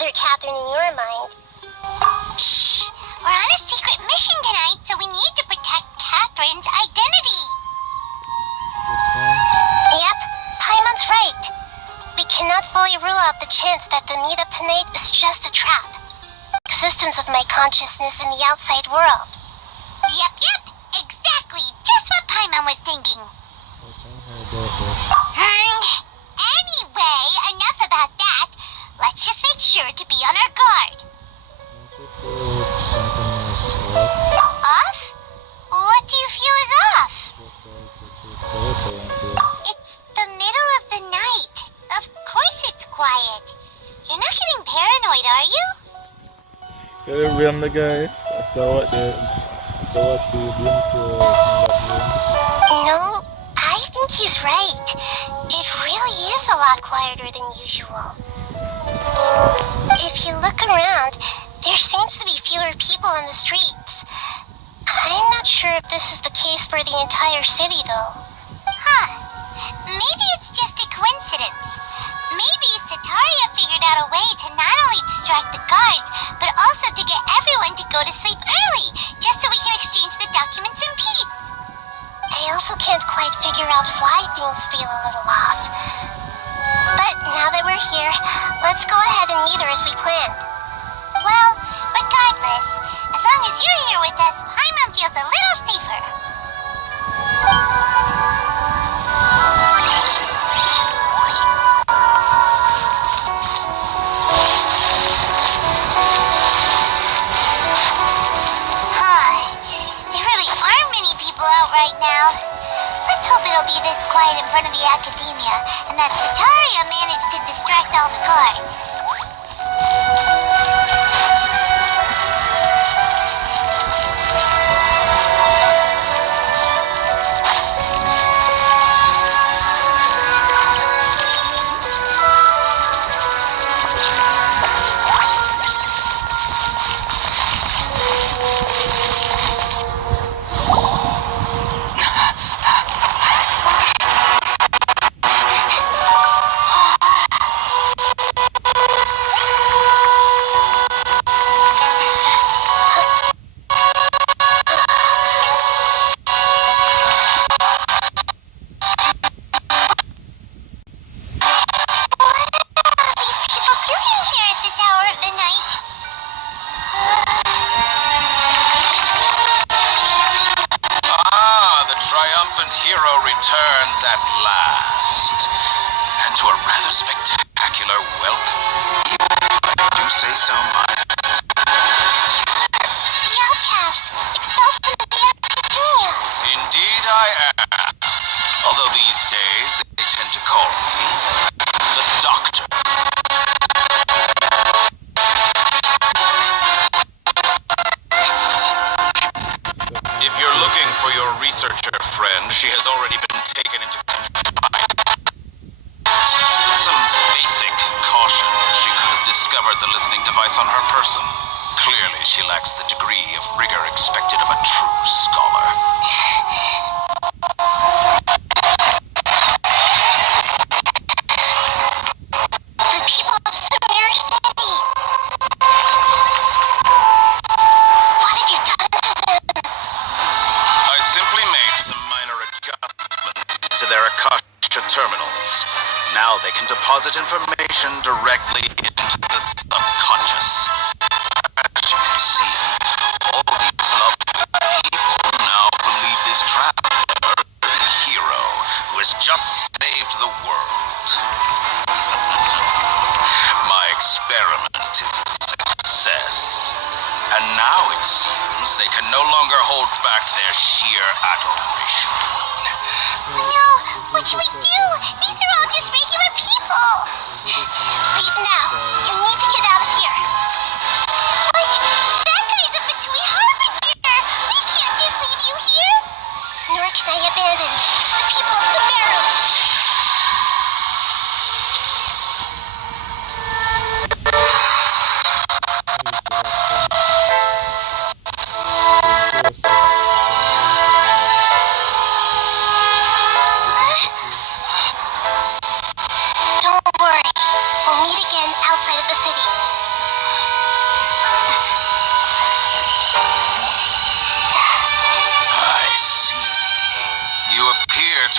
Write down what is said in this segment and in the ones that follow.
other Catherine in your mind. Shh! We're on a secret mission tonight, so we need to protect Catherine's identity. Yep, Paimon's right. We cannot fully rule out the chance that the meetup tonight is just a trap. Existence of my consciousness in the outside world. Yep, exactly. Just what Paimon was thinking. Anyway, enough about that. Let's just make sure to be on our guard. Off? What do you feel is off? It's the middle of the night. Of course it's quiet. You're not getting paranoid, are you? Run the guy. No, I think he's right. It really is a lot quieter than usual. If you look around, there seems to be fewer people on the streets. I'm not sure if this is the case for the entire city, though. Maybe it's just a coincidence. Maybe Sataria figured out a way to not only distract the guards, but also to get everyone to go to sleep early, just so we can exchange the documents in peace. I also can't quite figure out why things feel a little off. But now that we're here, let's go ahead and meet her as we planned. Well, regardless, as long as you're here with us, Paimon feels a little safer. There really aren't many people out right now. Let's hope it'll be this quiet in front of the academia, and that Sataria managed to distract all the guards. Hero returns at last, and to a rather spectacular welcome, if I do say so myself. The outcast, expelled from the academia. Indeed I am, although these days they tend to call me the Doctor. If you're looking for your researcher friend, she has already been taken into confinement. With some basic caution, she could have discovered the listening device on her person. Clearly, she lacks the degree of rigor expected of a true scholar. The people of Severe City. What have you done to them? I simply made some minor adjustments to their Akasha terminals. Now they can deposit information directly into the subconscious. As you can see, all these lovely people now believe this traveler is a hero who has just saved the world. My experiment is a success. And now it seems they can no longer hold back their sheer adoration. No, what should we do? These are all just regular people. Leave now. You need to get out of here. But that guy's a Fatui Harbinger. We can't just leave you here. Nor can I abandon the people of Sumeru. Don't worry. We'll meet again outside of the city.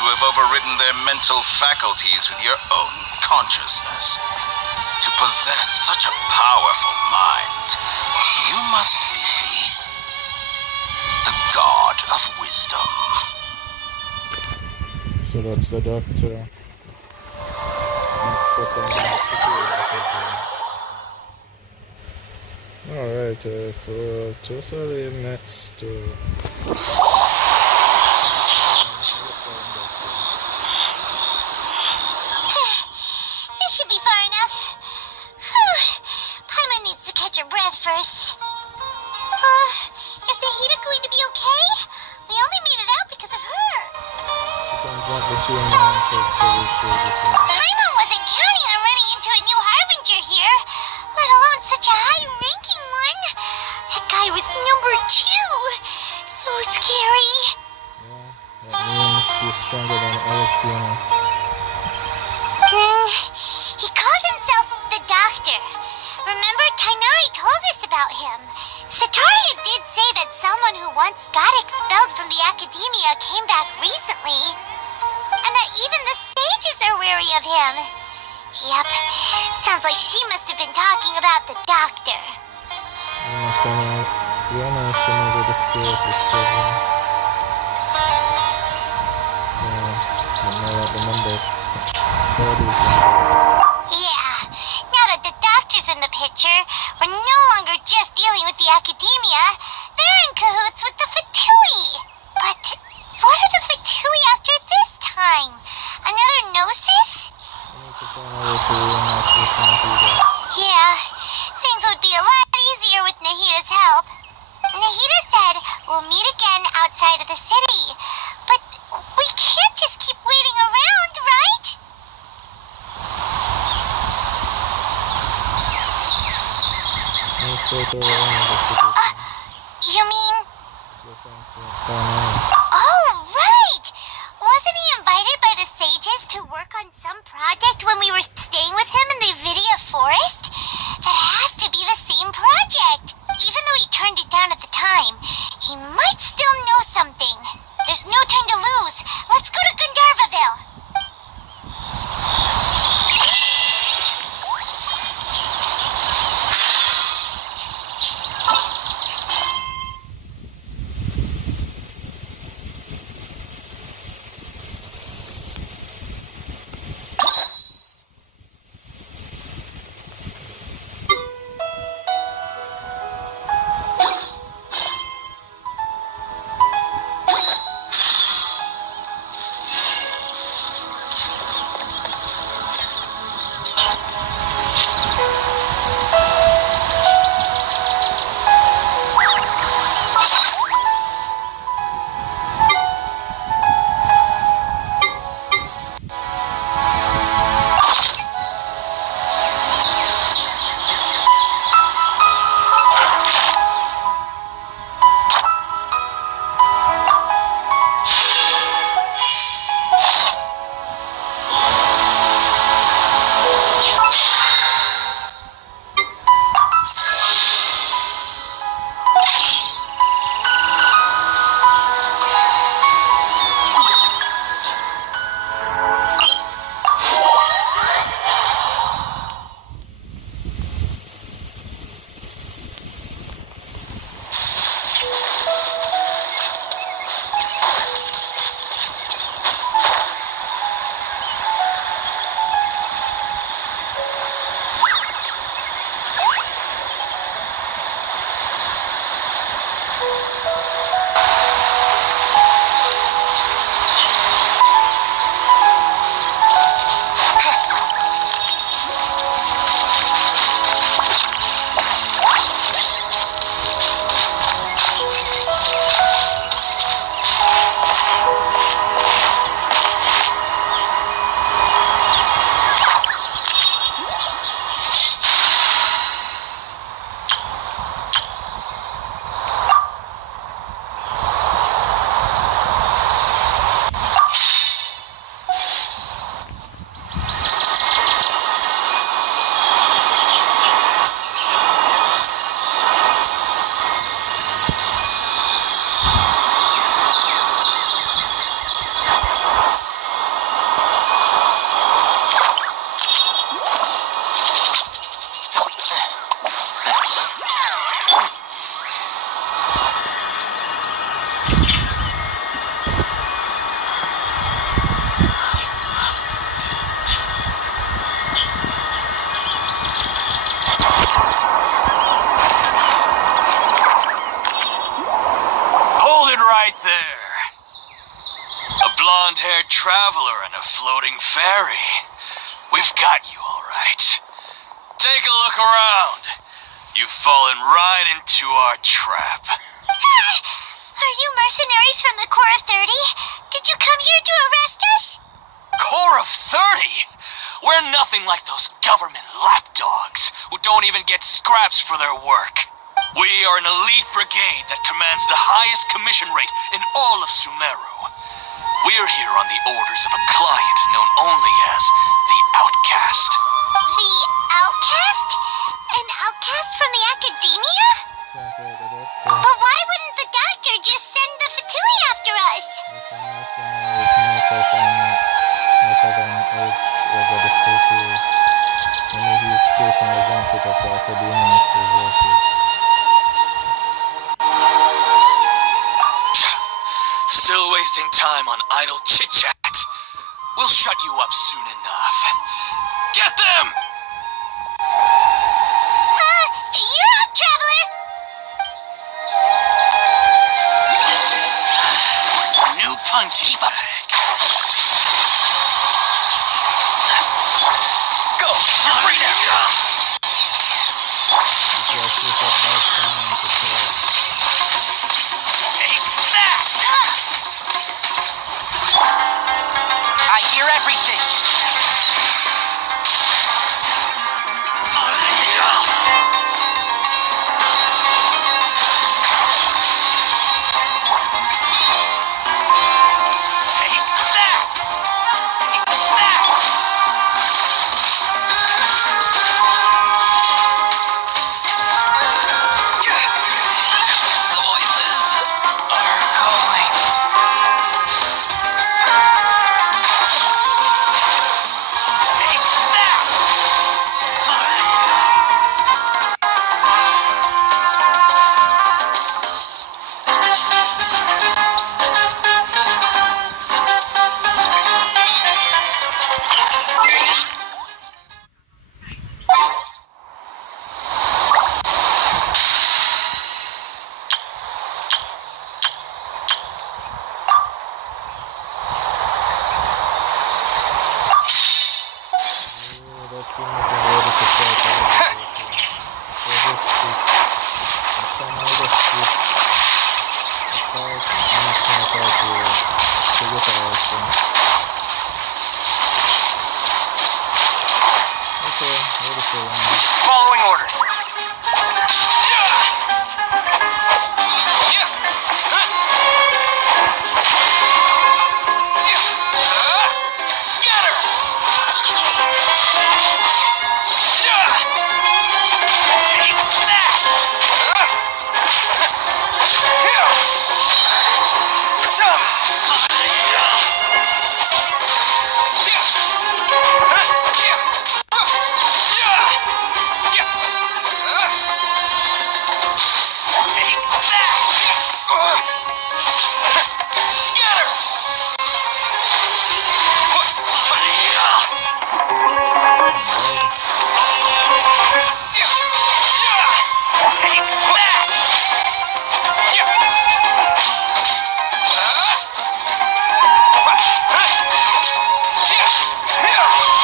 to have overridden their mental faculties with your own consciousness. To possess such a powerful mind, you must be the god of wisdom. So that's the doctor. Alright, for totally messed This should be far enough. Whew. Paimon needs to catch her breath first. Is Nahida going to be okay? We only made it out because of her. She can jump between them until fully sure before. Paimon wasn't counting on running into a new harbinger here, let alone such a high-ranking one. That guy was number 2. So scary. Yeah, that means he's stronger than Archon. He called himself the Doctor. Remember, Tainari told us about him. Sataria did say that someone who once got expelled from the academia came back recently. And that even the sages are wary of him. Yep, sounds like she must have been talking about the Doctor. We underestimated the skill of this program. But now that the number of bodies Yeah, now that the Doctor's in the picture, we're no longer just dealing with the academia. They're in cahoots with the Fatui. But what are the Fatui after this time? Another Gnosis? I need to find a way to reunite with Nahida. Yeah, things would be a lot easier with Nahida's help. Nahida said we'll meet again outside of the city. But we can't just keep waiting around, right? Let's go to one of the cities. You mean... It's referring to Tainari. Oh, right! Wasn't he invited by the sages to work on some project when we were staying with him in the Vidia forest? That has to be the same project. Even though he turned it down at the time, he might still know something. There's no time to lose. Let's go to Gandharvaville. blonde-haired traveler and a floating fairy. We've got you all right. Take a look around. You've fallen right into our trap. Are you mercenaries from the Corps of 30? Did you come here to arrest us? Corps of 30? We're nothing like those government lapdogs who don't even get scraps for their work. We are an elite brigade that commands the highest commission rate in all of Sumeru. We're here on the orders of a client known only as the Outcast. The outcast? An outcast from the academia? But why wouldn't the doctor just send the Fatui after us? Still wasting time on idle chit-chat. We'll shut you up soon enough. Get them! You're up, traveler! New punch. Keep up. Go! You're free now! Take that! I hear everything. Following orders. Scatter! Take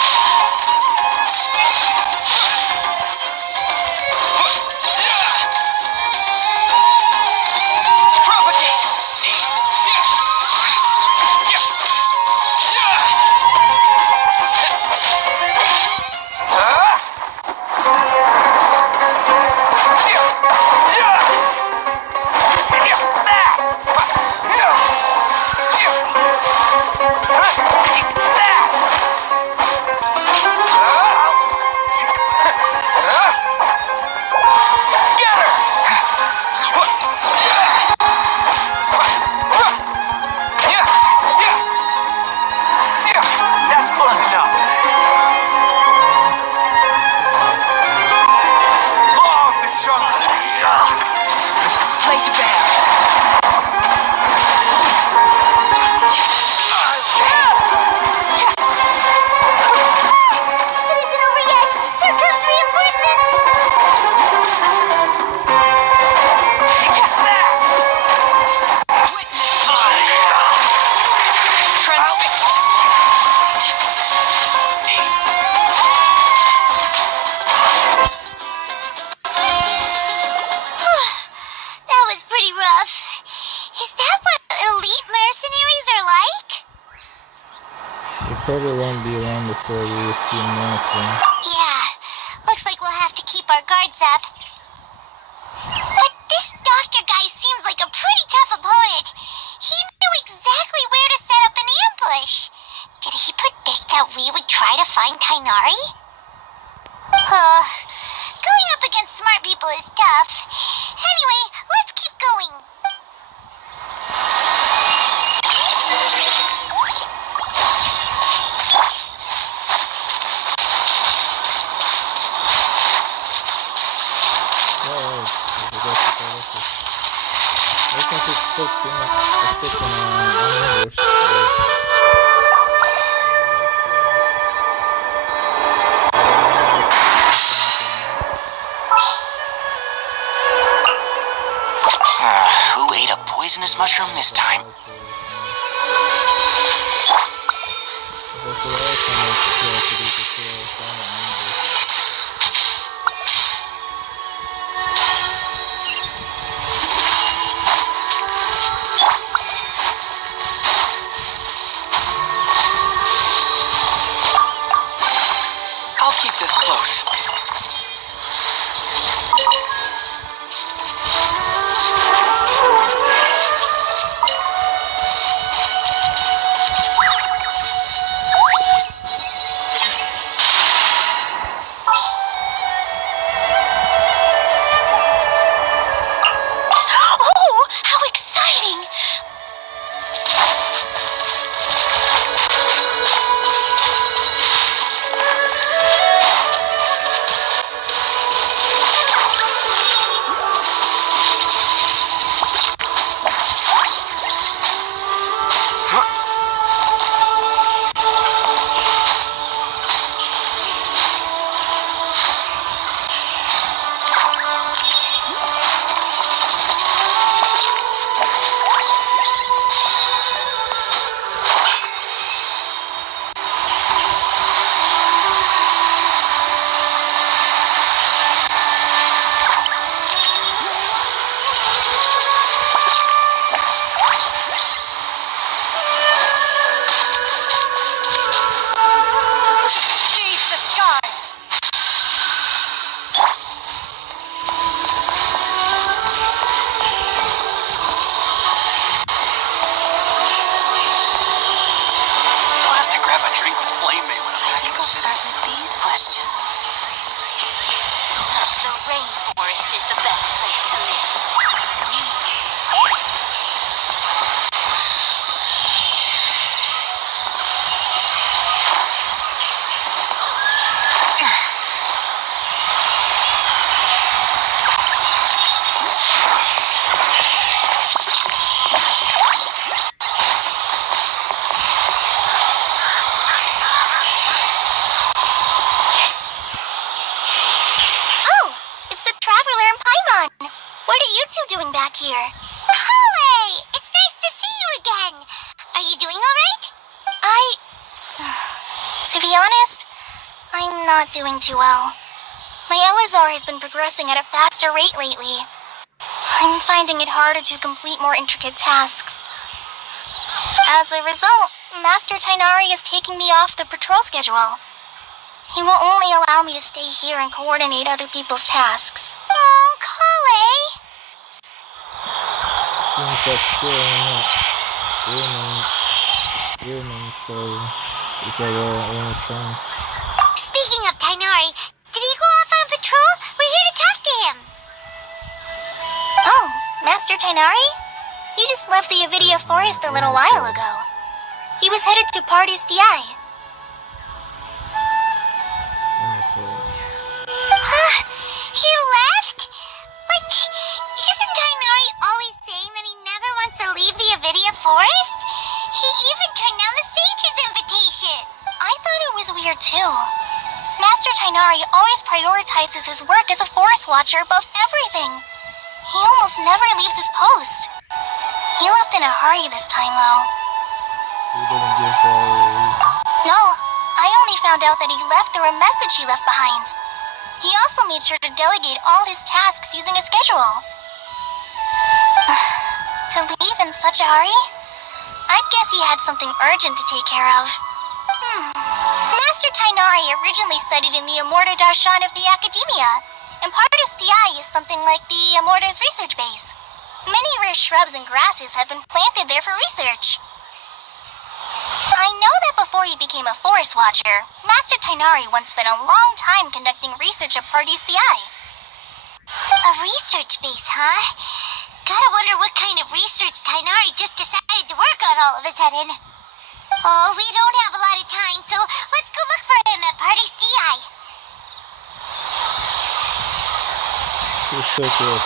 that! probably won't be around before we see more of them. Yeah, looks like we'll have to keep our guards up. But this doctor guy seems like a pretty tough opponent. He knew exactly where to set up an ambush. Did he predict that we would try to find Tainari? Going up against smart people is tough. Anyway, let's keep going. I think expecting an ambush. Who ate a poisonous mushroom this time? I'll keep this close. Here. Holly! It's nice to see you again. Are you doing alright? To be honest, I'm not doing too well. My Elazar has been progressing at a faster rate lately. I'm finding it harder to complete more intricate tasks. As a result, Master Tainari is taking me off the patrol schedule. He will only allow me to stay here and coordinate other people's tasks. Oh, Holly! Seems like women, so is that only chance? Speaking of Tainari, did he go off on patrol? We're here to talk to him. Oh, Master Tainari? He just left the Avidia Forest a little while ago. He was headed to Party's DI. He left? But isn't Tainari always saying that he never wants to leave the Avidia Forest? He even turned down the sage's invitation. I thought it was weird too. Master Tainari always prioritizes his work as a forest watcher above everything. He almost never leaves his post. He left in a hurry this time though. He didn't give a reason. No, I only found out that he left through a message he left behind. He also made sure to delegate all his tasks using a schedule. To leave in such a hurry? I'd guess he had something urgent to take care of. Master Tainari originally studied in the Amorta Darshan of the Academia, and Partis Di is something like the Amorta's research base. Many rare shrubs and grasses have been planted there for research. I know that before he became a forest watcher, Master Tainari once spent a long time conducting research at Partis Di. A research base, huh? Gotta wonder what kind of research Tainari just decided to work on all of a sudden. Oh, we don't have a lot of time, so let's go look for him at Partis Di. He's so cool.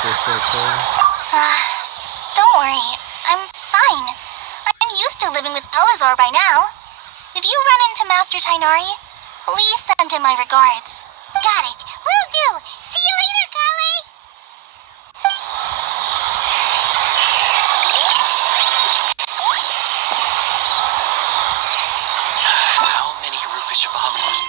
Don't worry, I'm fine. I'm used to living with Elazar by now. If you run into Master Tainari, please send him my regards. Got it. Will do. See you later, Kale. How many Rupish of Hummus?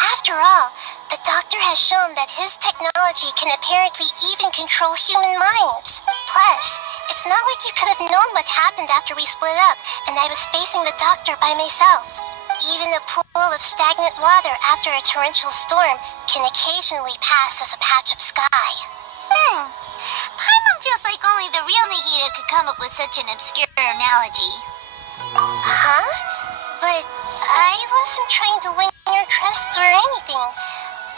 After all, the doctor has shown that his technology can apparently even control human minds. Plus, it's not like you could have known what happened after we split up and I was facing the doctor by myself. Even a pool of stagnant water after a torrential storm can occasionally pass as a patch of sky. Paimon feels like only the real Nahida could come up with such an obscure analogy. Huh? But I wasn't trying to win your trust or anything.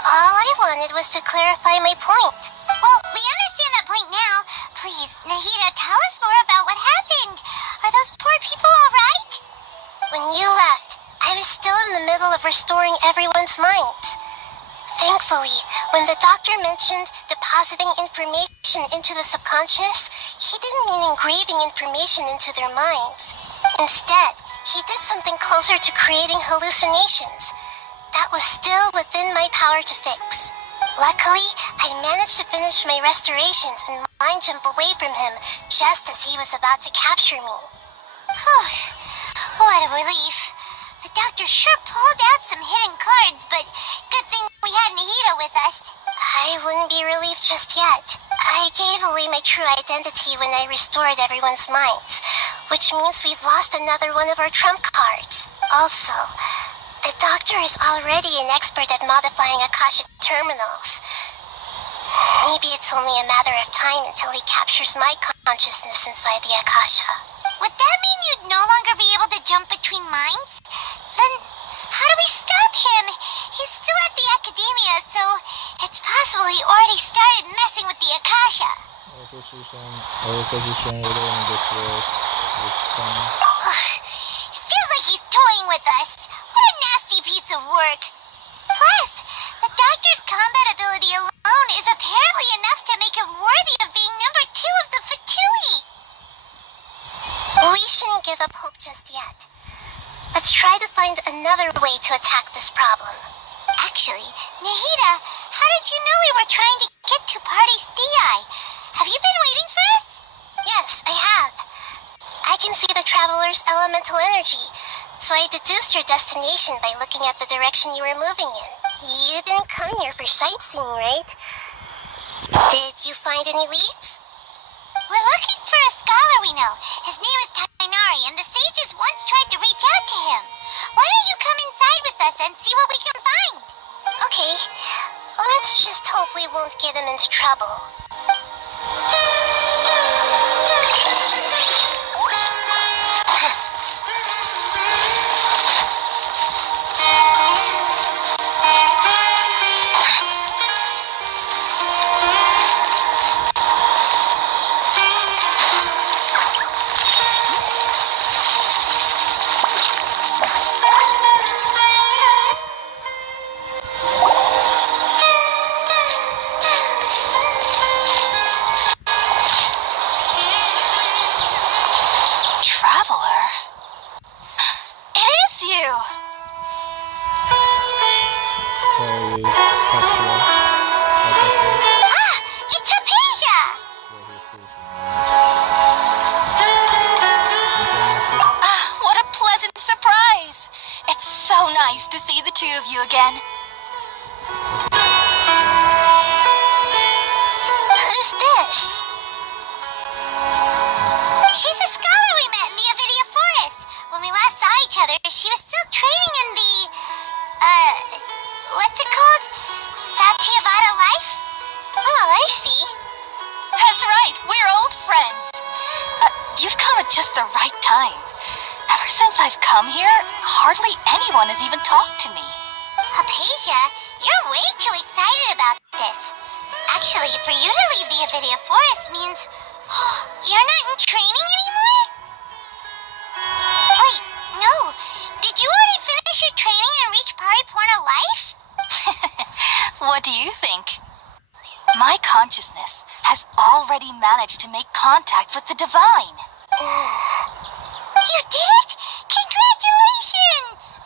All I wanted was to clarify my point. Well, we understand that point now. Please, Nahida, tell us more about what happened. Are those poor people alright? When you left, I was still in the middle of restoring everyone's minds. Thankfully, when the doctor mentioned depositing information into the subconscious, he didn't mean engraving information into their minds. Instead, he did something closer to creating hallucinations. That was still within my power to fix. Luckily, I managed to finish my restorations and mind jump away from him just as he was about to capture me. What a relief. The doctor sure pulled out some hidden cards, but good thing we had Nahida with us. I wouldn't be relieved just yet. I gave away my true identity when I restored everyone's minds, which means we've lost another one of our trump cards. Also, the doctor is already an expert at modifying Akasha terminals. Maybe it's only a matter of time until he captures my consciousness inside the Akasha. Would that mean you'd no longer be able to jump between minds? Then how do we stop him? He's still at the academia, so it's possible he already started messing with the Akasha. It feels like he's toying with us. What a nasty piece of work. Plus, the doctor's combat ability alone is apparently enough to make him worthy of being number 2 of the Fatui. We shouldn't give up hope just yet. Let's try to find another way to attack this problem. Actually, Nahida, how did you know we were trying to get to Party's DI? Have you been waiting for us? Yes, I have. I can see the traveler's elemental energy, so I deduced your destination by looking at the direction you were moving in. You didn't come here for sightseeing, right? Did you find any leads? We're looking for a scholar we know. His name is Tainari, and the sages once tried to reach out to him. Why don't you come inside with us and see what we can find? Okay, let's just hope we won't get him into trouble. Of you again. Who's this? She's a scholar we met in the Avidia Forest. When we last saw each other, she was still training in the, what's it called? Satyavada life? Oh, I see. That's right, we're old friends. You've come at just the right time. Ever since I've come here, hardly anyone has even talked to me. Hypatia, you're way too excited about this. Actually, for you to leave the Avidia Forest means you're not in training anymore? Wait, no. Did you already finish your training and reach Pariporna life? What do you think? My consciousness has already managed to make contact with the divine. You did it! Congratulations!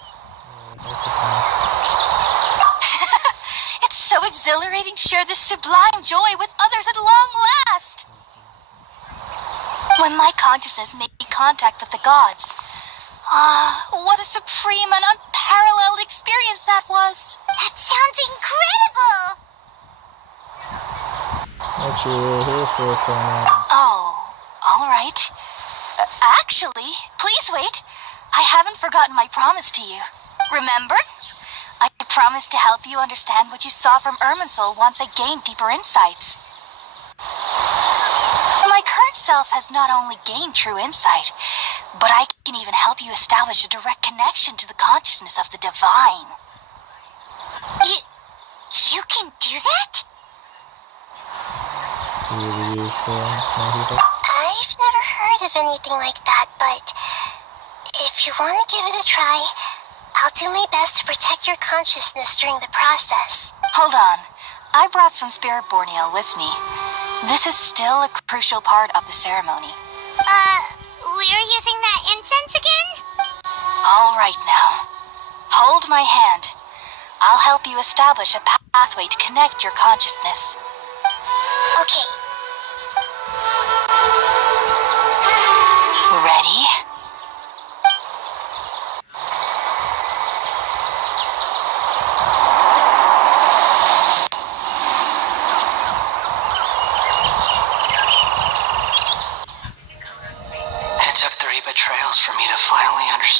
It's so exhilarating to share this sublime joy with others at long last. When my consciousness made contact with the gods, what a supreme and unparalleled experience that was. That sounds incredible! What you were here for, Tony? Oh, all right. Actually, please wait. I haven't forgotten my promise to you. Remember? I promised to help you understand what you saw from Irminsul once I gained deeper insights. My current self has not only gained true insight, but I can even help you establish a direct connection to the consciousness of the divine. You can do that? I've never heard of anything like that, but if you want to give it a try, I'll do my best to protect your consciousness during the process. Hold on. I brought some spirit borneo with me. This is still a crucial part of the ceremony. We're using that incense again? All right now. Hold my hand. I'll help you establish a pathway to connect your consciousness. Okay. Ready?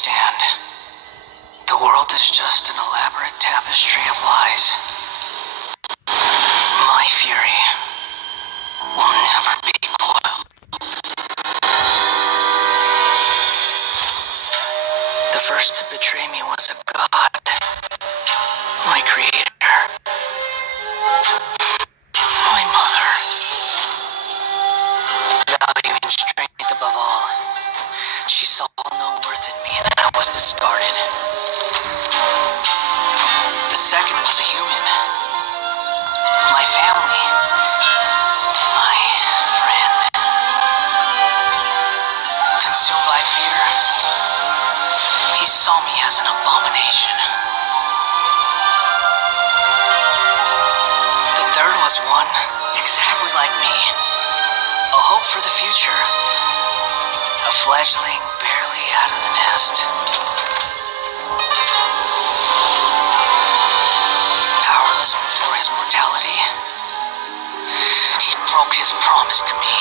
understand. The world is just an elaborate tapestry of lies. My fury will never be quelled. The first to betray me was a god, my creator, my mother. Valuing strength above all, she saw no worth in me and I was discarded. The second was a human, my family, my friend. Consumed by fear, he saw me as an abomination. The third was one exactly like me, a hope for the future, a fledgling barely out of the nest. Powerless before his mortality, he broke his promise to me.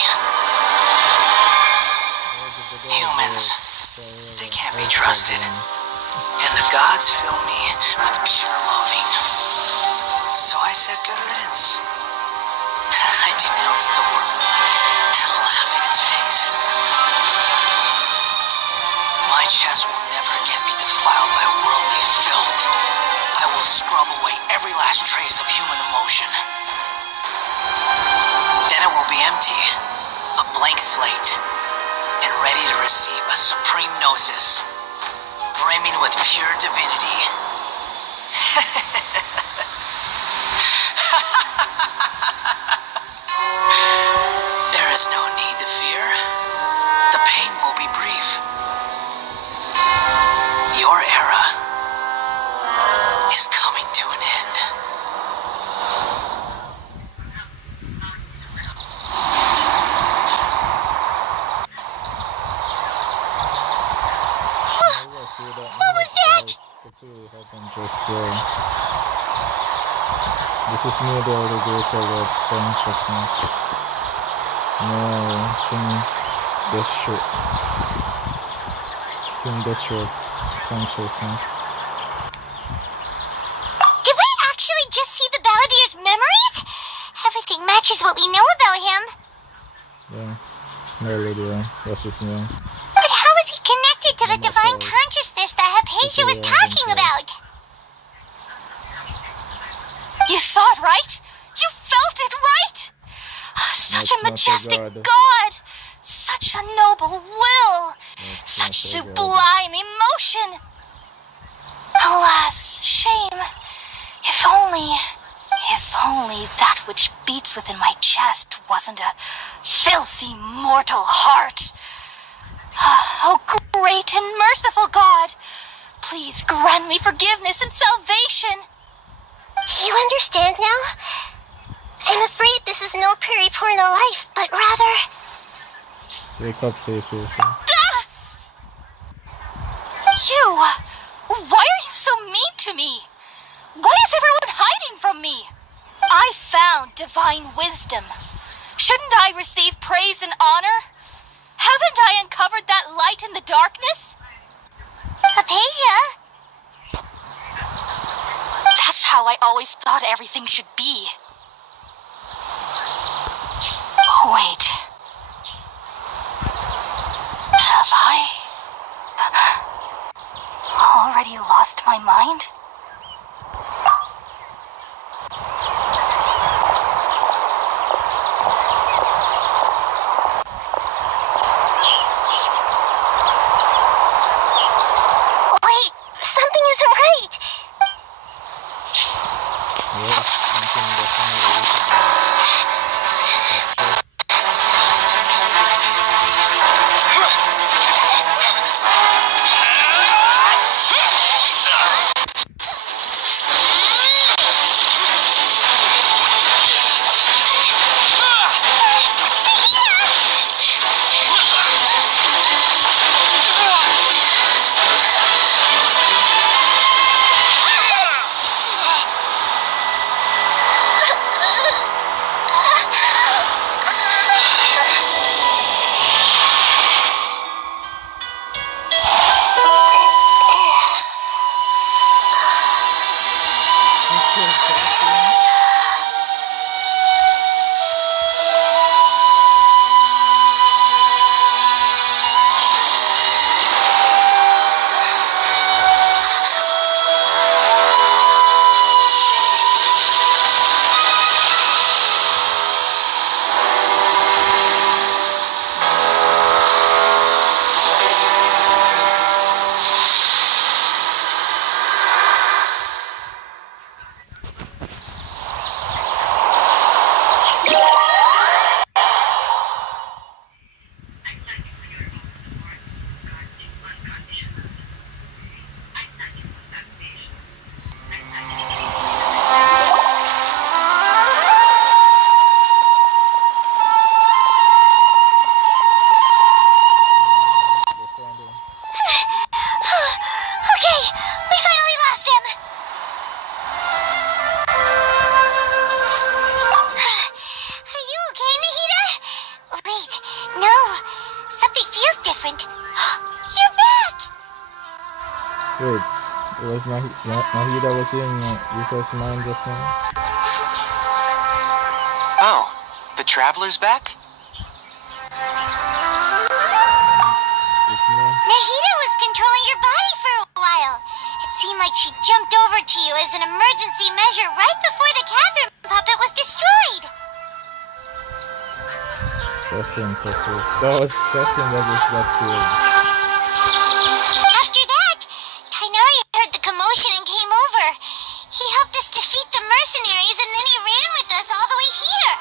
Humans, they can't be trusted, and the gods fill me with pure loathing. So I said good riddance. I denounced the world and laughed in its face. My chest will never again be defiled by worldly filth. I will scrub away every last trace of human emotion. Then it will be empty, a blank slate, and ready to receive a supreme gnosis, brimming with pure divinity. There is no need to fear. The pain will be brief. Your era is coming to an end. What was that? This is near the elevator towards consciousness. No, King District's consciousness. Did we actually just see the Balladier's memories? Everything matches what we know about him. Yeah, no idea. What's his name? But how is he connected to the divine consciousness that Hypatia was talking about? You saw it, right? You felt it, right? Such a majestic god. Such a noble will. Such sublime emotion. Alas, shame. If only that which beats within my chest wasn't a filthy mortal heart. Oh, great and merciful God, please grant me forgiveness and salvation. Do you understand now? I'm afraid this is no periporno life, but rather... Wake up, people. You! Why are you so mean to me? Why is everyone hiding from me? I found divine wisdom. Shouldn't I receive praise and honor? Haven't I uncovered that light in the darkness? Hypatia? That's how I always thought everything should be. Wait. Have I already lost my mind? Wait, something isn't right. Yes, something definitely is about. Wait, it was Nahida was in Yuka's mind just now? Oh, the Traveler's back? It's me. Nahida was controlling your body for a while. It seemed like she jumped over to you as an emergency measure right before the Catherine puppet was destroyed. Catherine puppet. That was Catherine that just got killed. After that, Kainari heard the commotion and came over. He helped us defeat the mercenaries and then he ran with us all the way here.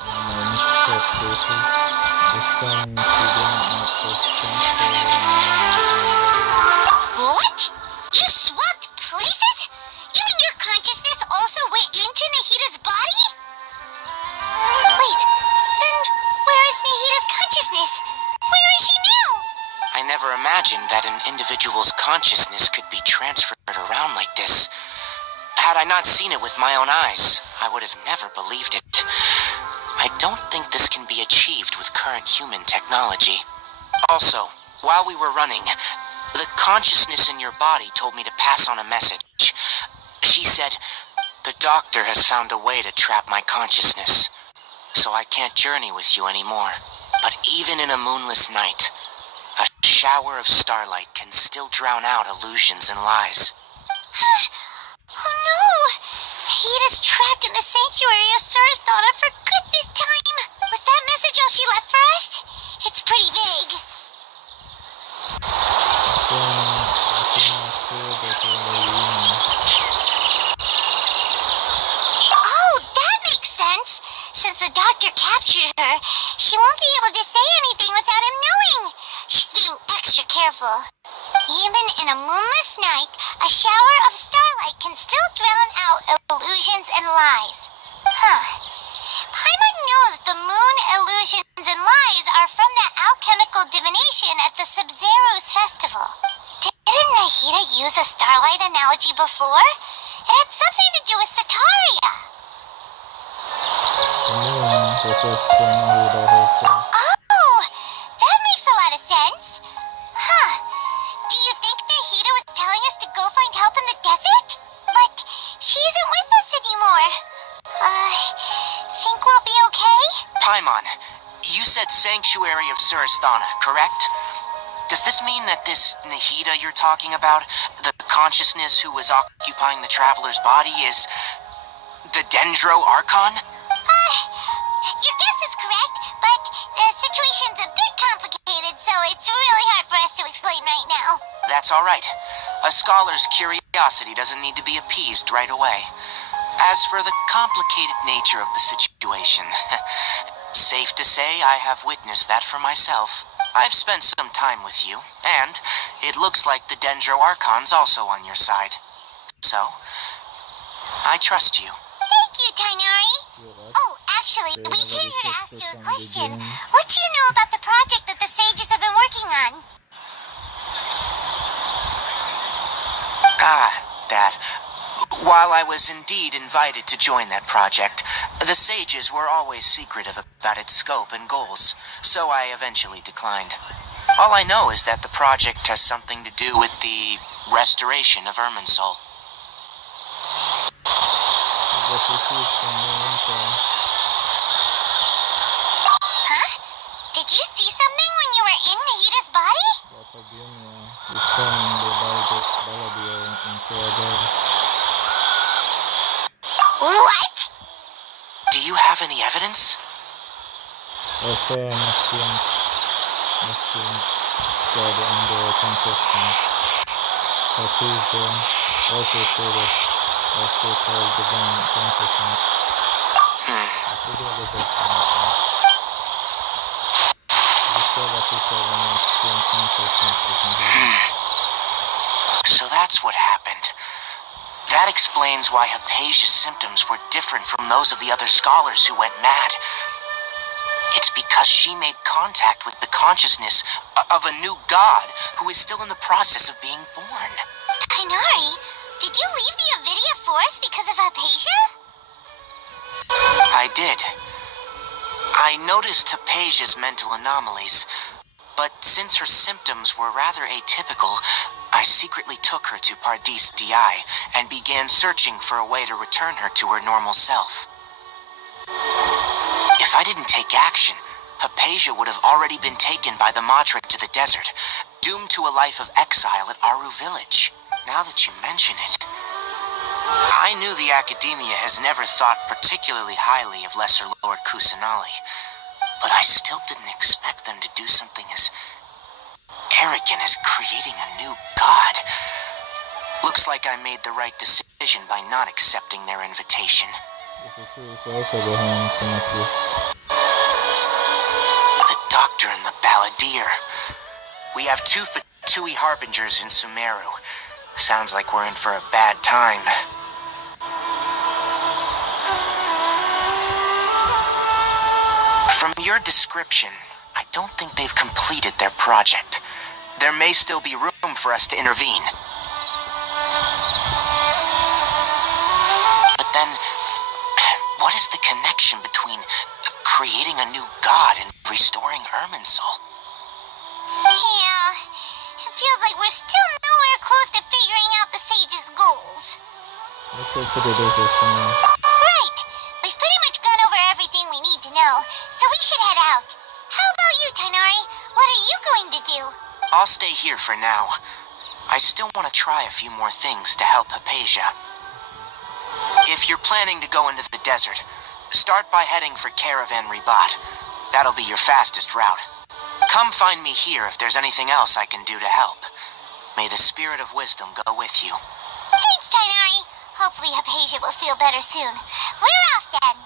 My misstep places. This time she didn't just transfer her mind into my body. What? You swapped places? You mean your consciousness also went into Nahida's body? Wait, then where is Nahida's consciousness? Where is she now? I never imagined that an individual's consciousness could be transferred around like this. Had I not seen it with my own eyes, I would have never believed it. I don't think this can be achieved with current human technology. Also, while we were running, the consciousness in your body told me to pass on a message. She said, "The doctor has found a way to trap my consciousness, so I can't journey with you anymore." But even in a moonless night, a shower of starlight can still drown out illusions and lies. Oh no! Nahida's trapped in the sanctuary of Sarasthana for good this time. Was that message all she left for us? It's pretty vague. Oh, that makes sense. Since the doctor captured her, she won't be able to say anything without him knowing. She's being extra careful. Even in a moonless night, a shower of starlight can still drown out illusions and lies. Huh. Paimon knows the moon illusions and lies are from that alchemical divination at the Sub-Zero's festival. Didn't Nahida use a starlight analogy before? It had something to do with Sataria. The moon refers to Nahida herself. Oh, that makes a lot of sense. Huh. Do you think Nahida was telling us to go find help in the desert? But she isn't with us anymore. Think we'll be okay? Paimon, you said Sanctuary of Sarasthana, correct? Does this mean that this Nahida you're talking about, the consciousness who was occupying the traveler's body, is the Dendro Archon? Your guess is correct, but the situation's a bit complicated, so it's really hard for us to explain right now. That's all right. A scholar's curiosity doesn't need to be appeased right away. As for the complicated nature of the situation, safe to say I have witnessed that for myself. I've spent some time with you, and it looks like the Dendro Archon's also on your side. So, I trust you. Thank you, Kainari. Oh, actually, we came here to ask you a question. What do you know about the project that the sages have been working on? That. While I was indeed invited to join that project, the sages were always secretive about its scope and goals, so I eventually declined. All I know is that the project has something to do with the restoration of Irminsul. Huh? Did you see something when you were in Nahida's body? What? Do you have any evidence? Also, machines got under construction. But please also showed us a so-called divine consciousness. I forget what that's about. Describe what you saw when you experienced consciousness with me. So that's what happened. That explains why Hypatia's symptoms were different from those of the other scholars who went mad. It's because she made contact with the consciousness of a new god who is still in the process of being born. Kainari, did you leave the Avidia Forest because of Hypatia? I did. I noticed Hypatia's mental anomalies, but since her symptoms were rather atypical, I secretly took her to Pardis DI and began searching for a way to return her to her normal self. If I didn't take action, Hypatia would have already been taken by the Matra to the desert, doomed to a life of exile at Aru village. Now that you mention it, I knew the Academia has never thought particularly highly of Lesser Lord Kusanali, but I still didn't expect them to do something as arrogant as creating a new god. Looks like I made the right decision by not accepting their invitation. The Doctor and the Balladeer. We have two Fatui Harbingers in Sumeru. Sounds like we're in for a bad time. From your description, I don't think they've completed their project. There may still be room for us to intervene. But then, what is the connection between creating a new god and restoring Irminsul? Yeah, it feels like we're still nowhere close to figuring out the sage's goals. Let's head to the desert for now. Right. We've pretty much gone over everything we need to know, so we should head out. How about you, Tighnari? What are you going to do? I'll stay here for now. I still want to try a few more things to help Hypatia. If you're planning to go into the desert, start by heading for Caravan Ribat. That'll be your fastest route. Come find me here if there's anything else I can do to help. May the spirit of wisdom go with you. Thanks, Tighnari. Hopefully Hypatia will feel better soon. We're off then.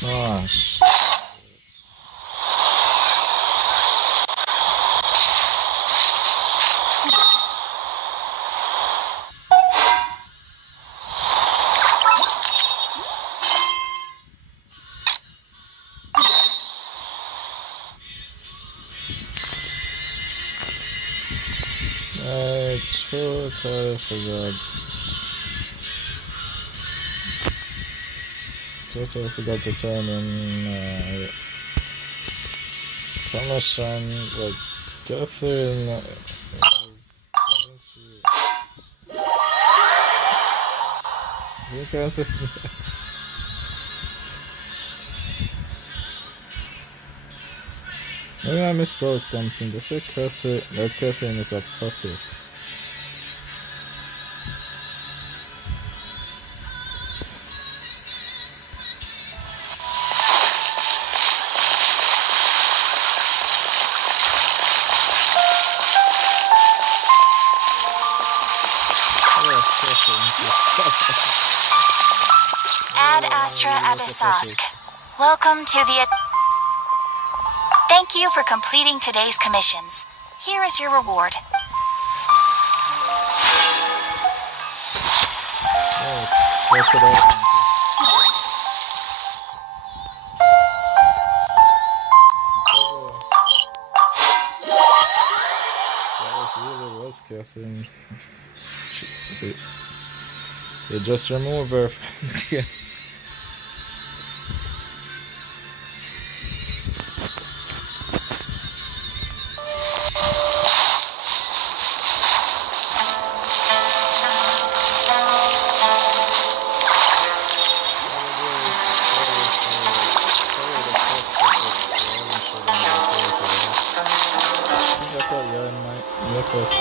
Gosh. I totally forgot. Totally forgot to turn in promotion, like Catherine is Catherine. Maybe I misstold something. They said Catherine, that Catherine is a puppet. Ad Astra Abyssosque. Welcome to the... Thank you for completing today's commissions. Here is your reward. What's it all? Really was Catherine. They just remove her. That's what you're in my necklace.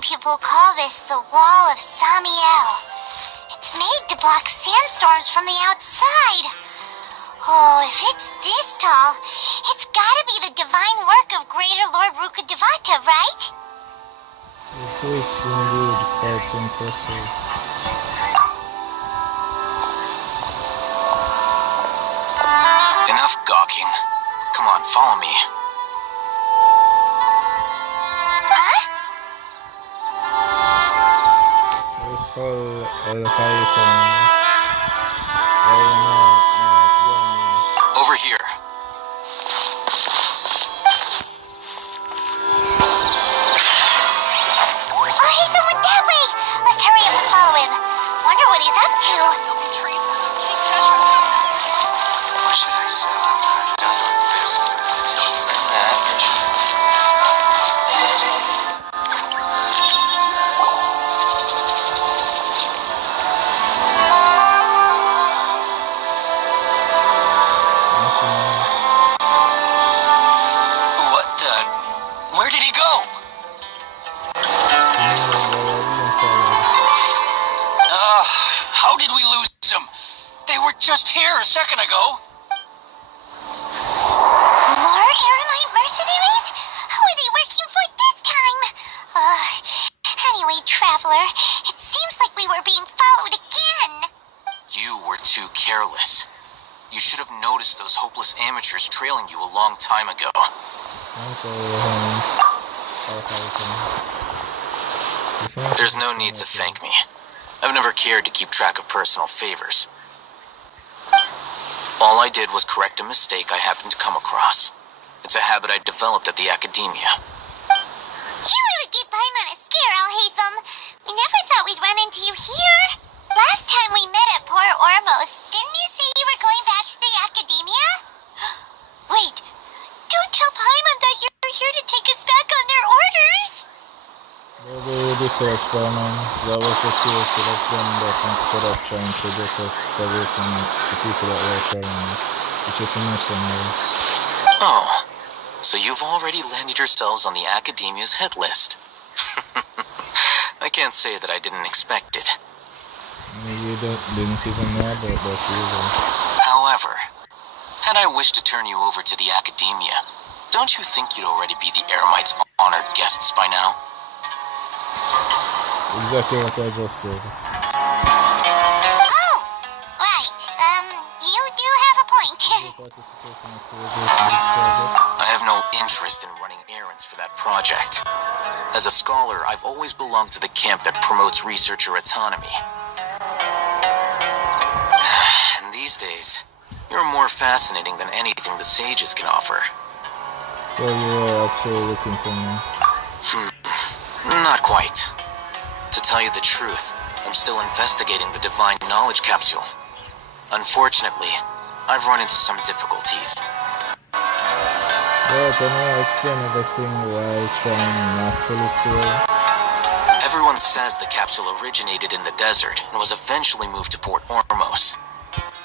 People call this the Wall of Samiel. It's made to block sandstorms from the outside. Oh, if it's this tall, it's gotta be the divine work of Greater Lord Rukkhadevata, right? It is indeed quite impressive. Enough gawking. Come on, follow me. Öyle kaybettim. Over here. Ethan went that way. Let's hurry up and follow him. Wonder what he's up to. What should I say after I've done with this? Don't say that. What the? Where did he go? How did we lose them? They were just here a second ago. More Eremite mercenaries? Who are they working for this time? Anyway, Traveler, it seems like we were being followed again. You were too careless. You should have noticed those hopeless amateurs trailing you a long time ago. I'm sorry, There's no need to thank me. I've never cared to keep track of personal favors. All I did was correct a mistake I happened to come across. It's a habit I developed at the academia. You really gave Paimon a scare, Alhaitham. We never thought we'd run into you here. Last time we met at Port Ormos, didn't you say you were going back to the academia? Wait, don't tell Paimon that you're here to take us back on their orders. That'd be ridiculous, Barman. That was the case would have done that instead of trying to get us away from the people that were following us, which is a mercenaries. Oh, so you've already landed yourselves on the academia's hit list. I can't say that I didn't expect it. You didn't even know about that either. However, had I wished to turn you over to the academia, don't you think you'd already be the Eremites' honored guests by now? Exactly what I just said. Oh, right. You do have a point. Participating in a celebration project. I have no interest in running errands for that project. As a scholar, I've always belonged to the camp that promotes researcher autonomy. And these days, you're more fascinating than anything the sages can offer. So you are actually looking for me? Not quite. To tell you the truth, I'm still investigating the divine knowledge capsule. Unfortunately, I've run into some difficulties. Well, can you explain everything while trying not to look cool? Everyone says the capsule originated in the desert and was eventually moved to Port Ormos.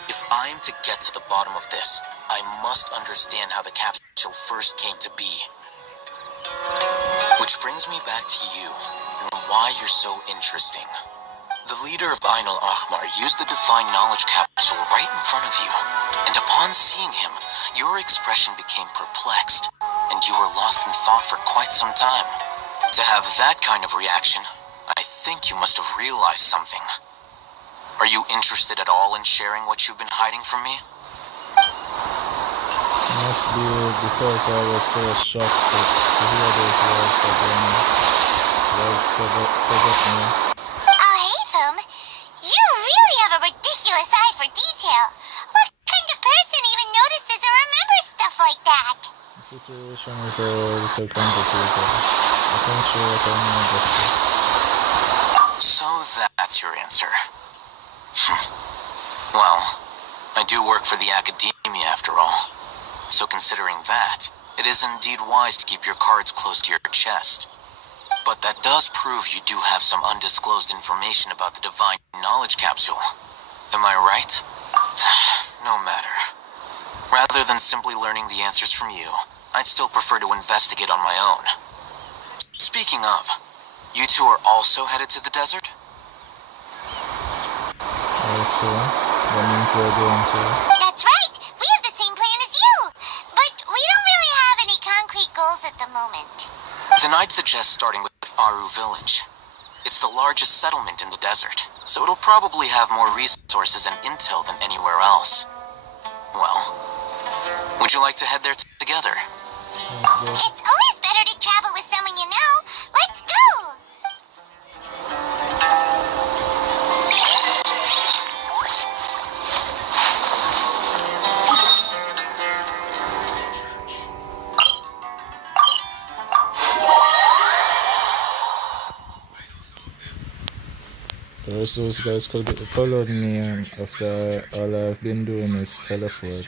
If I'm to get to the bottom of this, I must understand how the capsule first came to be. Which brings me back to you, and why you're so interesting. The leader of Ainul Ahmar used the divine knowledge capsule right in front of you, and upon seeing him, your expression became perplexed, and you were lost in thought for quite some time. To have that kind of reaction, I think you must have realized something. Are you interested at all in sharing what you've been hiding from me? It must be because I was so shocked to hear those words again. Well, forget me. Alhaitham, you really have a ridiculous eye for detail. What kind of person even notices or remembers stuff like that? The situation is a little complicated. I can't show what I mean just yet. So that's your answer. Well, I do work for the academia after all. So considering that, it is indeed wise to keep your cards close to your chest. But that does prove you do have some undisclosed information about the divine knowledge capsule. Am I right? No matter. Rather than simply learning the answers from you, I'd still prefer to investigate on my own. Speaking of, you two are also headed to the desert? Also, that means they're going to... That's right. We have the same plan as you. But we don't really have any concrete goals at the moment. Then I'd suggest starting with Aru Village. It's the largest settlement in the desert, so it'll probably have more resources and intel than anywhere else. Well, would you like to head there together? Sounds good. It's always better to travel with someone you know. Let's go! wish those guys could have followed me after all I've been doing is teleport.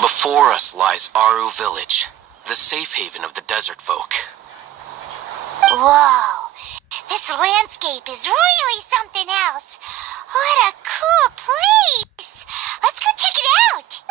Before us lies Aru Village, the safe haven of the desert folk. Whoa, this landscape is really something else. What a cool place. Let's go check it out.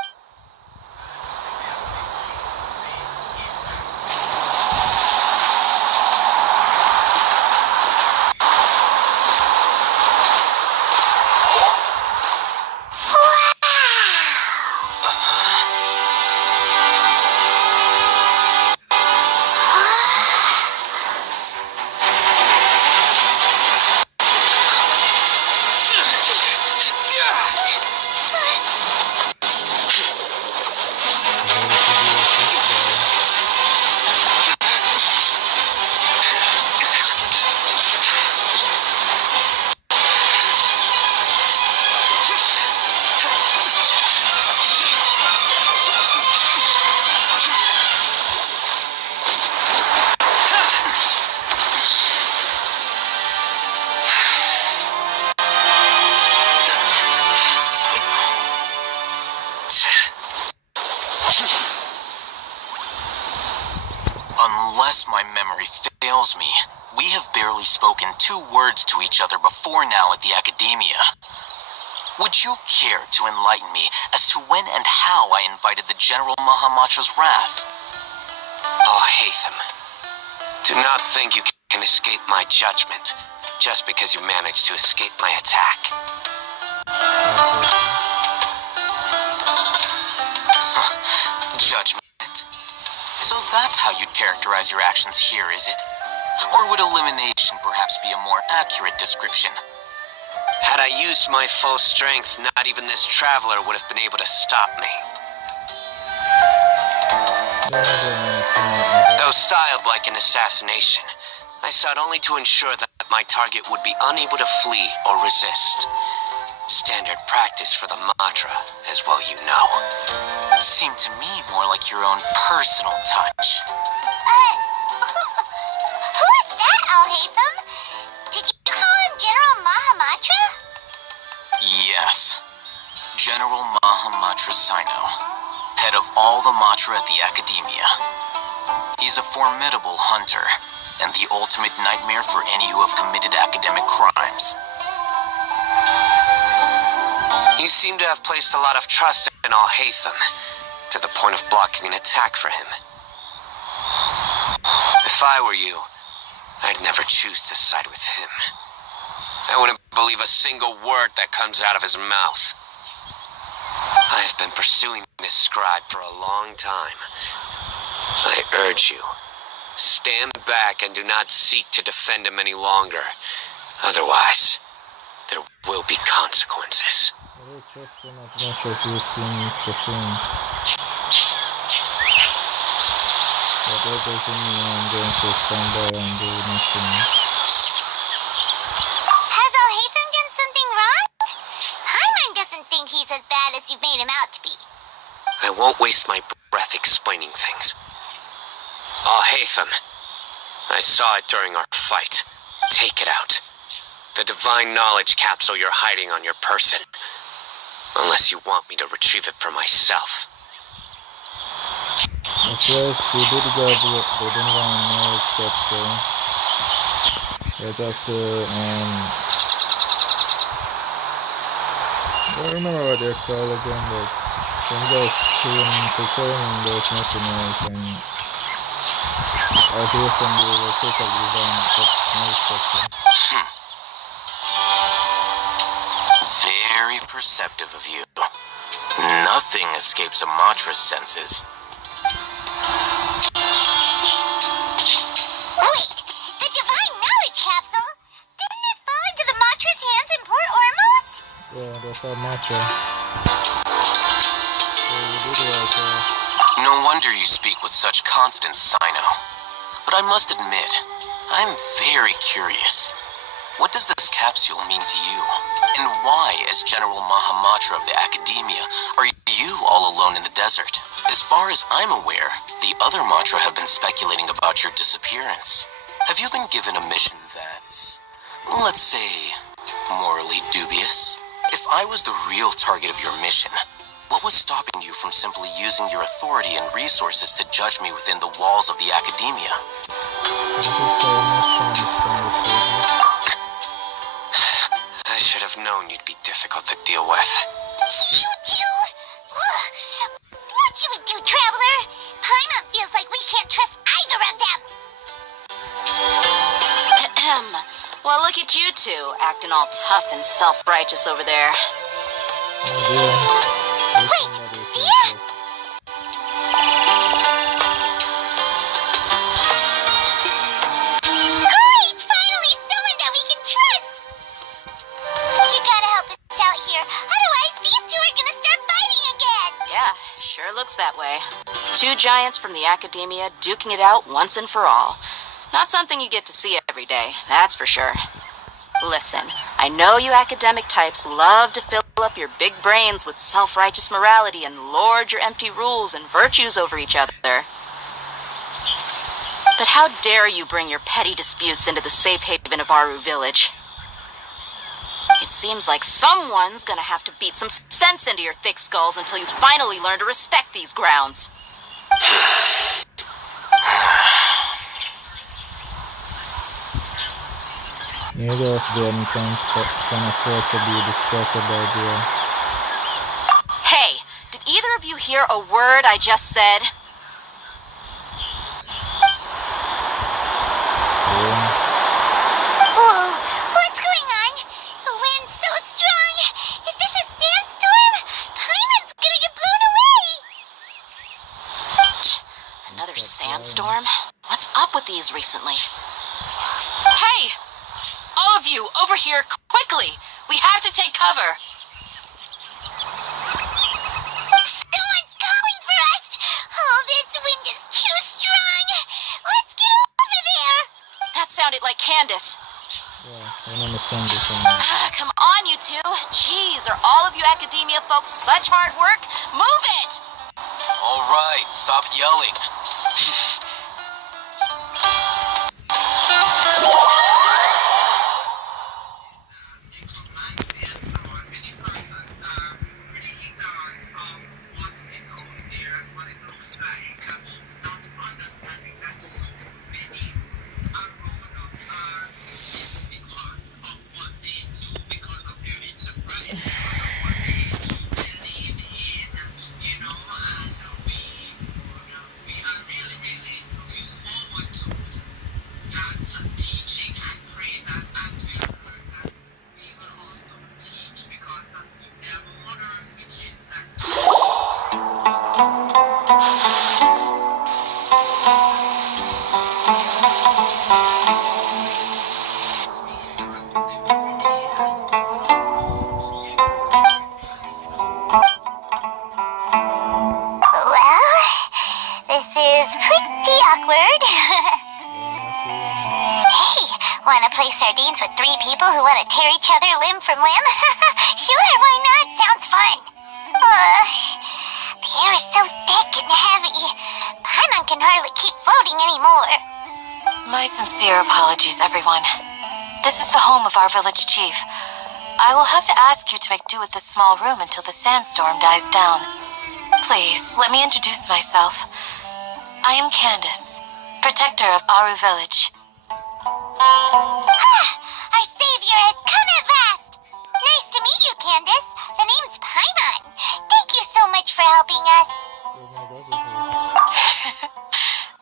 Unless my memory fails me, we have barely spoken 2 words to each other before now at the Academia. Would you care to enlighten me as to when and how I invited the General Mahamatra's wrath? Oh, Hatham. Do not think you can escape my judgment just because you managed to escape my attack. Judgment? So that's how you'd characterize your actions here, is it? Or would elimination perhaps be a more accurate description? Had I used my full strength, not even this traveler would have been able to stop me. Though styled like an assassination, I sought only to ensure that my target would be unable to flee or resist. Standard practice for the mantra, as well you know. Seemed to me more like your own personal touch. Who is that, Alhaitham? Did you call him General Mahamatra? Yes. General Mahamatra Sino, head of all the Matra at the Academia. He's a formidable hunter, and the ultimate nightmare for any who have committed academic crimes. You seem to have placed a lot of trust in Alhaitham, to the point of blocking an attack for him. If I were you, I'd never choose to side with him. I wouldn't believe a single word that comes out of his mouth. I've been pursuing this scribe for a long time. I urge you, stand back and do not seek to defend him any longer. Otherwise, there will be consequences. I don't trust him as much as you seem to think. But that doesn't mean I'm going to stand by and do nothing. Has Alhaitham done something wrong? Hyman doesn't think he's as bad as you've made him out to be. I won't waste my breath explaining things. Alhaitham, I saw it during our fight. Take it out. The divine knowledge capsule you're hiding on your person. Unless you want me to retrieve it for myself. That's right, you did grab the divine knowledge capsule. Right after, I don't remember what they're called again, but when guys came to training those mercenaries, and I hear from the take up the divine knowledge capsule. Very perceptive of you. Nothing escapes a Matra's senses. Wait, the divine knowledge capsule? Didn't it fall into the Matra's hands in Port Ormos? Yeah, that's our Matra. So you did right there. No No wonder you speak with such confidence, Sino. But I must admit, I'm very curious. What does this capsule mean to you? And why, as General Mahamatra of the Academia, are you all alone in the desert? As far as I'm aware, the other Matra have been speculating about your disappearance. Have you been given a mission that's, let's say, morally dubious? If I was the real target of your mission, what was stopping you from simply using your authority and resources to judge me within the walls of the Academia? I should have known you'd be difficult to deal with. You two? Ugh. What should we do, Traveler? Paimon feels like we can't trust either of them. Ahem. Well, look at you two, acting all tough and self-righteous over there. Wait, Dia? Great! Finally, someone that we can trust! You gotta help us out here, otherwise these two are gonna start fighting again! Yeah, sure looks that way. Two giants from the Academia duking it out once and for all. Not something you get to see every day, that's for sure. Listen, I know you academic types love to fill up your big brains with self-righteous morality and lord your empty rules and virtues over each other. But how dare you bring your petty disputes into the safe haven of Aru Village? It seems like someone's gonna have to beat some sense into your thick skulls until you finally learn to respect these grounds. Neither of them can afford to be distracted by the... Hey, did either of you hear a word I just said? Whoa, what's going on? The wind's so strong! Is this a sandstorm? Paimon's gonna get blown away! Another sandstorm? What's up with these recently? Hey! All of you, over here, quickly! We have to take cover! Someone's calling for us! Oh, this wind is too strong! Let's get over there! That sounded like Candace. Yeah, I don't understand this one. Come on, you two! Jeez, are all of you academia folks such hard work? Move it! All right, stop yelling. Sardines with three people who want to tear each other limb from limb? Sure, why not? Sounds fun. The air is so thick and heavy. Paimon can hardly keep floating anymore. My sincere apologies, everyone. This is the home of our village chief. I will have to ask you to make do with this small room until the sandstorm dies down. Please, let me introduce myself. I am Candace, protector of Aru Village. Our savior has come at last! Nice to meet you, Candace. The name's Paimon. Thank you so much for helping us.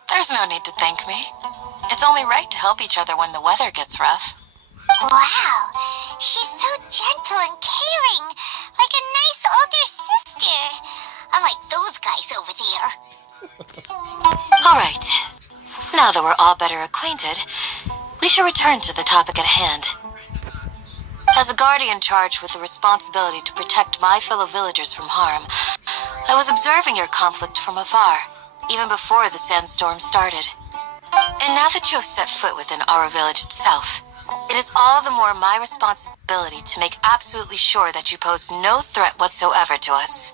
There's no need to thank me. It's only right to help each other when the weather gets rough. Wow, she's so gentle and caring, like a nice older sister. Unlike those guys over there. All right. Now that we're all better acquainted, we shall return to the topic at hand. As a guardian charged with the responsibility to protect my fellow villagers from harm, I was observing your conflict from afar. even before the sandstorm started. And now that you have set foot within our village itself, it is all the more my responsibility to make absolutely sure that you pose no threat whatsoever to us.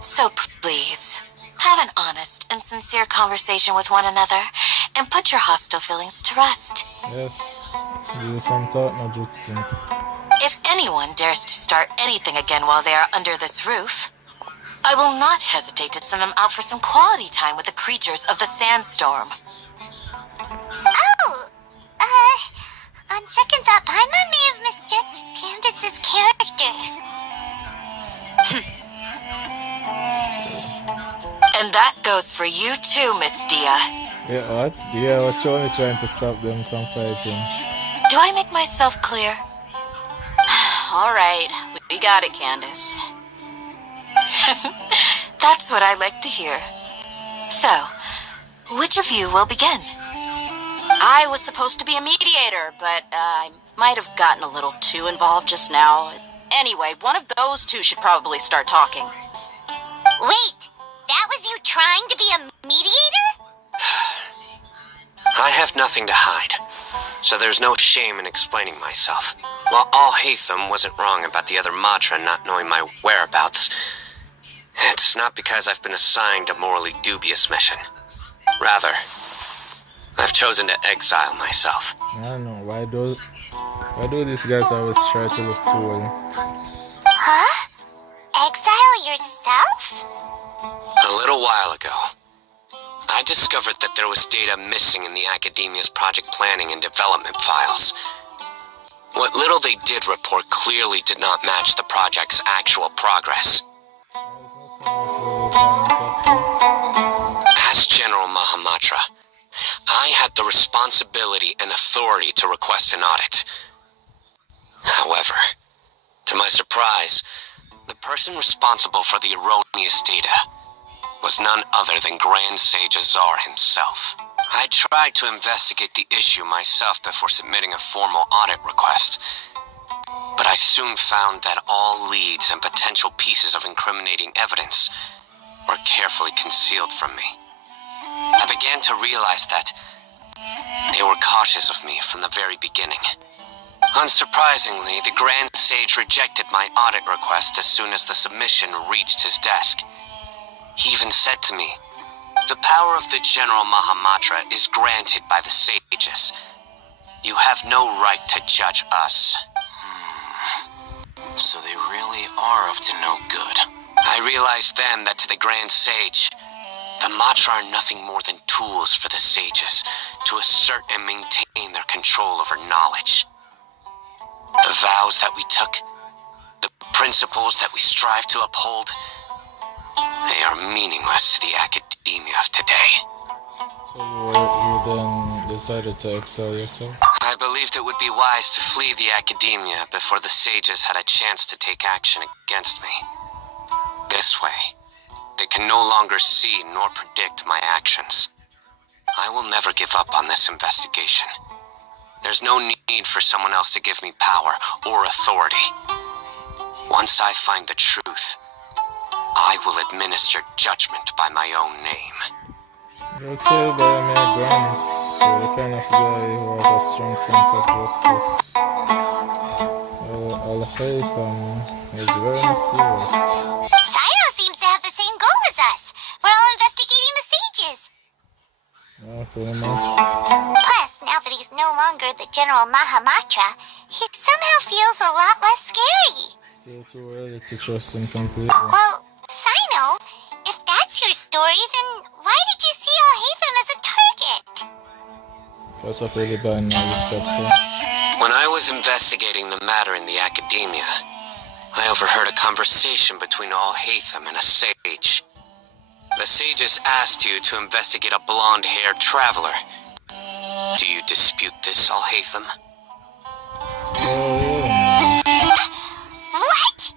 So please, have an honest and sincere conversation with one another, and put your hostile feelings to rest. Yes, do some thought no jutsu. If anyone dares to start anything again while they are under this roof, I will not hesitate to send them out for some quality time with the creatures of the sandstorm. Oh, on second thought, Paimon may have misjudged Candace's character. And that goes for you too, Miss Dia. Yeah, what? Yeah, I was only trying to stop them from fighting. Do I make myself clear? Alright, we got it, Candace. That's what I like to hear. So, which of you will begin? I was supposed to be a mediator, but I might have gotten a little too involved just now. Anyway, one of those two should probably start talking. Wait, that was you trying to be a mediator? I have nothing to hide, so there's no shame in explaining myself. While Alhaitham wasn't wrong about the other Matra not knowing my whereabouts, it's not because I've been assigned a morally dubious mission. Rather, I've chosen to exile myself. I don't know, why do these guys always try to look cool? Huh? Exile yourself? A little while ago, I discovered that there was data missing in the Academia's project planning and development files. What little they did report clearly did not match the project's actual progress. As General Mahamatra, I had the responsibility and authority to request an audit. However, to my surprise, the person responsible for the erroneous data was none other than Grand Sage Azar himself. I tried to investigate the issue myself before submitting a formal audit request, but I soon found that all leads and potential pieces of incriminating evidence were carefully concealed from me. I began to realize that they were cautious of me from the very beginning. Unsurprisingly, the Grand Sage rejected my audit request as soon as the submission reached his desk. He even said to me, "The power of the General Mahamatra is granted by the sages. You have no right to judge us." So they really are up to no good. I realized then that to the Grand Sage, the Matra are nothing more than tools for the sages to assert and maintain their control over knowledge. The vows that we took, the principles that we strive to uphold, they are meaningless to the academia of today. So you then decided to exile yourself? I believed it would be wise to flee the academia before the sages had a chance to take action against me. This way, they can no longer see nor predict my actions. I will never give up on this investigation. There's no need for someone else to give me power or authority. Once I find the truth, I will administer judgment by my own name. You're told by a mere glance, you're the kind of guy who has a strong sense of justice. Alhaitham is very mysterious. Sino seems to have the same goal as us. We're all investigating the sages. Yeah, pretty much. Plus, now that he's no longer the General Mahamatra, he somehow feels a lot less scary. Still too early to trust him completely. Well, Sino, if that's your story, then why did you see Alhaitham as a target? Because of really bad knowledge capsule. When I was investigating the matter in the academia, I overheard a conversation between Alhaitham and a sage. The sages asked you to investigate a blonde-haired traveler. Do you dispute this, Alhaitham? Oh, yeah. What?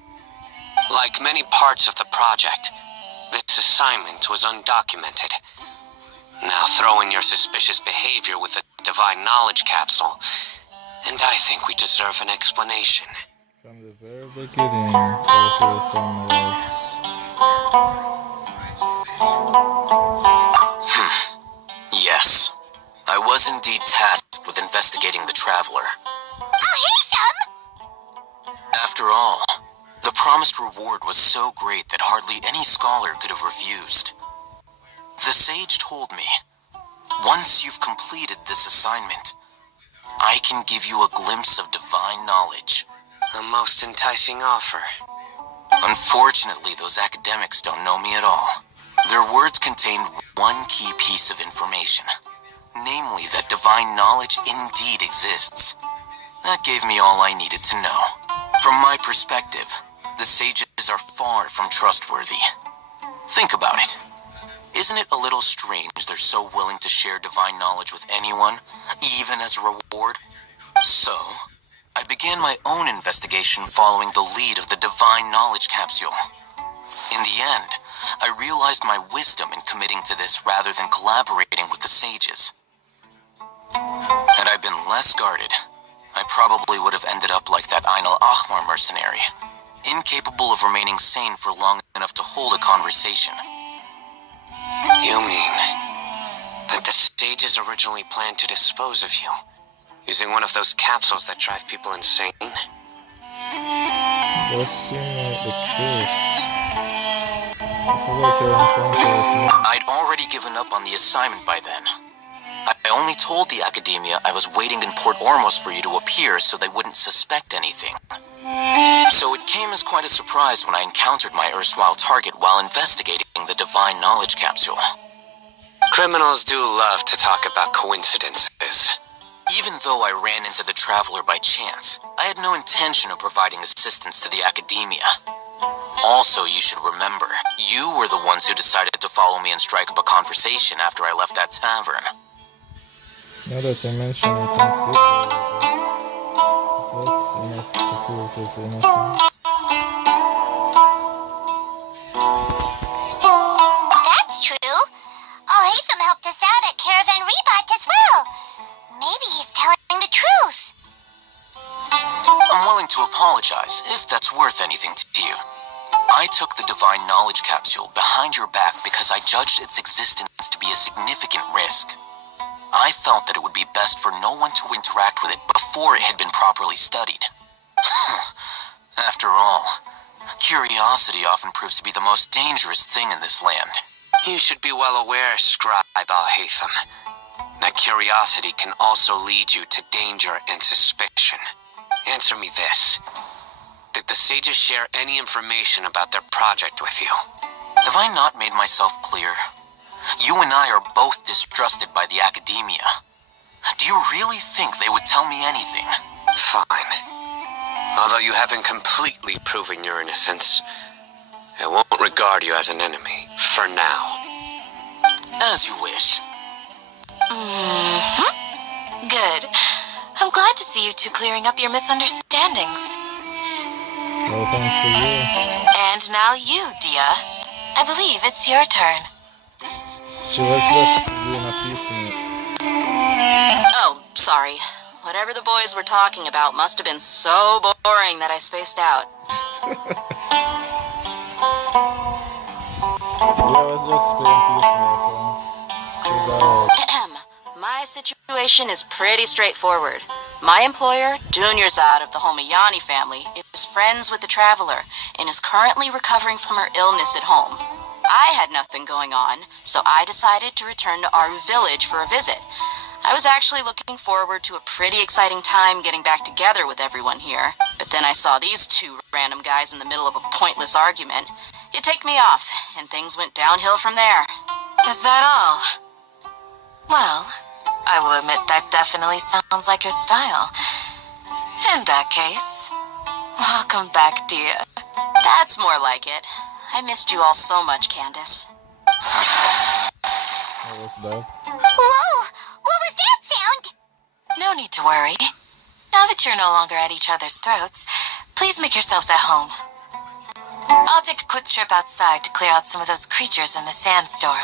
Like many parts of the project, this assignment was undocumented. Now throw in your suspicious behavior with the divine knowledge capsule, and I think we deserve an explanation. From the very beginning, Alhaitham was... was indeed tasked with investigating the Traveler. I'll hate them! After all, the promised reward was so great that hardly any scholar could have refused. The sage told me, once you've completed this assignment, I can give you a glimpse of divine knowledge. A most enticing offer. Unfortunately, those academics don't know me at all. Their words contained one key piece of information, namely that divine knowledge indeed exists. That gave me all I needed to know. From my perspective, the sages are far from trustworthy. Think about it. Isn't it a little strange they're so willing to share divine knowledge with anyone, even as a reward? So, I began my own investigation following the lead of the divine knowledge capsule. In the end, I realized my wisdom in committing to this rather than collaborating with the sages. Had I been less guarded, I probably would have ended up like that Ainul Ahmar mercenary, incapable of remaining sane for long enough to hold a conversation. You mean that the sages originally planned to dispose of you, using one of those capsules that drive people insane? Was the curse? It's a later encounter with me. I'd already given up on the assignment by then. I only told the Academia I was waiting in Port Ormos for you to appear so they wouldn't suspect anything. So it came as quite a surprise when I encountered my erstwhile target while investigating the Divine Knowledge Capsule. Criminals do love to talk about coincidences. Even though I ran into the Traveler by chance, I had no intention of providing assistance to the Academia. Also, you should remember, you were the ones who decided to follow me and strike up a conversation after I left that tavern. Now that I mention it, I'm still worried about. Is that enough to prove his innocence? That's true. Alhaitham helped us out at Caravan Rebot as well. Maybe he's telling the truth. I'm willing to apologize, if that's worth anything to you. I took the Divine Knowledge Capsule behind your back because I judged its existence to be a significant risk. I felt that it would be best for no one to interact with it before it had been properly studied. After all, curiosity often proves to be the most dangerous thing in this land. You should be well aware, Scribe Alhaitham, that curiosity can also lead you to danger and suspicion. Answer me this. Did the sages share any information about their project with you? Have I not made myself clear? You and I are both distrusted by the Academia. Do you really think they would tell me anything? Fine. Although you haven't completely proven your innocence, I won't regard you as an enemy, for now. As you wish. Good. I'm glad to see you two clearing up your misunderstandings. Well, thanks to you. And now you, Dia. I believe it's your turn. She was just being a peacemaker. Oh, sorry. Whatever the boys were talking about must have been so boring that I spaced out. Yeah, I was just being peacemaker. It was alright. My situation is pretty straightforward. My employer, Dunyarzad of the Holmayani family, is friends with the Traveler and is currently recovering from her illness at home. I had nothing going on, so I decided to return to Aru village for a visit. I was actually looking forward to a pretty exciting time getting back together with everyone here, but then I saw these two random guys in the middle of a pointless argument. It ticked me off, and things went downhill from there. Is that all? Well, I will admit that definitely sounds like your style. In that case, welcome back, Dia. That's more like it. I missed you all so much, Candace. What was that? Whoa! What was that sound? No need to worry. Now that you're no longer at each other's throats, please make yourselves at home. I'll take a quick trip outside to clear out some of those creatures in the sandstorm.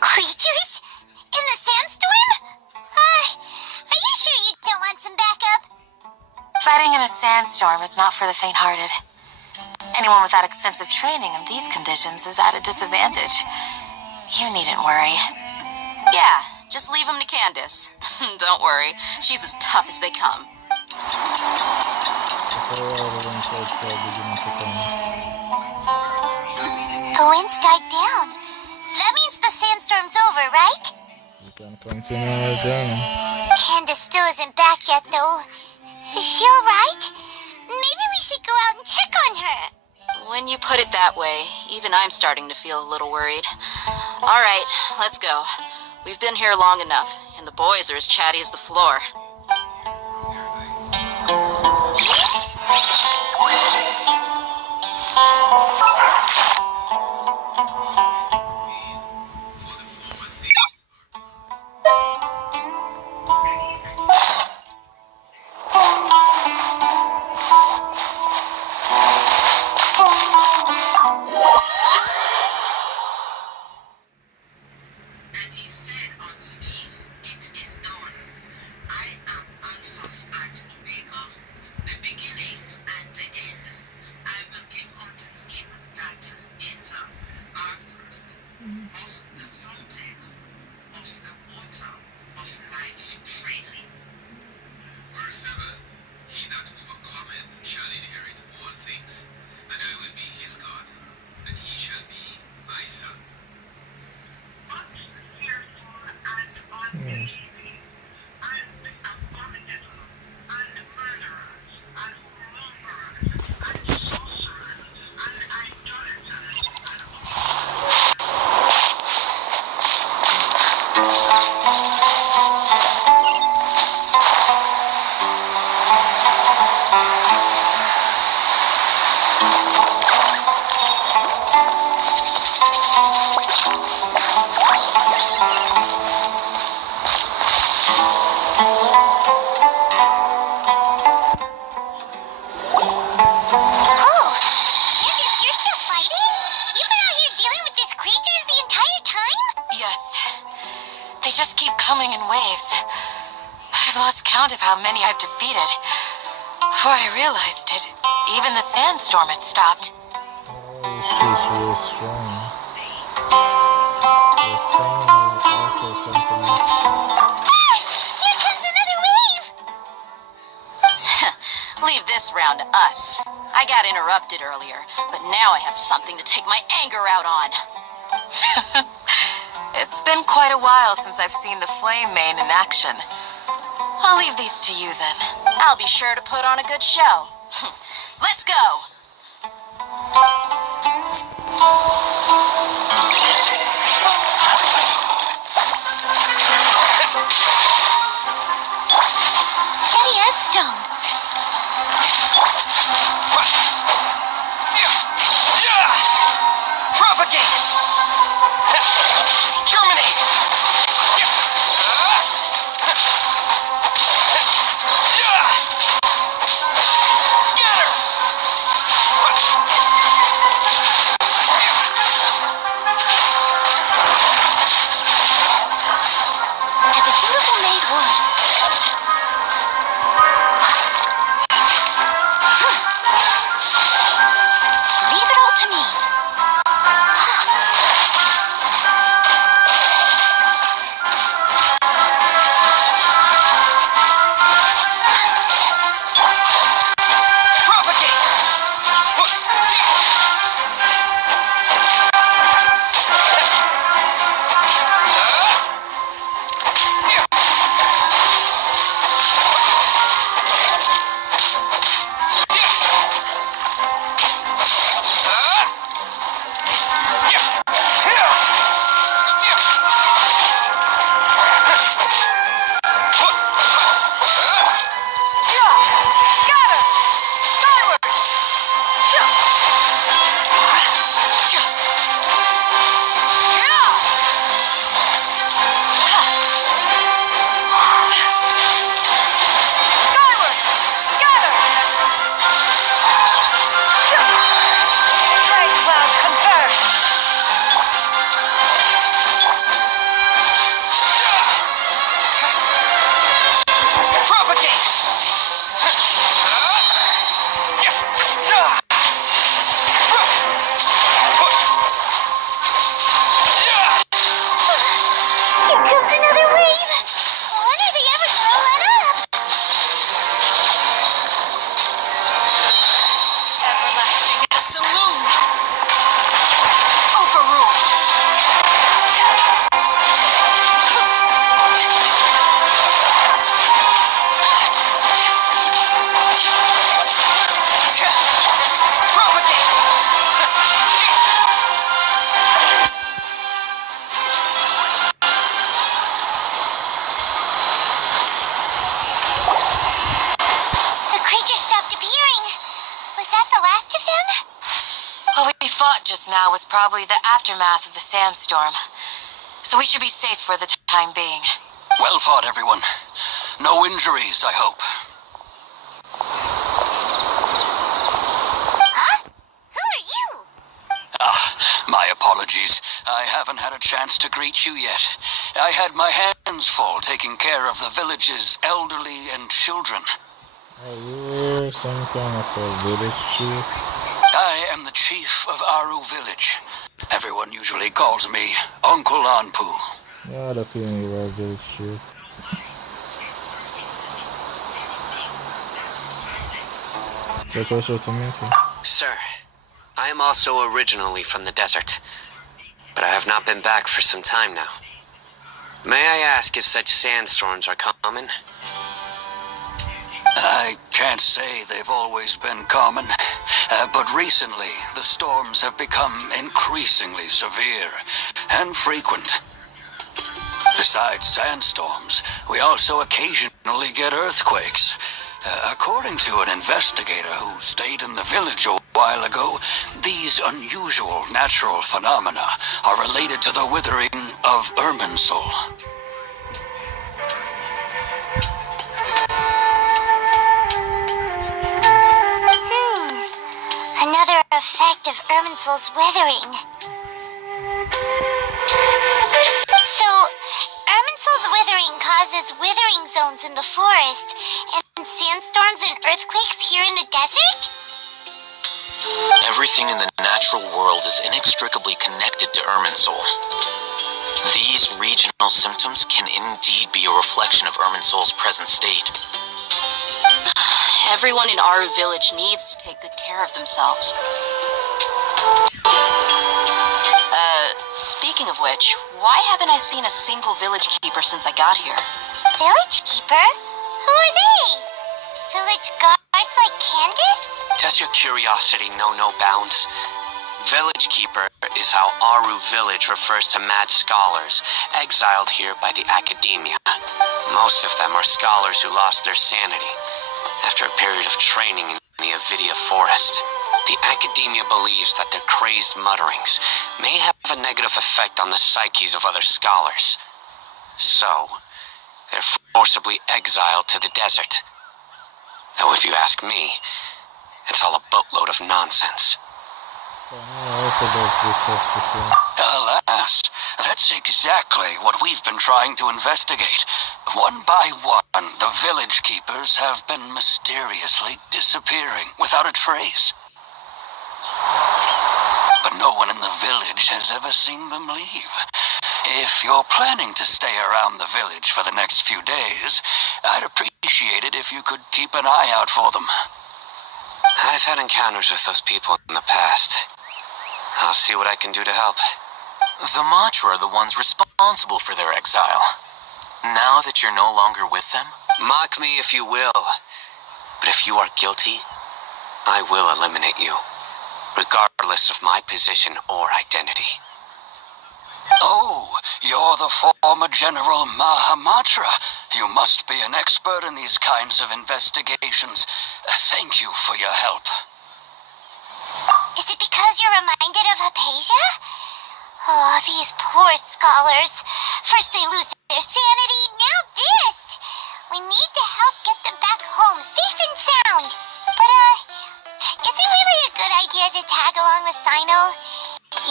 Creatures? In the sandstorm? Are you sure you don't want some backup? Fighting in a sandstorm is not for the faint-hearted. Anyone without extensive training in these conditions is at a disadvantage. You needn't worry. Yeah, Just leave them to Candace. Don't worry, she's as tough as they come. The winds died down. That means the sandstorm's over, right? We can continue our journey. Candace still isn't back yet, though. Is she alright? Maybe we should go out and check on her. When you put it that way, even I'm starting to feel a little worried. All right, let's go. We've been here long enough, and the boys are as chatty as the floor. Of how many I've defeated. Before I realized it, even the sandstorm had stopped. Oh, she's really strong. The storm is also something else. Hey! Here comes another wave! Leave this round to us. I got interrupted earlier, but now I have something to take my anger out on. It's been quite a while since I've seen the flame main in action. I'll leave these to you then. I'll be sure to put on a good show. Let's go! Steady as stone. Propagate! Terminate! Scatter! As a beautiful maid would. Leave it all to me. just now was probably the aftermath of the sandstorm. So we should be safe for the time being. Well fought, everyone. No injuries, I hope. Huh? Who are you? My apologies. I haven't had a chance to greet you yet. I had my hands full taking care of the village's elderly and children. Oh, you're some kind of a village chief. I am the chief of Aru village. Everyone usually calls me Uncle Anpu. Yeah, I had a feeling you were a village chief. So pleasure to meet you. Sir, I am also originally from the desert, but I have not been back for some time now. May I ask if such sandstorms are common? I can't say they've always been common, but recently the storms have become increasingly severe and frequent. Besides sandstorms, we also occasionally get earthquakes. According to an investigator who stayed in the village a while ago, these unusual natural phenomena are related to the withering of Irminsul. Another effect of Irminsul's withering. So, Irminsul's withering causes withering zones in the forest, and sandstorms and earthquakes here in the desert? Everything in the natural world is inextricably connected to Irminsul. These regional symptoms can indeed be a reflection of Irminsul's present state. Everyone in Aru village needs to take good care of themselves. Speaking of which, why haven't I seen a single village keeper since I got here? Village keeper? Who are they? Village guards like Candace? Does your curiosity know no bounds? Village Keeper is how Aru village refers to mad scholars, exiled here by the academia. Most of them are scholars who lost their sanity after a period of training in the Avidia forest. The academia believes that their crazed mutterings may have a negative effect on the psyches of other scholars. So, they're forcibly exiled to the desert. Though if you ask me, it's all a boatload of nonsense. Alas, that's exactly what we've been trying to investigate. One by one, the village keepers have been mysteriously disappearing without a trace. But no one in the village has ever seen them leave. If you're planning to stay around the village for the next few days, I'd appreciate it if you could keep an eye out for them. I've had encounters with those people in the past. I'll see what I can do to help. The Matra are the ones responsible for their exile. Now that you're no longer with them? Mock me if you will, but if you are guilty, I will eliminate you, regardless of my position or identity. Oh, you're the former General Mahamatra. You must be an expert in these kinds of investigations. Thank you for your help. Is it because you're reminded of Hypatia? Oh, these poor scholars. First they lose their sanity, now this! We need to help get them back home, safe and sound. But, is it really a good idea to tag along with Sino?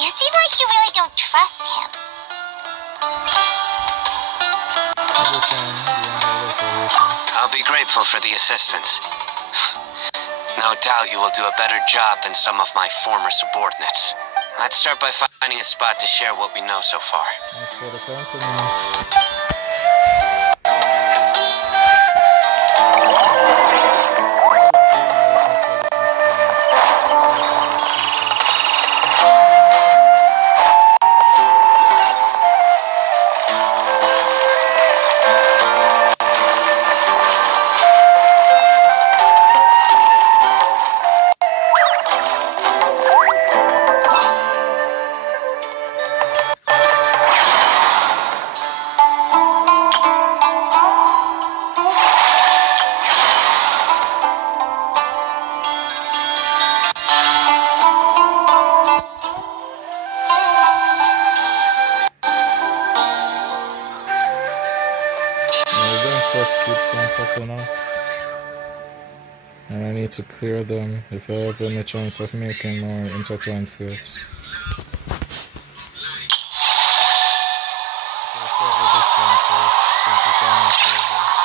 You seem like you really don't trust him. I'll be grateful for the assistance. No doubt you will do a better job than some of my former subordinates. Let's start by finding a spot to share what we know so far. Thanks for the compliment. quests keeps on popping up. And I need to clear them if I have any chance of making more intertwined fields. I'll start with this one first, since it's almost over.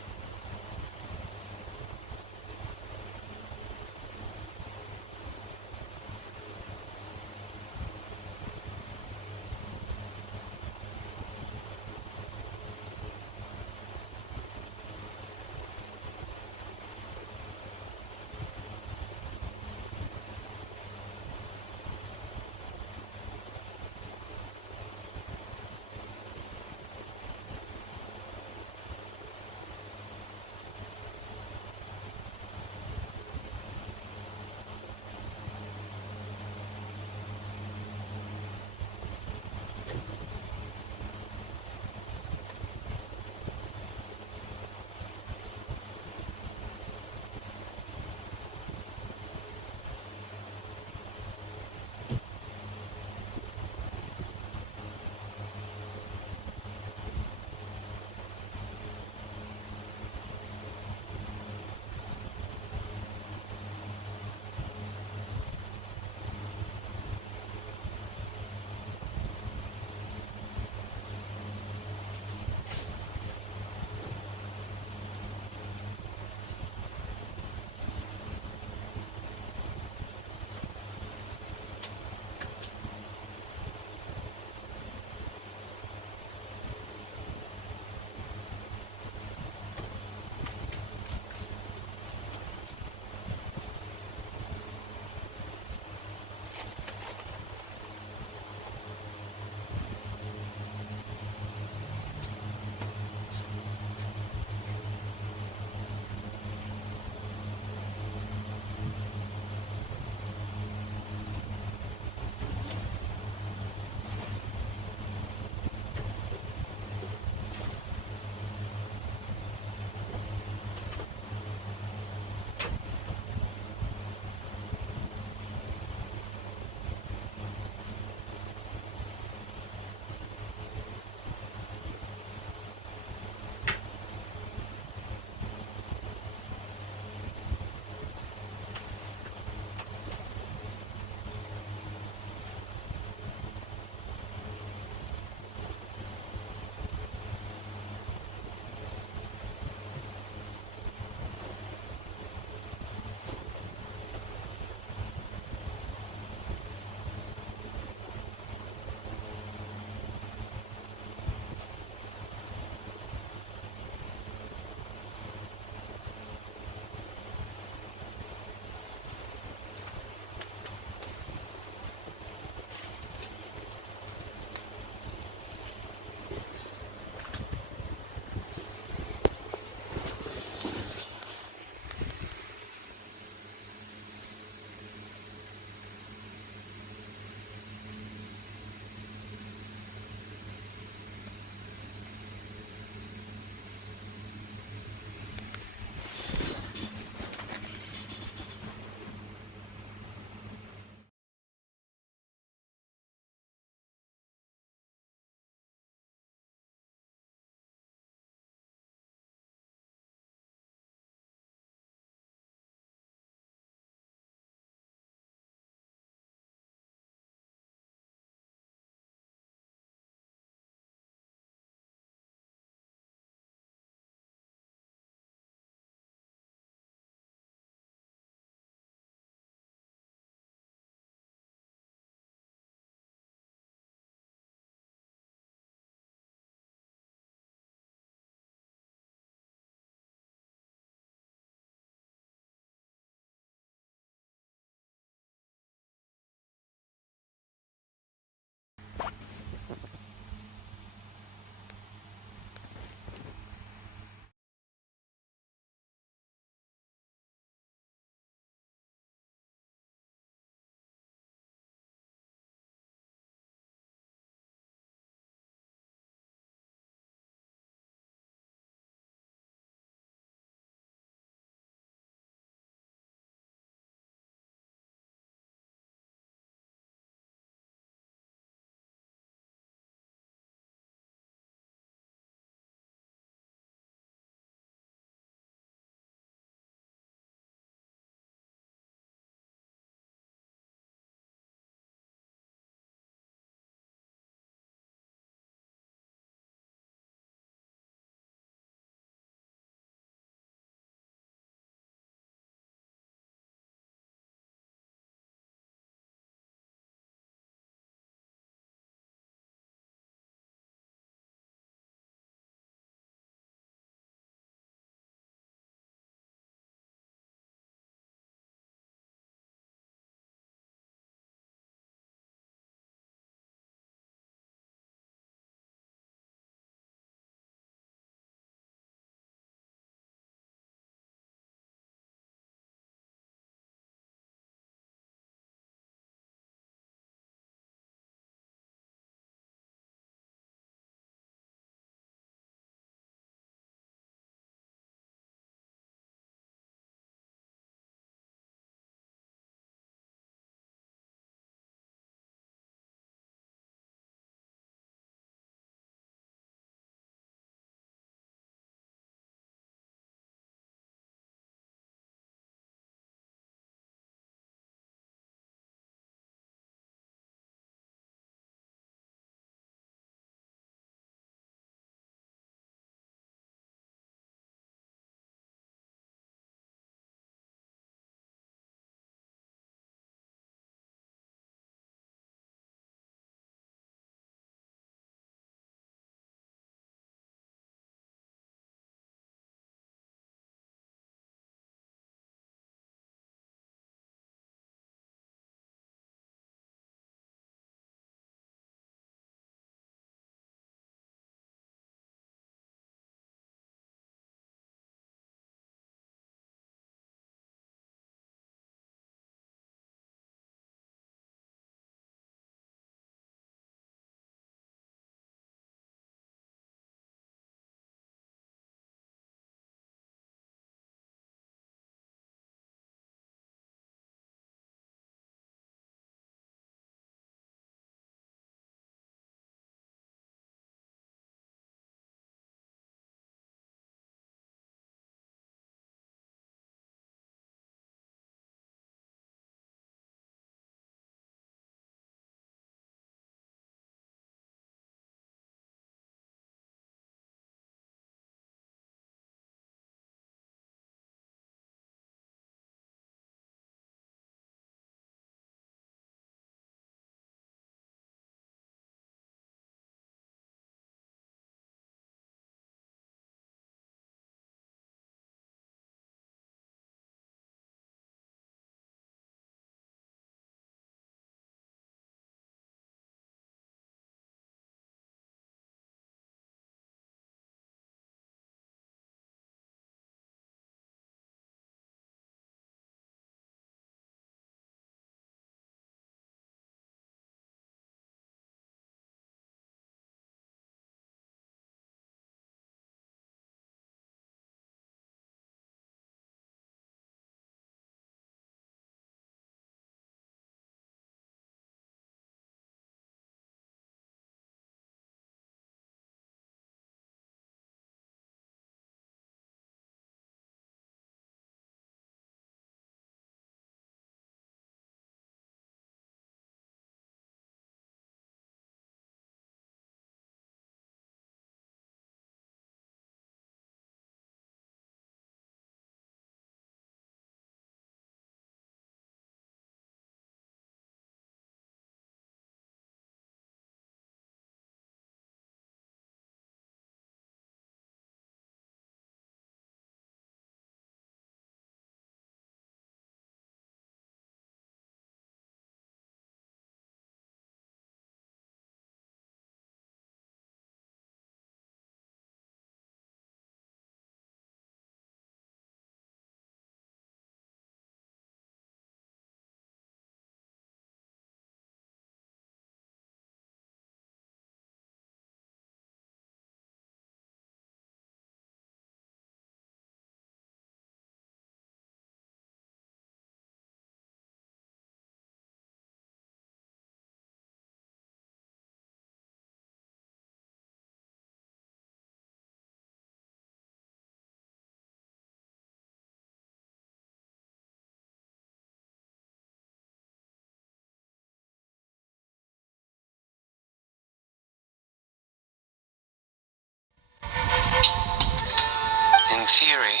theory,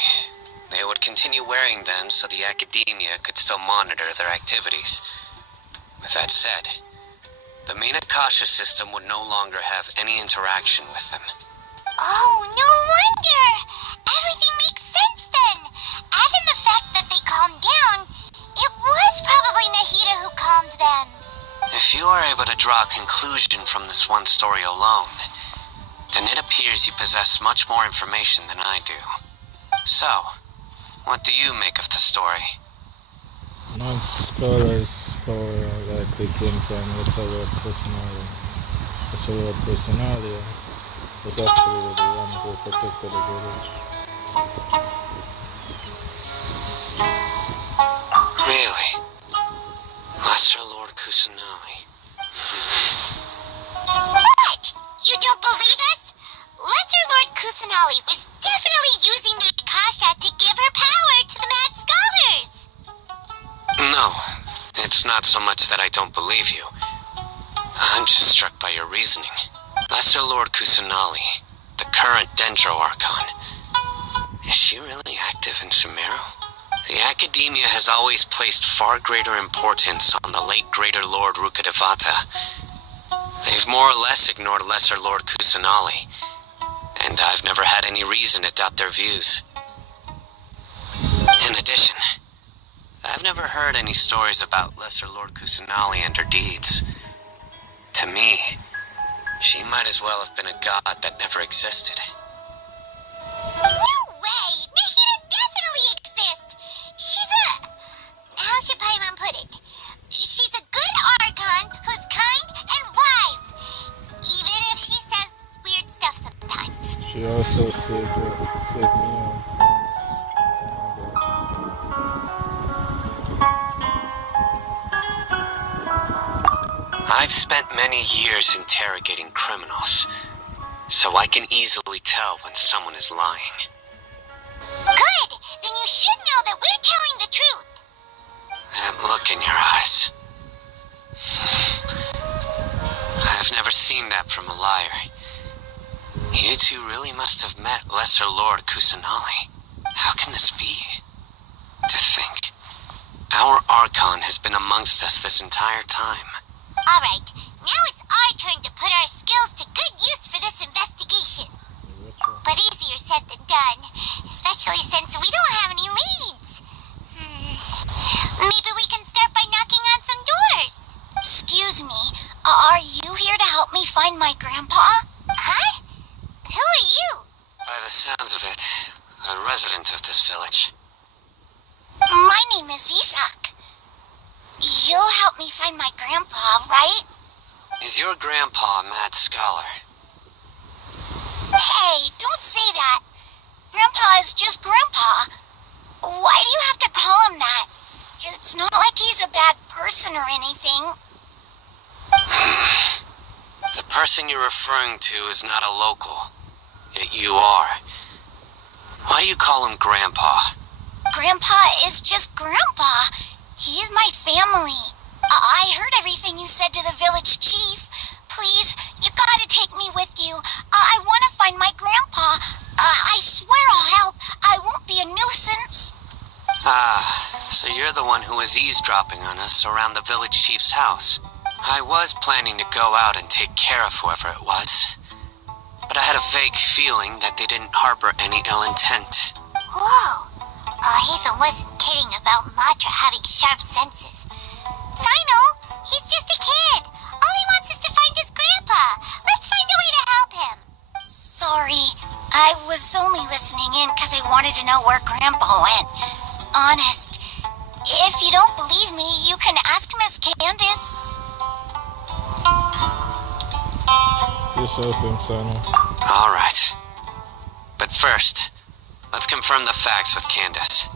they would continue wearing them so the academia could still monitor their activities. With that said, the main Akasha system would no longer have any interaction with them. Oh, no wonder! Everything makes sense then! Add in the fact that they calmed down, it was probably Nahida who calmed them. If you are able to draw a conclusion from this one story alone, then it appears you possess much more information than I do. So, what do you make of the story? Non-scholars power likely came from Lesser Lord Personalia. Lesser Lord Personalia was actually the one who protected the village. Really? Lesser Lord Kusanali. What? You don't believe us? Lesser Lord Kusanali was definitely using the Akasha to give her power to the Mad Scholars! No, it's not so much that I don't believe you. I'm just struck by your reasoning. Lesser Lord Kusanali, the current Dendro Archon. Is she really active in Sumeru? The Academia has always placed far greater importance on the late Greater Lord Rukkhadevata. They've more or less ignored Lesser Lord Kusanali, and I've never had any reason to doubt their views. In addition, I've never heard any stories about Lesser Lord Kusanali and her deeds. To me, she might as well have been a god that never existed. No way! Nahida definitely exists! She's a... how should Paimon put it? She's a good Archon who's kind and wise. Even if she says weird stuff sometimes. She also saved me on I've spent many years interrogating criminals, so I can easily tell when someone is lying. Good! Then you should know that we're telling the truth. That look in your eyes. I've never seen that from a liar. You two really must have met Lesser Lord Kusanali. How can this be? To think, our Archon has been amongst us this entire time. Alright, now it's our turn to put our skills to good use for this investigation. But easier said than done, especially since we don't have any leads. Maybe we can start by knocking on some doors. Excuse me, are you here to help me find my grandpa? Huh? Who are you? By the sounds of it, a resident of this village. My name is Isak. You'll help me find my grandpa, right? Is your grandpa a mad scholar? Hey, don't say that. Grandpa is just Grandpa. Why do you have to call him that? It's not like he's a bad person or anything. The person you're referring to is not a local, yet you are. Why do you call him Grandpa? Grandpa is just Grandpa. He's my family. I heard everything you said to the village chief. Please, you gotta take me with you. I want to find my grandpa. I swear I'll help. I won't be a nuisance. Ah, so you're the one who was eavesdropping on us around the village chief's house. I was planning to go out and take care of whoever it was, but I had a vague feeling that they didn't harbor any ill intent. Whoa. Hazel wasn't kidding about Matra having sharp senses. Sino, he's just a kid. All he wants is to find his grandpa. Let's find a way to help him. Sorry, I was only listening in because I wanted to know where Grandpa went. Honest, if you don't believe me, you can ask Miss Candace. Just help him, Sano. All right. But first, let's confirm the facts with Candace.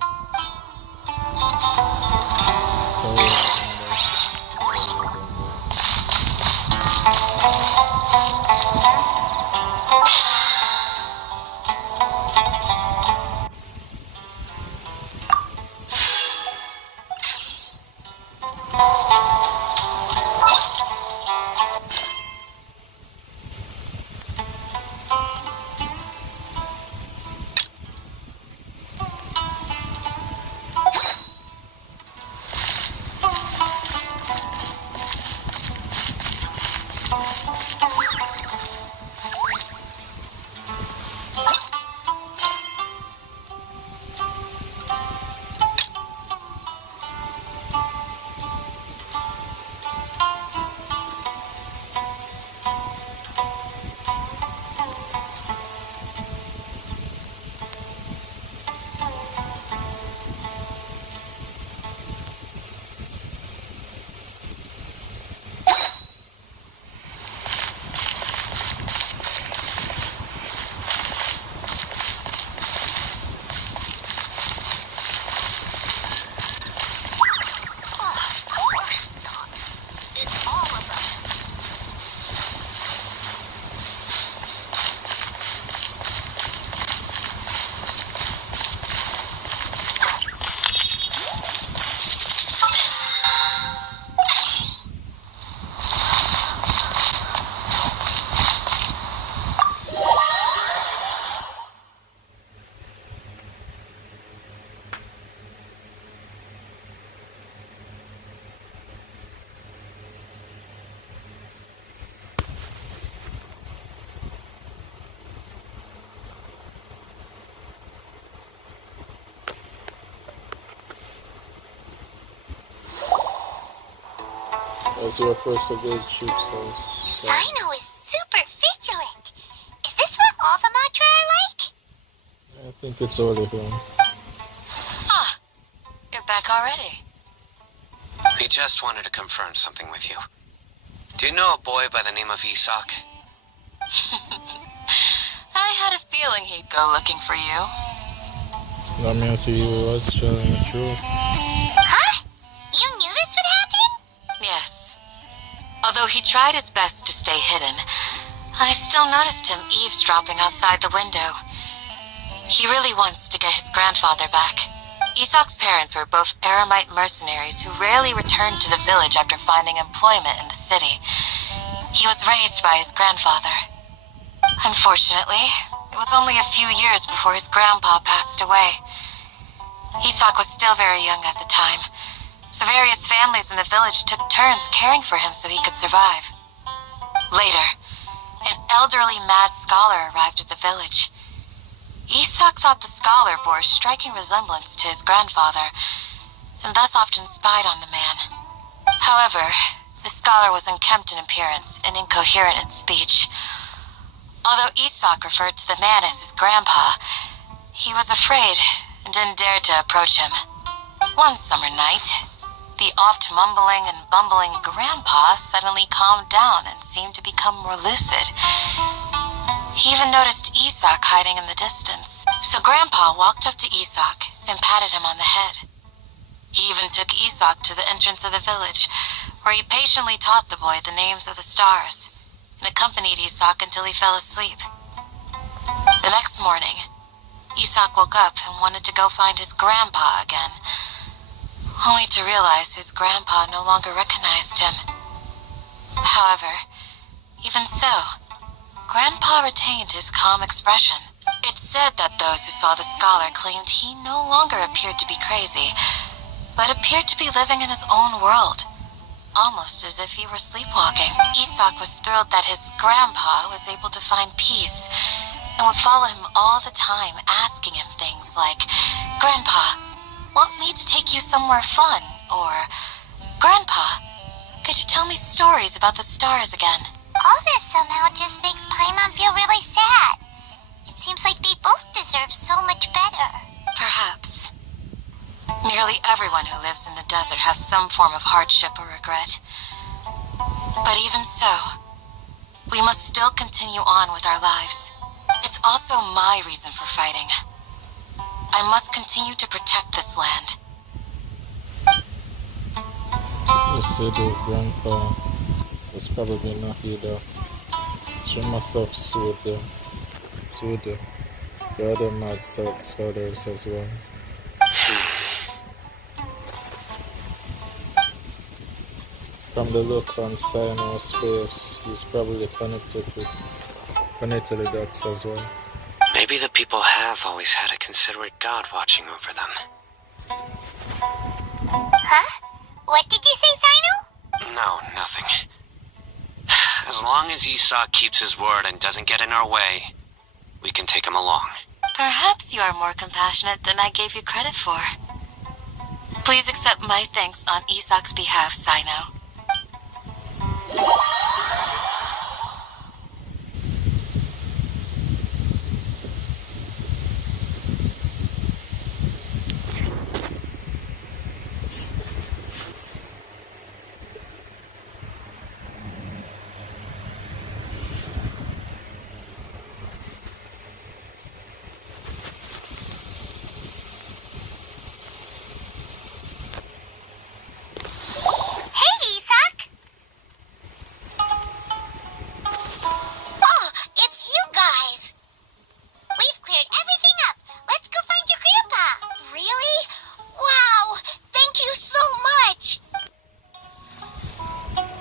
As you approach the village chief's house. Sino is super vigilant. Is this what all the Matra are like? I think it's all of them. Ah, you're back already. We just wanted to confirm something with you. Do you know a boy by the name of Isak? I had a feeling he'd go looking for you. That means he was telling the truth. Huh? You knew this would happen? Yes. Although he tried his best to stay hidden, I still noticed him eavesdropping outside the window. He really wants to get his grandfather back. Isak's parents were both Aramite mercenaries who rarely returned to the village after finding employment in the city. He was raised by his grandfather. Unfortunately, it was only a few years before his grandpa passed away. Isak was still very young at the time, so various families in the village took turns caring for him so he could survive. Later, an elderly mad scholar arrived at the village. Isak thought the scholar bore a striking resemblance to his grandfather, and thus often spied on the man. However, the scholar was unkempt in appearance and incoherent in speech. Although Isak referred to the man as his grandpa, he was afraid and didn't dare to approach him. One summer night, the oft mumbling and bumbling grandpa suddenly calmed down and seemed to become more lucid. He even noticed Isak hiding in the distance, so Grandpa walked up to Isak and patted him on the head. He even took Isak to the entrance of the village, where he patiently taught the boy the names of the stars, and accompanied Isak until he fell asleep. The next morning, Isak woke up and wanted to go find his grandpa again, only to realize his grandpa no longer recognized him. However, even so, Grandpa retained his calm expression. It's said that those who saw the scholar claimed he no longer appeared to be crazy, but appeared to be living in his own world, almost as if he were sleepwalking. Isak was thrilled that his grandpa was able to find peace, and would follow him all the time, asking him things like, "Grandpa, want me to take you somewhere fun?" Or, "Grandpa, could you tell me stories about the stars again?" All this somehow just makes Paimon feel really sad. It seems like they both deserve so much better. Perhaps. Nearly everyone who lives in the desert has some form of hardship or regret. But even so, we must still continue on with our lives. It's also my reason for fighting. I must continue to protect this land. You said that Grandpa was probably not here though. She must have sued the other mad scholars as well. From the look on Sino's face, he's probably connected to the dots as well. Maybe the people have always had a considerate god watching over them. Huh? What did you say, Sino? No, nothing. As long as Isak keeps his word and doesn't get in our way, we can take him along. Perhaps you are more compassionate than I gave you credit for. Please accept my thanks on Isak's behalf, Sino.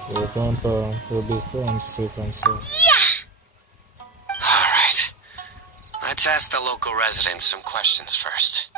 Your grandpa will be found safe and sound. Alright. Let's ask the local residents some questions first.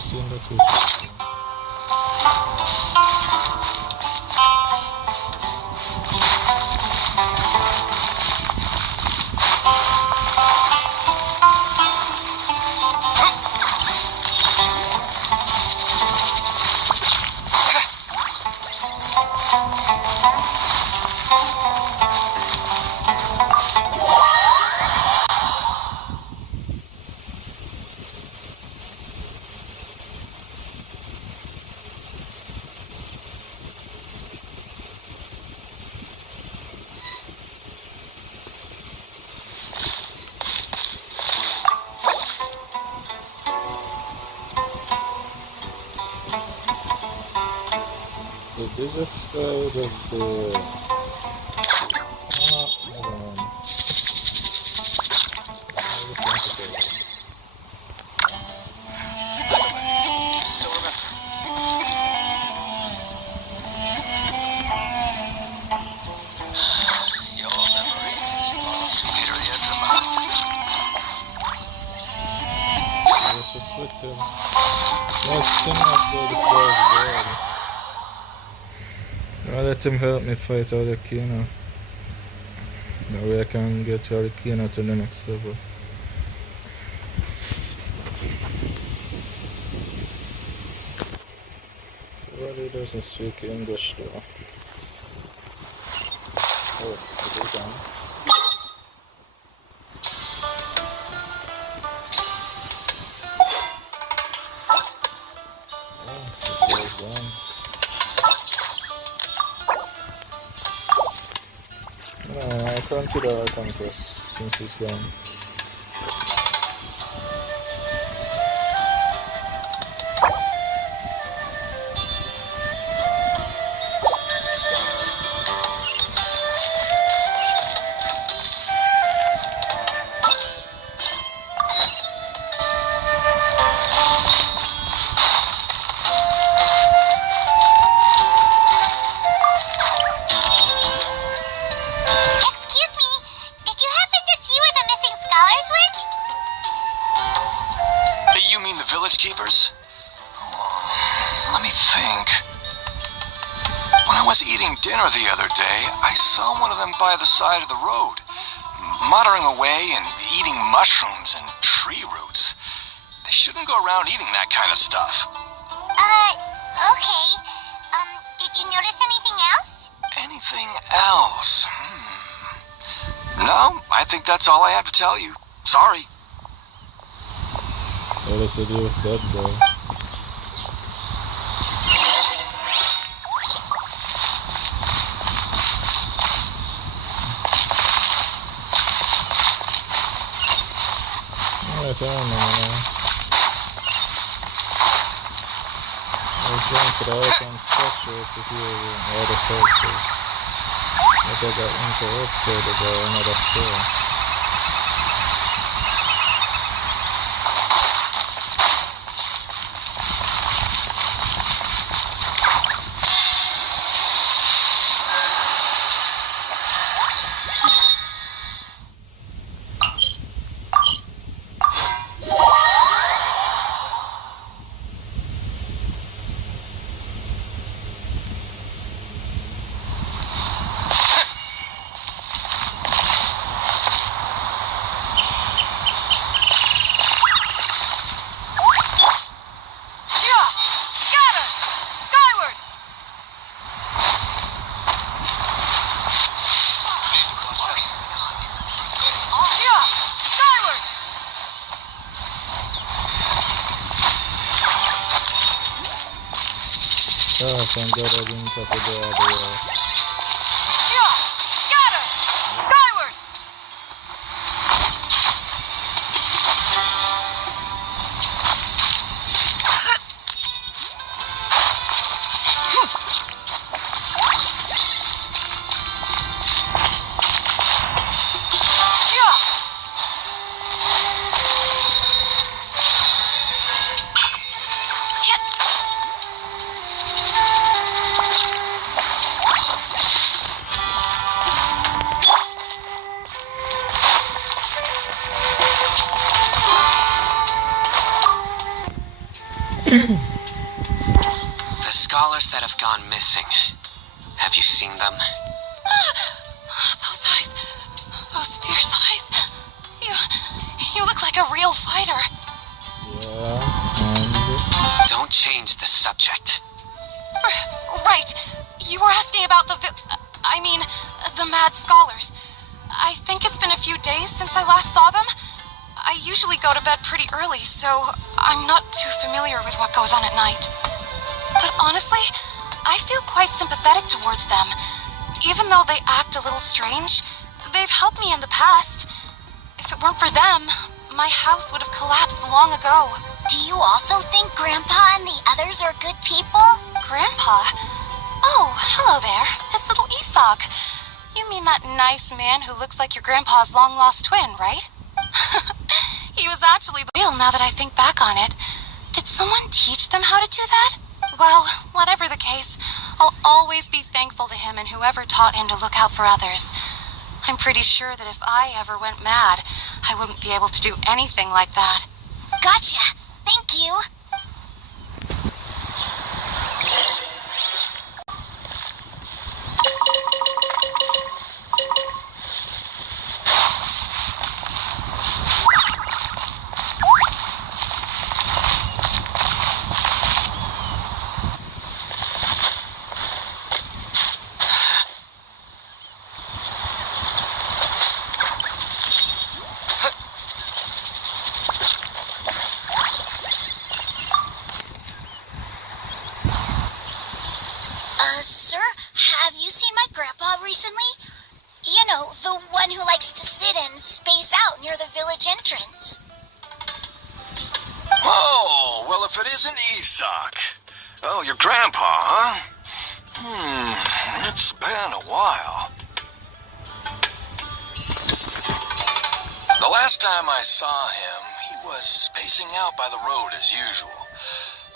Seen that too. Did they just never mind. I'll let him help me fight Archon. That way I can get Archon to the next level. Really doesn't speak English though. Oh, is it done? I can't see the Archon first, since he's gone. village keepers? Oh, let me think. When I was eating dinner the other day, I saw one of them by the side of the road, muttering away and eating mushrooms and tree roots. They shouldn't go around eating that kind of stuff. Okay. Did you notice anything else? Anything else? No, I think that's all I have to tell you. Sorry. What does it do with that guy? Alright, I don't know, man. I was going to the Archon structure to hear all the characters. But I got interrupted by another floor. Oh, thank God I didn't have to go all the way. Scatter! Skyward! The scholars that have gone missing. Have you seen them? Those eyes. Those fierce eyes. You look like a real fighter. Yeah, and... Don't change the subject. Right. You were asking about the the mad scholars. I think it's been a few days since I last saw them. I usually go to bed pretty early, so I'm not too familiar with what goes on at night. But honestly, I feel quite sympathetic towards them. Even though they act a little strange, they've helped me in the past. If it weren't for them, my house would have collapsed long ago. Do you also think Grandpa and the others are good people? Grandpa? Oh, hello there. It's little Isak. You mean that nice man who looks like your grandpa's long-lost twin, right? He was actually real now that I think back on it. Did someone teach them how to do that? Well, whatever the case, I'll always be thankful to him and whoever taught him to look out for others. I'm pretty sure that if I ever went mad, I wouldn't be able to do anything like that. Gotcha. Thank you. Sir, have you seen my grandpa recently? You know, the one who likes to sit and space out near the village entrance. Oh, well, if it isn't Isak. Oh, your grandpa, huh? It's been a while. The last time I saw him, he was spacing out by the road as usual.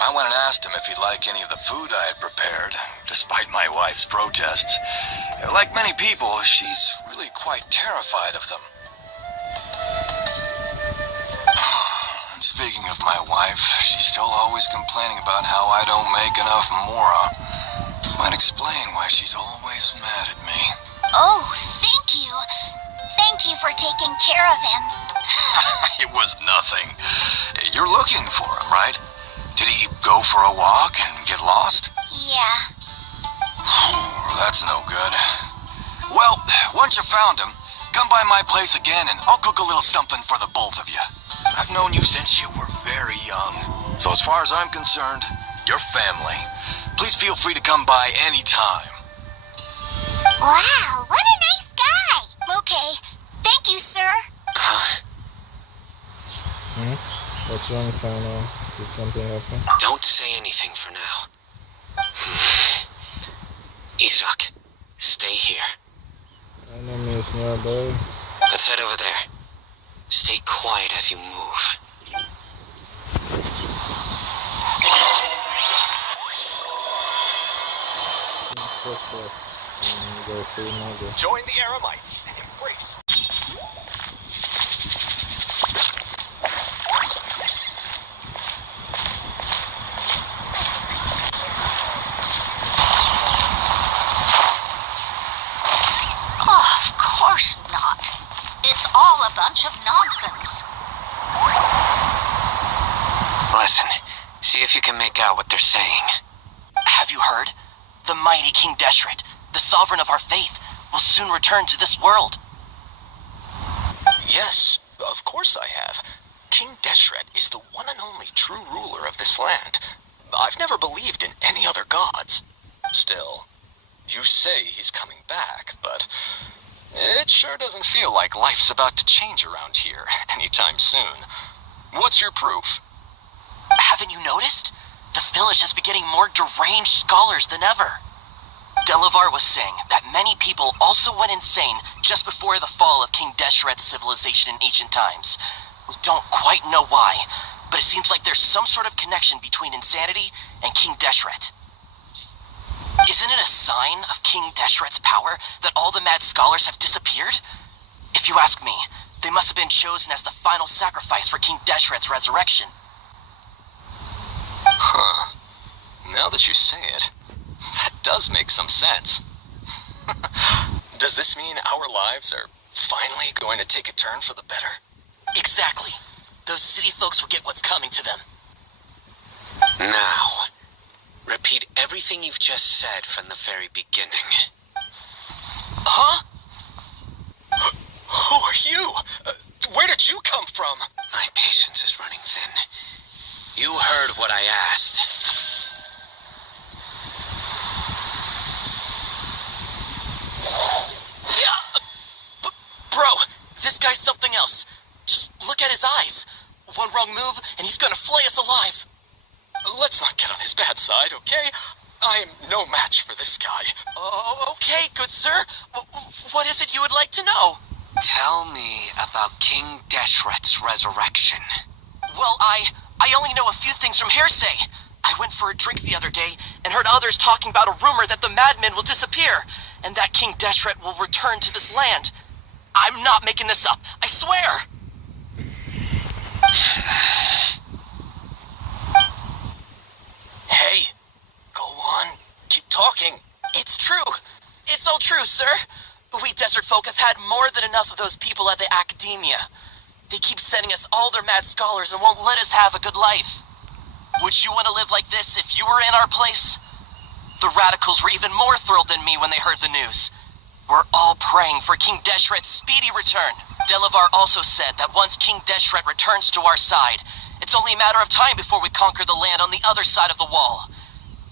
I went and asked him if he'd like any of the food I had prepared, despite my wife's protests. Like many people, she's really quite terrified of them. Speaking of my wife, she's still always complaining about how I don't make enough Mora. Might explain why she's always mad at me. Oh, thank you. Thank you for taking care of him. It was nothing. You're looking for him, right? Did he go for a walk and get lost? Yeah. That's no good. Well, once you found him, come by my place again and I'll cook a little something for the both of you. I've known you since you were very young. So as far as I'm concerned, you're family. Please feel free to come by anytime. Wow, what a nice guy. Okay, thank you, sir. What's wrong, Sana? Did something happen? Don't say anything for now. Isak, stay here. Enemy is nearby. Let's head over there. Stay quiet as you move. Join the Aramites and embrace. Oh, of course not. It's all a bunch of nonsense. Listen, see if you can make out what they're saying. Have you heard? The mighty King Deshret, the sovereign of our faith, will soon return to this world. Yes, of course I have. King Deshret is the one and only true ruler of this land. I've never believed in any other gods. Still, you say he's coming back, but it sure doesn't feel like life's about to change around here anytime soon. What's your proof? Haven't you noticed? The village has been getting more deranged scholars than ever. Delavar was saying that many people also went insane just before the fall of King Deshret's civilization in ancient times. We don't quite know why, but it seems like there's some sort of connection between insanity and King Deshret. Isn't it a sign of King Deshret's power that all the mad scholars have disappeared? If you ask me, they must have been chosen as the final sacrifice for King Deshret's resurrection. Huh. Now that you say it, that does make some sense. Does this mean our lives are finally going to take a turn for the better? Exactly. Those city folks will get what's coming to them. Now, repeat everything you've just said from the very beginning. Huh? Who are you? Where did you come from? My patience is running thin. You heard what I asked. Yeah. Bro, this guy's something else. Just look at his eyes. One wrong move, and he's gonna flay us alive. Let's not get on his bad side, okay? I am no match for this guy. Oh, okay, good sir. What is it you would like to know? Tell me about King Deshret's resurrection. Well, I only know a few things from hearsay. I went for a drink the other day and heard others talking about a rumor that the madmen will disappear and that King Deshret will return to this land. I'm not making this up, I swear. Hey, go on. Keep talking. It's true. It's all true, sir. We desert folk have had more than enough of those people at the academia. They keep sending us all their mad scholars and won't let us have a good life. Would you want to live like this if you were in our place? The radicals were even more thrilled than me when they heard the news. We're all praying for King Deshret's speedy return. Delavar also said that once King Deshret returns to our side, it's only a matter of time before we conquer the land on the other side of the wall.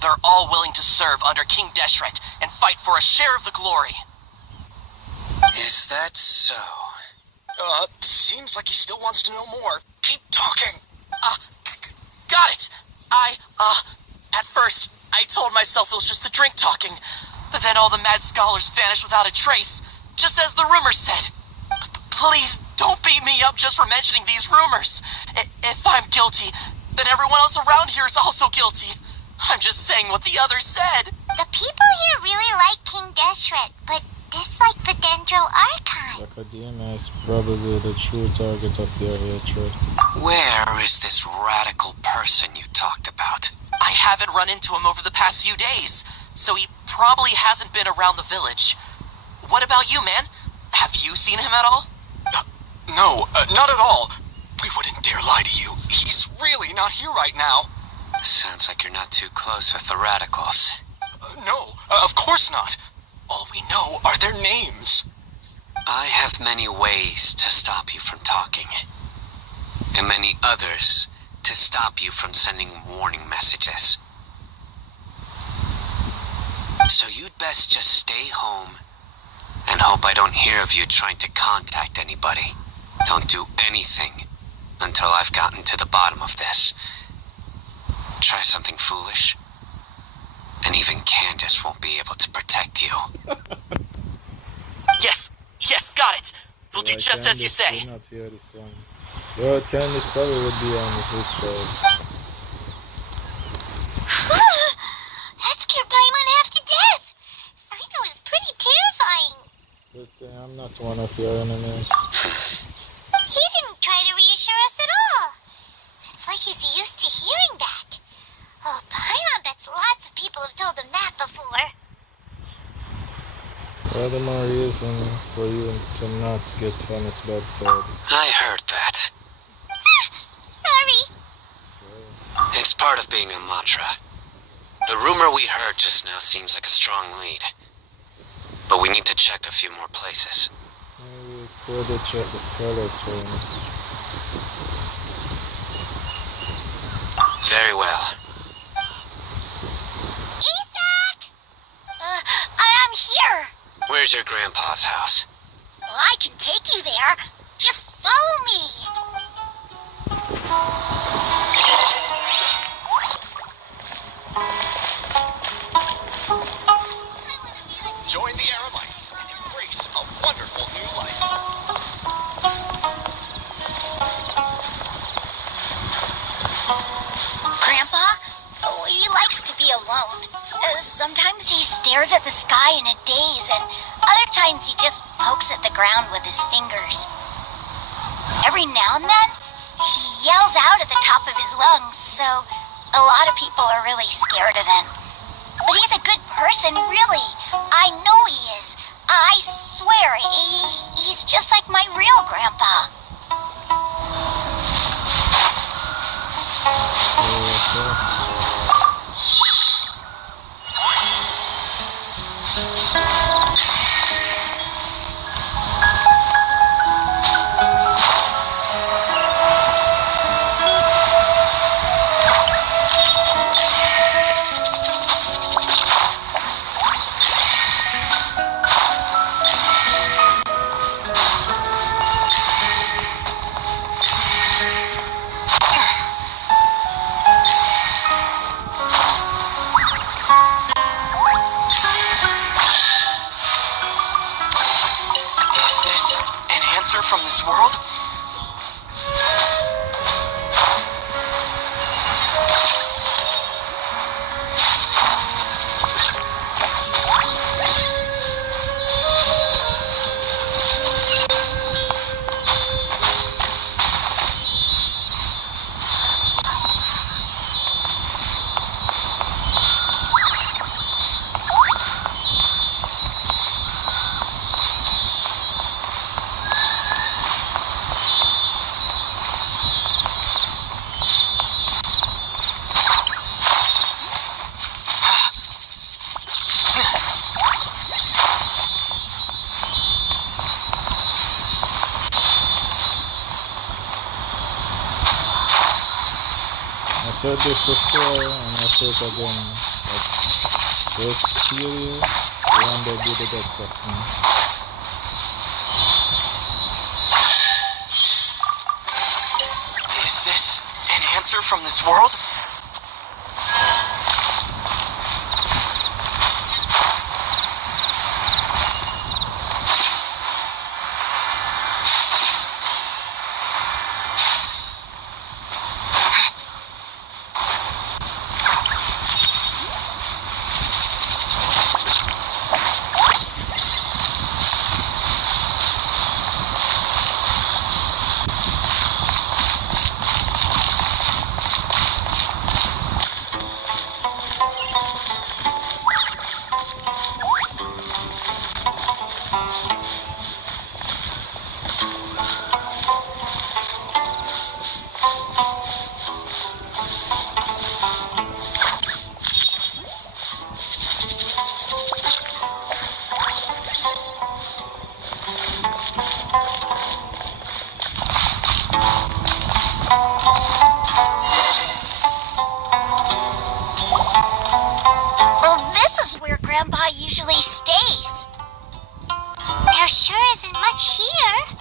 They're all willing to serve under King Deshret and fight for a share of the glory. Is that so? Seems like he still wants to know more. Keep talking. Got it. At first, I told myself it was just the drink talking, but then all the mad scholars vanished without a trace, just as the rumors said. Please, don't beat me up just for mentioning these rumors. If I'm guilty, then everyone else around here is also guilty. I'm just saying what the others said. The people here really like King Deshret, but dislike the Dendro Archon. Academia is probably the true target of their hatred. Where is this radical person you talked about? I haven't run into him over the past few days, so he probably hasn't been around the village. What about you, man? Have you seen him at all? No, not at all. We wouldn't dare lie to you. He's really not here right now. Sounds like you're not too close with the radicals. No, of course not. All we know are their names. I have many ways to stop you from talking. And many others to stop you from sending warning messages. So you'd best just stay home and hope I don't hear of you trying to contact anybody. Don't do anything until I've gotten to the bottom of this. Try something foolish, and even Candace won't be able to protect you. Yes, got it. We'll do just as you say. Did not hear this one. Well, Candace probably would be on his side. That scared Paimon half to death. Saito is pretty terrifying. But I'm not one of your enemies. He didn't try to reassure us at all. It's like he's used to hearing that. Oh, Paimon bets lots of people have told him that before. Well, the more reason for you to not get on his bad side. I heard that. Sorry. It's part of being a Matra. The rumor we heard just now seems like a strong lead. But we need to check a few more places. Maybe we could check the scholars' rooms. Very well. Isak! I'm here. Where's your grandpa's house? I can take you there. Just follow me. Join the Aramites and embrace a wonderful new life. Grandpa? Oh, he likes to be alone. Sometimes he stares at the sky in a daze, and other times he just pokes at the ground with his fingers. Every now and then, he yells out at the top of his lungs, so a lot of people are really scared of him. But he's a good person, really. I know he is. I swear, he's just like my real grandpa. From this world? I said this before and I say it again. But just heal you when they do the death button. Is this an answer from this world? Grandpa usually stays. There sure isn't much here.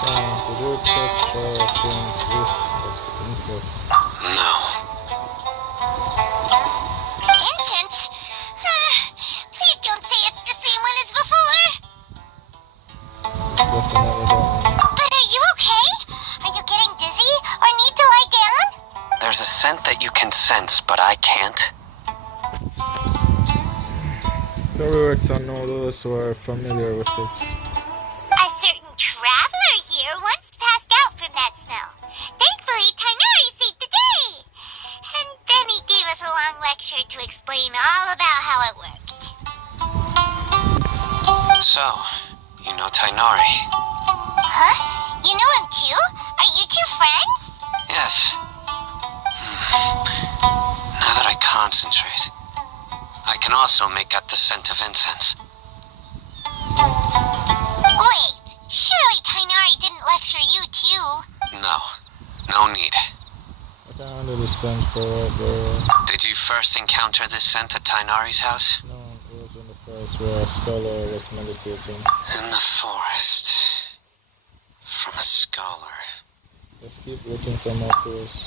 Did you catch a faint whiff of incense? No. Incense? Please don't say it's the same one as before. Definitely that But are you okay? Are you getting dizzy or need to lie down? There's a scent that you can sense, but I can't. one. Probably works on all those who are familiar with it. A certain traveler here once passed out from that smell. Thankfully, Tainari saved the day. And then he gave us a long lecture to explain all about how it worked. So, you know Tainari? Huh? You know him too? Are you two friends? Yes. Now that I concentrate, I can also make out the scent of incense. Wait, surely Tainari didn't lecture you too. No. No need. I can handle the scent for the... Did you first encounter this scent at Tainari's house? No, it was in the forest where a scholar was meditating. In the forest. From a scholar. Just keep looking for more clues.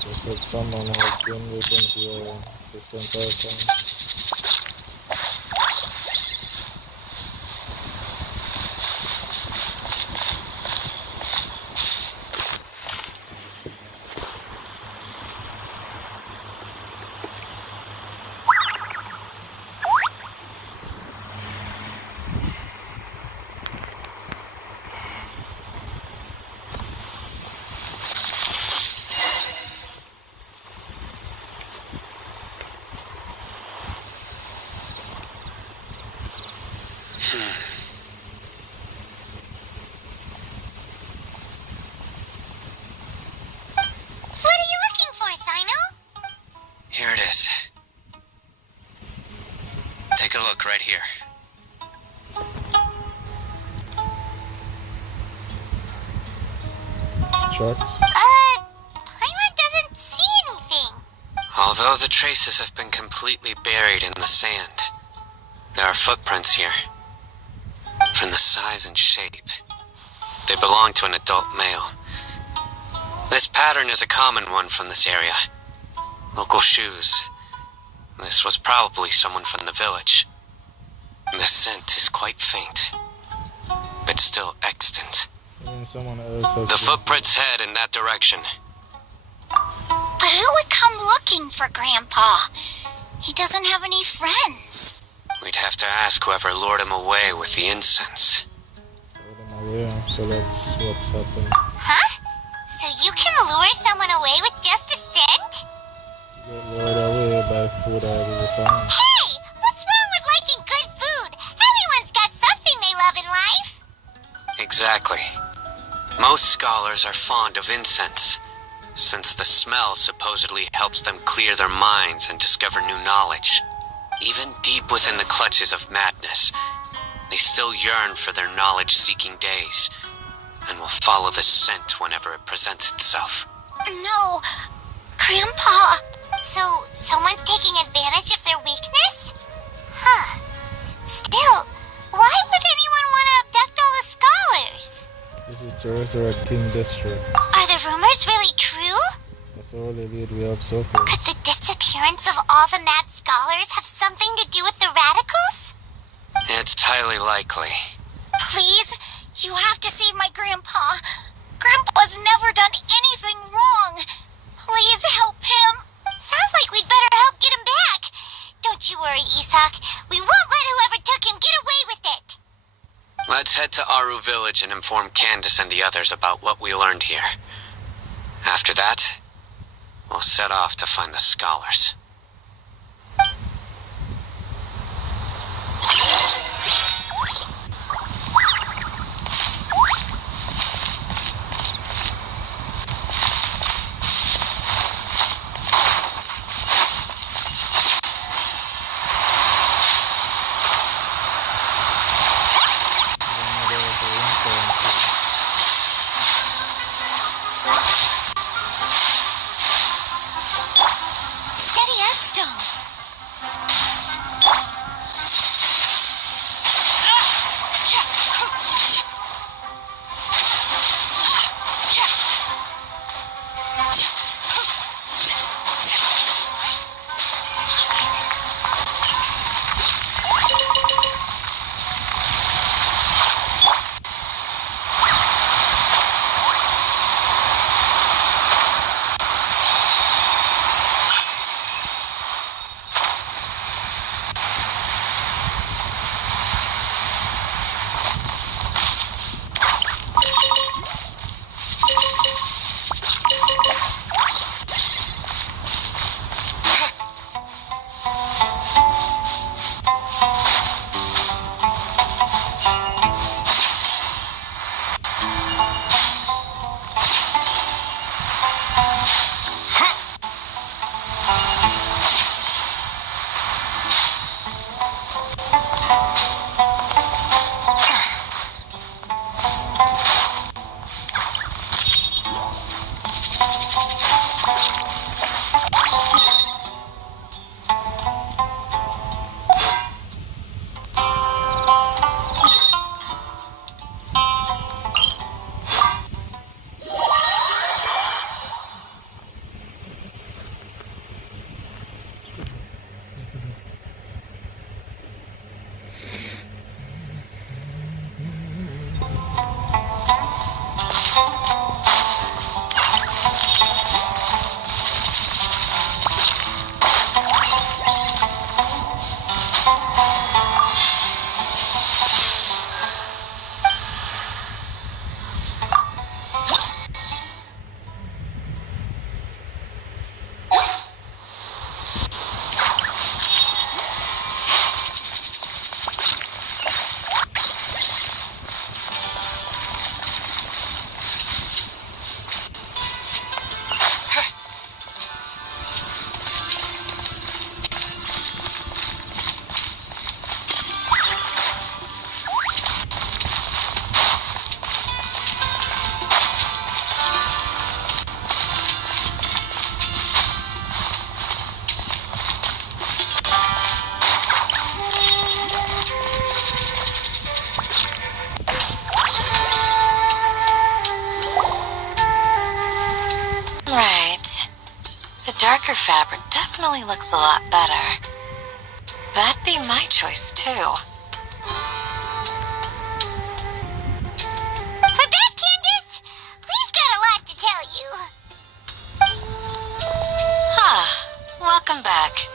Just like someone has been within here this entire time. What are you looking for, Sino? Here it is. Take a look right here. Tracks? Paimon doesn't see anything. Although the traces have been completely buried in the sand, there are footprints here. From the size and shape, they belong to an adult male. This pattern is a common one from this area. Local shoes. This was probably someone from the village. The scent is quite faint, but still extant. I mean, someone else has The been... footprints head in that direction. But who would come looking for Grandpa? He doesn't have any friends. We'd have to ask whoever lured him away with the incense. Lured him away, so that's what's happened. Huh? So you can lure someone away with just a scent? Get lured away by food I was on. Hey! What's wrong with liking good food? Everyone's got something they love in life. Exactly. Most scholars are fond of incense, since the smell supposedly helps them clear their minds and discover new knowledge. Even deep within the clutches of madness, they still yearn for their knowledge-seeking days, and will follow the scent whenever it presents itself. No, Grandpa. So, someone's taking advantage of their weakness? Huh. Still, why would anyone want to abduct all the scholars? This is to resurrect King District. Are the rumors really true? That's the only lead we have so far. Could the disappearance of all the mad scholars have something to do with the radicals? It's highly likely. Please, you have to save my Grandpa. Grandpa's never done anything wrong. Please help him. Sounds like we'd better help get him back. Don't you worry, Isak. We won't let whoever took him get away with it. Let's head to Aru Village and inform Candace and the others about what we learned here. After that, we'll set off to find the scholars. Right. The darker fabric definitely looks a lot better. That'd be my choice, too. We're back, Candace! We've got a lot to tell you. Welcome back.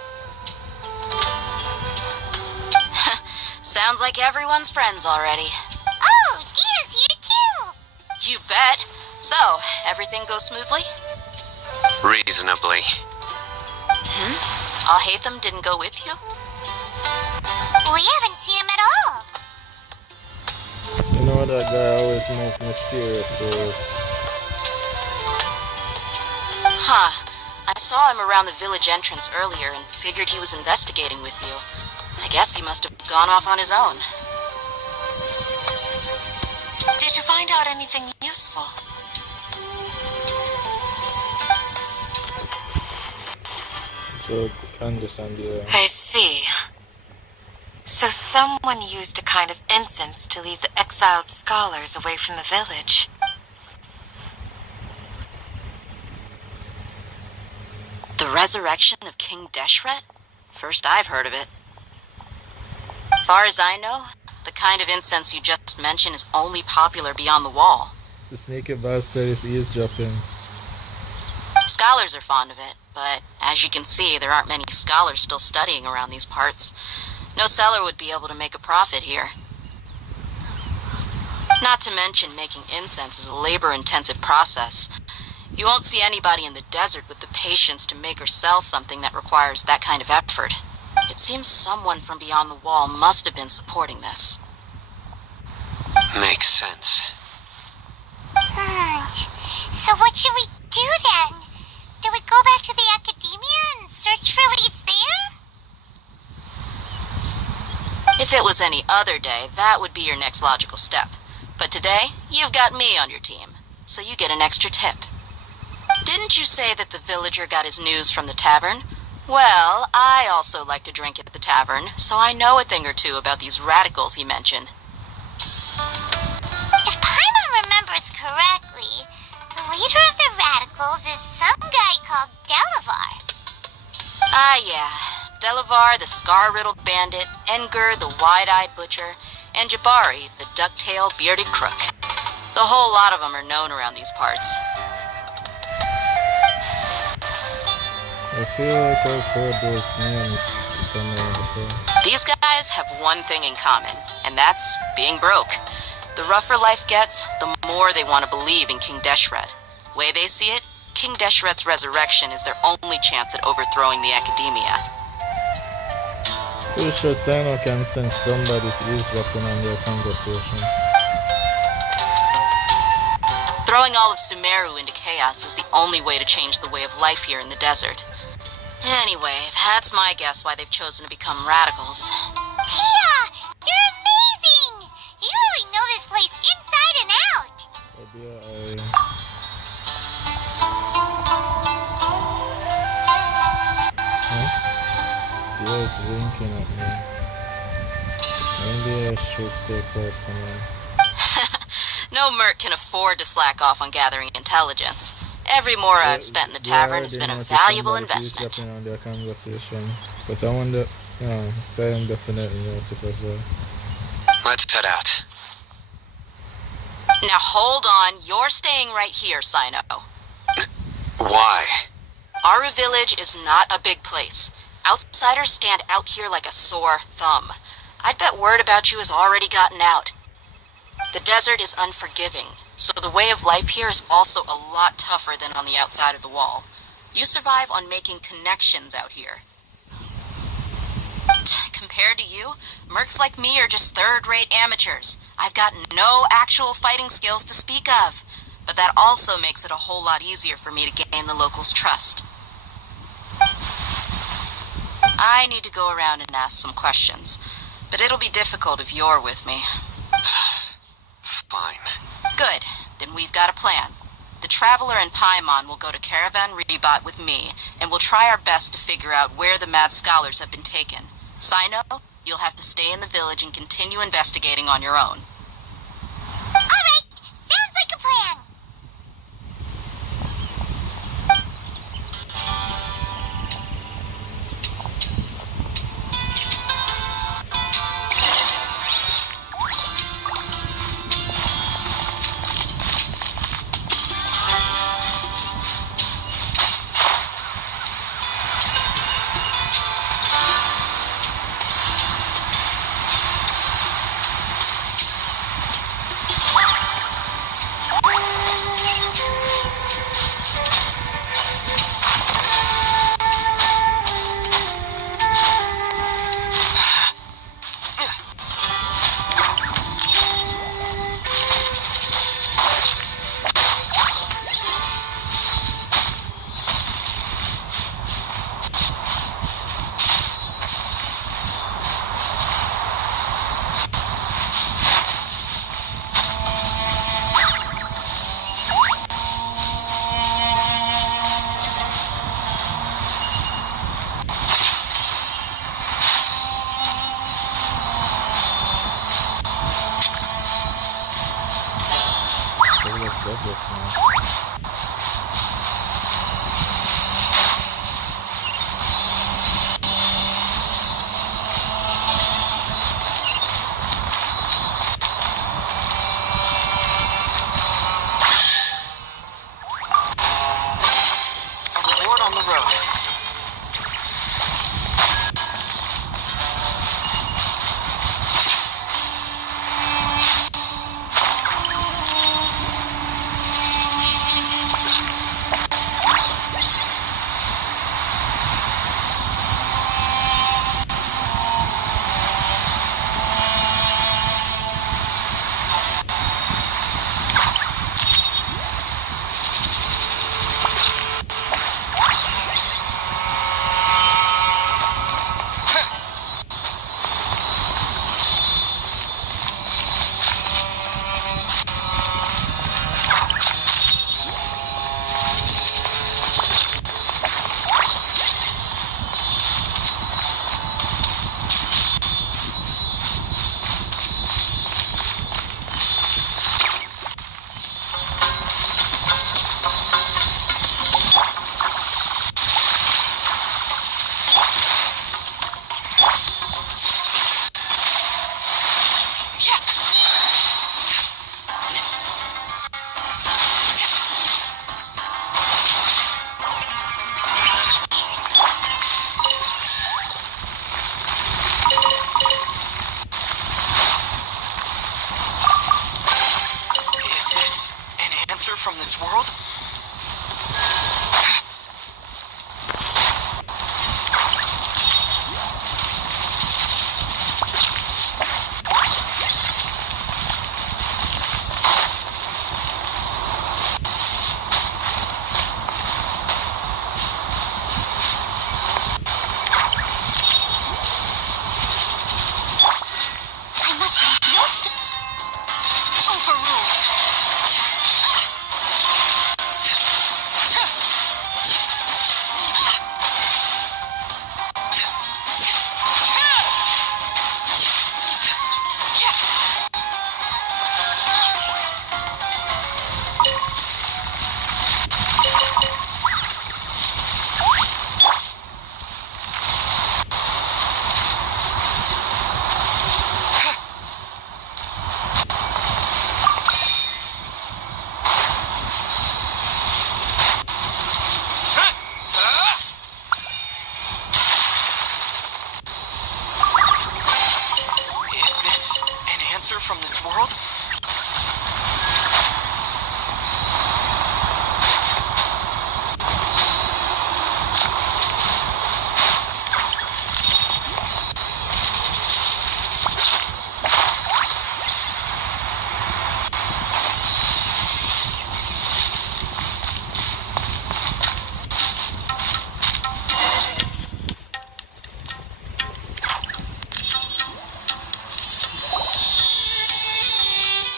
Sounds like everyone's friends already. Oh, Dia's here too! You bet. So, everything goes smoothly? Reasonably. I'll hate them didn't go with you? We haven't seen him at all. You know that guy always moved mysterious ways. I saw him around the village entrance earlier and figured he was investigating with you. I guess he must have gone off on his own. Did you find out anything useful? So Candace and the I see. So someone used a kind of incense to lead the exiled scholars away from the village. The resurrection of King Deshret? First I've heard of it. Far as I know, the kind of incense you just mentioned is only popular beyond the wall. the sneaky bastard is eavesdropping. Scholars are fond of it, but as you can see, there aren't many scholars still studying around these parts. No seller would be able to make a profit here. Not to mention, making incense is a labor-intensive process. You won't see anybody in the desert with the patience to make or sell something that requires that kind of effort. It seems someone from beyond the wall must have been supporting this. Makes sense. So what should we do then? Do we go back to the academia and search for leads there? If it was any other day, that would be your next logical step. But today, you've got me on your team, so you get an extra tip. Didn't you say that the villager got his news from the tavern? Well, I also like to drink at the tavern, so I know a thing or two about these radicals he mentioned. If Paimon remembers correctly, the leader of the radicals is some guy called Delavar. Ah, yeah. Delavar, the scar-riddled bandit, Enger, the wide-eyed butcher, and Jabari, the duck-tailed bearded crook. The whole lot of them are known around these parts. I feel like I've heard those names somewhere before. These guys have one thing in common, and that's being broke. The rougher life gets, the more they want to believe in King Deshret. Way they see it, King Deshret's resurrection is their only chance at overthrowing the academia. Pretty sure Sino can sense somebody's eavesdropping on their conversation. Throwing all of Sumeru into chaos is the only way to change the way of life here in the desert. Anyway, that's my guess why they've chosen to become radicals. Tia! You're amazing! You really know this place inside and out! Oh dear, Huh? Dia is winking at me. Maybe I should stay quiet for now. No merc can afford to slack off on gathering intelligence. Every mora I've spent in the tavern has been a valuable investment. On their conversation, but I wonder, Sam definitely noticed as well. Let's head out. Now hold on, you're staying right here, Sino. Why? Aru Village is not a big place. Outsiders stand out here like a sore thumb. I'd bet word about you has already gotten out. The desert is unforgiving, so the way of life here is also a lot tougher than on the outside of the wall. You survive on making connections out here. Compared to you, mercs like me are just third-rate amateurs. I've got no actual fighting skills to speak of, but that also makes it a whole lot easier for me to gain the locals' trust. I need to go around and ask some questions, but it'll be difficult if you're with me. Fine. Good. Then we've got a plan. The Traveler and Paimon will go to Caravan Ribat with me, and we'll try our best to figure out where the Mad Scholars have been taken. Sino, you'll have to stay in the village and continue investigating on your own. Alright, sounds like a plan. From this world? I must have lost. Overruled.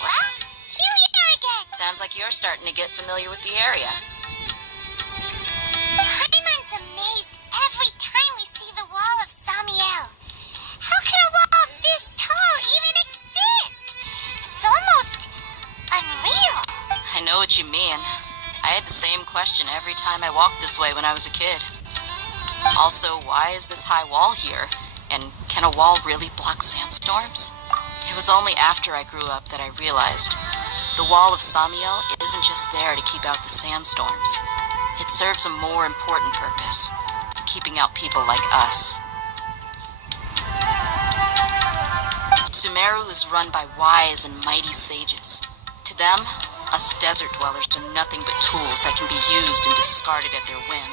Well, here we are again. Sounds like you're starting to get familiar with the area. Paimon's amazed every time we see the wall of Samiel. How can a wall this tall even exist? It's almost unreal. I know what you mean. I had the same question every time I walked this way when I was a kid. Also, why is this high wall here? And can a wall really block sandstorms? It was only after I grew up that I realized the wall of Samiel isn't just there to keep out the sandstorms. It serves a more important purpose, keeping out people like us. Sumeru is run by wise and mighty sages. To them, us desert dwellers are nothing but tools that can be used and discarded at their whim.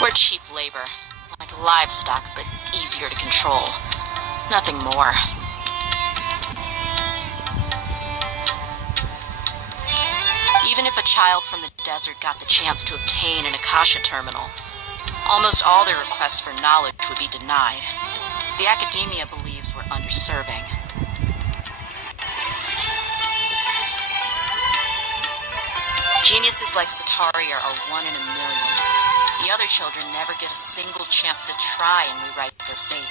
We're cheap labor, like livestock, but easier to control. Nothing more. Even if a child from the desert got the chance to obtain an Akasha terminal, almost all their requests for knowledge would be denied. The academia believes we're underserving. Geniuses like Sataria are one in a million. The other children never get a single chance to try and rewrite their fate.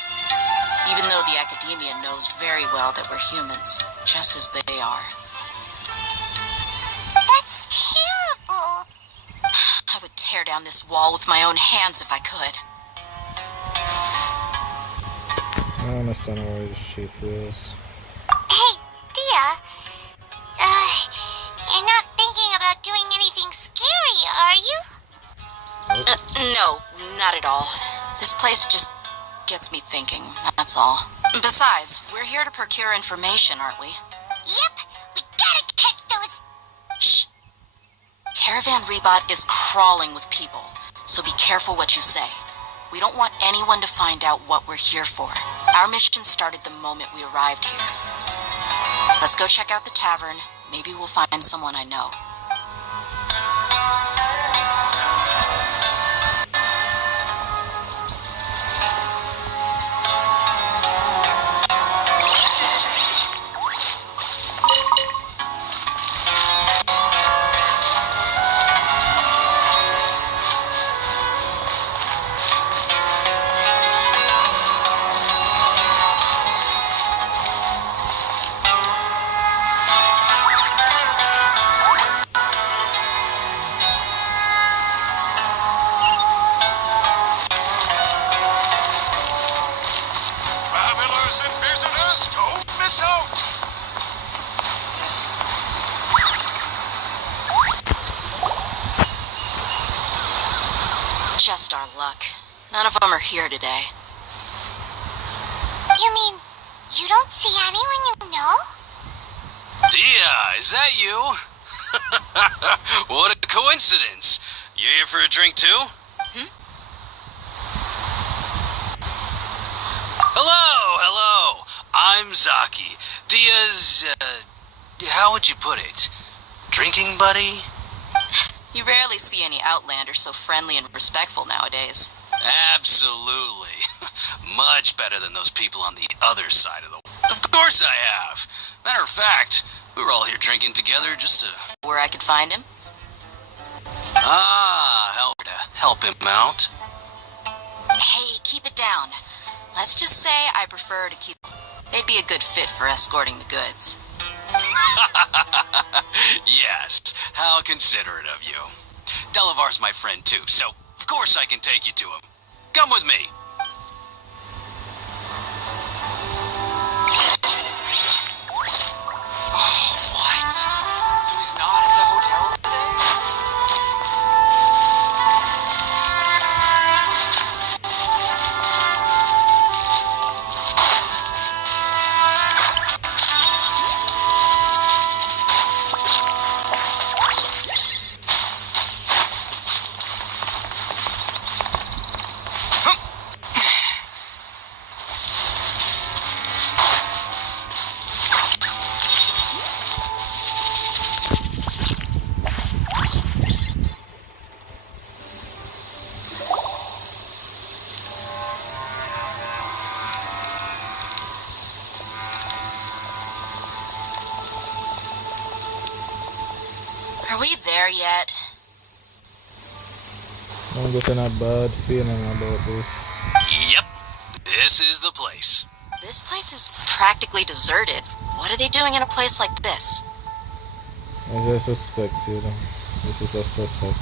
Even though the academia knows very well that we're humans, just as they are. That's terrible. I would tear down this wall with my own hands if I could. I understand how she feels. Hey, Dia. You're not thinking about doing anything scary, are you? No, not at all. This place just gets me thinking, that's all. Besides, we're here to procure information, aren't we? Yep, we gotta catch those. Shh. Caravan Rebot is crawling with people, so be careful what you say. We don't want anyone to find out what we're here for. Our mission started the moment we arrived here. Let's go check out the tavern. Maybe we'll find someone I know. Travelers and visitors, don't miss out! Just our luck. None of them are here today. You mean, you don't see anyone you know? Dia, is that you? What a coincidence. You here for a drink too? Hello. I'm Zaki. Dia's, how would you put it? Drinking buddy? You rarely see any Outlanders so friendly and respectful nowadays. Absolutely. Much better than those people on the other side of the world. Of course I have. Matter of fact, we were all here drinking together just to... Where I could find him? Help him out. Hey, keep it down. Let's just say I prefer to keep... They'd be a good fit for escorting the goods. Yes, how considerate of you. Delavar's my friend too, so of course I can take you to him. Come with me. What? So he's not at the hotel today? Are we there yet? I'm getting a bad feeling about this. Yep, this is the place. This place is practically deserted. What are they doing in a place like this? As I suspected, this is a suspect.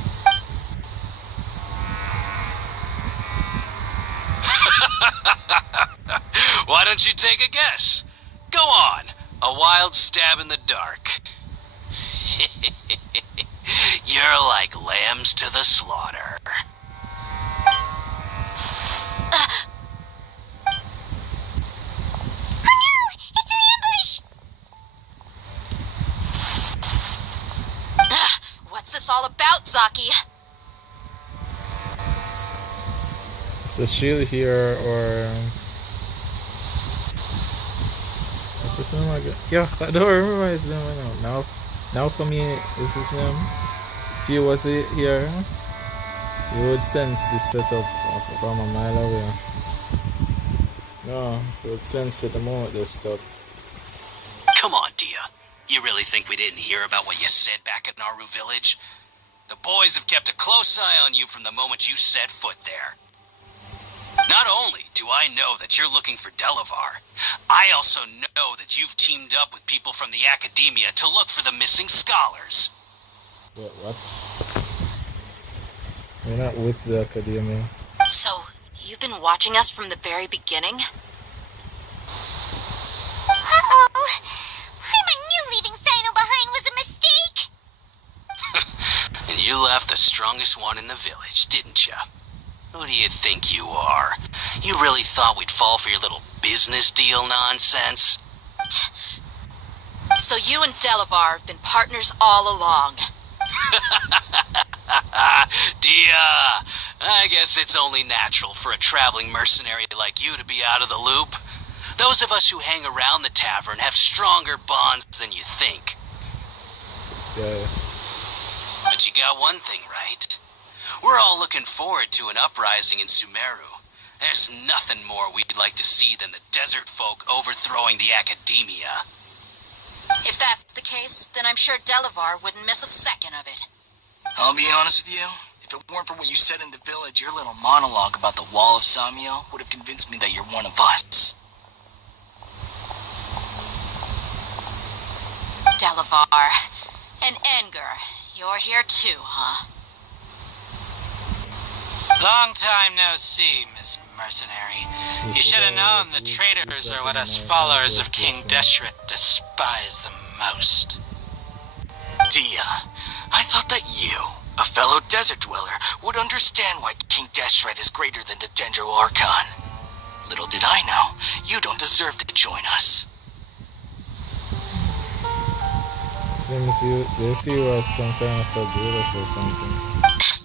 Why don't you take a guess? Go on, a wild stab in the dark. You're like lambs to the slaughter. What's this all about, Zaki? Is the shield here or what's his name again? Yeah, I don't remember his name right now. Now for me, is his name. If he was here, you would sense this setup from a mile away. No, you would sense it the moment they stop. Come on, Dia. You really think we didn't hear about what you said back at Naru Village? The boys have kept a close eye on you from the moment you set foot there. Not only do I know that you're looking for Delavar, I also know that you've teamed up with people from the Academia to look for the missing scholars. What? We're not with the Academia. So, you've been watching us from the very beginning? Uh-oh! I knew leaving Sino behind was a mistake! And you left the strongest one in the village, didn't you? Who do you think you are? You really thought we'd fall for your little business deal nonsense? So you and Delavar have been partners all along. Dia, I guess it's only natural for a traveling mercenary like you to be out of the loop. Those of us who hang around the tavern have stronger bonds than you think. This guy. But you got one thing right. We're all looking forward to an uprising in Sumeru. There's nothing more we'd like to see than the desert folk overthrowing the Academia. If that's the case, then I'm sure Delavar wouldn't miss a second of it. I'll be honest with you. If it weren't for what you said in the village, your little monologue about the Wall of Samio would have convinced me that you're one of us. Delavar. And Enger, you're here too, huh? Long time no see, Miss Mercenary. You should have known the traitors are what us followers of King Deshret despise the most. Dia, I thought that you, a fellow desert dweller, would understand why King Deshret is greater than the Dendro Archon. Little did I know, you don't deserve to join us. Seems they see you as some kind of a Judas or something.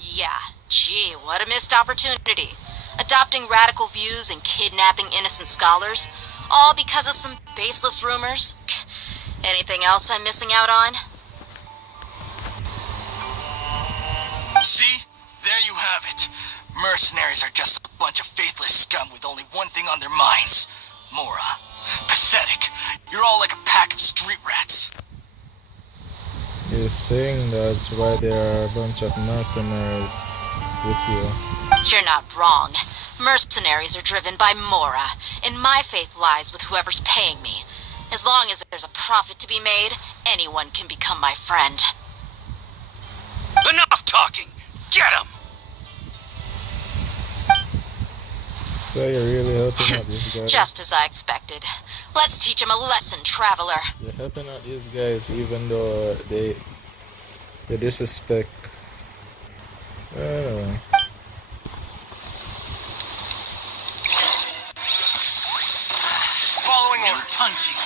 Yeah, gee, what a missed opportunity. Adopting radical views and kidnapping innocent scholars, all because of some baseless rumors. Anything else I'm missing out on? See? There you have it. Mercenaries are just a bunch of faithless scum with only one thing on their minds. Mora. Pathetic. You're all like a pack of street rats. You're saying that's why there are a bunch of mercenaries with you. You're not wrong. Mercenaries are driven by Mora, and my faith lies with whoever's paying me. As long as there's a profit to be made, anyone can become my friend. Enough talking! Get him! So you're really helping out these guys? Just as I expected. Let's teach him a lesson, traveler. You're helping out these guys even though they disrespect. I don't know. Just following orders. Punching.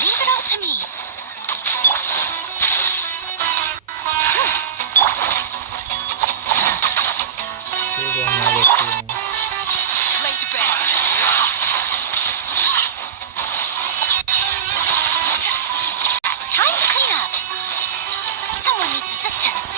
Leave it up to me. Here's another thing. Laid to bed. Time to clean up. Someone needs assistance.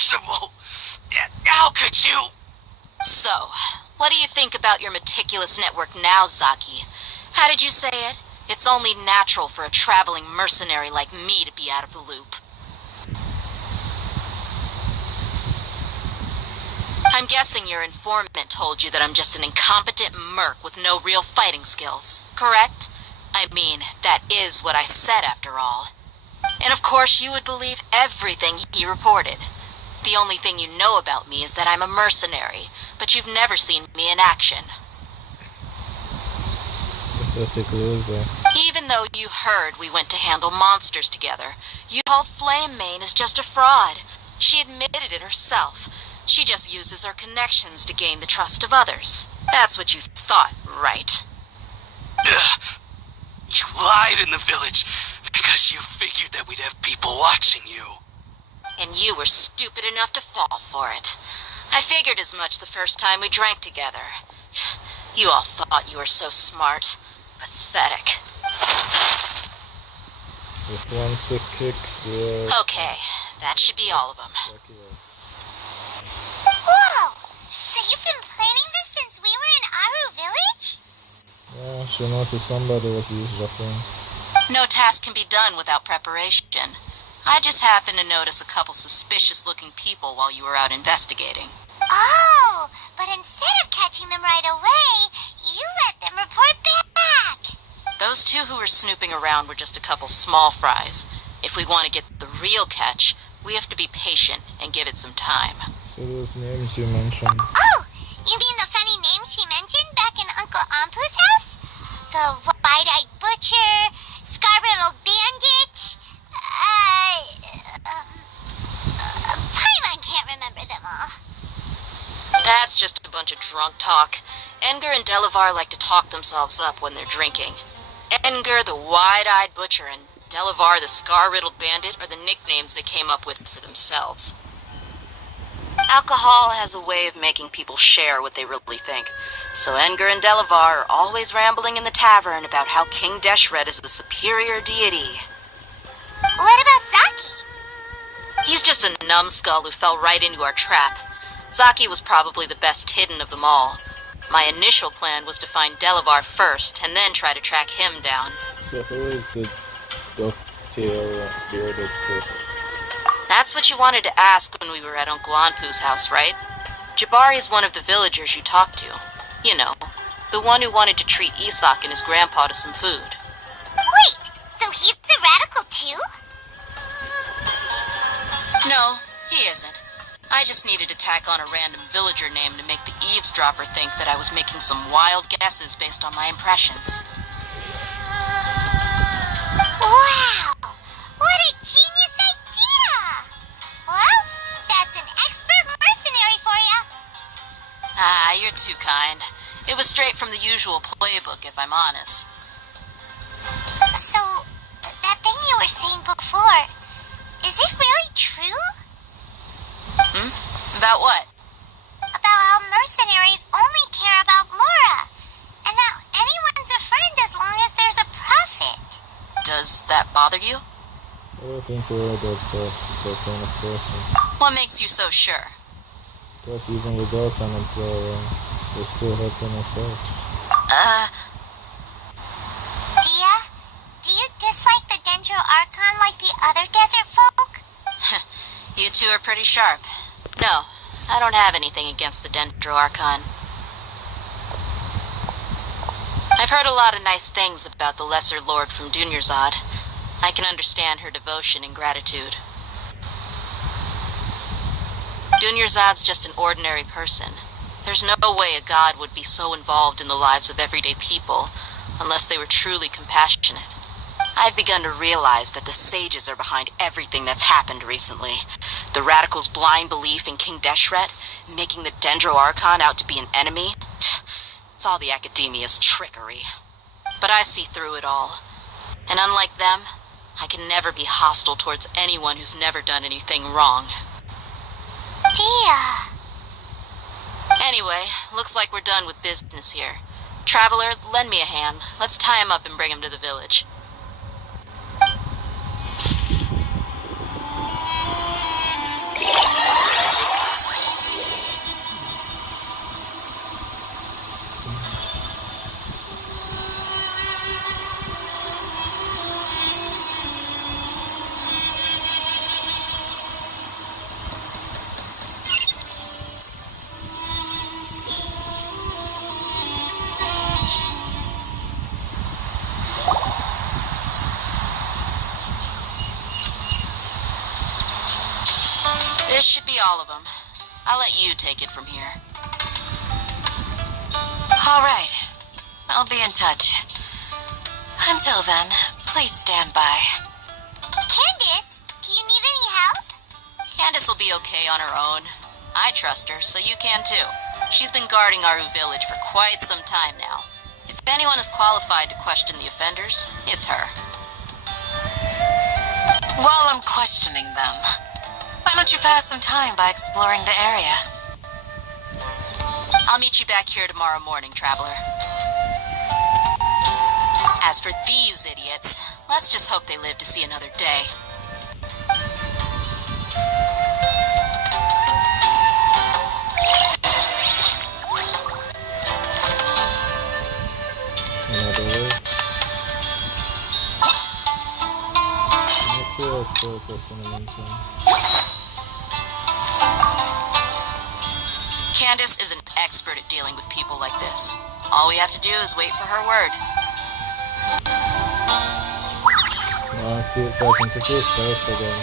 impossible. How could you? So, what do you think about your meticulous network now, Zaki? How did you say it? It's only natural for a traveling mercenary like me to be out of the loop. I'm guessing your informant told you that I'm just an incompetent merc with no real fighting skills, correct? I mean, that is what I said after all. And of course you would believe everything he reported. The only thing you know about me is that I'm a mercenary, but you've never seen me in action. Pathetic loser. Even though you heard we went to handle monsters together, you called Flame Mane is just a fraud. She admitted it herself. She just uses her connections to gain the trust of others. That's what you thought, right? You lied in the village because you figured that we'd have people watching you. And you were stupid enough to fall for it. I figured as much the first time we drank together. You all thought you were so smart. Pathetic. With one sick kick, yeah. Okay, that should be all of them. Whoa! So you've been planning this since we were in Aru Village? Yeah, she noticed somebody was eavesdropping. No task can be done without preparation. I just happened to notice a couple suspicious-looking people while you were out investigating. Oh, but instead of catching them right away, you let them report back. Those two who were snooping around were just a couple small fries. If we want to get the real catch, we have to be patient and give it some time. So those names you mentioned. Oh, you mean the funny name she mentioned back in Uncle Ampu's house? The wide-eyed butcher, scar-riddled bandit, Paimon can't remember them all. That's just a bunch of drunk talk. Edgar and Delavar like to talk themselves up when they're drinking. Edgar, the wide-eyed butcher, and Delavar, the scar-riddled bandit, are the nicknames they came up with for themselves. Alcohol has a way of making people share what they really think. So Edgar and Delavar are always rambling in the tavern about how King Deshret is a superior deity. What about Zaki? He's just a numbskull who fell right into our trap. Zaki was probably the best hidden of them all. My initial plan was to find Delavar first, and then try to track him down. So who is the duck-tail bearded crook? That's what you wanted to ask when we were at Uncle Anpu's house, right? Jabari is one of the villagers you talked to. You know, the one who wanted to treat Isak and his grandpa to some food. Wait, so he's a radical too? No, he isn't. I just needed to tack on a random villager name to make the eavesdropper think that I was making some wild guesses based on my impressions. Wow! What a genius idea! Well, that's an expert mercenary for you. Ah, you're too kind. It was straight from the usual playbook, if I'm honest. So, that thing you were saying before, is it really true? About what? About how mercenaries only care about Mora, and that anyone's a friend as long as there's a profit. Does that bother you? I don't think we're that kind of person. What makes you so sure? Because even without an employer, they're still helping us out. Dia, do you dislike the Dendro Archon like the other desert folk? You two are pretty sharp. No, I don't have anything against the Dendro Archon. I've heard a lot of nice things about the Lesser Lord from Dunyarzad. I can understand her devotion and gratitude. Dunyarzad's just an ordinary person. There's no way a god would be so involved in the lives of everyday people unless they were truly compassionate. I've begun to realize that the sages are behind everything that's happened recently. The radicals' blind belief in King Deshret, making the Dendro Archon out to be an enemy. It's all the academia's trickery. But I see through it all. And unlike them, I can never be hostile towards anyone who's never done anything wrong. Dia. Anyway, looks like we're done with business here. Traveler, lend me a hand. Let's tie him up and bring him to the village. This should be all of them. I'll let you take it from here. All right. I'll be in touch. Until then, please stand by. Candace, do you need any help? Candace will be okay on her own. I trust her, so you can too. She's been guarding Aru Village for quite some time now. If anyone is qualified to question the offenders, it's her. While I'm questioning them, why don't you pass some time by exploring the area? I'll meet you back here tomorrow morning, Traveler. As for these idiots, let's just hope they live to see another day. Another way. I'll circus in the meantime. Candace is an expert at dealing with people like this. All we have to do is wait for her word. I feel so I can feel sorry for them.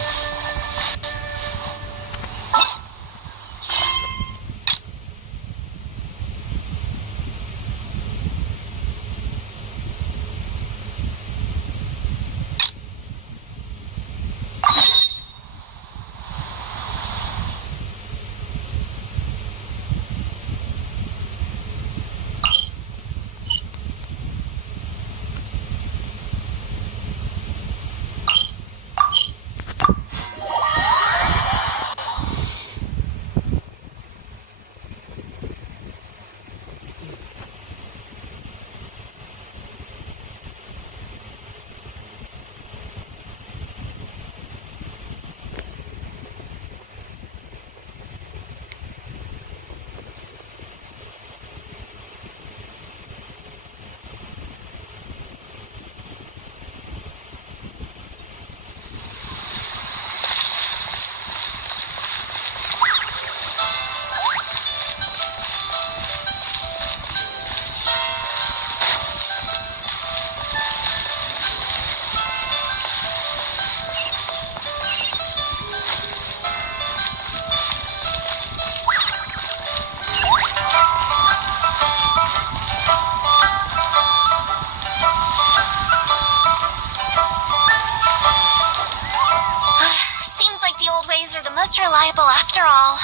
Reliable after all.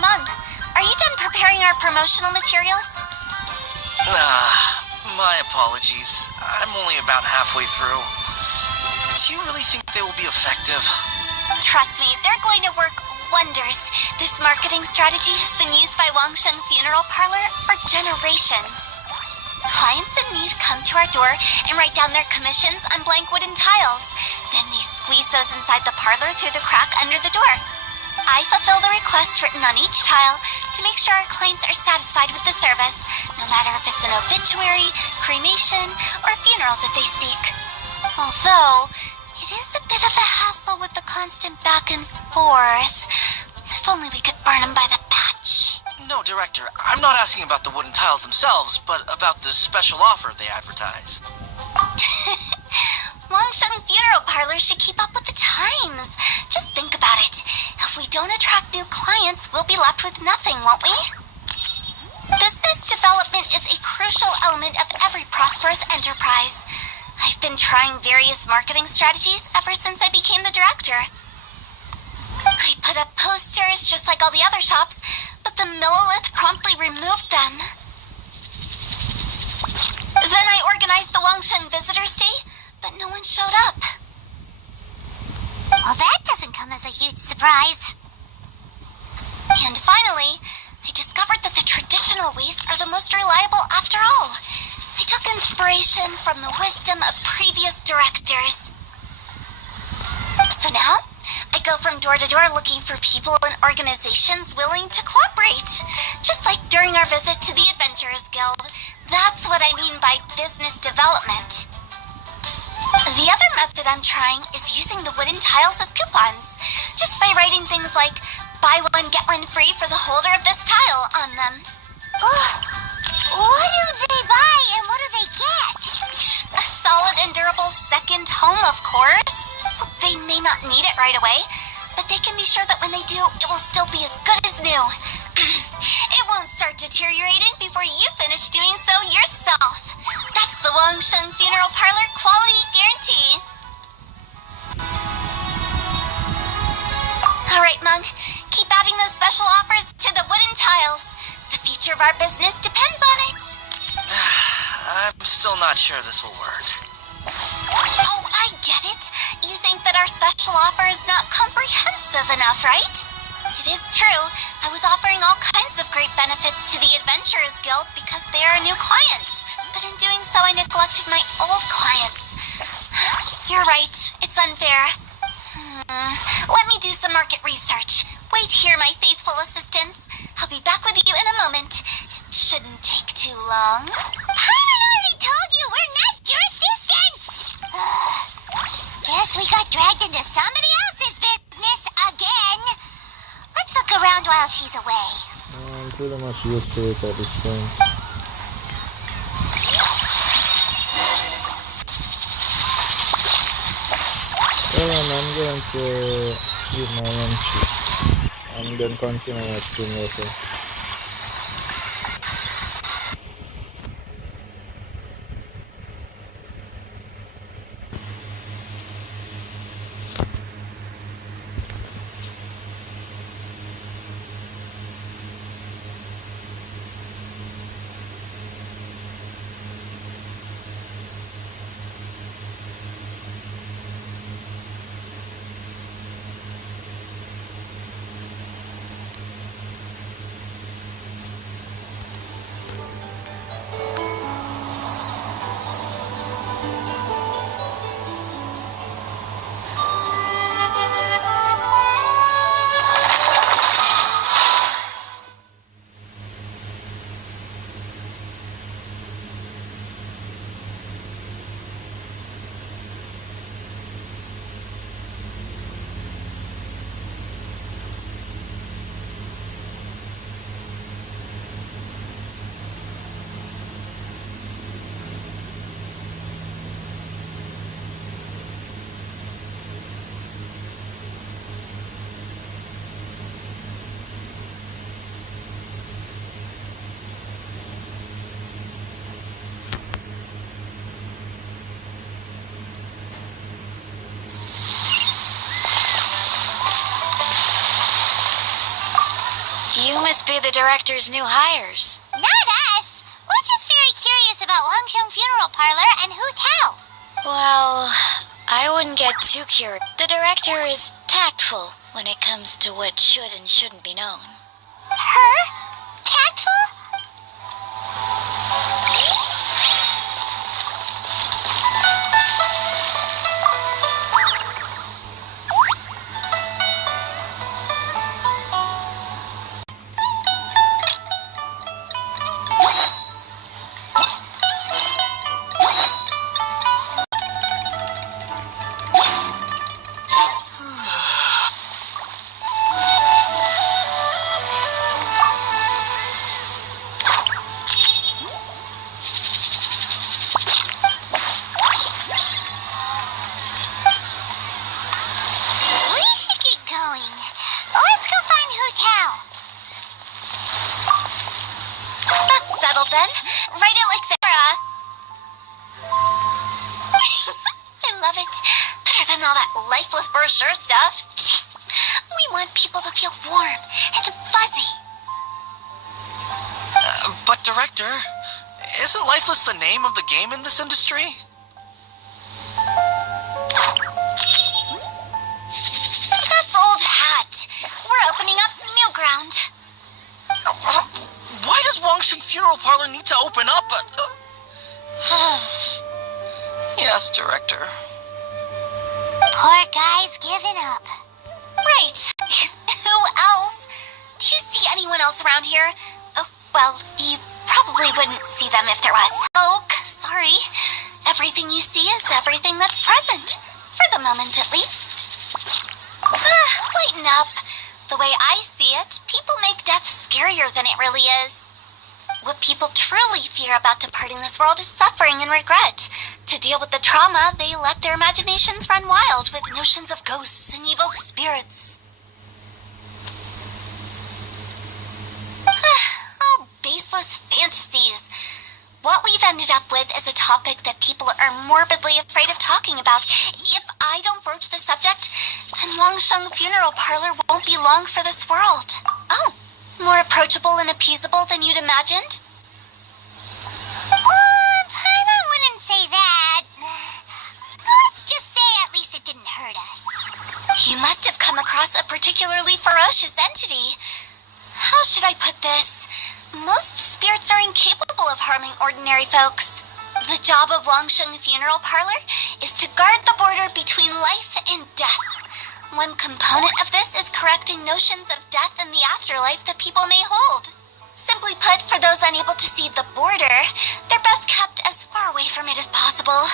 Mung, are you done preparing our promotional materials? My apologies. I'm only about halfway through. Do you really think they will be effective? Trust me, they're going to work wonders. This marketing strategy has been used by Wangsheng Funeral Parlor for generations. Clients in need come to our door and write down their commissions on blank wooden tiles. Then they squeeze those inside the parlor through the crack under the door. I fulfill the request written on each tile to make sure our clients are satisfied with the service, no matter if it's an obituary, cremation, or funeral that they seek. Although, it is a bit of a hassle with the constant back and forth. If only we could burn them by the batch. No, Director, I'm not asking about the wooden tiles themselves, but about the special offer they advertise. Wangsheng Funeral Parlor should keep up with the times. Just think about it. If we don't attract new clients, we'll be left with nothing, won't we? Business development is a crucial element of every prosperous enterprise. I've been trying various marketing strategies ever since I became the director. I put up posters just like all the other shops, but the Millilith promptly removed them. Then I organized the Wangsheng Visitors Day, but no one showed up. Well, that doesn't come as a huge surprise. And finally, I discovered that the traditional ways are the most reliable after all. I took inspiration from the wisdom of previous directors. So now, I go from door to door looking for people and organizations willing to cooperate. Just like during our visit to the Adventurers Guild. That's what I mean by business development. The other method I'm trying is using the wooden tiles as coupons. Just by writing things like, buy one, get one free for the holder of this tile on them. What do they buy and what do they get? A solid and durable second home, of course. They may not need it right away, but they can be sure that when they do, it will still be as good as new. It won't start deteriorating before you finish doing so yourself. That's the Wangsheng Funeral Parlor quality guarantee. Alright, Mung. Keep adding those special offers to the wooden tiles. The future of our business depends on it. I'm still not sure this will work. Oh, I get it. You think that our special offer is not comprehensive enough, right? It is true. I was offering all kinds of great benefits to the Adventurers Guild because they are a new client. But in doing so, I neglected my old clients. You're right. It's unfair. Let me do some market research. Wait here, my faithful assistants. I'll be back with you in a moment. It shouldn't take too long. Paimon already told you we're not your assistants! Guess we got dragged into somebody else's business again. Let's look around while she's away. I'm pretty much used to it at this point. Well, I'm going to eat my lunch and then continue my stream later. You must be the director's new hires. Not us! We're just very curious about Wangsheng Funeral Parlor and Hu Tao. Well, I wouldn't get too curious. The director is tactful when it comes to what should and shouldn't be known. Her? Tactful? Then, write it like Sarah. I love it. Better than all that lifeless brochure stuff. We want people to feel warm and fuzzy. But Director, isn't Lifeless the name of the game in this industry? That's old hat. We're opening up new ground. Why does Wangsheng Funeral Parlor need to open up? Yes, Director. Poor guy's given up. Right. Who else? Do you see anyone else around here? Oh, well, you probably wouldn't see them if there was. Oh, sorry. Everything you see is everything that's present. For the moment, at least. Lighten up. The way I see it, people make death scarier than it really is. What people truly fear about departing this world is suffering and regret. To deal with the trauma, they let their imaginations run wild with notions of ghosts and evil spirits. ended up with is a topic that people are morbidly afraid of talking about. If I don't broach the subject, then Wangsheng Funeral Parlor won't be long for this world. Oh, more approachable and appeasable than you'd imagined? Paimon wouldn't say that. Let's just say at least it didn't hurt us. You must have come across a particularly ferocious entity. How should I put this? Most spirits are incapable of harming ordinary folks. The job of Wangsheng Funeral Parlor is to guard the border between life and death. One component of this is correcting notions of death and the afterlife that people may hold. Simply put, for those unable to see the border, they're best kept as far away from it as possible.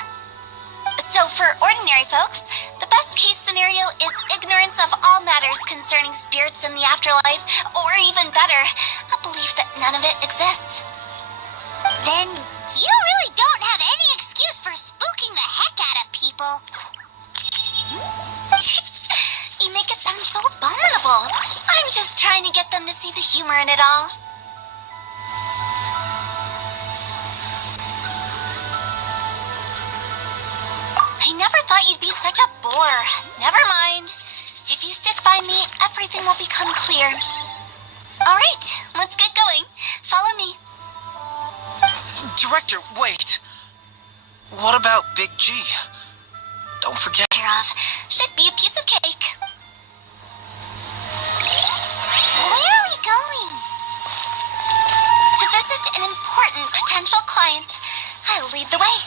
So for ordinary folks, the best case scenario is ignorance of all matters concerning spirits in the afterlife, or even better, a belief that none of it exists. Then you really don't have any excuse for spooking the heck out of people. You make it sound so abominable. I'm just trying to get them to see the humor in it all. I never thought you'd be such a bore. Never mind. If you stick by me, everything will become clear. Alright, let's get going. Follow me. Director, wait. What about Big G? Don't forget. Care of. Should be a piece of cake. Where are we going? To visit an important potential client. I'll lead the way.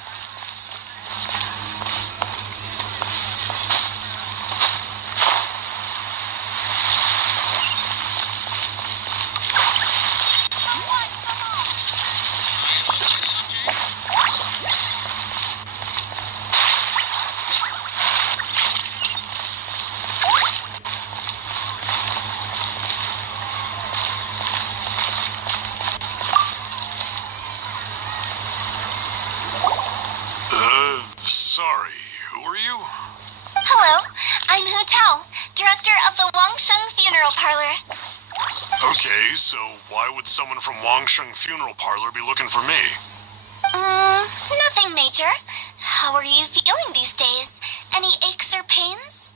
Sorry, who are you? Hello, I'm Hu Tao, director of the Wangsheng Funeral Parlor. Okay, so why would someone from Wangsheng Funeral Parlor be looking for me? Nothing major. How are you feeling these days? Any aches or pains?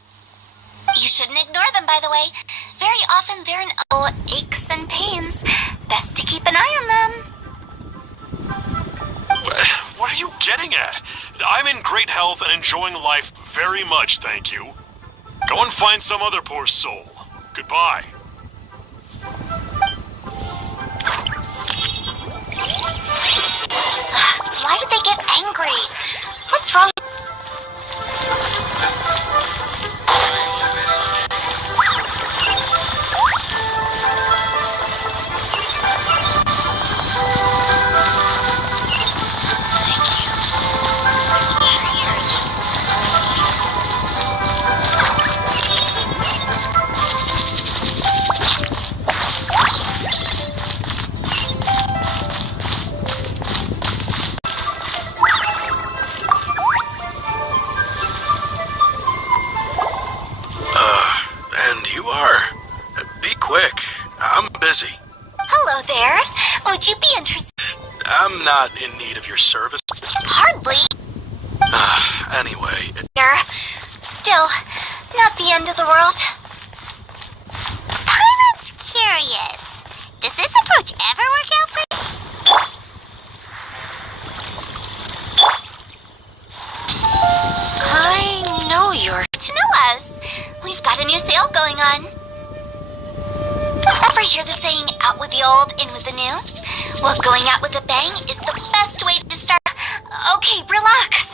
You shouldn't ignore them, by the way. Very often they're aches and pains. Best to keep an eye on them. What are you getting at? I'm in great health and enjoying life very much, thank you. Go and find some other poor soul. Goodbye. Why did they get angry? What's wrong? Quick, I'm busy. Hello there. Would you be interested? I'm not in need of your service. Hardly. Anyway. Still, not the end of the world. Paimon's curious. Does this approach ever work out for you? I know you're to know us. We've got a new sale going on. Ever hear the saying, out with the old, in with the new? Well, going out with a bang is the best way to start. Okay, relax.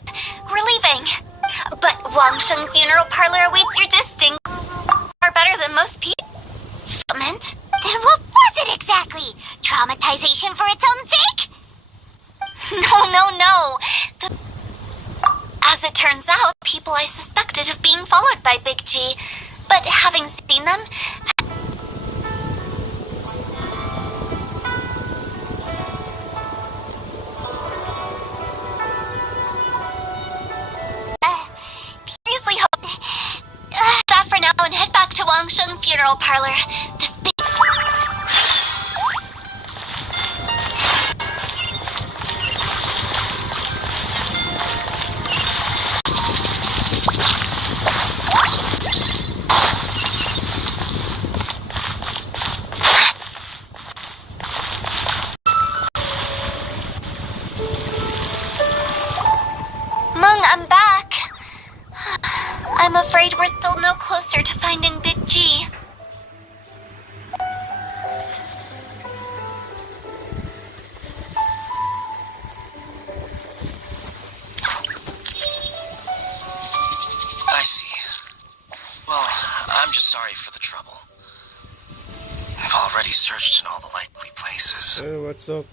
We're leaving. But Wangsheng Funeral Parlor awaits your distinct. Are better than most people. Then what was it exactly? Traumatization for its own sake? No. As it turns out, people I suspected of being followed by Big G. But having seen them... seriously hope... that for now and head back to Wangsheng Funeral Parlor. This big... I'm afraid we're still no closer to finding Big G. I see. Well, I'm just sorry for the trouble. I've already searched in all the likely places. Hey, what's up?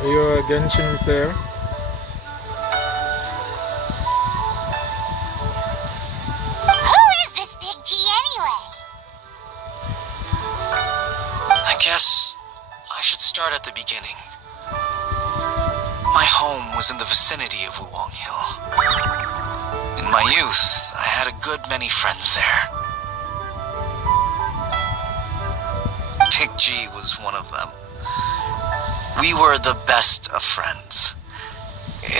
Are you a Genshin player? Who is this Big G anyway? I guess I should start at the beginning. My home was in the vicinity of Wuwang Hill. In my youth, I had a good many friends there. Big G was one of them. We were the best of friends.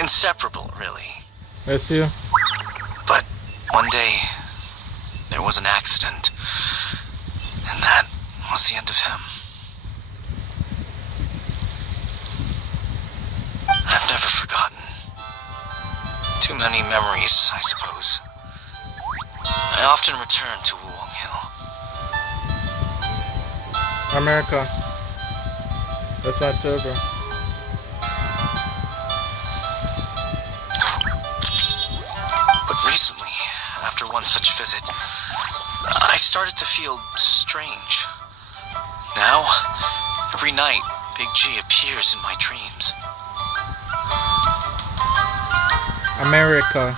Inseparable, really. I see you. But one day, there was an accident. And that was the end of him. I've never forgotten. Too many memories, I suppose. I often return to Wuwang Hill. America. That's my server. But recently, after one such visit, I started to feel strange. Now, every night, Big G appears in my dreams. America.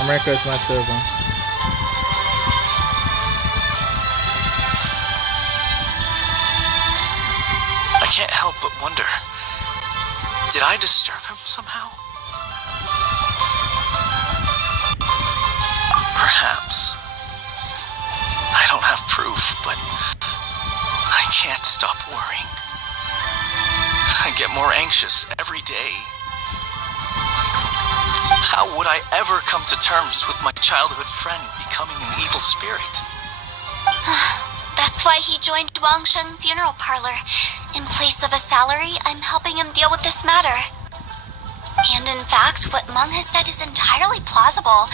America is my server. I can't help but wonder, did I disturb him somehow? Perhaps. I don't have proof, but I can't stop worrying. I get more anxious every day. How would I ever come to terms with my childhood friend becoming an evil spirit? That's why he joined Wangsheng Funeral Parlor. In place of a salary, I'm helping him deal with this matter. And in fact, what Meng has said is entirely plausible.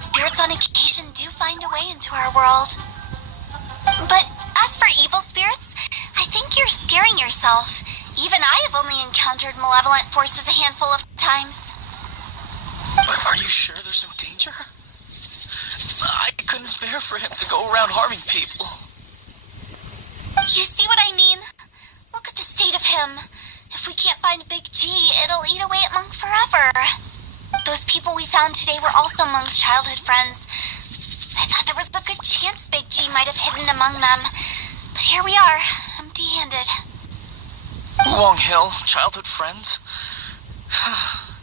Spirits on occasion do find a way into our world. But as for evil spirits, I think you're scaring yourself. Even I have only encountered malevolent forces a handful of times. But are you sure there's no danger? I couldn't bear for him to go around harming people. You see what I mean? Look at the state of him. If we can't find Big G, it'll eat away at Meng forever. Those people we found today were also Meng's childhood friends. I thought there was a good chance Big G might have hidden among them. But here we are, empty-handed. Wuwang Hill, childhood friends?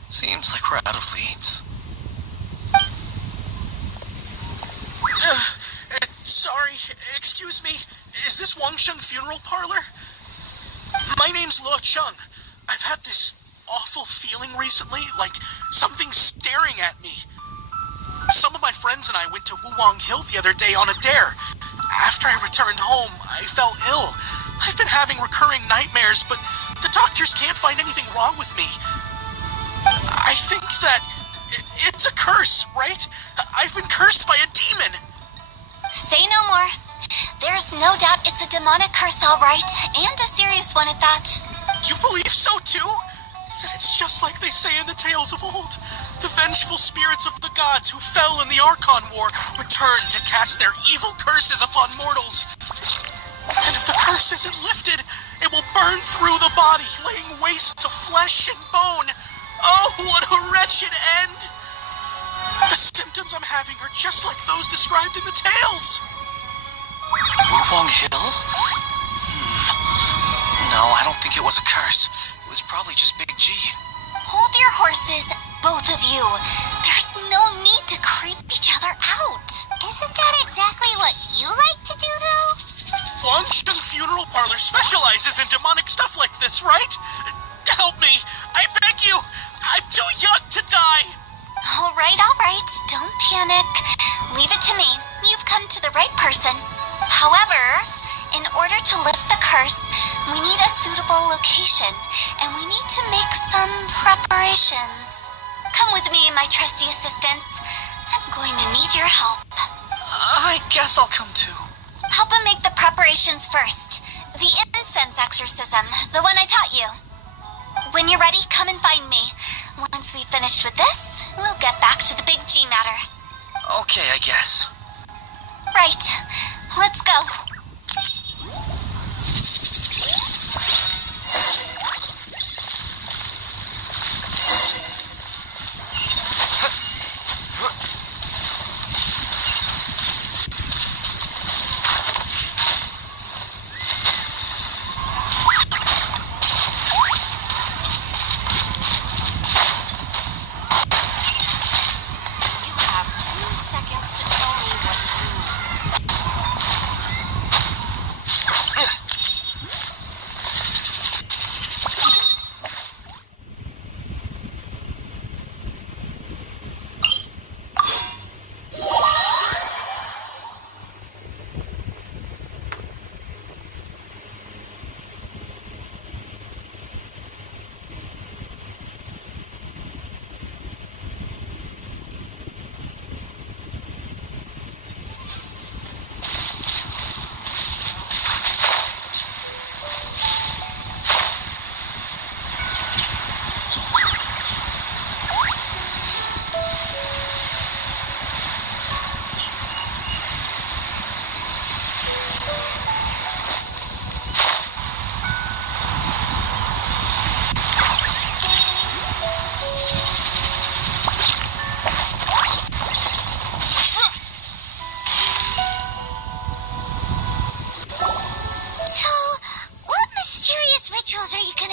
Seems like we're out of leads. Sorry, excuse me. Is this Wangsheng Funeral Parlor? My name's Luo Chung. I've had this awful feeling recently, like something's staring at me. Some of my friends and I went to Wuwang Hill the other day on a dare. After I returned home, I fell ill. I've been having recurring nightmares, but the doctors can't find anything wrong with me. I think that it's a curse, right? I've been cursed by a demon. Say no more. There's no doubt it's a demonic curse, all right, and a serious one at that. You believe so too? Then it's just like they say in the tales of old. The vengeful spirits of the gods who fell in the Archon War return to cast their evil curses upon mortals. And if the curse isn't lifted, it will burn through the body, laying waste to flesh and bone. Oh, what a wretched end! The symptoms I'm having are just like those described in the tales. Wuwang Hill? No, I don't think it was a curse. It was probably just Big G. Hold your horses, both of you. There's no need to creep each other out. Isn't that exactly what you like to do, though? Wangsheng Funeral Parlor specializes in demonic stuff like this, right? Help me. I beg you. I'm too young to die. All right. Don't panic. Leave it to me. You've come to the right person. However, in order to lift the curse, We need a suitable location, and we need to make some preparations. Come with me, my trusty assistants. I'm going to need your help. I guess I'll come too. Help him make the preparations first. The incense exorcism, the one I taught you. When you're ready, come and find me. Once we've finished with this, we'll get back to the big G matter. Okay, I guess. Right. Let's go.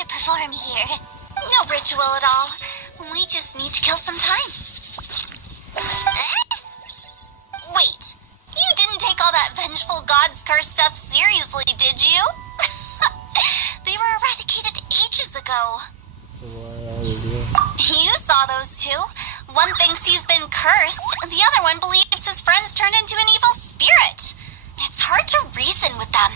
Perform here. No ritual at all. We just need to kill some time. Wait, you didn't take all that vengeful God's curse stuff seriously, did you? They were eradicated ages ago. So why are you here? You saw those two. One thinks he's been cursed, and the other one believes his friends turned into an evil spirit. It's hard to reason with them.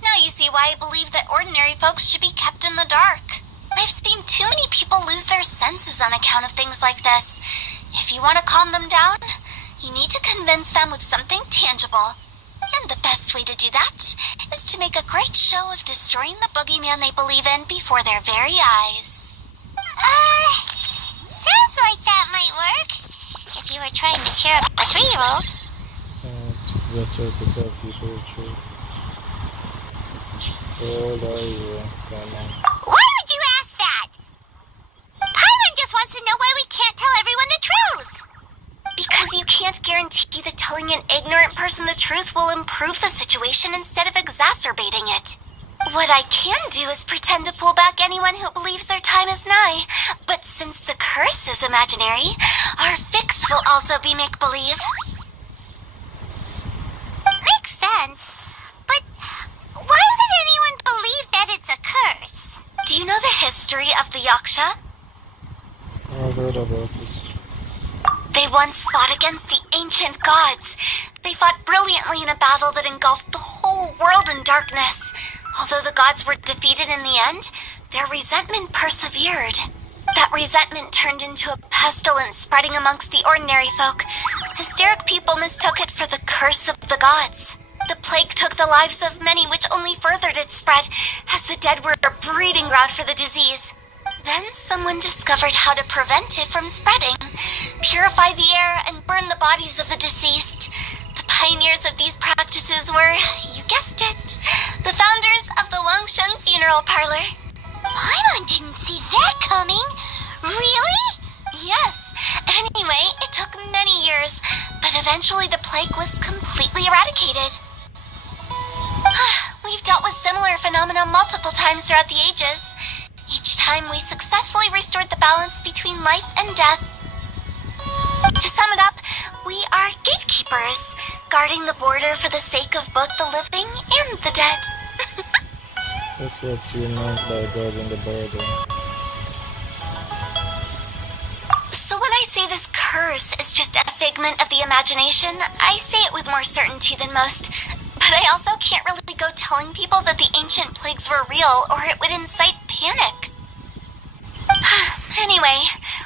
Now you see why I believe that ordinary folks should be kept in the dark. I've seen too many people lose their senses on account of things like this. If you want to calm them down, you need to convince them with something tangible. And the best way to do that is to make a great show of destroying the boogeyman they believe in before their very eyes. Sounds like that might work. If you were trying to cheer up a 3-year-old. So it's better to tell people the truth. How old are you? Come on. Why would you ask that? Paimon just wants to know why we can't tell everyone the truth. Because you can't guarantee that telling an ignorant person the truth will improve the situation instead of exacerbating it. What I can do is pretend to pull back anyone who believes their time is nigh. But since the curse is imaginary, our fix will also be make-believe. Makes sense. But why would anyone believe that it's a curse? Do you know the history of the Yaksha? I've heard about it. They once fought against the ancient gods. They fought brilliantly in a battle that engulfed the whole world in darkness. Although the gods were defeated in the end, their resentment persevered. That resentment turned into a pestilence spreading amongst the ordinary folk. Hysteric people mistook it for the curse of the gods. The plague took the lives of many, which only furthered its spread, as the dead were a breeding ground for the disease. Then someone discovered how to prevent it from spreading, purify the air, and burn the bodies of the deceased. The pioneers of these practices were, you guessed it, the founders of the Wangsheng Funeral Parlor. Paimon didn't see that coming. Really? Yes. Anyway, it took many years, but eventually the plague was completely eradicated. We've dealt with similar phenomena multiple times throughout the ages. Each time we successfully restored the balance between life and death. To sum it up, we are gatekeepers, guarding the border for the sake of both the living and the dead. That's what you meant by guarding the border. So when I say this curse is just a figment of the imagination, I say it with more certainty than most. But But I also can't really go telling people that the ancient plagues were real, or it would incite panic. Anyway,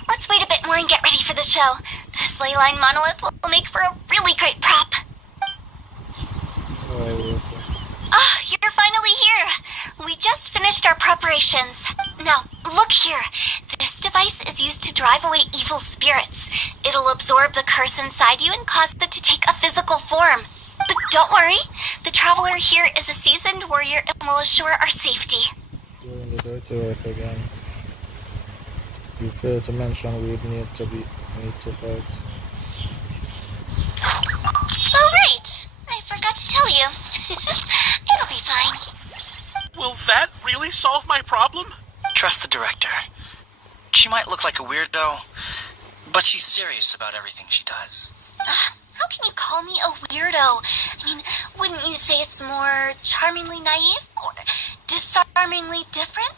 let's wait a bit more and get ready for the show. This ley line monolith will make for a really great prop. Ah, you're finally here. We just finished our preparations. Now, look here. This device is used to drive away evil spirits. It'll absorb the curse inside you and cause it to take a physical form. But don't worry, the traveler here is a seasoned warrior and will assure our safety. Doing the dirty work again. You failed to mention we'd need to fight. Oh, right. I forgot to tell you. It'll be fine. Will that really solve my problem? Trust the director. She might look like a weirdo, but she's serious about everything she does. How can you call me a weirdo? I mean, wouldn't you say it's more charmingly naive or disarmingly different?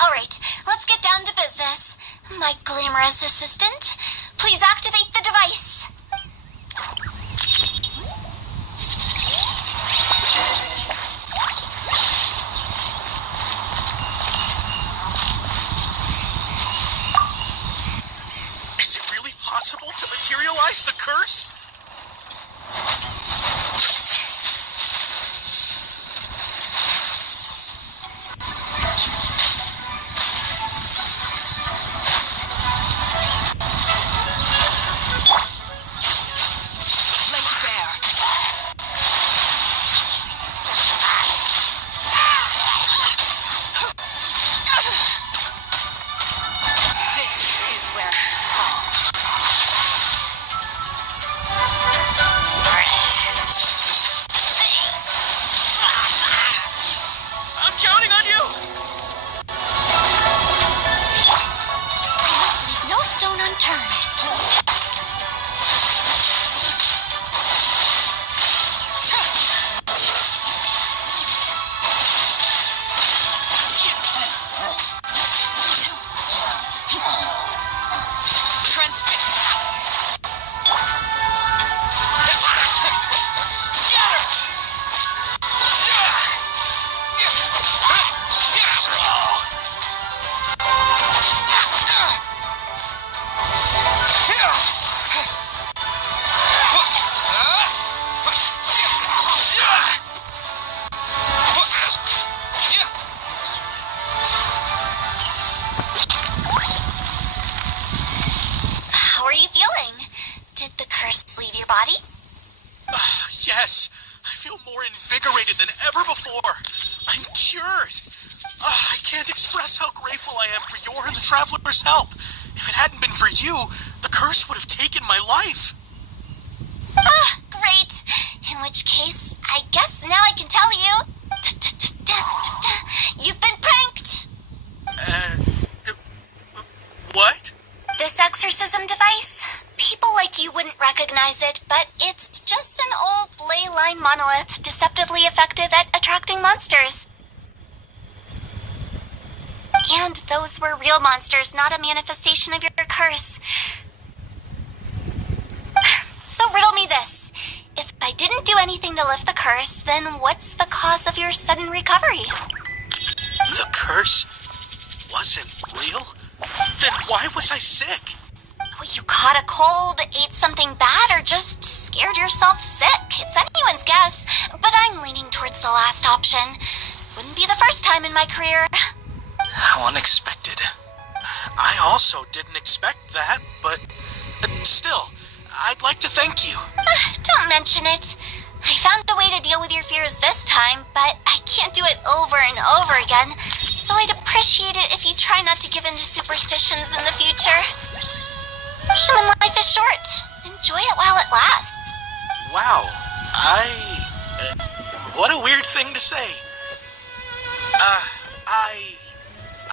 All right, let's get down to business. My glamorous assistant, please activate the device. Is it really possible to materialize the curse? Yes, I feel more invigorated than ever before. I'm cured. I can't express how grateful I am for your and the Traveler's help. If it hadn't been for you, the curse would have taken my life. Great. In which case, I guess now I can tell you. You've been pranked. What? This exorcism device? People like you wouldn't recognize it, but it's just an old ley line monolith, deceptively effective at attracting monsters. And those were real monsters, not a manifestation of your curse. So riddle me this. If I didn't do anything to lift the curse, then what's the cause of your sudden recovery? The curse wasn't real? Then why was I sick? Well, you caught a cold, ate something bad, or just scared yourself sick. It's anyone's guess, but I'm leaning towards the last option. Wouldn't be the first time in my career. How unexpected. I also didn't expect that, but still, I'd like to thank you. Don't mention it. I found a way to deal with your fears this time, but I can't do it over and over again, so I'd appreciate it if you try not to give in to superstitions in the future. Human life is short. Enjoy it while it lasts. Wow, what a weird thing to say.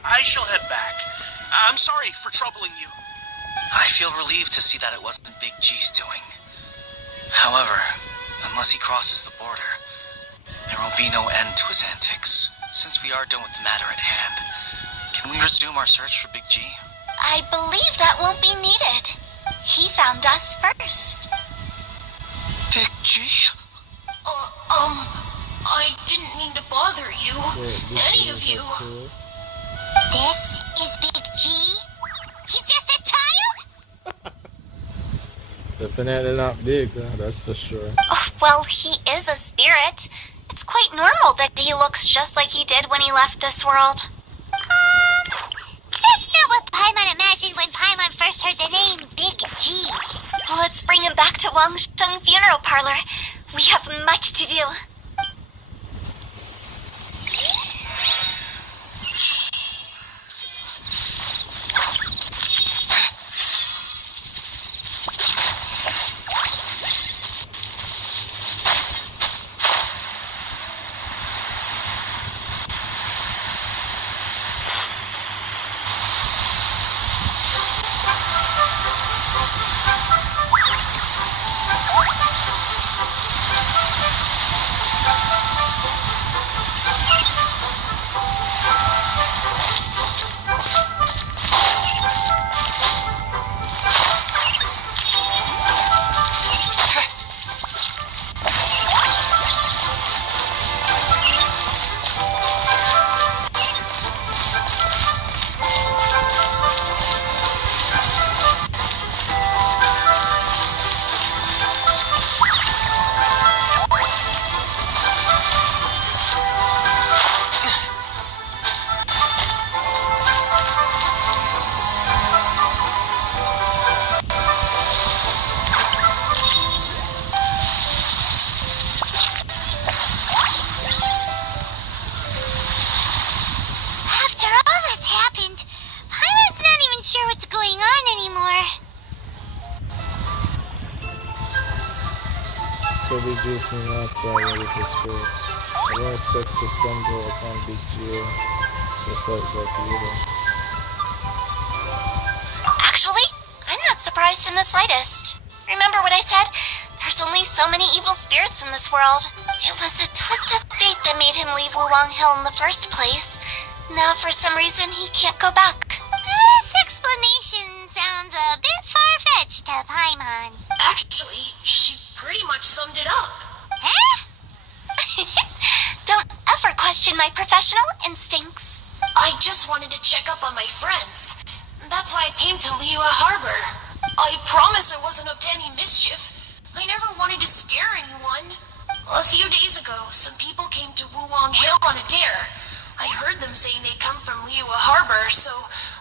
I shall head back. I'm sorry for troubling you. I feel relieved to see that it wasn't Big G's doing. However, unless he crosses the border, there will be no end to his antics. Since we are done with the matter at hand, can we resume our search for Big G? I believe that won't be needed. He found us first. Big G? I didn't mean to bother you. Any of you. This is Big G? He's just a child? Definitely not big, that's for sure. Oh, well, he is a spirit. It's quite normal that he looks just like he did when he left this world. That's not what Paimon imagined when Paimon first heard the name Big G. Let's bring him back to Wangsheng Funeral Parlor. We have much to do. Reducing that already for spirit. I don't expect to stumble upon Big G just like that either. Actually, I'm not surprised in the slightest. Remember what I said? There's only so many evil spirits in this world. It was a twist of fate that made him leave Wuwang Hill in the first place. Now for some reason he can't go back. This explanation sounds a bit far-fetched to Paimon. Actually, she pretty much summed it up. Huh? Don't ever question my professional instincts. I just wanted to check up on my friends. That's why I came to Liyue Harbor. I promise I wasn't up to any mischief. I never wanted to scare anyone. A few days ago, some people came to Wuwang Hill on a dare. I heard them saying they come from Liyue Harbor, so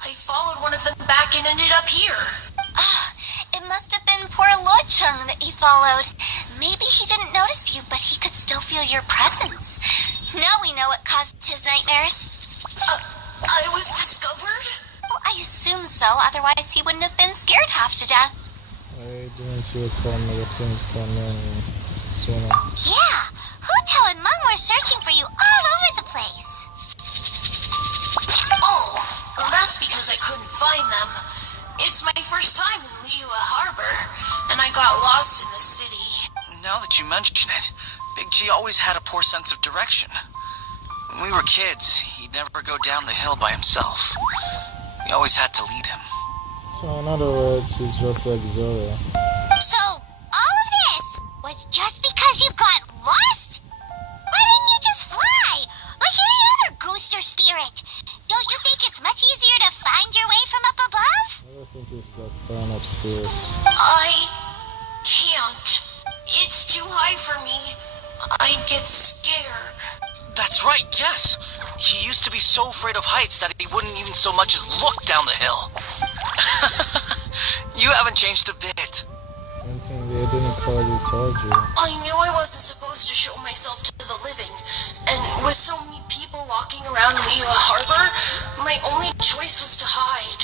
I followed one of them back and ended up here. It must have been poor Luocheng that you followed. Maybe he didn't notice you, but he could still feel your presence. Now we know what caused his nightmares. I was discovered? Well, I assume so, otherwise he wouldn't have been scared half to death. I didn't recall my thing from Sona. Yeah, Hu Tao and Meng were searching for you all over the place. Oh, well, that's because I couldn't find them. It's my first time in Liyue Harbor, and I got lost in the city. Now that you mention it, Big G always had a poor sense of direction. When we were kids, he'd never go down the hill by himself. We always had to lead him. So in other words, he's just like Zora. So, all of this was just because you got lost? Why didn't you just fly? Like any other ghost or spirit? Don't you think it's much easier to find your way from up above? I don't think it's that kind of spirit. I can't. It's too high for me. I'd get scared. That's right, yes. He used to be so afraid of heights that he wouldn't even so much as look down the hill. You haven't changed a bit. One thing they didn't probably told you. I knew I wasn't supposed to show myself to the living. And with so many people walking around Liyue Harbor, my only choice was to hide.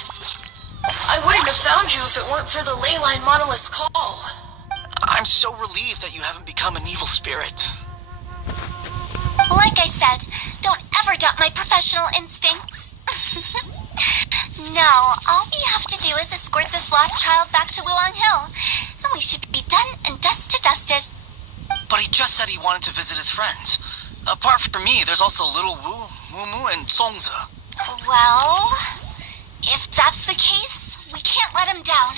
I wouldn't have found you if it weren't for the Leyline Monolith's call. I'm so relieved that you haven't become an evil spirit. Like I said, don't ever doubt my professional instincts. Now, all we have to do is escort this lost child back to Wuwang Hill, and we should be done and dust to dusted. But he just said he wanted to visit his friends. Apart from me, there's also Little Wu, Mumu, and Songza. Well, if that's the case, we can't let him down.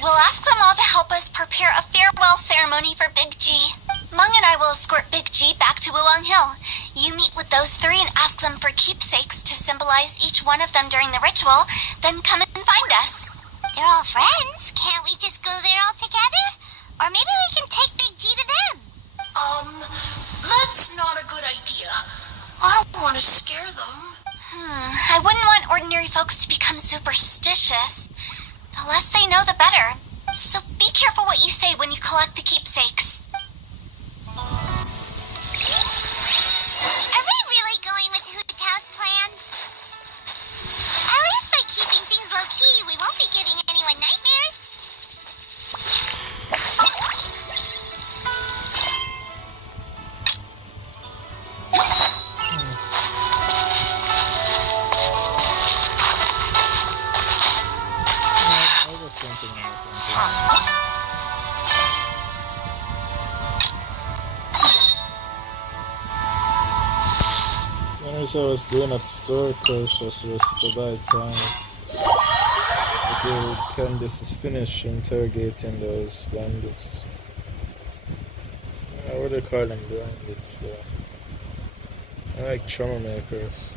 We'll ask them all to help us prepare a farewell ceremony for Big G. Mung and I will escort Big G back to Wuwang Hill. You meet with those three and ask them for keepsakes to symbolize each one of them during the ritual, then come and find us. They're all friends. Can't we just go there all together? Or maybe we can take Big G to them. That's not a good idea. I don't want to scare them. I wouldn't want ordinary folks to become superstitious. The less they know, the better. So be careful what you say when you collect the keepsakes. Are we really going with Hu Tao's plan? At least by keeping things low-key, we won't be giving anyone nightmares. I was doing at store because I was to buy time until Candice is finished interrogating those bandits. What do they call them? Bandits. I like troublemakers.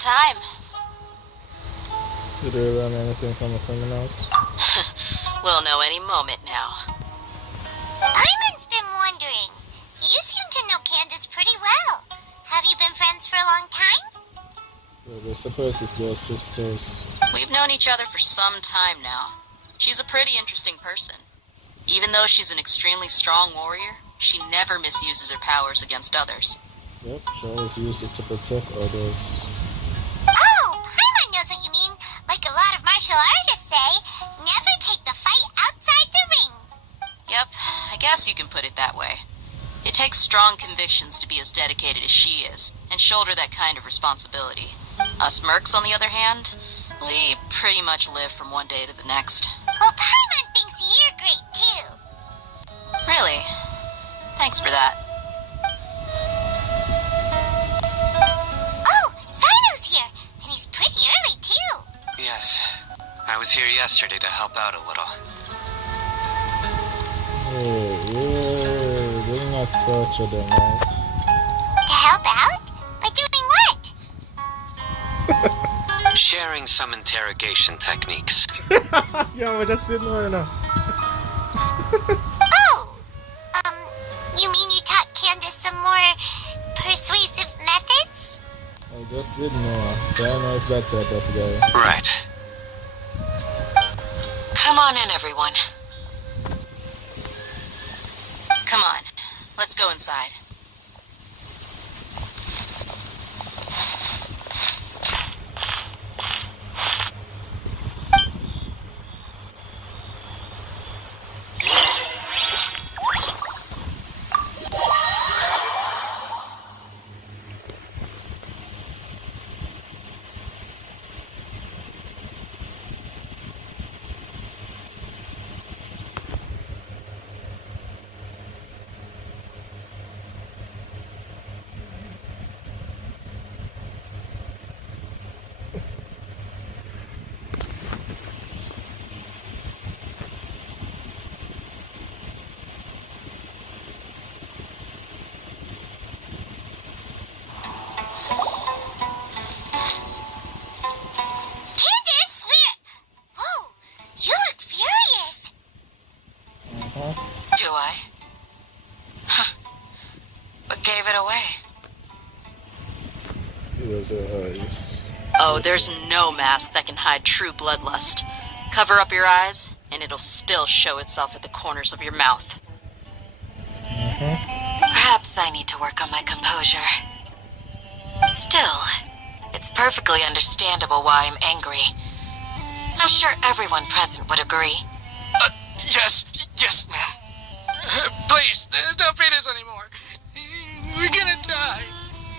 Time. Did they run anything from the criminals? We'll know any moment now. Iman's been wondering. You seem to know Candace pretty well. Have you been friends for a long time? Well, they're supposed to be sisters. We've known each other for some time now. She's a pretty interesting person. Even though she's an extremely strong warrior, she never misuses her powers against others. Yep, she always uses it to protect others. Oh, Paimon knows what you mean. Like a lot of martial artists say, never take the fight outside the ring. Yep, I guess you can put it that way. It takes strong convictions to be as dedicated as she is, and shoulder that kind of responsibility. Us mercs, on the other hand, we pretty much live from one day to the next. Well, Paimon thinks you're great, too. Really? Thanks for that. Oh, Sino's here, and he's pretty early, too. Yes, I was here yesterday to help out a little. Yeah, do not torture them, right? To help out? By doing what? Sharing some interrogation techniques. Yeah, we just didn't know enough. Oh! You mean you taught Candace some more persuasive methods? I just didn't know. Sino is that type of guy. Right. Come on in, everyone. Come on, let's go inside. Do I? Huh. What gave it away? It was her eyes. Oh, there's no mask that can hide true bloodlust. Cover up your eyes, and it'll still show itself at the corners of your mouth. Perhaps I need to work on my composure. Still, it's perfectly understandable why I'm angry. I'm sure everyone present would agree. Yes, ma'am. Please, don't beat us anymore. We're gonna die.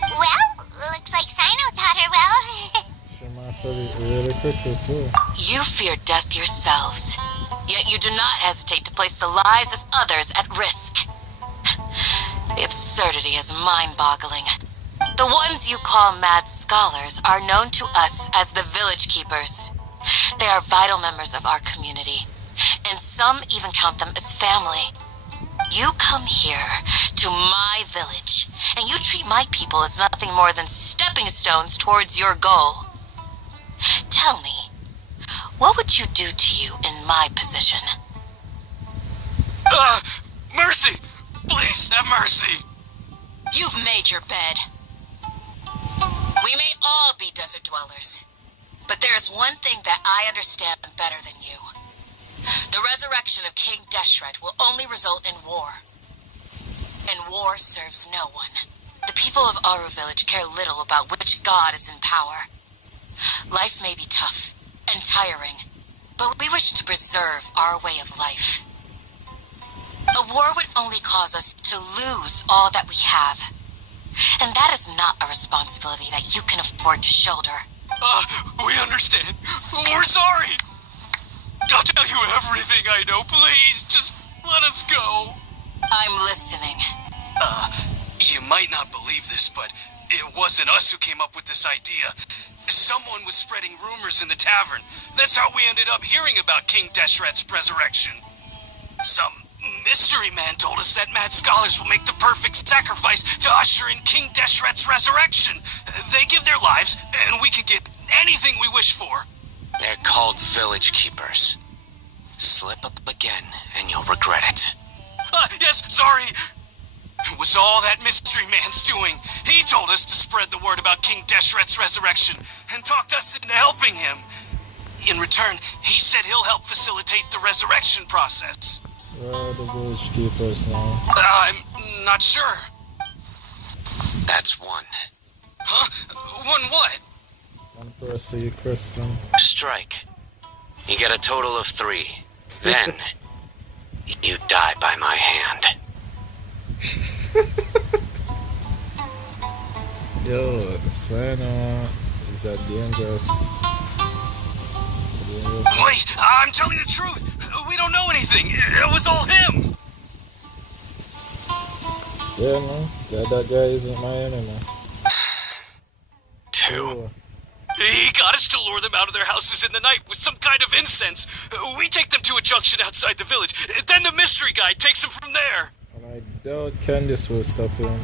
Well, looks like Sino taught her well. She mastered it really quickly too. You fear death yourselves, yet you do not hesitate to place the lives of others at risk. The absurdity is mind-boggling. The ones you call mad scholars are known to us as the Village Keepers. They are vital members of our community, and some even count them as family. You come here to my village, and you treat my people as nothing more than stepping stones towards your goal. Tell me, what would you do to you in my position? Mercy! Please, have mercy! You've made your bed. We may all be desert dwellers, but there is one thing that I understand better than you. The resurrection of King Deshret will only result in war. And war serves no one. The people of Aru Village care little about which god is in power. Life may be tough and tiring, but we wish to preserve our way of life. A war would only cause us to lose all that we have. And that is not a responsibility that you can afford to shoulder. We understand. We're sorry. I'll tell you everything I know. Please, just let us go. I'm listening. You might not believe this, but it wasn't us who came up with this idea. Someone was spreading rumors in the tavern. That's how we ended up hearing about King Deshret's resurrection. Some mystery man told us that mad scholars will make the perfect sacrifice to usher in King Deshret's resurrection. They give their lives, and we can get anything we wish for. They're called Village Keepers. Slip up again, and you'll regret it. Yes, sorry. It was all that mystery man's doing. He told us to spread the word about King Deshret's resurrection, and talked us into helping him. In return, he said he'll help facilitate the resurrection process. Where are the Village Keepers now? I'm not sure. That's one. Huh? One what? One person you question. Strike. You get a total of 3. Then, you die by my hand. Yo, Sino is a dangerous. Wait, I'm telling the truth. We don't know anything. It was all him. Yeah, no, that guy isn't my enemy. 2. He got us to lure them out of their houses in the night with some kind of incense. We take them to a junction outside the village. Then the mystery guy takes them from there. And I doubt Candice will stop him.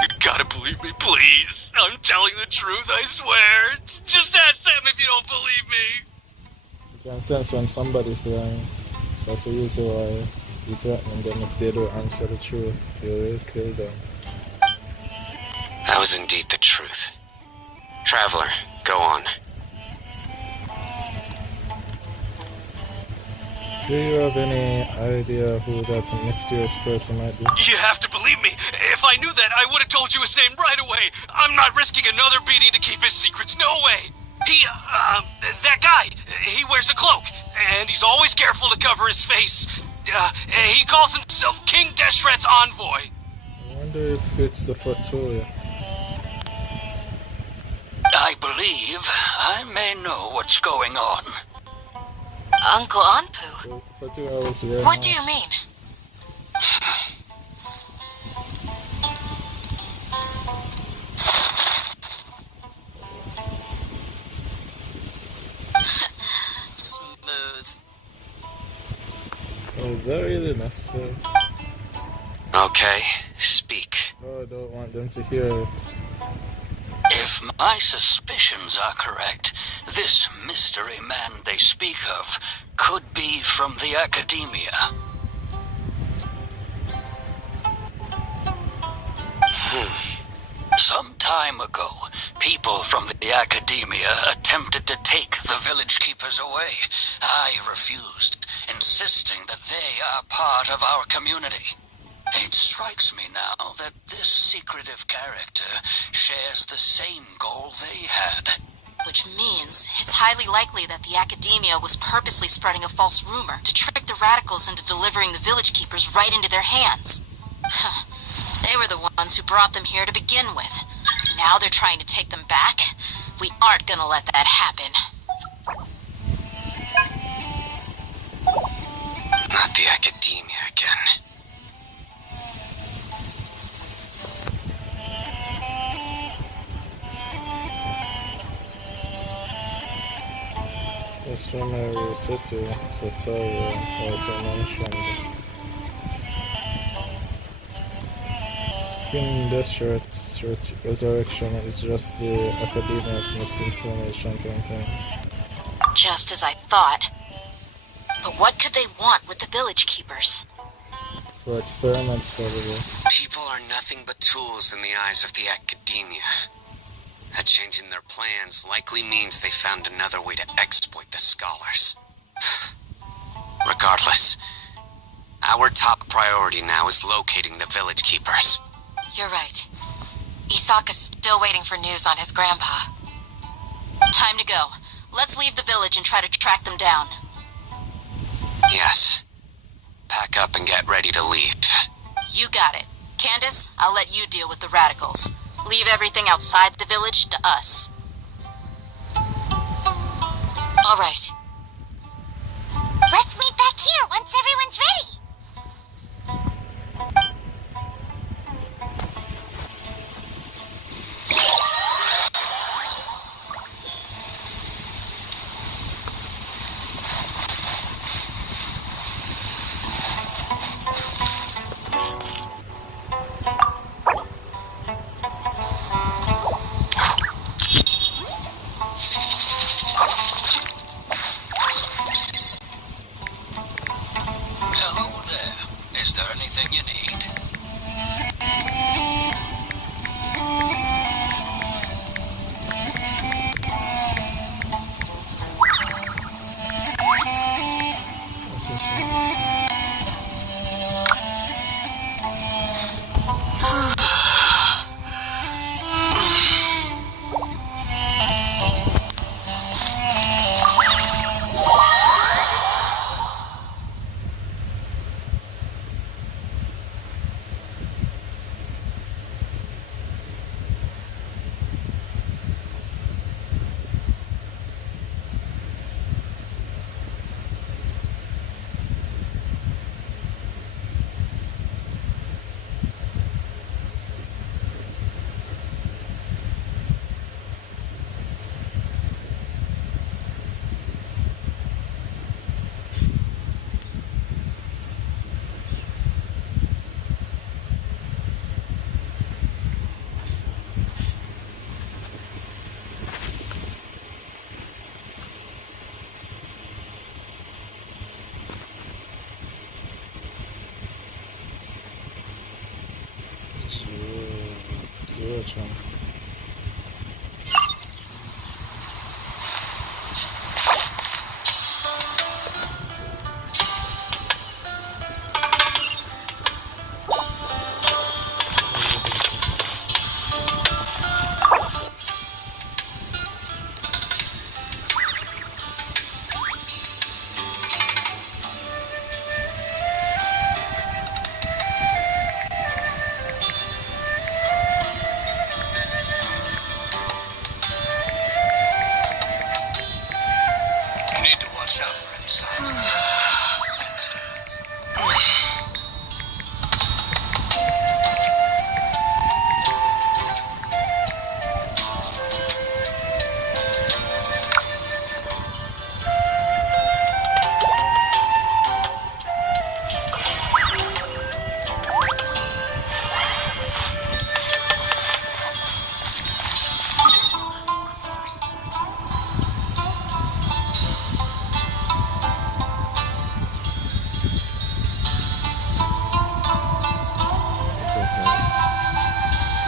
You gotta believe me, please. I'm telling the truth, I swear. Just ask them if you don't believe me. You can sense when somebody's lying. That's the reason why you threaten them. If they don't answer the truth, you will kill them. That was indeed the truth. Traveler, go on. Do you have any idea who that mysterious person might be? You have to believe me. If I knew that, I would have told you his name right away. I'm not risking another beating to keep his secrets. No way. That guy, he wears a cloak, and he's always careful to cover his face. He calls himself King Deshret's envoy. I wonder if it's the Fatoya. I believe I may know what's going on. Uncle Anpu? Fatoya was here. What do you mean? Smooth. Oh, is that really necessary? Okay, speak. Oh, I don't want them to hear it. If my suspicions are correct, this mystery man they speak of could be from the academia. Some time ago, people from the academia attempted to take the village keepers away. I refused, insisting that they are part of our community. It strikes me now that this secretive character shares the same goal they had. Would Which means it's highly likely that the Academia was purposely spreading a false rumor to trick the radicals into delivering the village keepers right into their hands. They were the ones who brought them here to begin with. Now they're trying to take them back? We aren't gonna let that happen. Not the Academia again. This familiar city, Sataria, was mentioned. King Death's resurrection is just the Academia's misinformation campaign. Just as I thought. But what could they want with the village keepers? For experiments, probably. People are nothing but tools in the eyes of the Academia. A change in their plans likely means they found another way to exploit the scholars. Regardless, our top priority now is locating the village keepers. You're right. Isaka's still waiting for news on his grandpa. Time to go. Let's leave the village and try to track them down. Yes. Pack up and get ready to leave. You got it. Candace, I'll let you deal with the radicals. Leave everything outside the village to us. All right. Let's meet back here once everyone's ready. Hello there. Is there anything you need? Archon.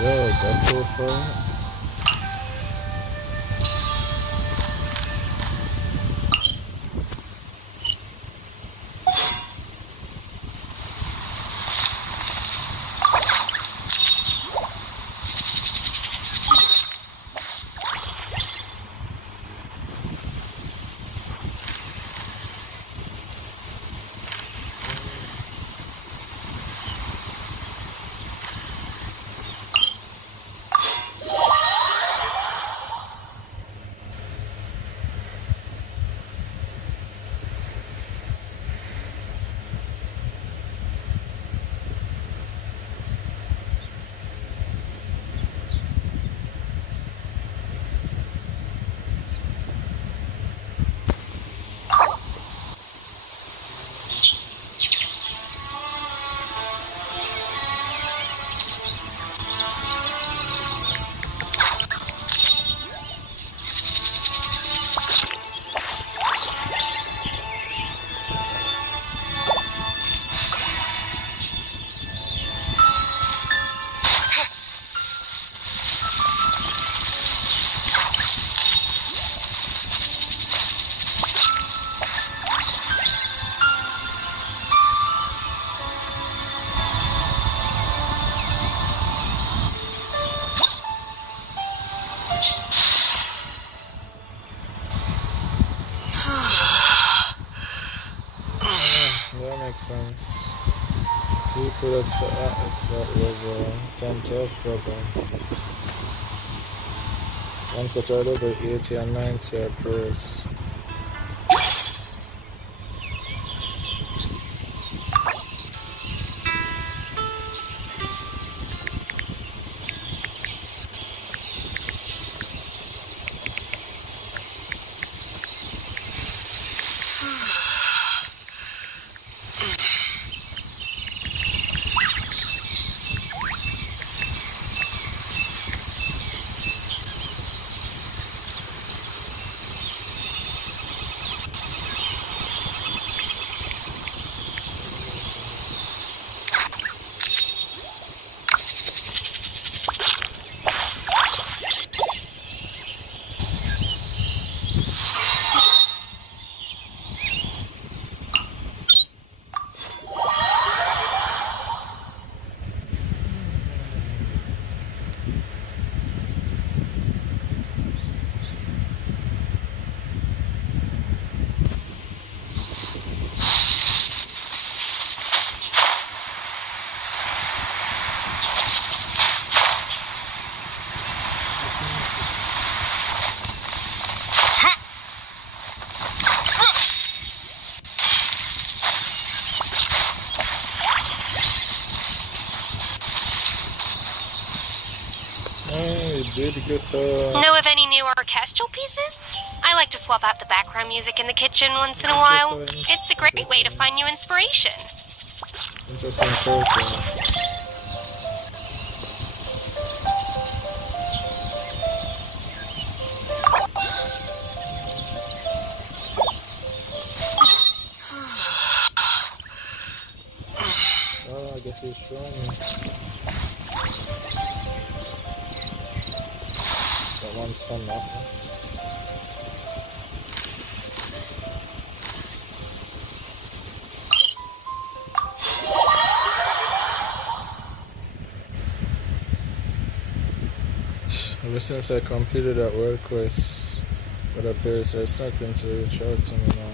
Yo, that's so fun. sense. People that's that level 10 to problem. Once that are level 80 and 90 are pros. Know of any new orchestral pieces? I like to swap out the background music in the kitchen once in a while. It's a great way to find new inspiration. Interesting character. Oh, I guess he's showing. That one's fun now. Ever since I completed that world quest for the place, there's nothing to reach out to me now.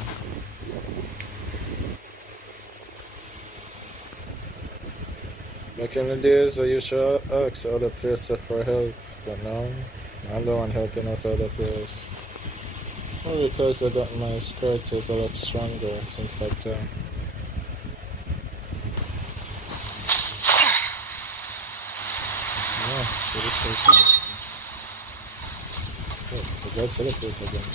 Back in the days, I used to ask other players for help, but now I'm the one helping out other players. Well, because I got my characters a lot stronger since that time. Yeah, so this person. Oh, I got teleport again.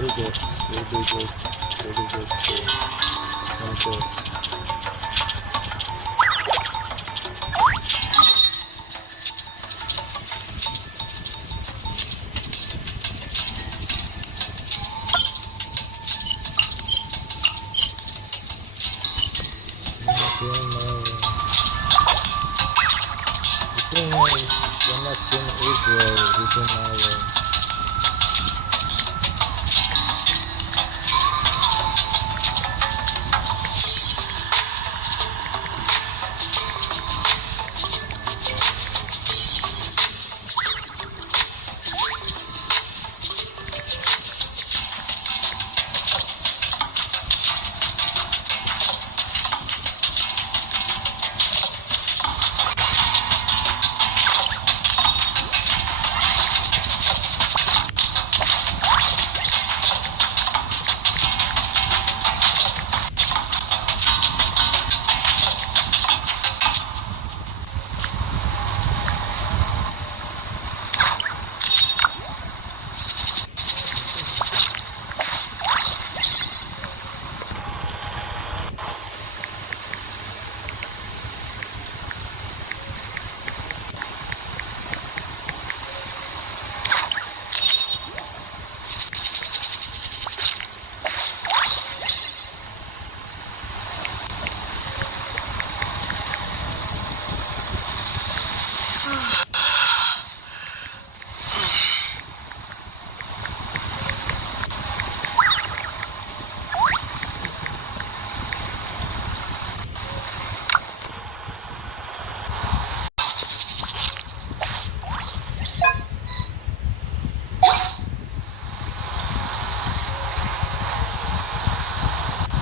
We'll be good. I'm not in Israel, he's in Norway.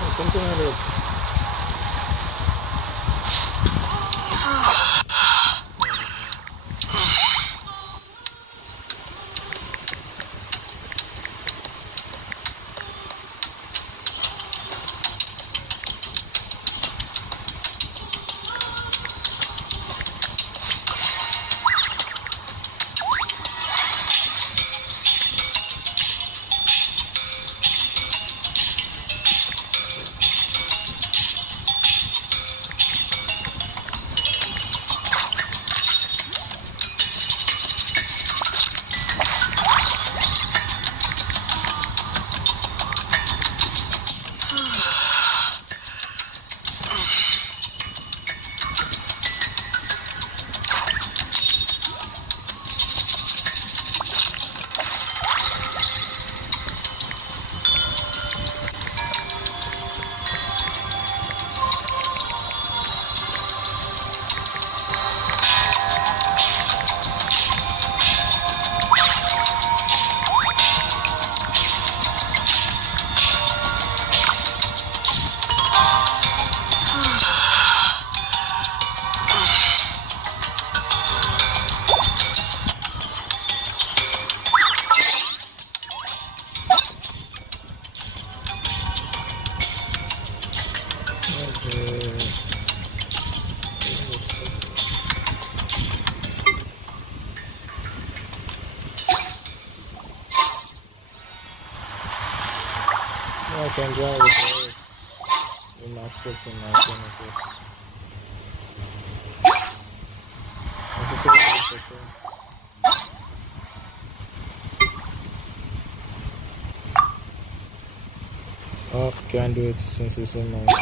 Something like that. I can drive with it. I'm accepting my benefit. That's a service, okay. Oh, can't do it since it's in my... I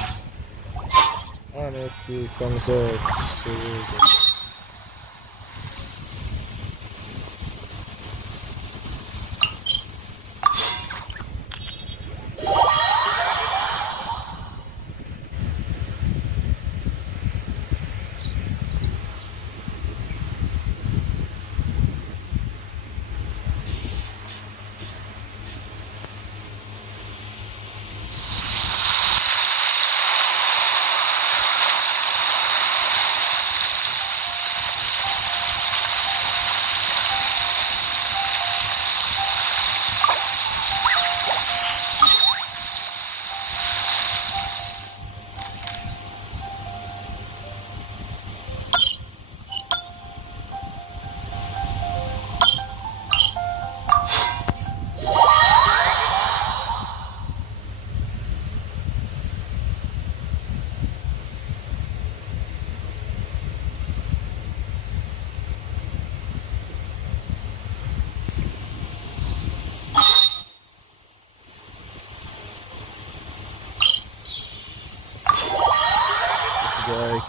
don't know if he comes out, so use it.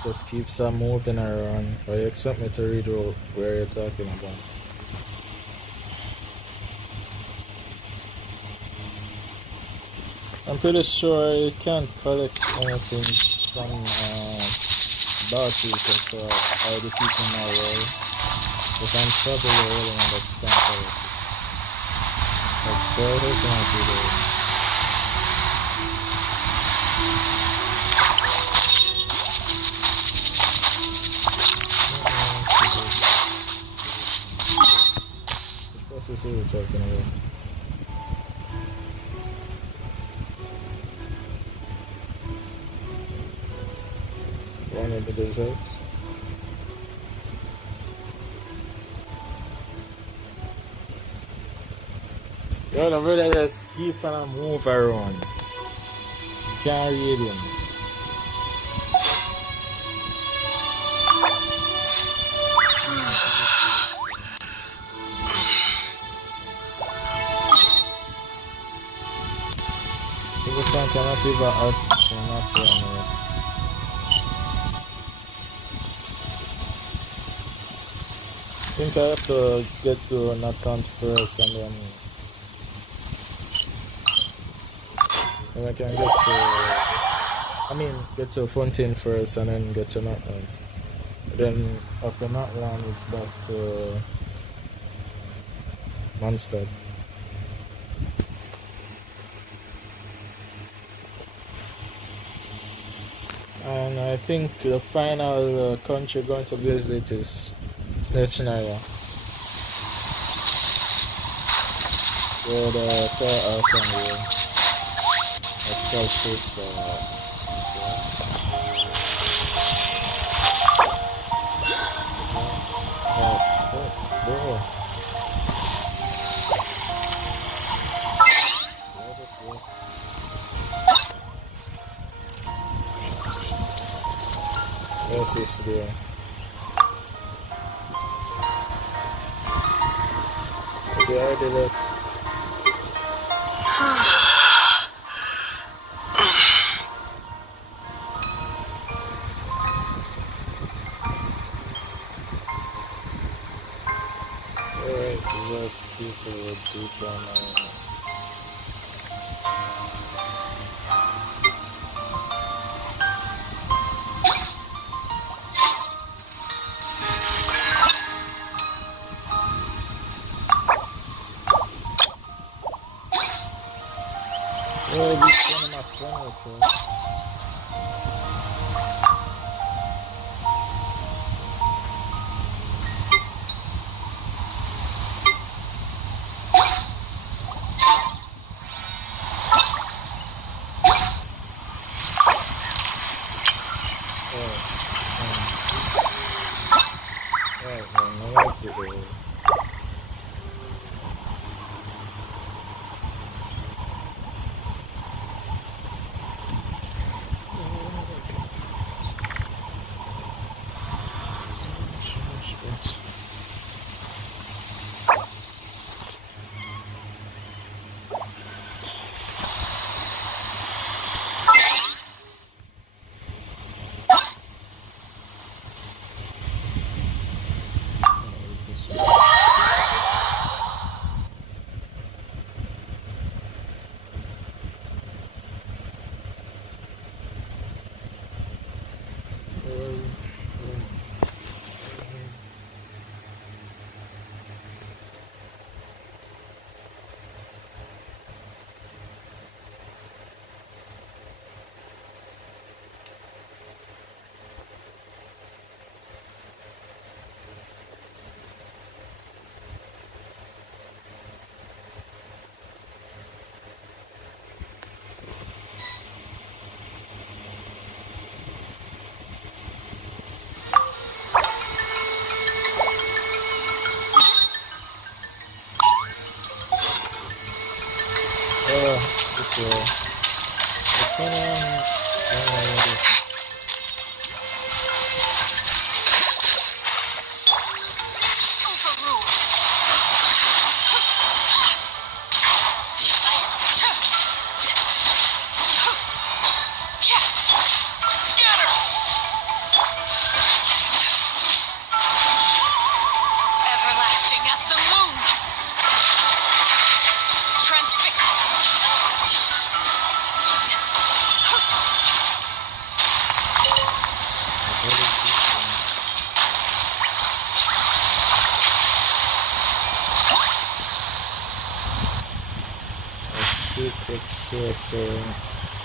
Just keeps on moving around. Or you expect me to read where you're talking about? I'm pretty sure you can't collect anything from Bounty because I defeated my way. Because I'm probably the only one that can't collect it. But so I hope I do that. This is what we're talking about. One of the desert. Yo, the brother just keep on move around. You can't read him. I cannot even out, so not run it. I think I have to get to Nathan first and then I can get to Fontaine first and then get to Nathan. Then after Nathan it's back to Mondstadt. And I think the final country going to visit is Snechnaya. Where the fair Archon will. That's called ships or Yes, it's there. Is he already left? Alright, these are people with deep on oh, he's one of my friend requests.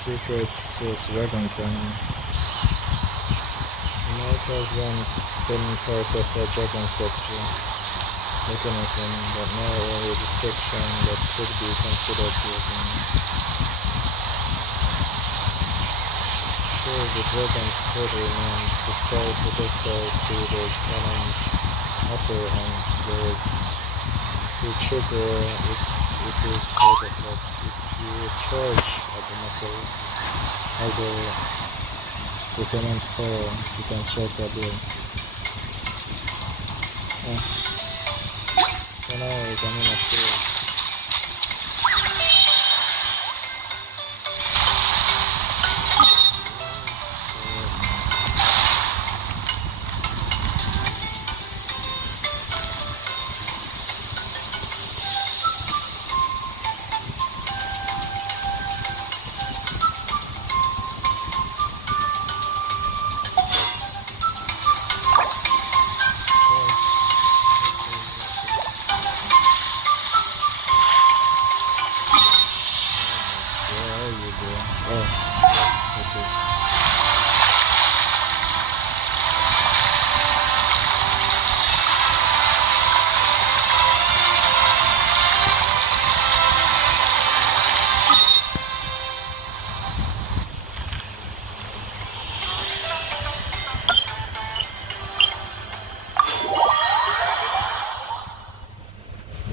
Secret source dragon cannon. You might have once been part of a dragon statue mechanism, but now only the section that could be considered dragon. Sure, the dragon's head remains the false protectors to the cannon's muscle, and there is the trigger. It is so that if you charge at the muscle as a dependent power, you can strike that blow. So now I'm in a field.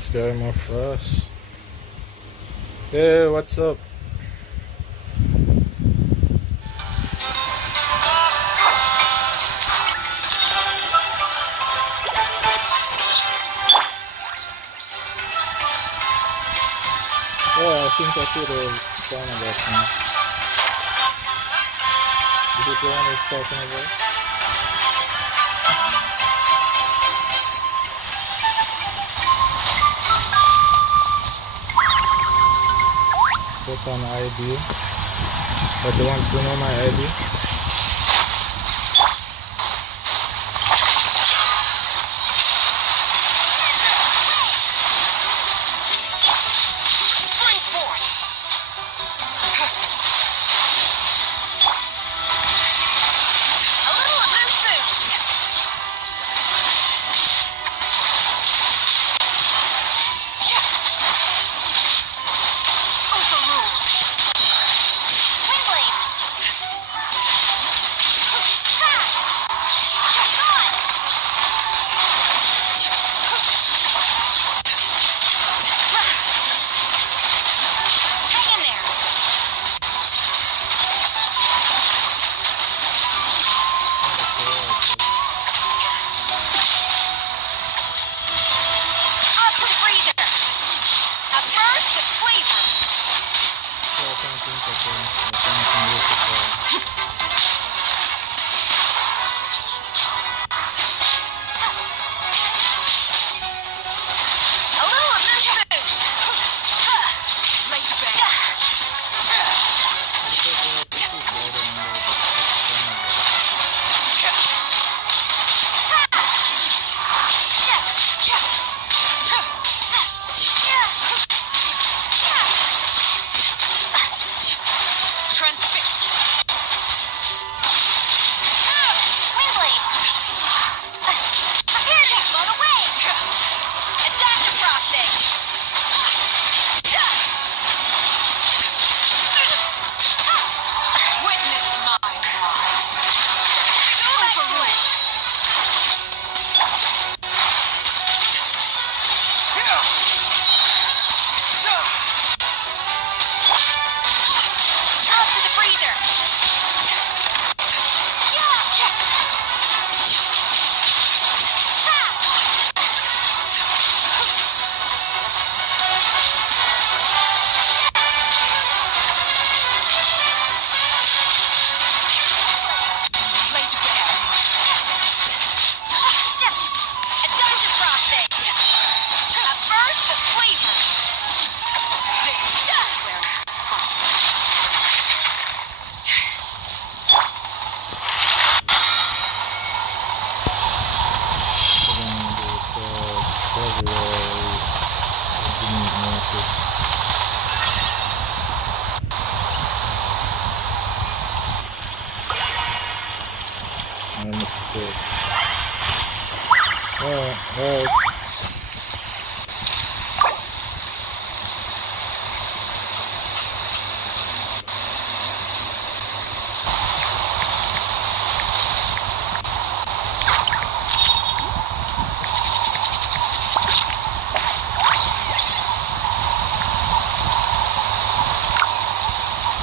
this guy more fast. Hey, what's up? Yeah, I think I could have found about him. This is the one he's talking about. Set on ID. But you want to know my ID?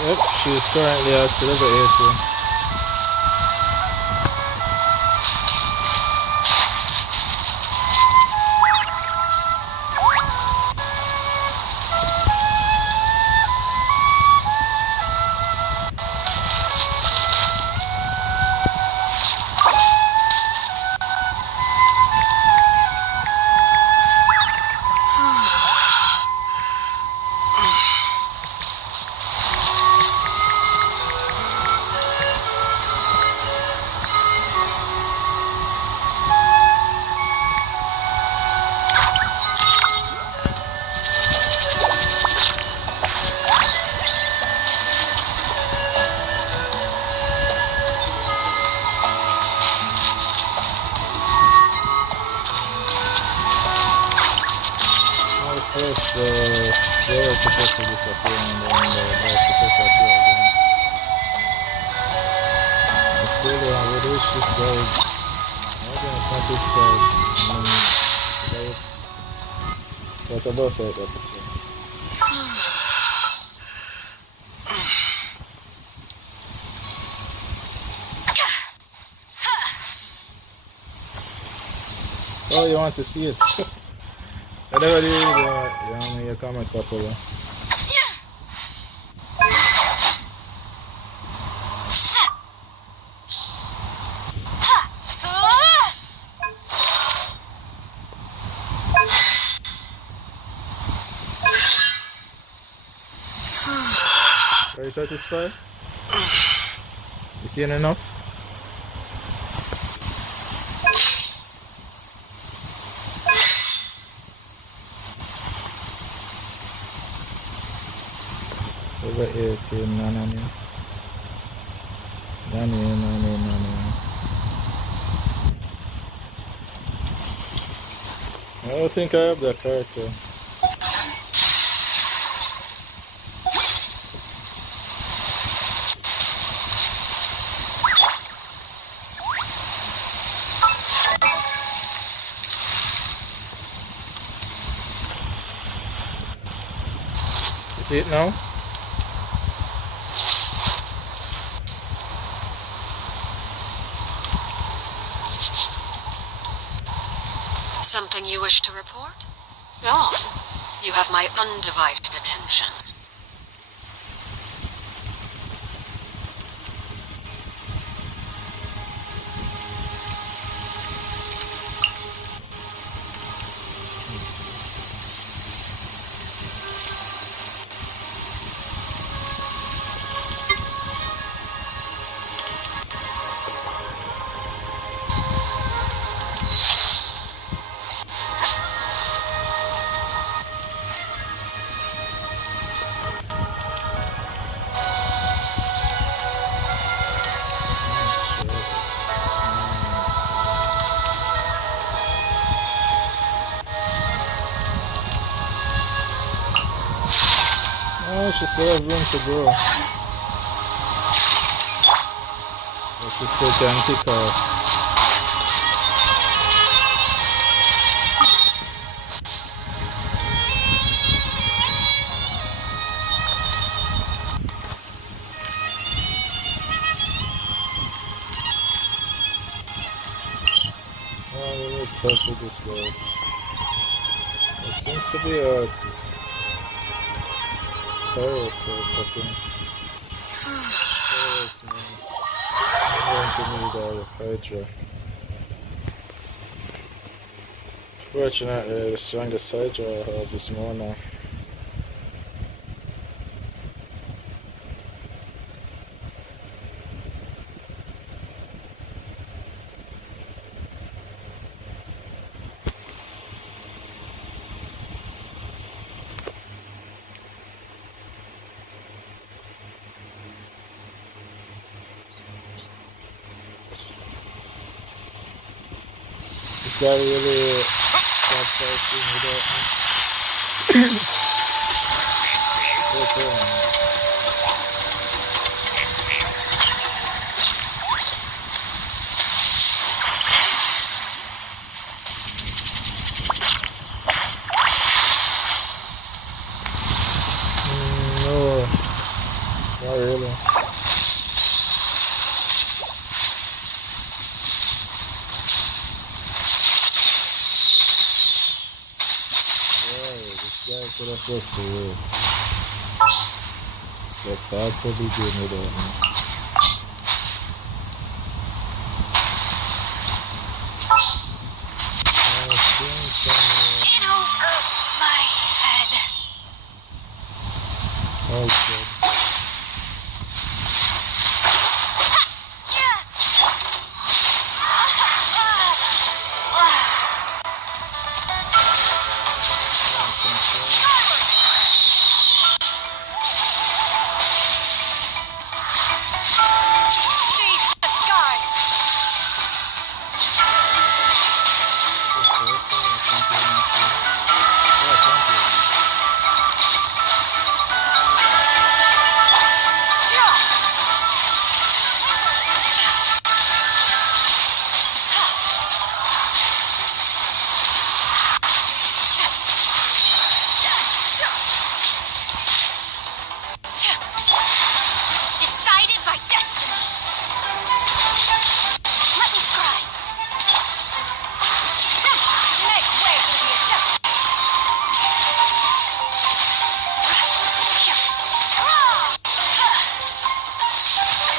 Yep, she's currently at level 80. They were supposed to disappear and then they're supposed to appear again. I still don't know which this guy. Maybe it's not his fault. I mean, What about said that before? Oh, you want to see it? I never did. You come a couple. Are you satisfied? You seen enough? Over 18, Nani. I don't think I have that character. You see it now? Something you wish to report? Go on. You have my undivided attention. Oh, she still has room to grow. But she still can kick off. Oh, let's help with this load. There seems to be a pirate fucking pirates, man. I'm going to need all the Hydra. Fortunately, the strongest Hydra I have is Mona. This guy really start fighting without me. Okay. No, not really. Yeah, could have just it. It's hard to begin with it. In over my head. Okay.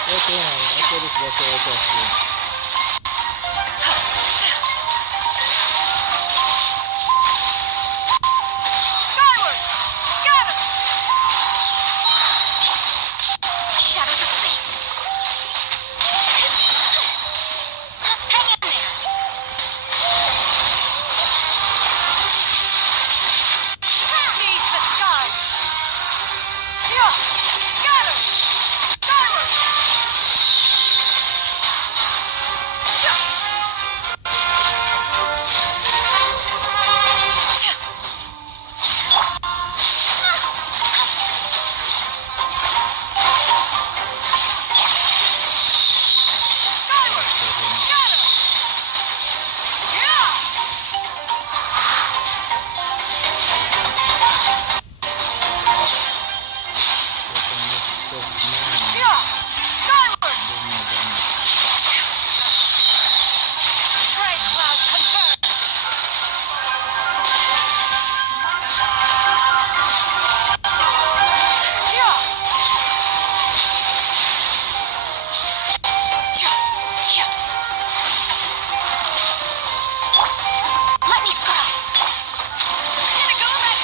Okay, after this back out after. Skyward! Scatter! Shadows of fate! Hang in there! Seize the skies! Yeah! Scatter! Skyward! Let me scry! Gonna go that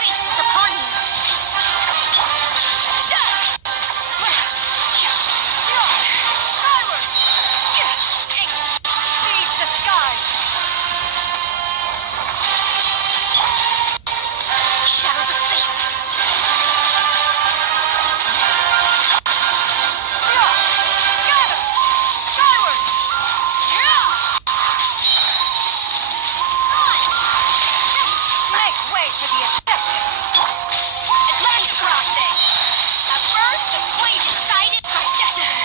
Fate is upon you! Skyward! Seize the skies! Shadows of fate! Scatter! Skyward! Make way for the Adeptus! Atlantis Crossing! At first, the queen decided my destiny!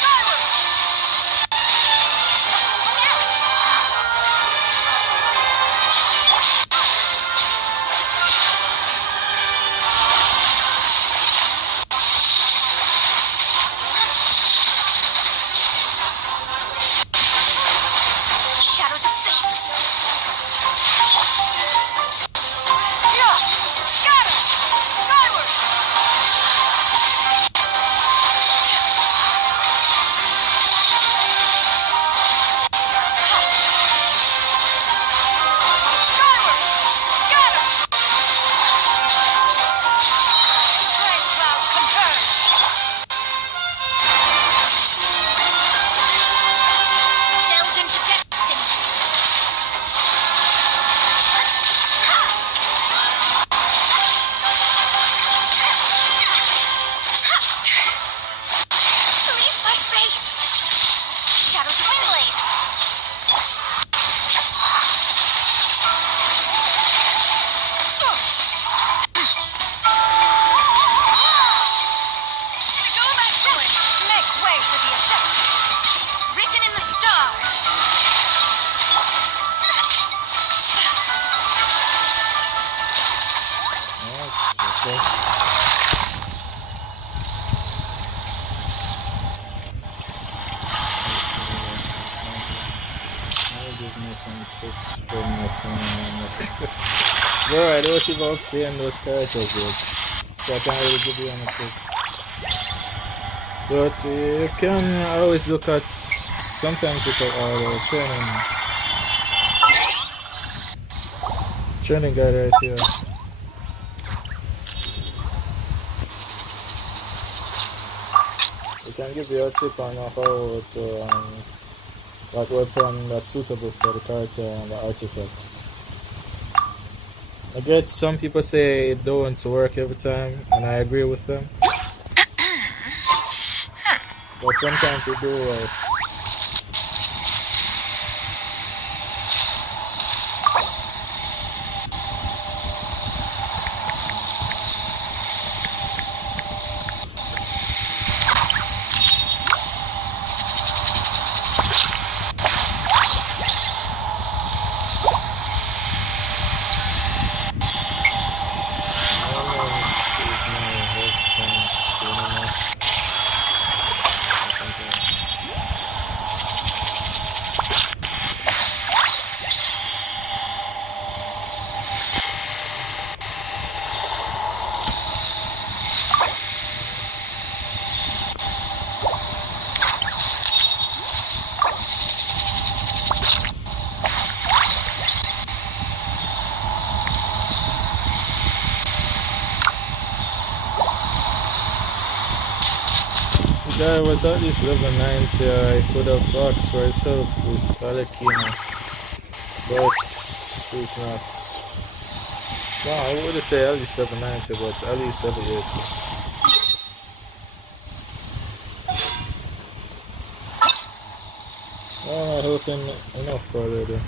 Skyward! Shadows of fate! Scatter! Skyward! Skyward! Scatter! Red cloud converge! Delve into destiny! Leave my space! Shadows of Windblade! Gonna go that way! Make way for the Adeptus! Written in the stars! I'll give me some tips for my phone. Bro, I don't even obtain those characters yet, so I can't really give you any tip. But you can always look at, sometimes look at our training guide right here. We can give you a tip on how to what weapon that's suitable for the character and the artifacts. I get some people say it don't work every time, and I agree with them. But sometimes it do work. guy was at least level 90. I could have asked for his help with Alekina, but he's not. Well, I would say at least level 90, but at least level 80. Oh, I hope enough further there.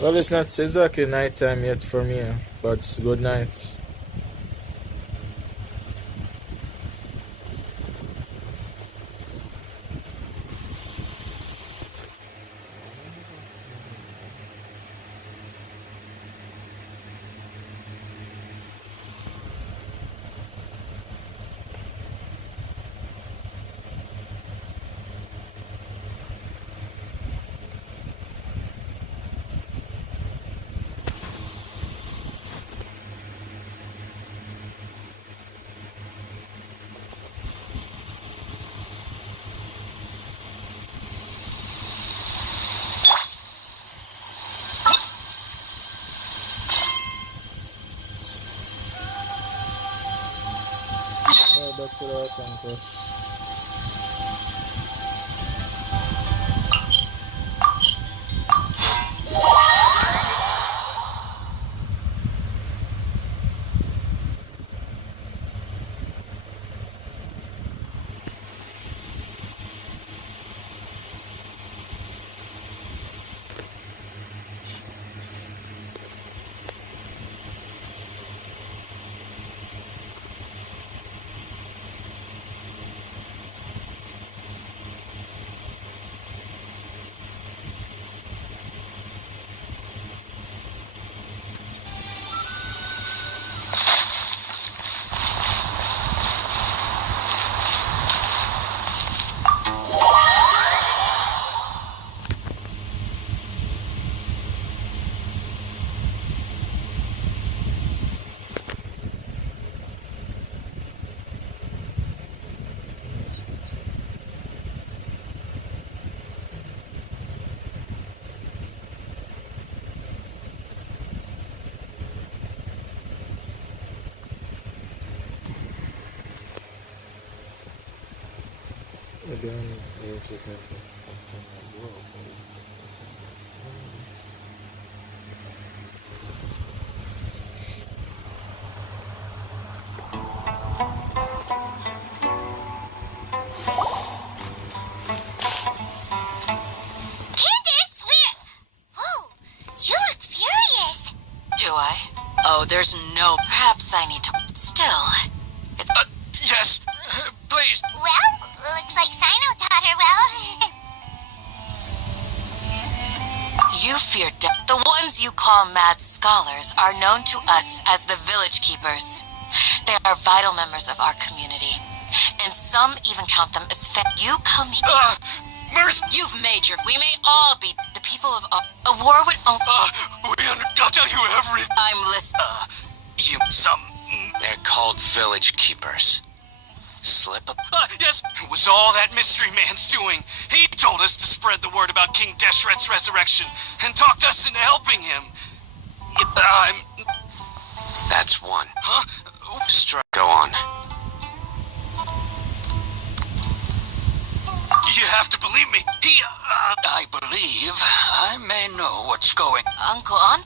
Well, it's not exactly night time yet for me, but good night. Back to the Archon quest. Again, it's okay. Candace, whoa, you look furious. Do I? Oh, there's no. Perhaps I need to. Still. Yes, please. Well, looks like Sino taught her well. You fear death. The ones you call mad scholars are known to us as the village keepers. They are vital members of our community, and some even count them as You come here. Mercy! You've majored. We may all be the people of a war would own. I'll tell you everything. I'm listening. They're called village keepers. Slip up. Yes, it was all that mystery man's doing. He told us to spread the word about King Deshret's resurrection and talked us into helping him. That's one. Huh? Go on. You have to believe me. I believe I may know what's going. Uncle On?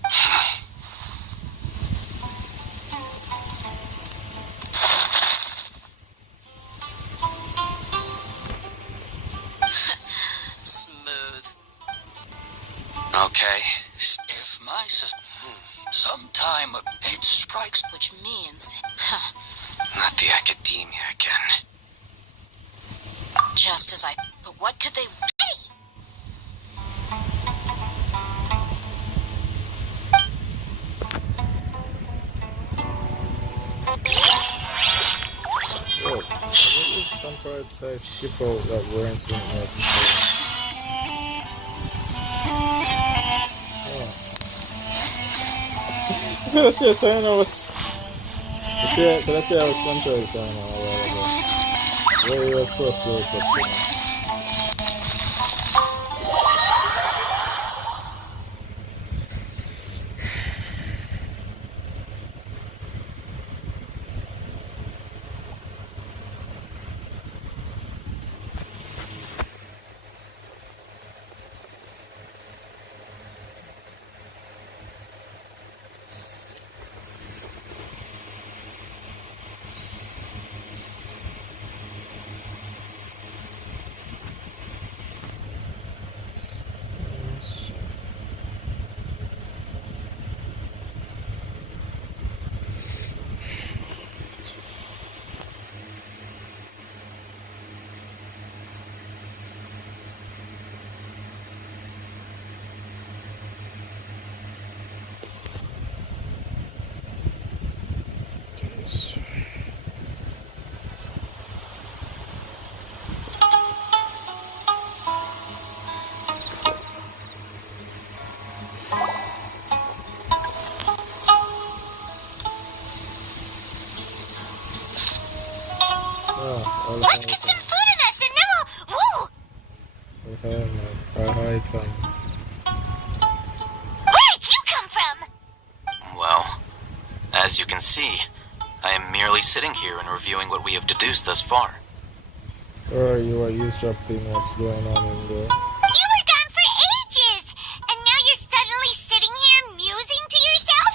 Smooth. Okay. If my sister... Sometime it strikes... Which means... Not the academic. just as I... But what could they... Yo, I believe some parts I skip out that weren't necessary. Let's see a sign I was... Let's say I was controlling sign a while ago. Where you were so close up to me. Let's get some food in us and then we'll... Woo! Okay, man. Hi, fam. Where'd you come from? Well, as you can see, I am merely sitting here and reviewing what we have deduced thus far. Or you are eavesdropping what's going on in there. You were gone for ages, and now you're suddenly sitting here musing to yourself?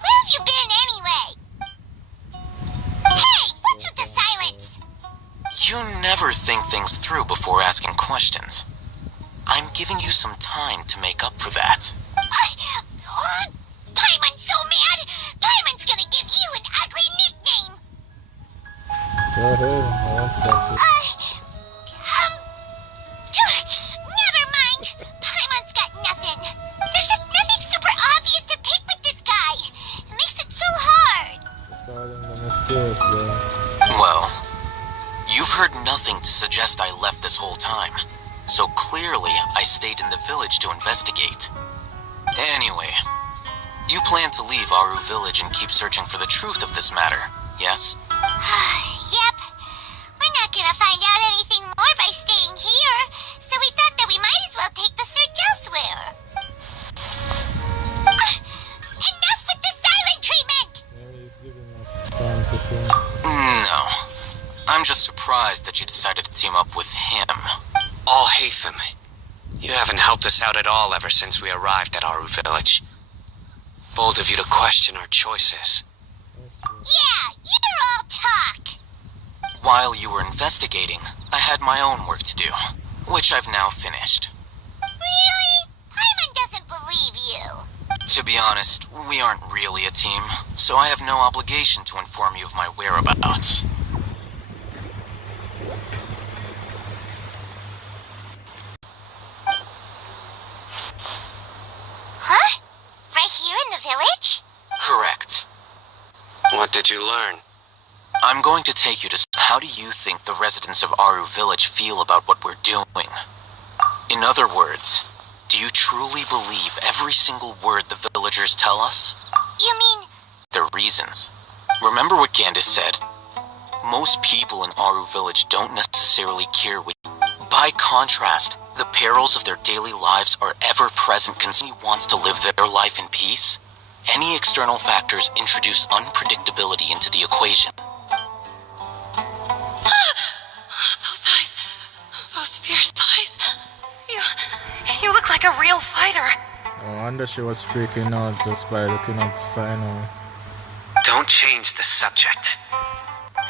Where have you been anyway? Hey, what's with the silence? You never think things through before asking questions. I'm giving you some time to make up for that. Paimon's so mad! Paimon's gonna give you an ugly nickname! Go ahead, I want something. Never mind! Paimon's got nothing. There's just nothing super obvious to pick with this guy. It makes it so hard. Just call him the mysterious guy. Well, you've heard nothing to suggest I left this whole time. So clearly, I stayed in the village to investigate. Anyway, you plan to leave Aru village and keep searching for the truth of this matter, yes? Yep. We're not gonna find out anything more by staying here, so we thought that we might as well take the search elsewhere. Enough with the silent treatment! Maybe he's giving us time to think. No. I'm just surprised that you decided to team up with him. All Hatham, you haven't helped us out at all ever since we arrived at Aru village. Bold of you to question our choices. Yeah, you're all talk. While you were investigating, I had my own work to do, which I've now finished. Really? Paimon doesn't believe you. To be honest, we aren't really a team, so I have no obligation to inform you of my whereabouts. Huh? Right here in the village? Correct. What did you learn? I'm going to take you to... How do you think the residents of Aru village feel about what we're doing? In other words, do you truly believe every single word the villagers tell us? You mean... Their reasons. Remember what Gandhi said? Most people in Aru village don't necessarily care what... By contrast, the perils of their daily lives are ever-present. He wants to live their life in peace. Any external factors introduce unpredictability into the equation. Those eyes. Those fierce eyes. You look like a real fighter. No wonder she was freaking out just by looking at Sino. Don't change the subject.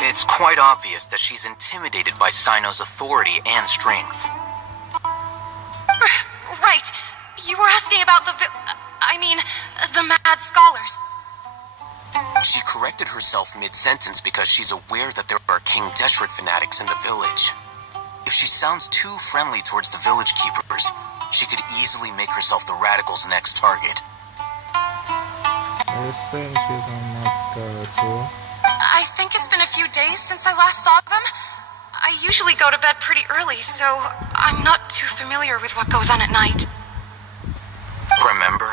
It's quite obvious that she's intimidated by Sino's authority and strength. Right. You were asking about the mad scholars. She corrected herself mid-sentence because she's aware that there are King Deshret fanatics in the village. If she sounds too friendly towards the village keepers, she could easily make herself the radicals' next target. Are you saying she's on Mascara too? I think it's been a few days since I last saw them. I usually go to bed pretty early, so I'm not too familiar with what goes on at night. Remember?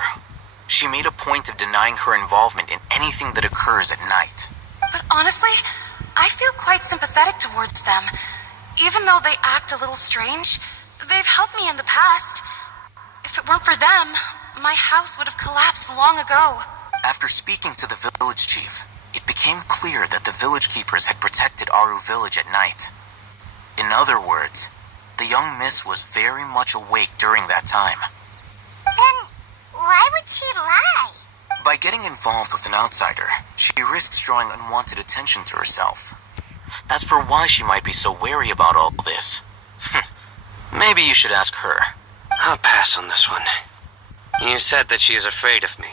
She made a point of denying her involvement in anything that occurs at night. But honestly, I feel quite sympathetic towards them. Even though they act a little strange, they've helped me in the past. If it weren't for them, my house would have collapsed long ago. After speaking to the village chief, it became clear that the village keepers had protected Aru village at night. In other words, the young miss was very much awake during that time. Then why would she lie? By getting involved with an outsider, she risks drawing unwanted attention to herself. As for why she might be so wary about all this, maybe you should ask her. I'll pass on this one. You said that she is afraid of me.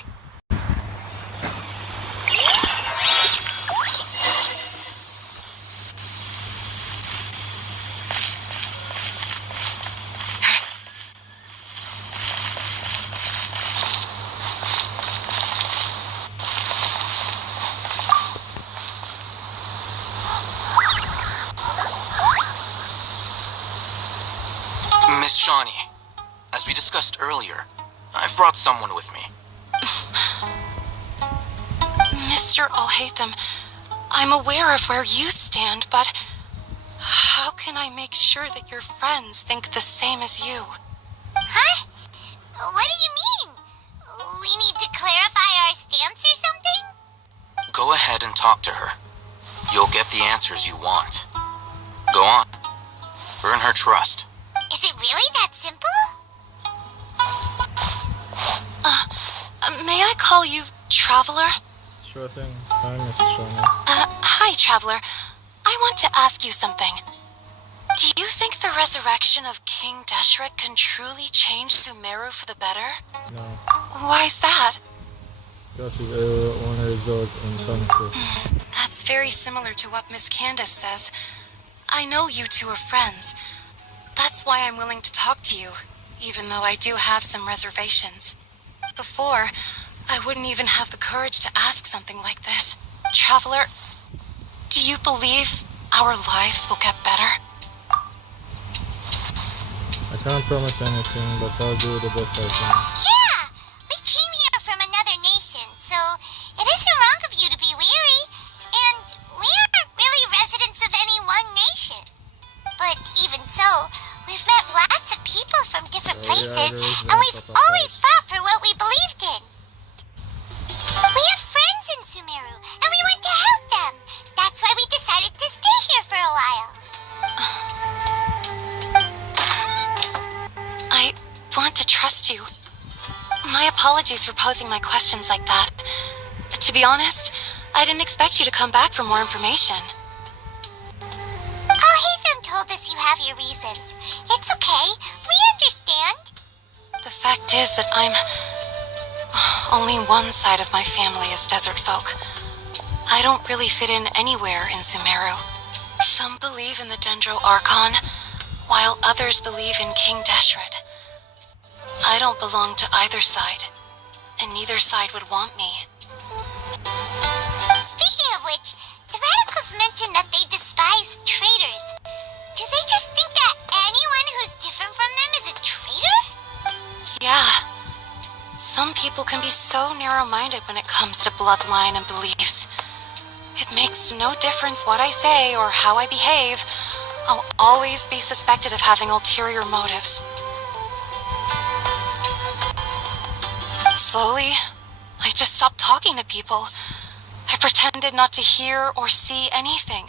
Miss Shawnee, as we discussed earlier, I've brought someone with me. Mr. Alhaitham, I'm aware of where you stand, but how can I make sure that your friends think the same as you? Huh? What do you mean? We need to clarify our stance or something? Go ahead and talk to her. You'll get the answers you want. Go on. Earn her trust. Is it really that simple? May I call you Traveler? Sure thing. Hi, Miss Shawnee. Hi, Traveler. I want to ask you something. Do you think the resurrection of King Deshret can truly change Sumeru for the better? No. Why's that? Because he's one result in conflict. That's very similar to what Miss Candace says. I know you two are friends. That's why I'm willing to talk to you, even though I do have some reservations. Before, I wouldn't even have the courage to ask something like this. Traveler, do you believe our lives will get better? I can't promise anything, but I'll do the best I can. Yeah! We came here from another nation, so it isn't wrong of you to be weary. And we aren't really residents of any one nation. But even so, we've met lots of people from different places, and we've always fought for what we believed in. We have friends in Sumeru, and we want to help them. That's why we decided to stay here for a while. I want to trust you. My apologies for posing my questions like that. But to be honest, I didn't expect you to come back for more information. Alhaitham told us you have your reasons. It's okay. We understand. The fact is that only one side of my family is desert folk. I don't really fit in anywhere in Sumeru. Some believe in the Dendro Archon, while others believe in King Deshret. I don't belong to either side, and neither side would want me. Speaking of which, the radicals mentioned that they despise traitors. Do they just think that anyone who's different from them is a traitor? Yeah. Some people can be so narrow-minded when it comes to bloodline and beliefs. It makes no difference what I say or how I behave. I'll always be suspected of having ulterior motives. Slowly, I just stopped talking to people. I pretended not to hear or see anything.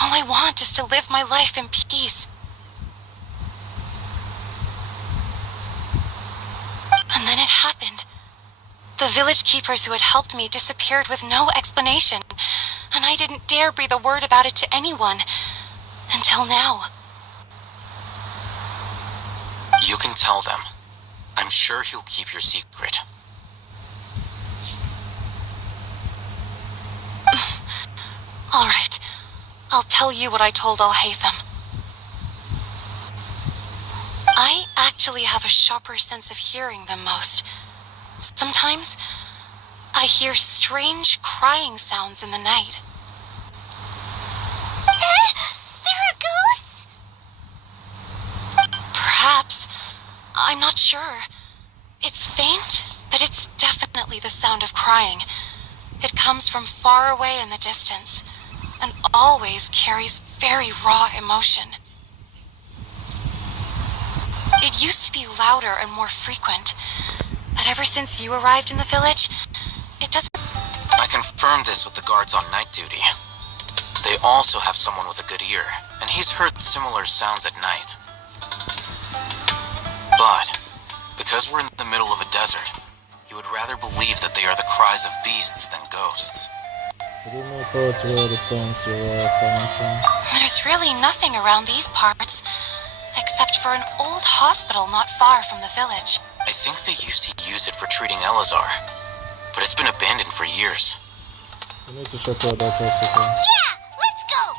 All I want is to live my life in peace. And then it happened. The village keepers who had helped me disappeared with no explanation, and I didn't dare breathe a word about it to anyone. Until now. You can tell them. I'm sure he'll keep your secret. All right. I'll tell you what I told Alhaitham. actually have a sharper sense of hearing than most. Sometimes, I hear strange crying sounds in the night. There are ghosts? Perhaps. I'm not sure. It's faint, but it's definitely the sound of crying. It comes from far away in the distance, and always carries very raw emotion. It used to be louder and more frequent, but ever since you arrived in the village, it doesn't... I confirmed this with the guards on night duty. They also have someone with a good ear, and he's heard similar sounds at night. But, because we're in the middle of a desert, you would rather believe that they are the cries of beasts than ghosts. There's really nothing around these parts, except for an old hospital not far from the village. I think they used to use it for treating Elazar, but it's been abandoned for years. We need to check out that hospital. Yeah, let's go!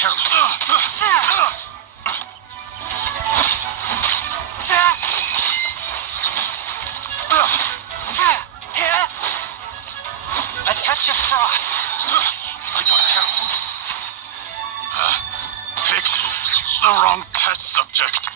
A touch of frost. I got careless. Picked the wrong test subject.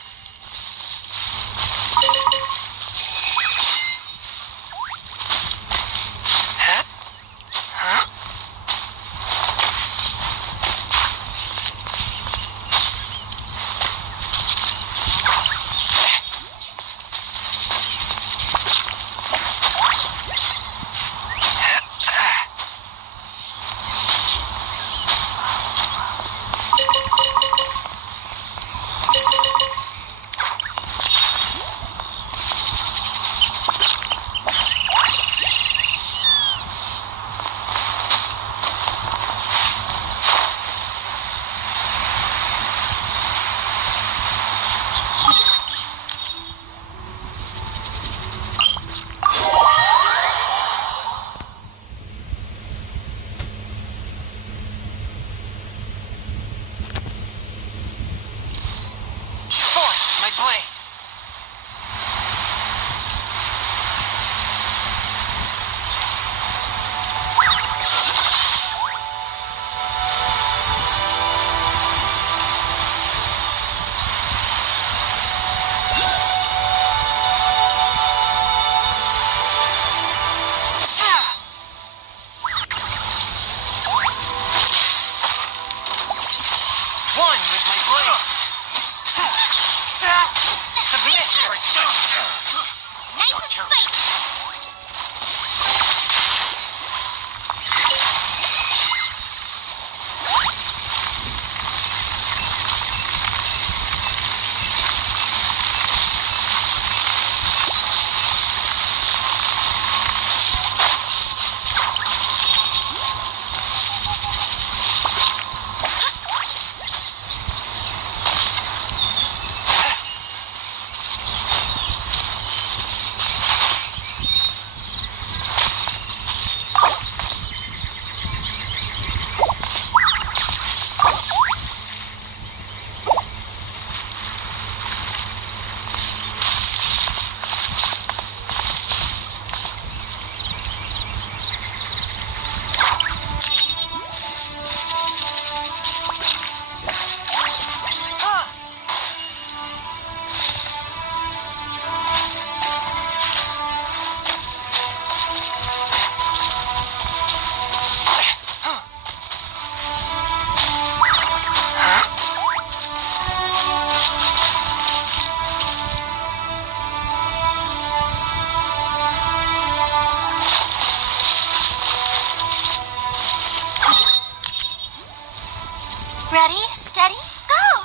Ready, steady, go!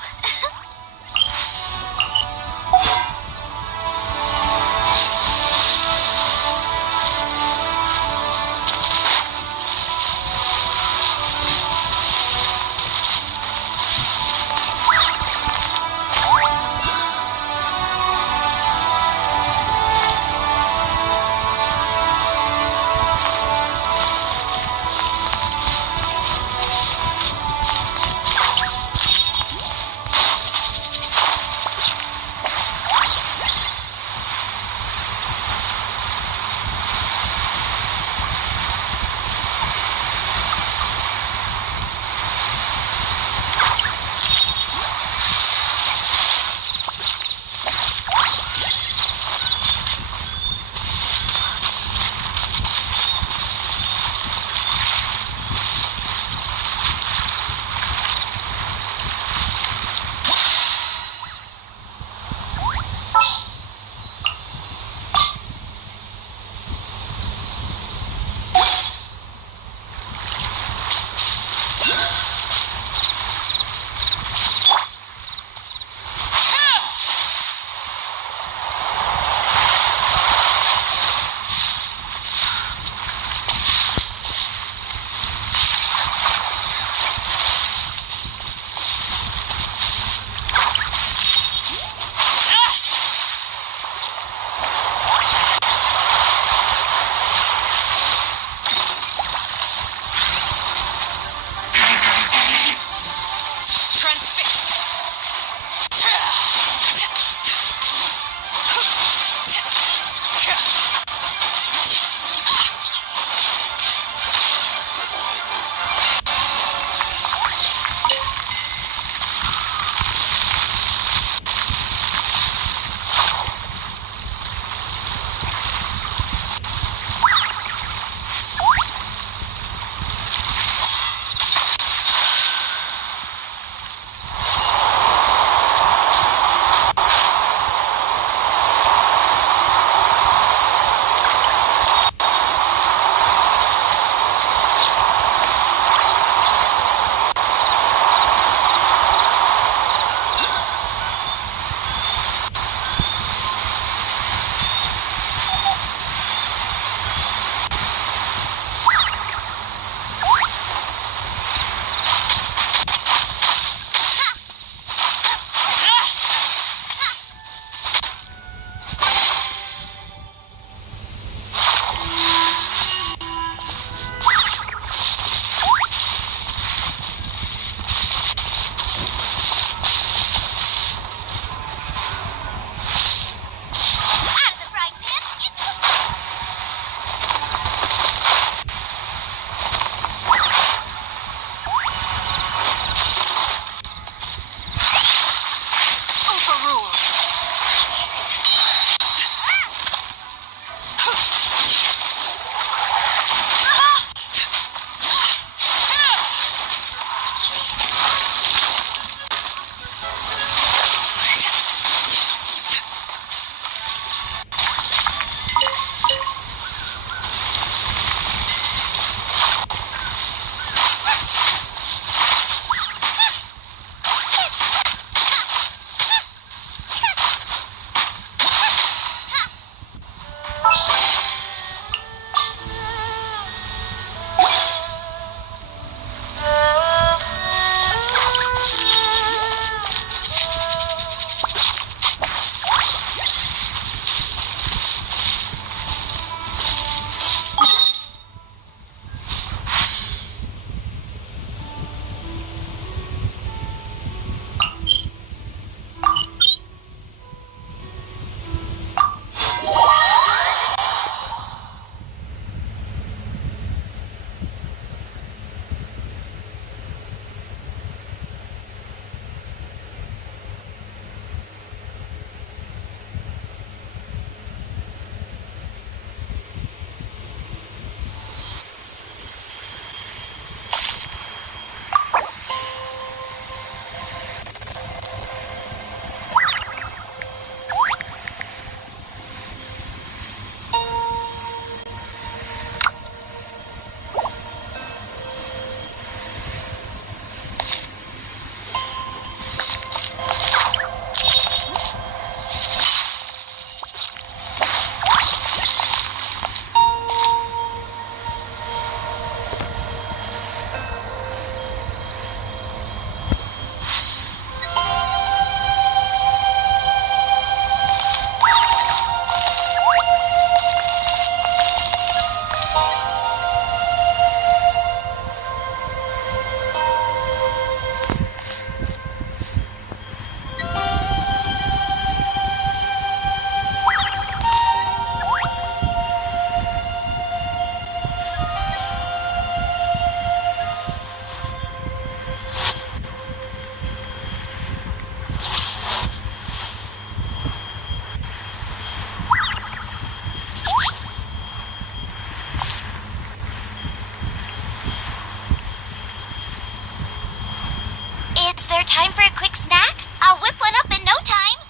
there time for a quick snack? I'll whip one up in no time.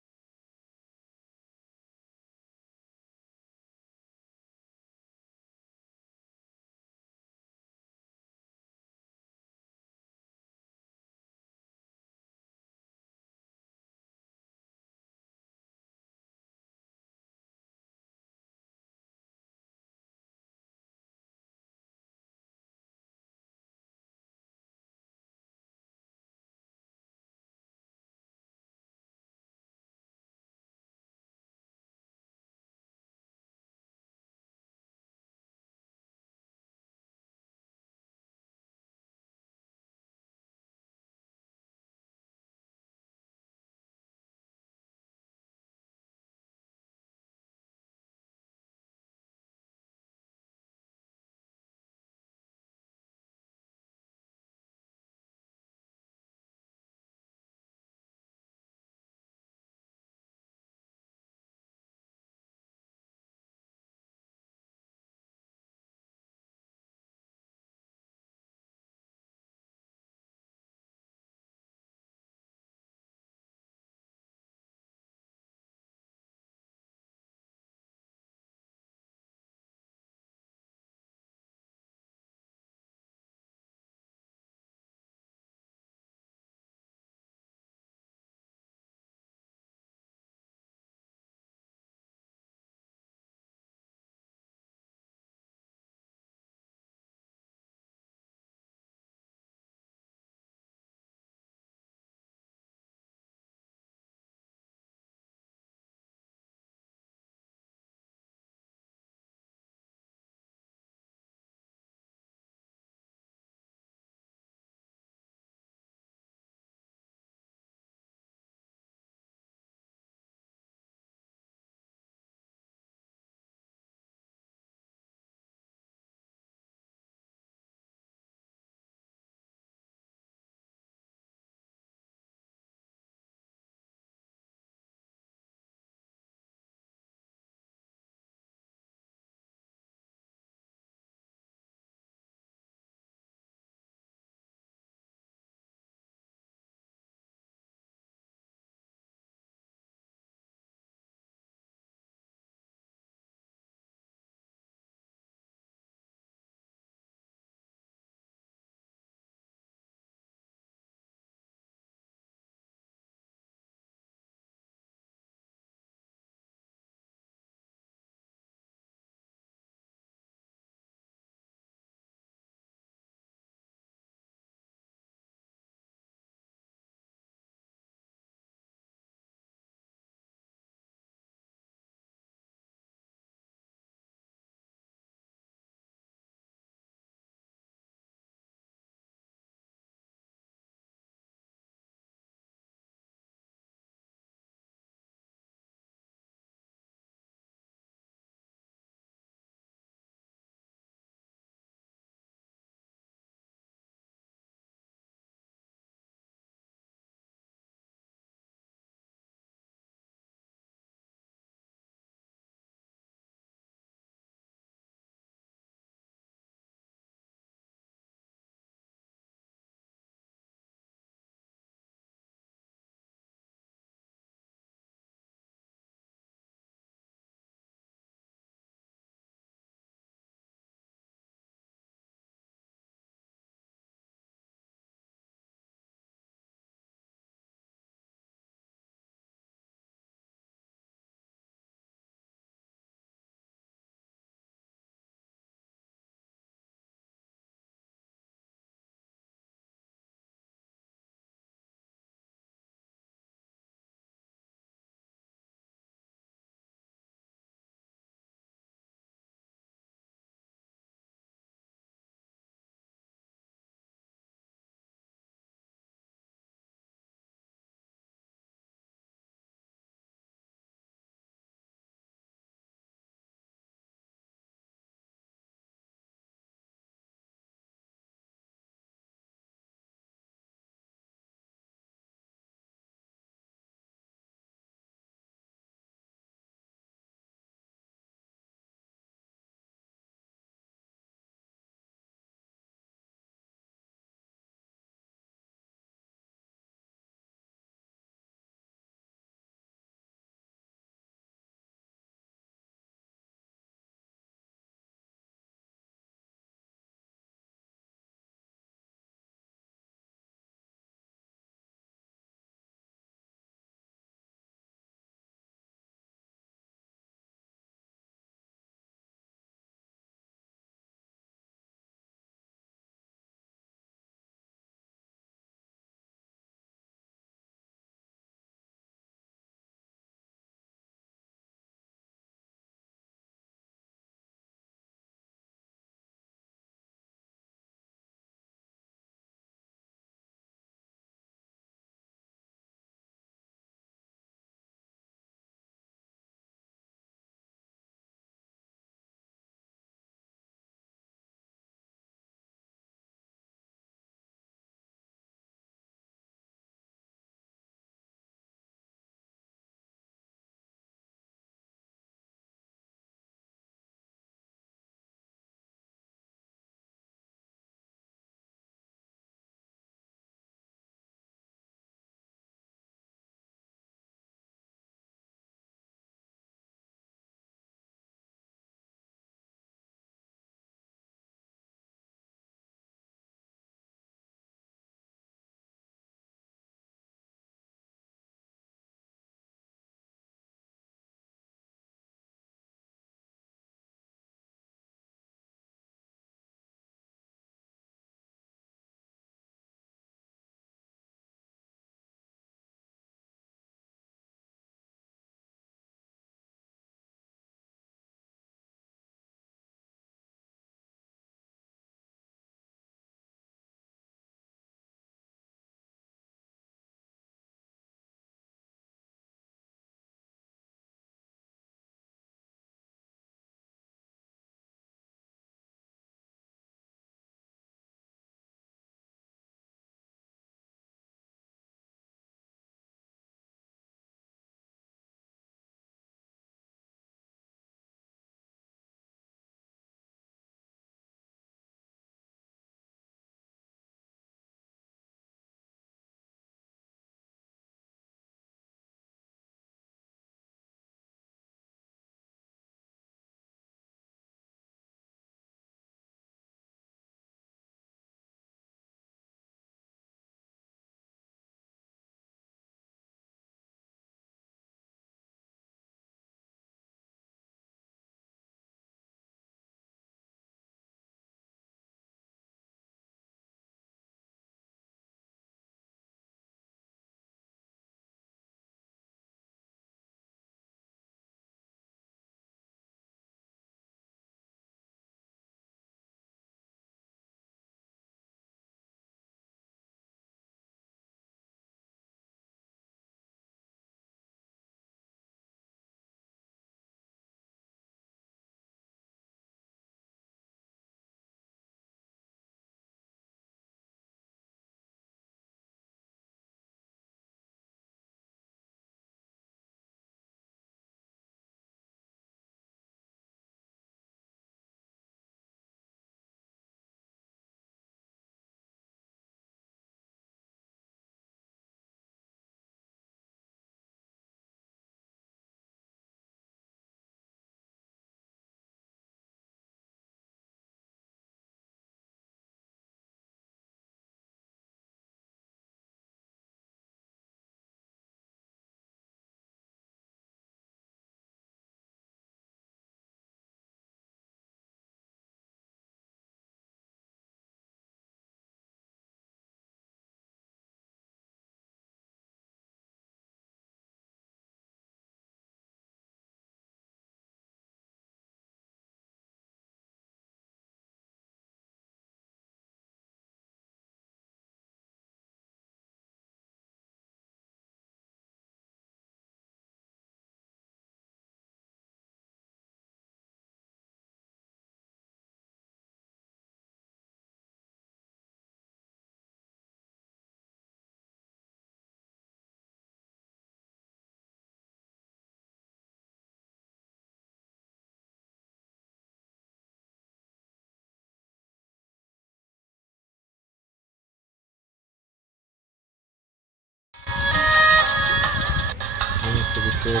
Joker.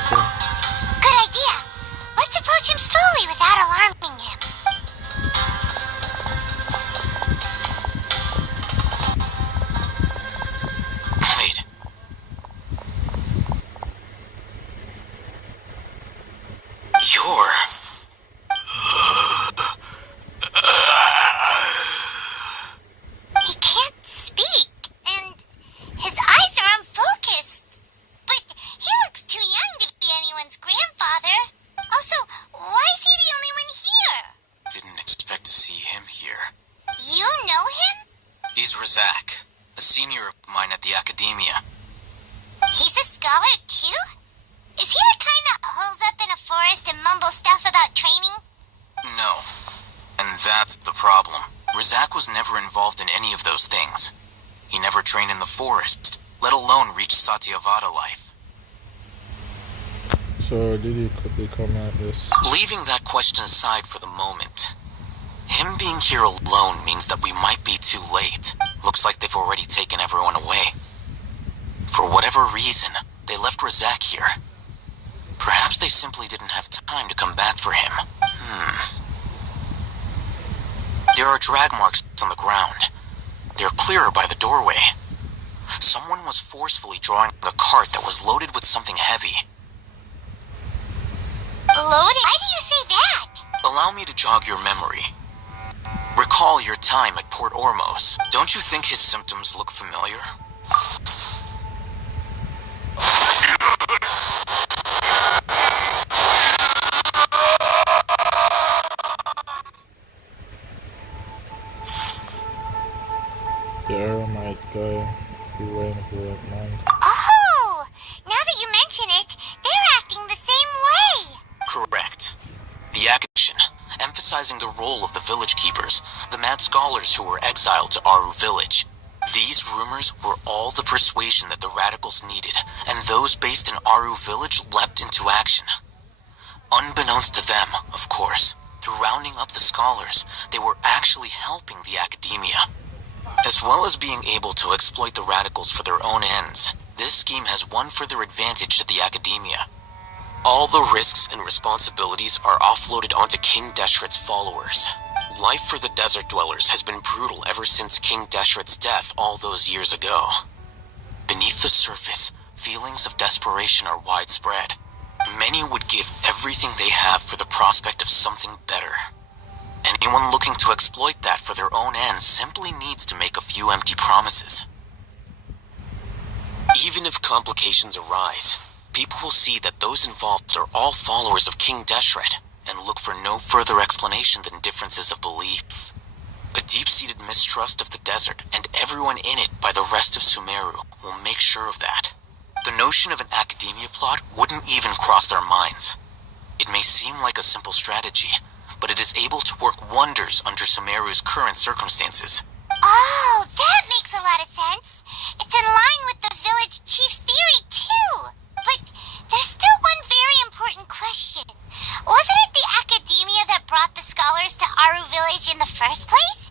Good idea. Let's approach him slowly without alarming him. Wait. You're... He can't speak, and his eyes are unfocused. But he looks too young to be anyone's grandfather. Also, why is he the only one here? Didn't expect to see him here. You know him? He's Razak, a senior of mine at the Academia. He's a scholar too? Is he the kind that holes up in a forest and mumbles stuff about training? No. And that's the problem. Razak was never involved in any of those things. He never trained in the forest, let alone reach Satyavada life. So did he become at this? Leaving that question aside for the moment, him being here alone means that we might be too late. Looks like they've already taken everyone away. For whatever reason, they left Razak here. Perhaps they simply didn't have time to come back for him. There are drag marks on the ground. They're clearer by the doorway. Someone was forcefully drawing the cart that was loaded with something heavy. Loaded? Why do you say that? Allow me to jog your memory. Recall your time at Port Ormos. Don't you think his symptoms look familiar? The Aramite guy who ran for that man. Oh! Now that you mention it, they're acting the same way. Correct. The action, emphasizing the role of the village keepers, the mad scholars who were exiled to Aru village. These rumors were all the persuasion that the radicals needed, and those based in Aru village leapt into action. Unbeknownst to them, of course, through rounding up the scholars, they were actually helping the Academia. As well as being able to exploit the radicals for their own ends, this scheme has one further advantage to the Academia. All the risks and responsibilities are offloaded onto King Deshret's followers. Life for the desert dwellers has been brutal ever since King Deshret's death all those years ago. Beneath the surface, feelings of desperation are widespread. Many would give everything they have for the prospect of something better. Anyone looking to exploit that for their own ends simply needs to make a few empty promises. Even if complications arise, people will see that those involved are all followers of King Deshret and look for no further explanation than differences of belief. A deep-seated mistrust of the desert and everyone in it by the rest of Sumeru will make sure of that. The notion of an academia plot wouldn't even cross their minds. It may seem like a simple strategy, but it is able to work wonders under Sumeru's current circumstances. Oh, that makes a lot of sense. It's in line with the village chief's theory, too. But there's still one very important question. Wasn't it the Academia that brought the scholars to Aru village in the first place?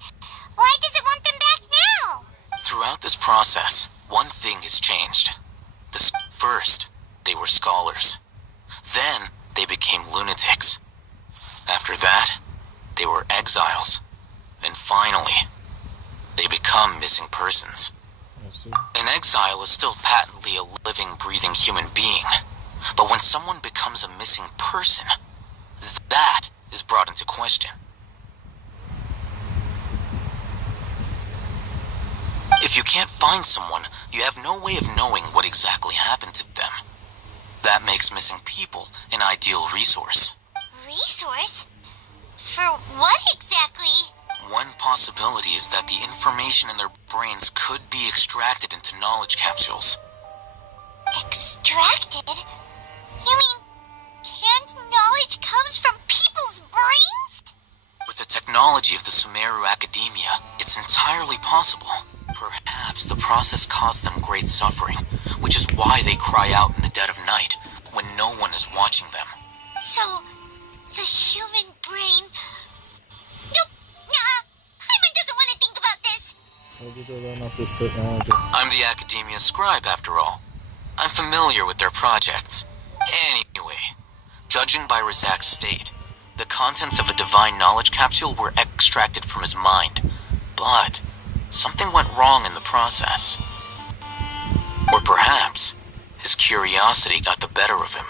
Why does it want them back now? Throughout this process, one thing has changed. First, they were scholars. Then, they became lunatics. After that, they were exiles. And finally, they become missing persons. An exile is still patently a living, breathing human being. But when someone becomes a missing person, that is brought into question. If you can't find someone, you have no way of knowing what exactly happened to them. That makes missing people an ideal resource. Resource? For what exactly? One possibility is that the information in their brains could be extracted into knowledge capsules. Extracted? You mean, canned knowledge comes from people's brains? With the technology of the Sumeru Academia, it's entirely possible. Perhaps the process caused them great suffering, which is why they cry out in the dead of night, when no one is watching them. So, the human brain... Nope, nah, Hyman doesn't want to think about this. How did they learn of this technology? I'm the Academia scribe, after all. I'm familiar with their projects. Anyway, judging by Razak's state, the contents of a divine knowledge capsule were extracted from his mind, but something went wrong in the process. Or perhaps his curiosity got the better of him,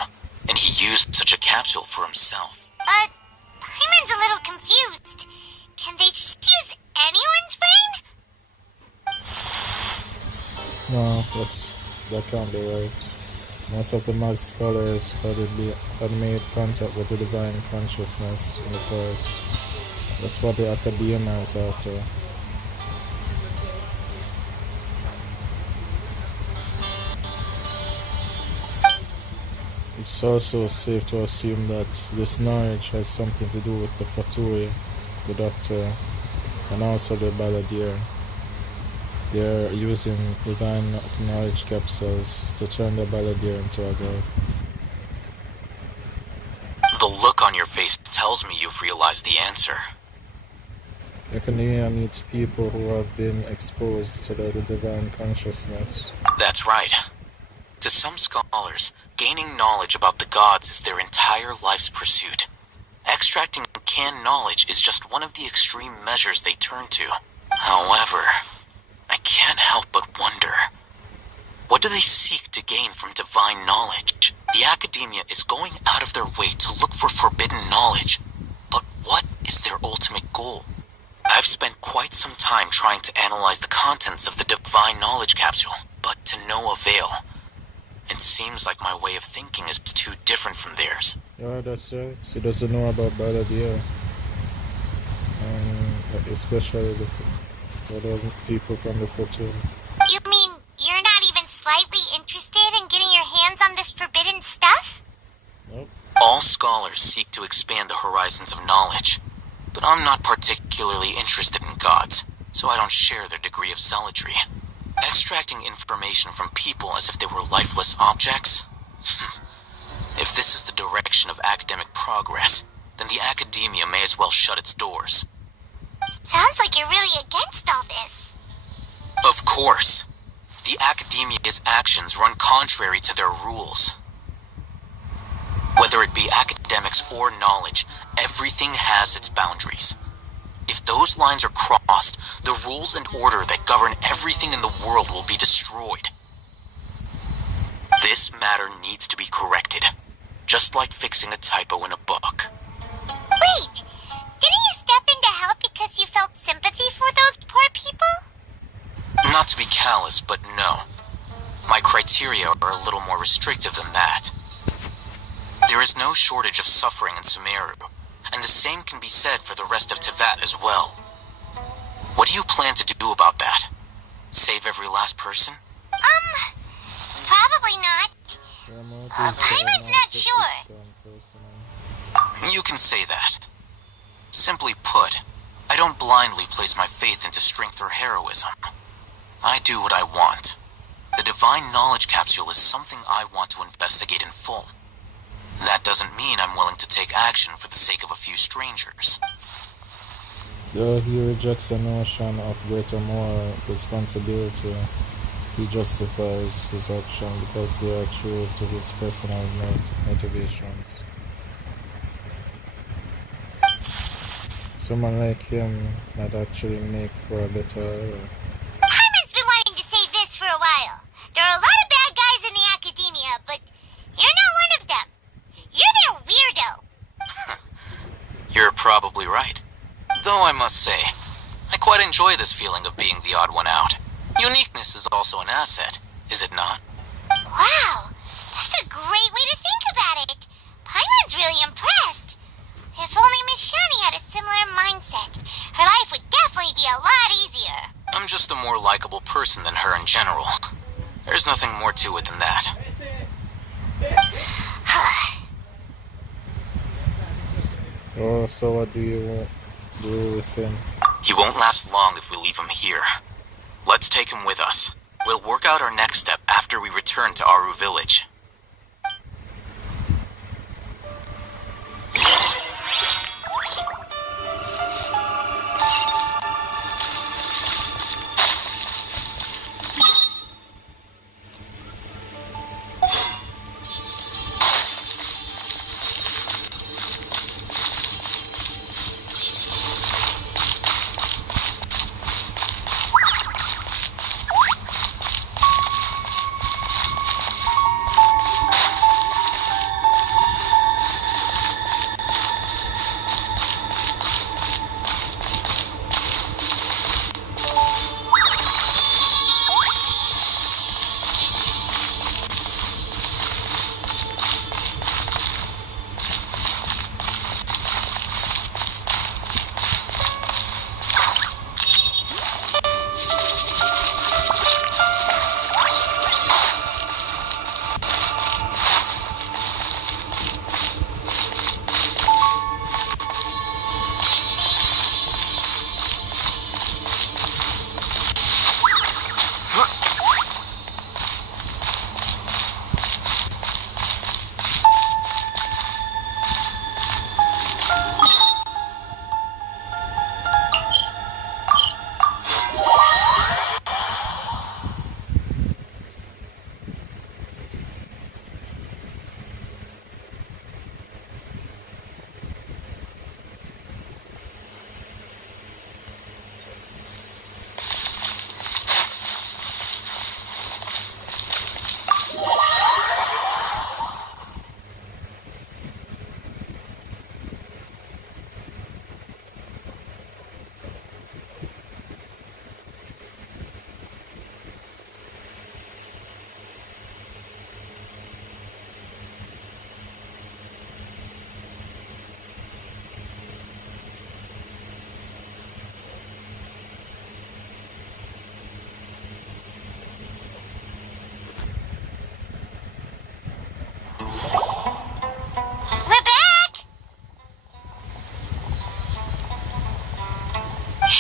and he used such a capsule for himself. Paimon's a little confused. Can they just use anyone's brain? No, that can't be right. Most of the mad scholars had made contact with the divine consciousness in the first. That's what the academia is after. It's also safe to assume that this knowledge has something to do with the Fatui, the Doctor, and also the Balladeer. They're using divine knowledge capsules to turn the Balladeer into a god. The look on your face tells me you've realized the answer. Academia needs people who have been exposed to the divine consciousness. That's right. To some scholars, gaining knowledge about the gods is their entire life's pursuit. Extracting canned knowledge is just one of the extreme measures they turn to. However, I can't help but wonder, what do they seek to gain from divine knowledge? The academia is going out of their way to look for forbidden knowledge, but what is their ultimate goal? I've spent quite some time trying to analyze the contents of the divine knowledge capsule, but to no avail. It seems like my way of thinking is too different from theirs. Yeah, that's right. He doesn't know about Balladeer. Especially the people from the Fatui. You mean you're not even slightly interested in getting your hands on this forbidden stuff? Nope. All scholars seek to expand the horizons of knowledge, but I'm not particularly interested in gods, so I don't share their degree of zealotry. Extracting information from people as if they were lifeless objects? If this is the direction of academic progress, then the academia may as well shut its doors. Sounds like you're really against all this. Of course. The academia's actions run contrary to their rules. Whether it be academics or knowledge, everything has its boundaries. If those lines are crossed, the rules and order that govern everything in the world will be destroyed. This matter needs to be corrected, just like fixing a typo in a book. Wait, didn't you step in to help because you felt sympathy for those poor people? Not to be callous, but no. My criteria are a little more restrictive than that. There is no shortage of suffering in Sumeru, and the same can be said for the rest of Teyvat as well. What do you plan to do about that? Save every last person? Probably not. Paimon's not sure. You can say that. Simply put, I don't blindly place my faith into strength or heroism. I do what I want. The divine knowledge capsule is something I want to investigate in full. That doesn't mean I'm willing to take action for the sake of a few strangers. Though he rejects the notion of greater moral responsibility, he justifies his action because they are true to his personal motivations. Someone like him might actually make for a better era. Paimon's been wanting to say this for a while. There are a lot of bad guys in the academia, but you're not one of them. You're their weirdo. You're probably right. Though I must say, I quite enjoy this feeling of being the odd one out. Uniqueness is also an asset, is it not? Wow, that's a great way to think about it. Paimon's really impressed. If only Miss Shani had a similar mindset, her life would definitely be a lot easier. I'm just a more likable person than her in general. There's nothing more to it than that. Oh, so what do you do with him? He won't last long if we leave him here. Let's take him with us. We'll work out our next step after we return to Aru Village.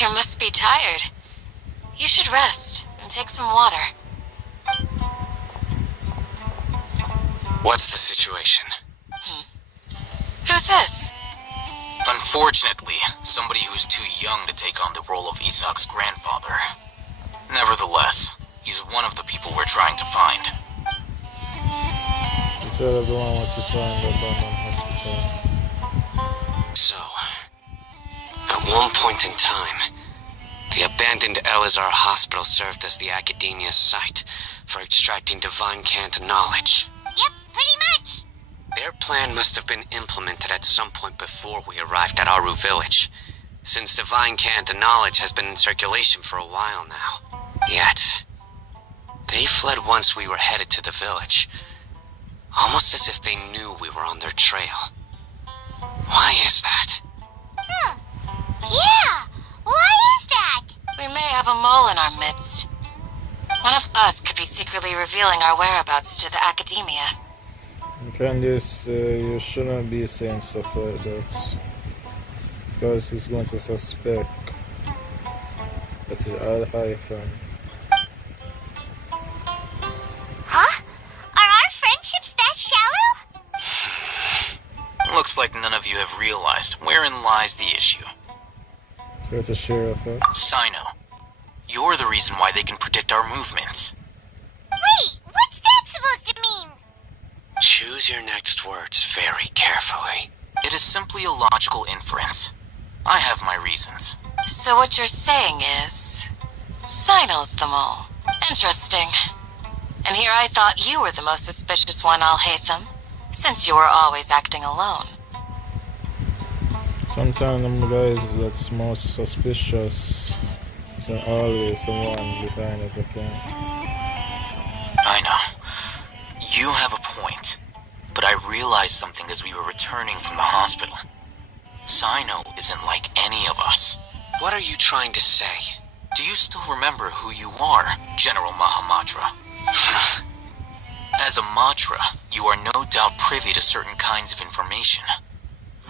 You must be tired. You should rest and take some water. What's the situation? Who's this? Unfortunately, somebody who's too young to take on the role of Isak's grandfather. Nevertheless, he's one of the people we're trying to find. You tell everyone what you saw in the abandoned hospital. So, at one point in time, the abandoned Elazar hospital served as the Academia's site for extracting divine cant knowledge. Yep, pretty much. Their plan must have been implemented at some point before we arrived at Aru village, since divine cant knowledge has been in circulation for a while now. Yet, they fled once we were headed to the village, almost as if they knew we were on their trail. Why is that? Yeah, why is that? We may have a mole in our midst. One of us could be secretly revealing our whereabouts to the Academia. Candice, you shouldn't be saying stuff like that. Because he's going to suspect that it's Al-Haytham. Huh? Are our friendships that shallow? Looks like none of you have realized wherein lies the issue. Try to share your thoughts. Sino, you're the reason why they can predict our movements. Wait, what's that supposed to mean? Choose your next words very carefully. It is simply a logical inference. I have my reasons. So what you're saying is, Sino's the mole. Interesting. And here I thought you were the most suspicious one, Al-Haytham, since you were always acting alone. Sometimes them guys that's most suspicious isn't always the one behind everything. I know. You have a point. But I realized something as we were returning from the hospital. Sino isn't like any of us. What are you trying to say? Do you still remember who you are, General Mahamatra? As a Matra, you are no doubt privy to certain kinds of information.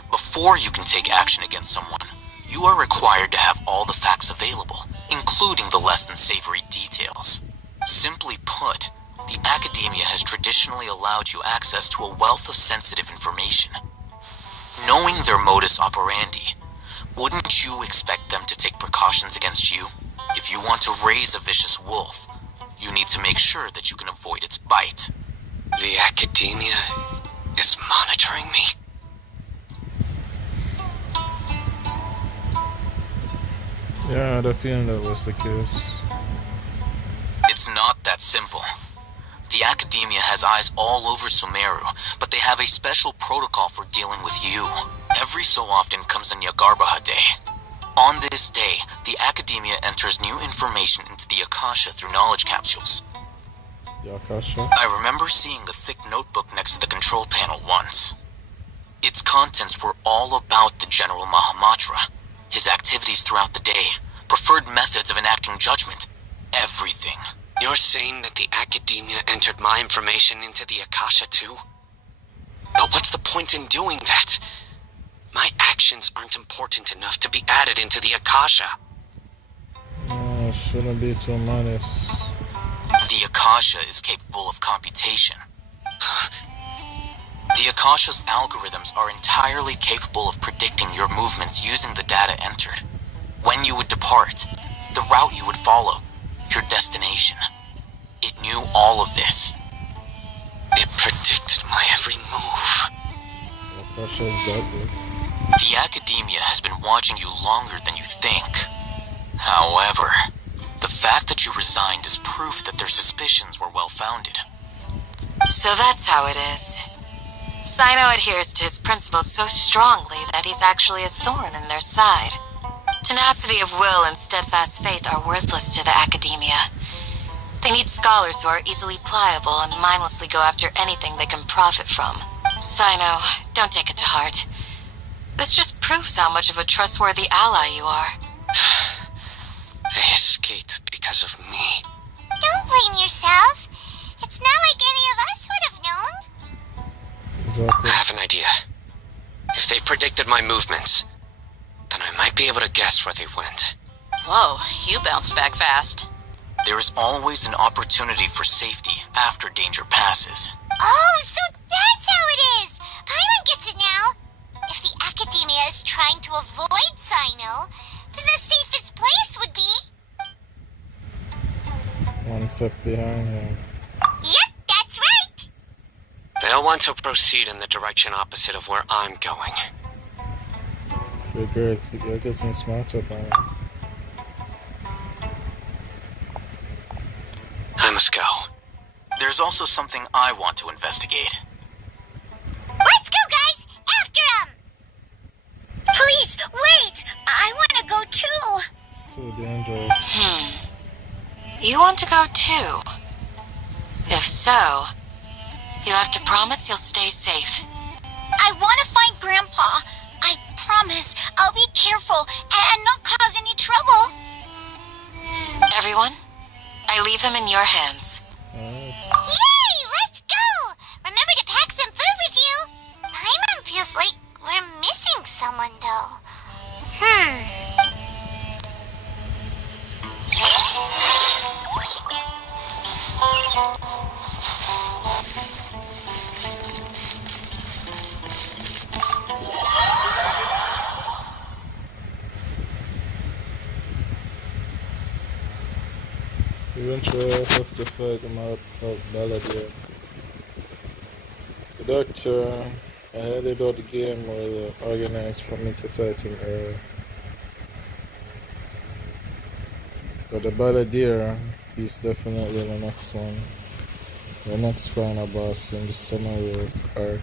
Before you can take action against someone, you are required to have all the facts available, including the less than savory details. Simply put, the Academia has traditionally allowed you access to a wealth of sensitive information. Knowing their modus operandi, wouldn't you expect them to take precautions against you? If you want to raise a vicious wolf, you need to make sure that you can avoid its bite. The Academia is monitoring me? Yeah, I had a feeling that was the case. It's not that simple. The Academia has eyes all over Sumeru, but they have a special protocol for dealing with you. Every so often comes a Nyagarbaha Day. On this day, the Academia enters new information into the Akasha through knowledge capsules. The Akasha? I remember seeing the thick notebook next to the control panel once. Its contents were all about the General Mahamatra, his activities throughout the day, preferred methods of enacting judgment, everything. You're saying that the Academia entered my information into the Akasha too? But what's the point in doing that? My actions aren't important enough to be added into the Akasha. Shouldn't be too honest. The Akasha is capable of computation. The Akasha's algorithms are entirely capable of predicting your movements using the data entered. When you would depart, the route you would follow, your destination. It knew all of this. It predicted my every move. Akasha is deadly. The Academia has been watching you longer than you think. However, the fact that you resigned is proof that their suspicions were well-founded. So that's how it is. Sino adheres to his principles so strongly that he's actually a thorn in their side. Tenacity of will and steadfast faith are worthless to the Academia. They need scholars who are easily pliable and mindlessly go after anything they can profit from. Sino, don't take it to heart. This just proves how much of a trustworthy ally you are. They escaped because of me. Don't blame yourself. It's not like any of us would have known. Exactly. I have an idea. If they predicted my movements, then I might be able to guess where they went. Whoa, you bounced back fast. There is always an opportunity for safety after danger passes. Oh, so that's how it is! Paimon gets it now. If the Academia is trying to avoid Sino, then the safest place would be... One step behind him. Yep, that's right! They'll want to proceed in the direction opposite of where I'm going. You're getting smarter by now. I must go. There's also something I want to investigate. Let's go, guys! After him! Please, wait! I want to go too! It's too dangerous. You want to go too? If so, you have to promise you'll stay safe. I want to find Grandpa. I promise I'll be careful and not cause any trouble. Everyone, I leave him in your hands. Yay! Let's go! Remember to pack some food with you. Paimon feels like we're missing someone, though. Eventually I have to fight him out Balladeer. The doctor, I heard about the game was organized for me to fight him early. But the Balladeer, he's definitely the next one. The next final boss in the scenario arc.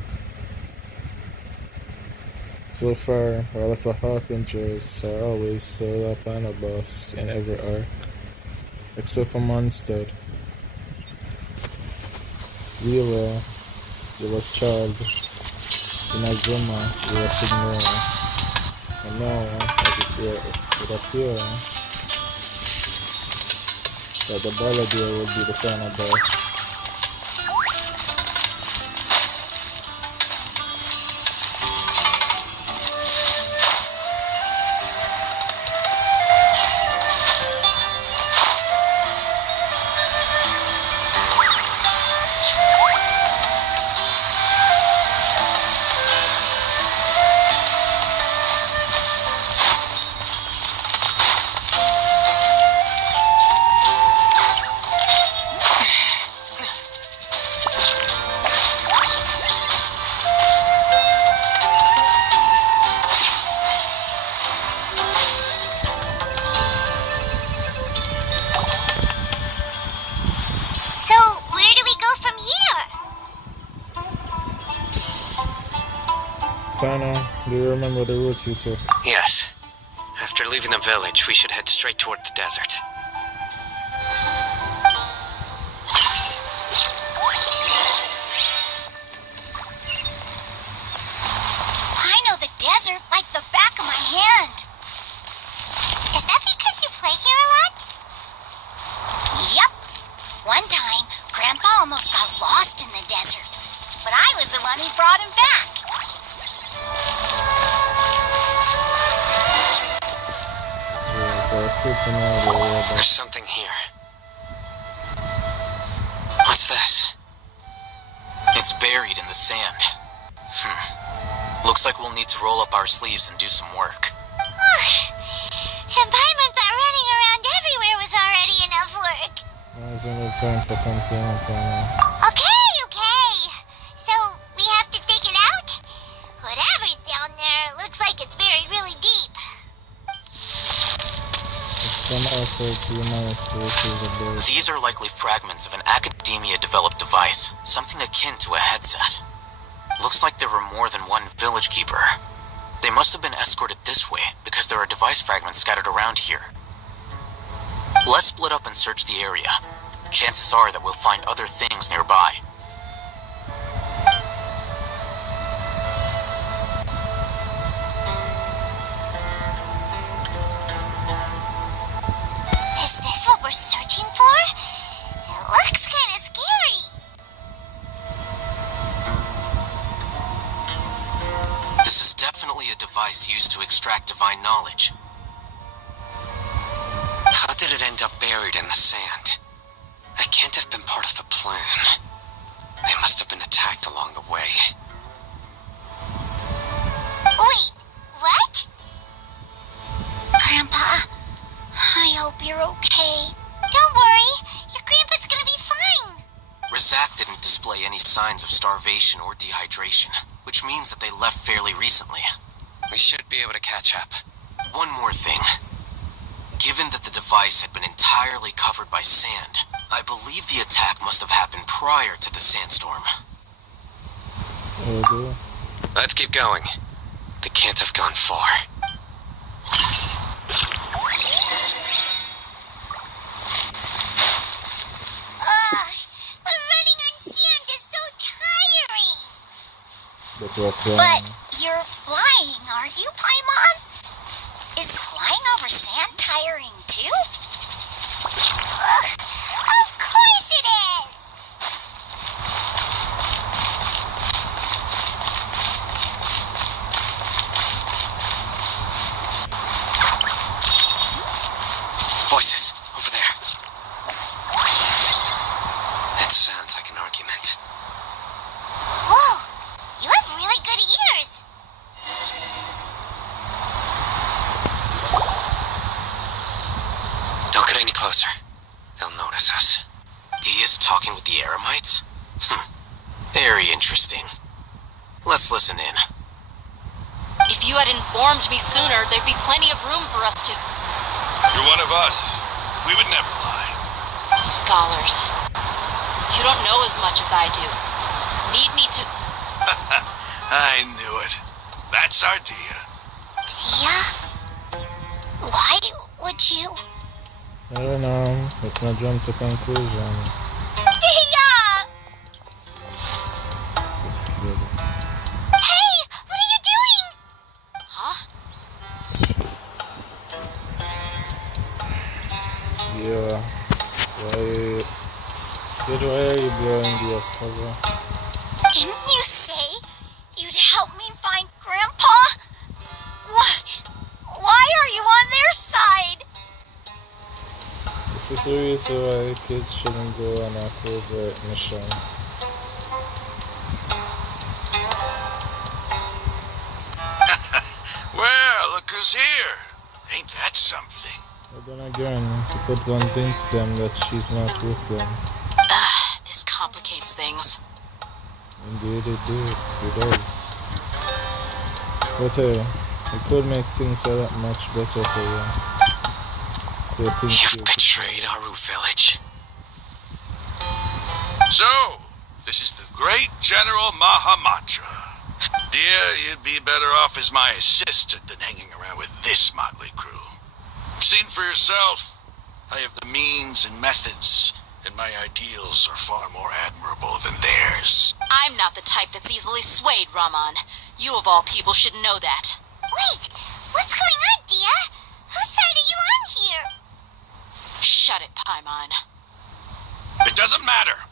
So far, all of the Harpingers are always the final boss in every arc. Except for Mondstadt. Wheeler, he was Child. Inazuma, he was Signora. And now, as it would appear that the Balladeer will be the final boss. Sana, do you remember the route you took? Yes. After leaving the village, we should head straight toward the desert. I know the desert like the back of my hand. Is that because you play here a lot? Yep. One time, Grandpa almost got lost in the desert, but I was the one who brought him back. There's something here. What's this? It's buried in the sand. Looks like we'll need to roll up our sleeves and do some work. And Paimon thought running around everywhere was already enough work. There's no time for complaining. Okay. So, we have to dig it out? Whatever's down there looks like it's buried really deep. These are likely fragments of an Academia-developed device, something akin to a headset. Looks like there were more than one village keeper. They must have been escorted this way, because there are device fragments scattered around here. Let's split up and search the area. Chances are that we'll find other things nearby. Is this what we're searching for? It looks kind of scary. This is definitely a device used to extract divine knowledge. How did it end up buried in the sand? I can't have been part of the plan. They must have been attacked along the way. Wait, what? Grandpa, I hope you're okay. Don't worry, your grandpa's gonna be fine. Razak didn't display any signs of starvation or dehydration, which means that they left fairly recently. We should be able to catch up. One more thing. Given that the device had been entirely covered by sand, I believe the attack must have happened prior to the sandstorm. Oh dear. Let's keep going. They can't have gone far. Running on sand is so tiring. But you're flying, aren't you, Paimon? Is flying over sand tiring too? Of course it is! Voices, over there. That sounds like an argument. Whoa, you have really good ears. Don't get any closer. They'll notice us. Dia's talking with the Eremites? Very interesting. Let's listen in. If you had informed me sooner, there'd be plenty of room for us to... You're one of us. We would never lie. Scholars. You don't know as much as I do. Need me to... I knew it. That's our Dia. Dia? Why would you? I don't know. Let's not jump to conclusion. Dia! It's good. Hey, what are you doing? Huh? Yeah. Why are you blowing the cover? Didn't you say you'd help me find Grandpa? Why are you on their side? This is the reason why kids shouldn't go on a covert mission. Well, look who's here. Ain't that something? But then again, you could convince them that she's not with them. This complicates things. Indeed it do. It does. But it could make things a lot much better for you. You've betrayed Aru Village. So, this is the great General Mahamatra. Dear, you'd be better off as my assistant than hanging around with this motley crew. Seen for yourself. I have the means and methods, and my ideals are far more admirable than theirs. I'm not the type that's easily swayed, Raman. You of all people should know that. Wait, what's going on, Dia? Whose side are you on here? Shut it, Paimon. It doesn't matter.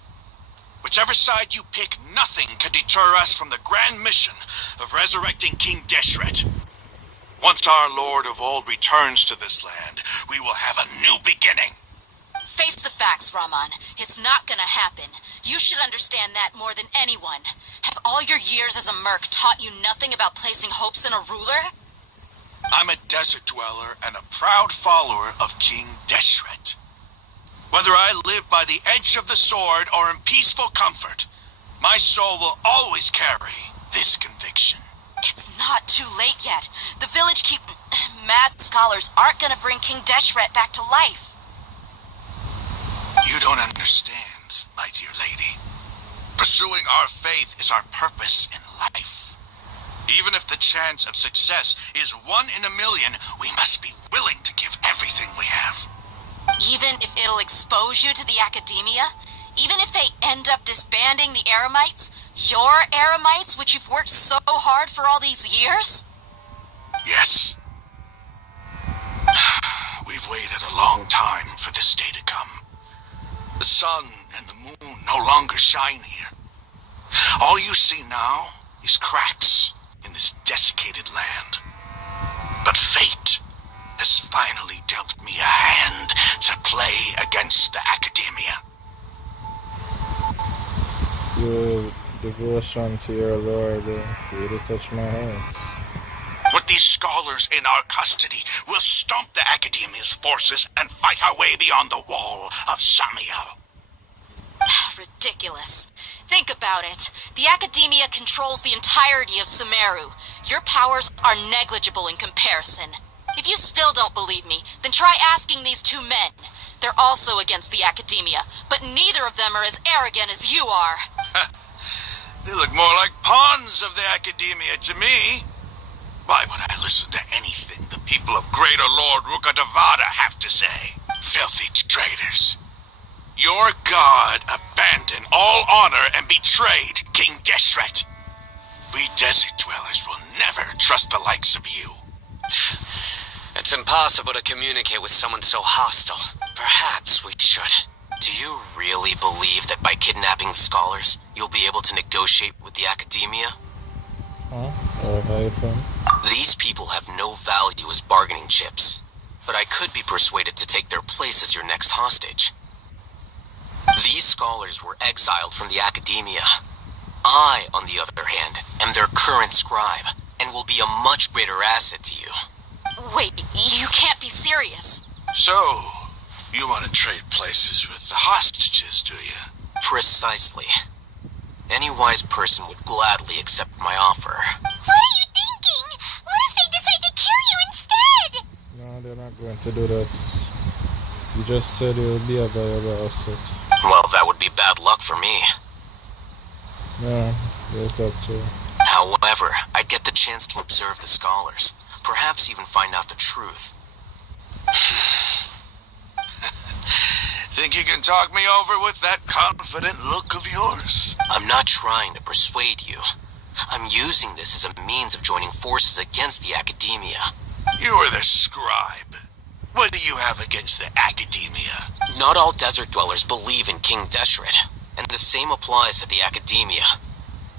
Whichever side you pick, nothing can deter us from the grand mission of resurrecting King Deshret. Once our Lord of Old returns to this land, we will have a new beginning. Face the facts, Raman. It's not gonna happen. You should understand that more than anyone. Have all your years as a merc taught you nothing about placing hopes in a ruler? I'm a desert dweller and a proud follower of King Deshret. Whether I live by the edge of the sword or in peaceful comfort, my soul will always carry this conviction. It's not too late yet. The village keep... mad scholars aren't gonna bring King Deshret back to life. You don't understand, my dear lady. Pursuing our faith is our purpose in life. Even if the chance of success is 1 in a million, we must be willing to give everything we have. Even if it'll expose you to the academia? Even if they end up disbanding the Eremites? Your Eremites, which you've worked so hard for all these years? Yes. We've waited a long time for this day to come. The sun and the moon no longer shine here. All you see now is cracks in this desiccated land. But fate has finally dealt me a hand devotion to your Lord really touched my heart. With these scholars in our custody, we'll stomp the Academia's forces and fight our way beyond the wall of Samiel. Ridiculous. Think about it. The Academia controls the entirety of Sumeru. Your powers are negligible in comparison. If you still don't believe me, then try asking these two men. They're also against the Academia, but neither of them are as arrogant as you are. They look more like pawns of the Academia to me. Why would I listen to anything the people of Greater Lord Rukadavada have to say? Filthy traitors. Your god abandoned all honor and betrayed King Deshret. We desert dwellers will never trust the likes of you. It's impossible to communicate with someone so hostile. Perhaps we should. Do you really believe that by kidnapping the scholars, you'll be able to negotiate with the Academia? Huh? How you from? These people have no value as bargaining chips, but I could be persuaded to take their place as your next hostage. These scholars were exiled from the Academia. I, on the other hand, am their current scribe, and will be a much greater asset to you. Wait, you can't be serious. So, you want to trade places with the hostages, do you? Precisely. Any wise person would gladly accept my offer. What are you thinking? What if they decide to kill you instead? No, they're not going to do that. You just said it would be a viable asset. Well, that would be bad luck for me. Yeah, there's that too. However, I'd get the chance to observe the scholars. Perhaps even find out the truth. Think you can talk me over with that confident look of yours? I'm not trying to persuade you. I'm using this as a means of joining forces against the Academia. You are the scribe. What do you have against the Academia? Not all desert dwellers believe in King Deshret, and the same applies to the Academia.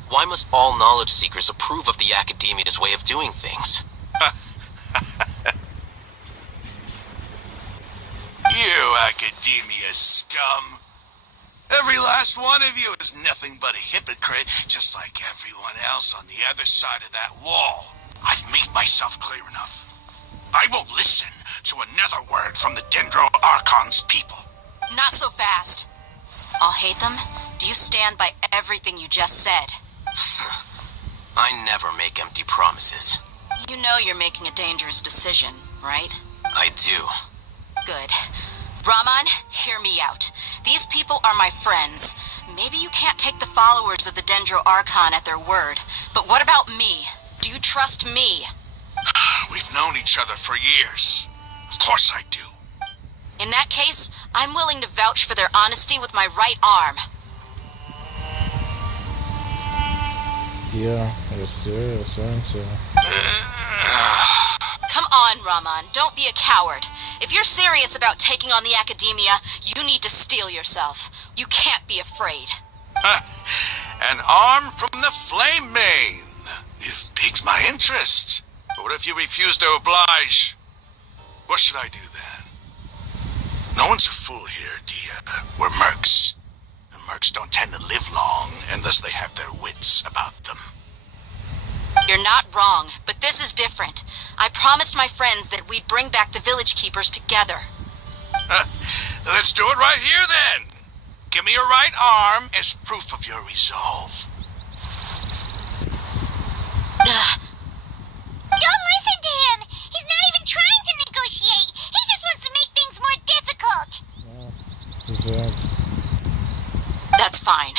Why must all knowledge seekers approve of the Academia's way of doing things? You Academia scum. Every last one of you is nothing but a hypocrite, just like everyone else on the other side of that wall. I've made myself clear enough. I won't listen to another word from the Dendro Archon's people. Not so fast. I'll hate them. Do you stand by everything you just said? I never make empty promises. You know you're making a dangerous decision, right? I do. Good. Raman, hear me out. These people are my friends. Maybe you can't take the followers of the Dendro Archon at their word, but what about me? Do you trust me? We've known each other for years. Of course I do. In that case, I'm willing to vouch for their honesty with my right arm. Yeah, you're serious, aren't you? Come on, Raman, don't be a coward. If you're serious about taking on the Academia, you need to steel yourself. You can't be afraid. An arm from the Flame Mane. You've piqued my interest. But what if you refuse to oblige? What should I do then? No one's a fool here, Dia. We're mercs. And mercs don't tend to live long unless they have their wits about them. You're not wrong, but this is different. I promised my friends that we'd bring back the village keepers together. Let's do it right here then. Give me your right arm as proof of your resolve. Don't listen to him! He's not even trying to negotiate! He just wants to make things more difficult! That's fine.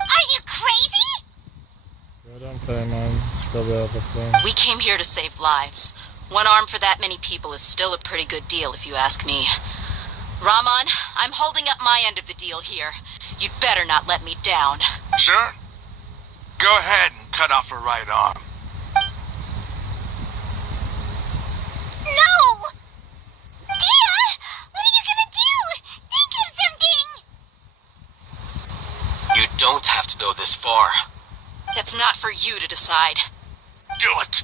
Are you crazy? Don't play, man. Probably have a plan. We came here to save lives. One arm for that many people is still a pretty good deal, if you ask me. Raman, I'm holding up my end of the deal here. You'd better not let me down. Sure. Go ahead and cut off her right arm. No! Dia! What are you gonna do? Think of something! You don't have to go this far. That's not for you to decide. Do it!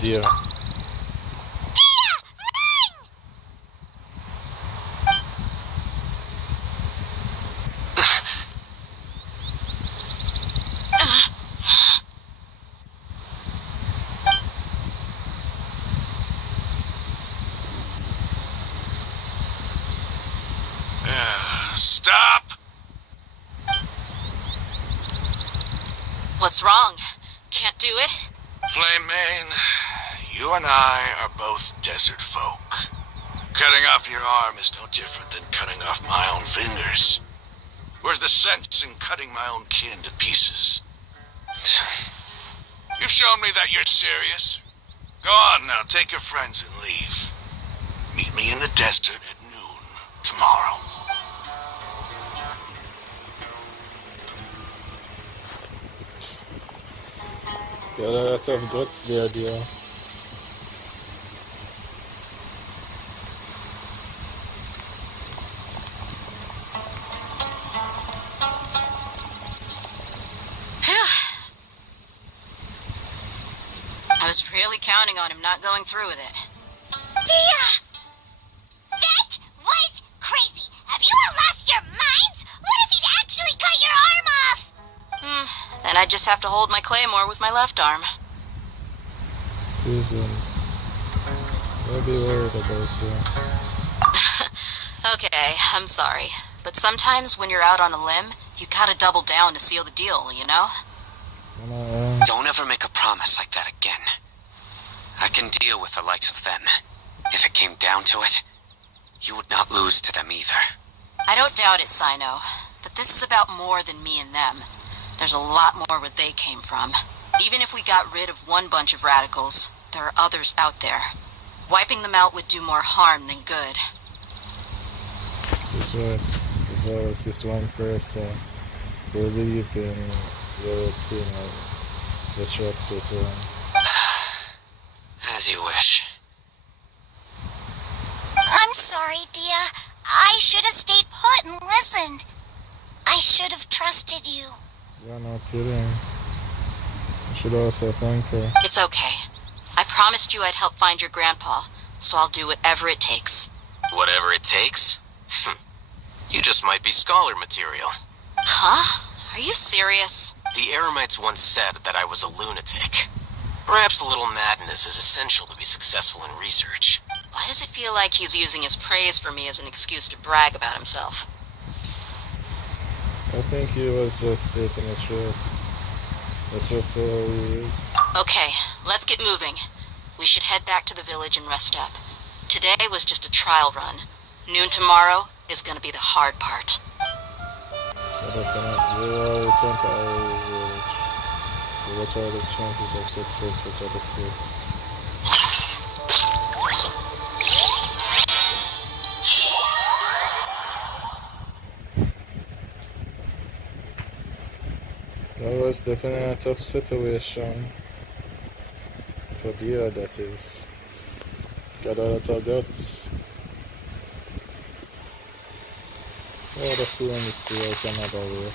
Dear. Stop! What's wrong? Can't do it? Flame Mane, you and I are both desert folk. Cutting off your arm is no different than cutting off my own fingers. Where's the sense in cutting my own kin to pieces? You've shown me that you're serious. Go on now, take your friends and leave. Meet me in the desert at noon tomorrow. Got a lot of guts there, dear. I was really counting on him not going through with it. Dia! That was crazy! Have you all lost your minds? What if he'd actually cut your arm off? Then I'd just have to hold my claymore with my left arm. Susan, I'll be worried about you. Okay, I'm sorry. But sometimes when you're out on a limb, you gotta double down to seal the deal, you know? Don't ever make a promise like that again. I can deal with the likes of them. If it came down to it, you would not lose to them either. I don't doubt it, Sino. But this is about more than me and them. There's a lot more where they came from. Even if we got rid of one bunch of radicals, there are others out there. Wiping them out would do more harm than good. That's right. There's always this one person who believe in European disrupts it. As you wish. I'm sorry, Dia. I should have stayed put and listened. I should have trusted you. You're not kidding. I should also thank her. It's okay. I promised you I'd help find your grandpa, so I'll do whatever it takes. Whatever it takes? You just might be scholar material. Huh? Are you serious? The Eremites once said that I was a lunatic. Perhaps a little madness is essential to be successful in research. Why does it feel like he's using his praise for me as an excuse to brag about himself? I think he was just stating the truth. That's just how he is. Okay, let's get moving. We should head back to the village and rest up. Today was just a trial run. Noon tomorrow is gonna be the hard part. So that's enough. We will return to our village. What are the chances of success with other 6? That was definitely a tough situation. For Dia, that is. Got a lot of guts. Oh, the fool in the sea is another way.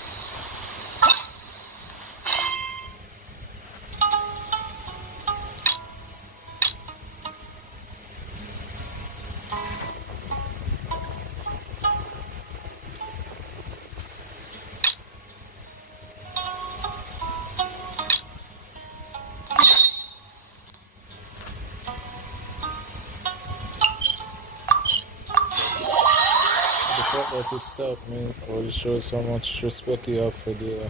That you stopped me, or you show so much respect you have for Dia.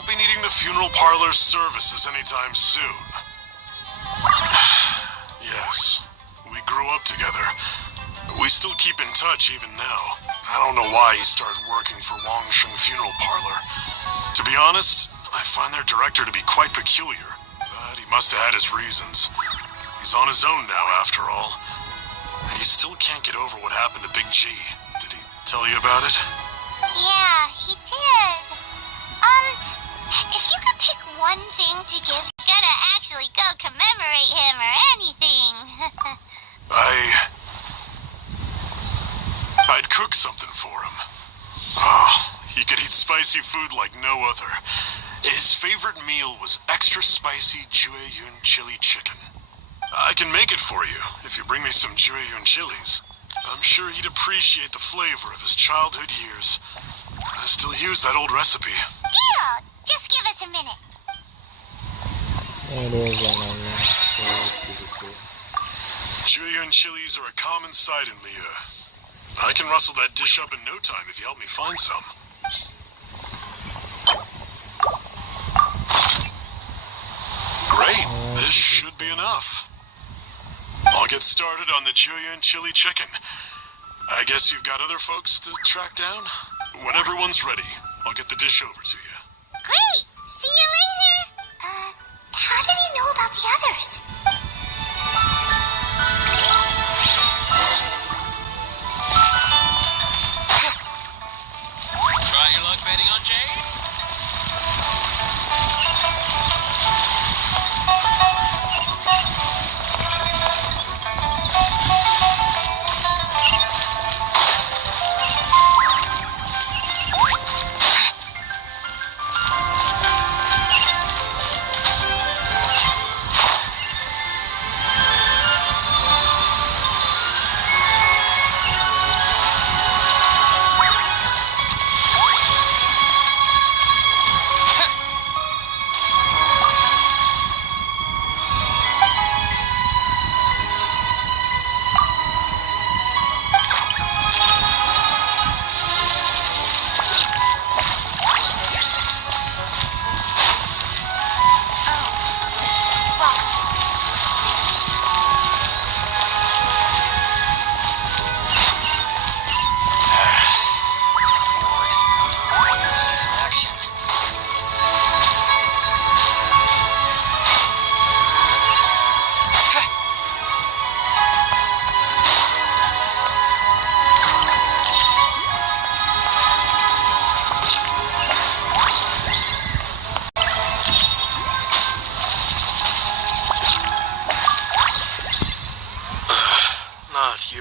won't be needing the funeral parlor's services anytime soon. Yes, we grew up together. We still keep in touch even now. I don't know why he started working for Wangsheng Funeral Parlor. To be honest, I find their director to be quite peculiar, but he must have had his reasons. He's on his own now, after all. And he still can't get over what happened to Big G. Did he tell you about it? Yeah, he did. If you could pick one thing to give, you're gonna actually go commemorate him or anything. I'd cook something for him. Oh, he could eat spicy food like no other. His favorite meal was extra spicy Jueyun chili chicken. I can make it for you if you bring me some Jueyun chilies. I'm sure he'd appreciate the flavor of his childhood years. I still use that old recipe. Deal! Just give us a minute. Jueyun chilies are a common sight in Liyue. I can rustle that dish up in no time if you help me find some. Great, this should be enough. I'll get started on the Jueyun chili chicken. I guess you've got other folks to track down? When everyone's ready, I'll get the dish over to you. Great! See you later! How did he know about the others? Try your luck betting on Jade?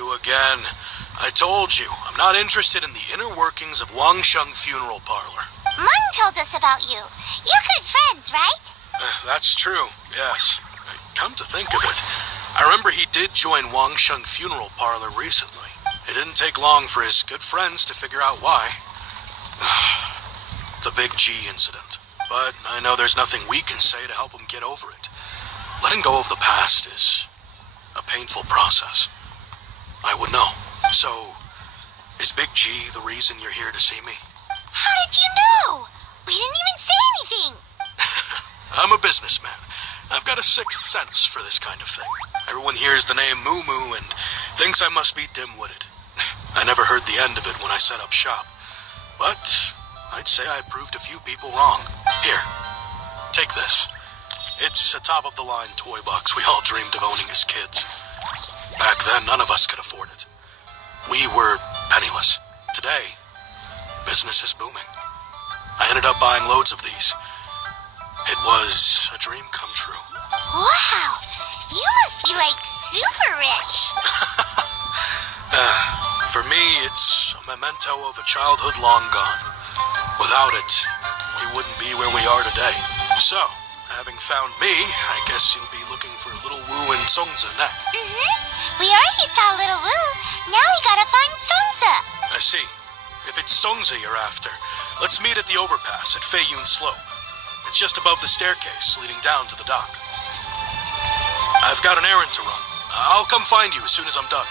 Again, I told you, I'm not interested in the inner workings of Wangsheng Funeral Parlor. Mung told us about you. You're good friends, right? That's true, yes. Come to think of it, I remember he did join Wangsheng Funeral Parlor recently. It didn't take long for his good friends to figure out why. The Big G incident. But I know there's nothing we can say to help him get over it. Letting go of the past is a painful process. I would know. So, is Big G the reason you're here to see me? How did you know? We didn't even say anything. I'm a businessman. I've got a sixth sense for this kind of thing. Everyone hears the name Moo Moo and thinks I must be dim-witted. I never heard the end of it when I set up shop. But I'd say I proved a few people wrong. Here, take this. It's a top-of-the-line toy box we all dreamed of owning as kids. Back then, none of us could afford it. We were penniless. Today, business is booming. I ended up buying loads of these. It was a dream come true. Wow! You must be, like, super rich. For me, it's a memento of a childhood long gone. Without it, we wouldn't be where we are today. So, having found me, I guess you'll be looking for Little Wu and Songza next. We already saw Little Wu. Now we gotta find Songza. I see. If it's Songza you're after, let's meet at the overpass at Feiyun Slope. It's just above the staircase leading down to the dock. I've got an errand to run. I'll come find you as soon as I'm done.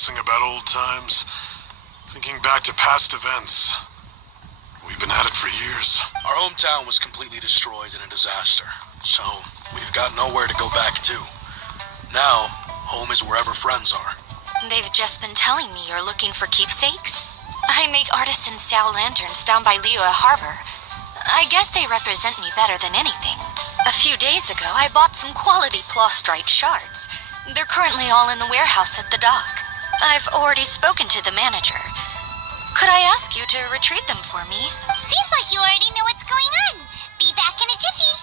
reminiscing about old times, thinking back to past events. We've been at it for years. Our hometown was completely destroyed in a disaster, so we've got nowhere to go back to. Now, home is wherever friends are. They've just been telling me you're looking for keepsakes. I make artisan Sao lanterns down by Liyue Harbor. I guess they represent me better than anything. A few days ago, I bought some quality plaustrite shards. They're currently all in the warehouse at the dock. I've already spoken to the manager. Could I ask you to retrieve them for me? Seems like you already know what's going on. Be back in a jiffy.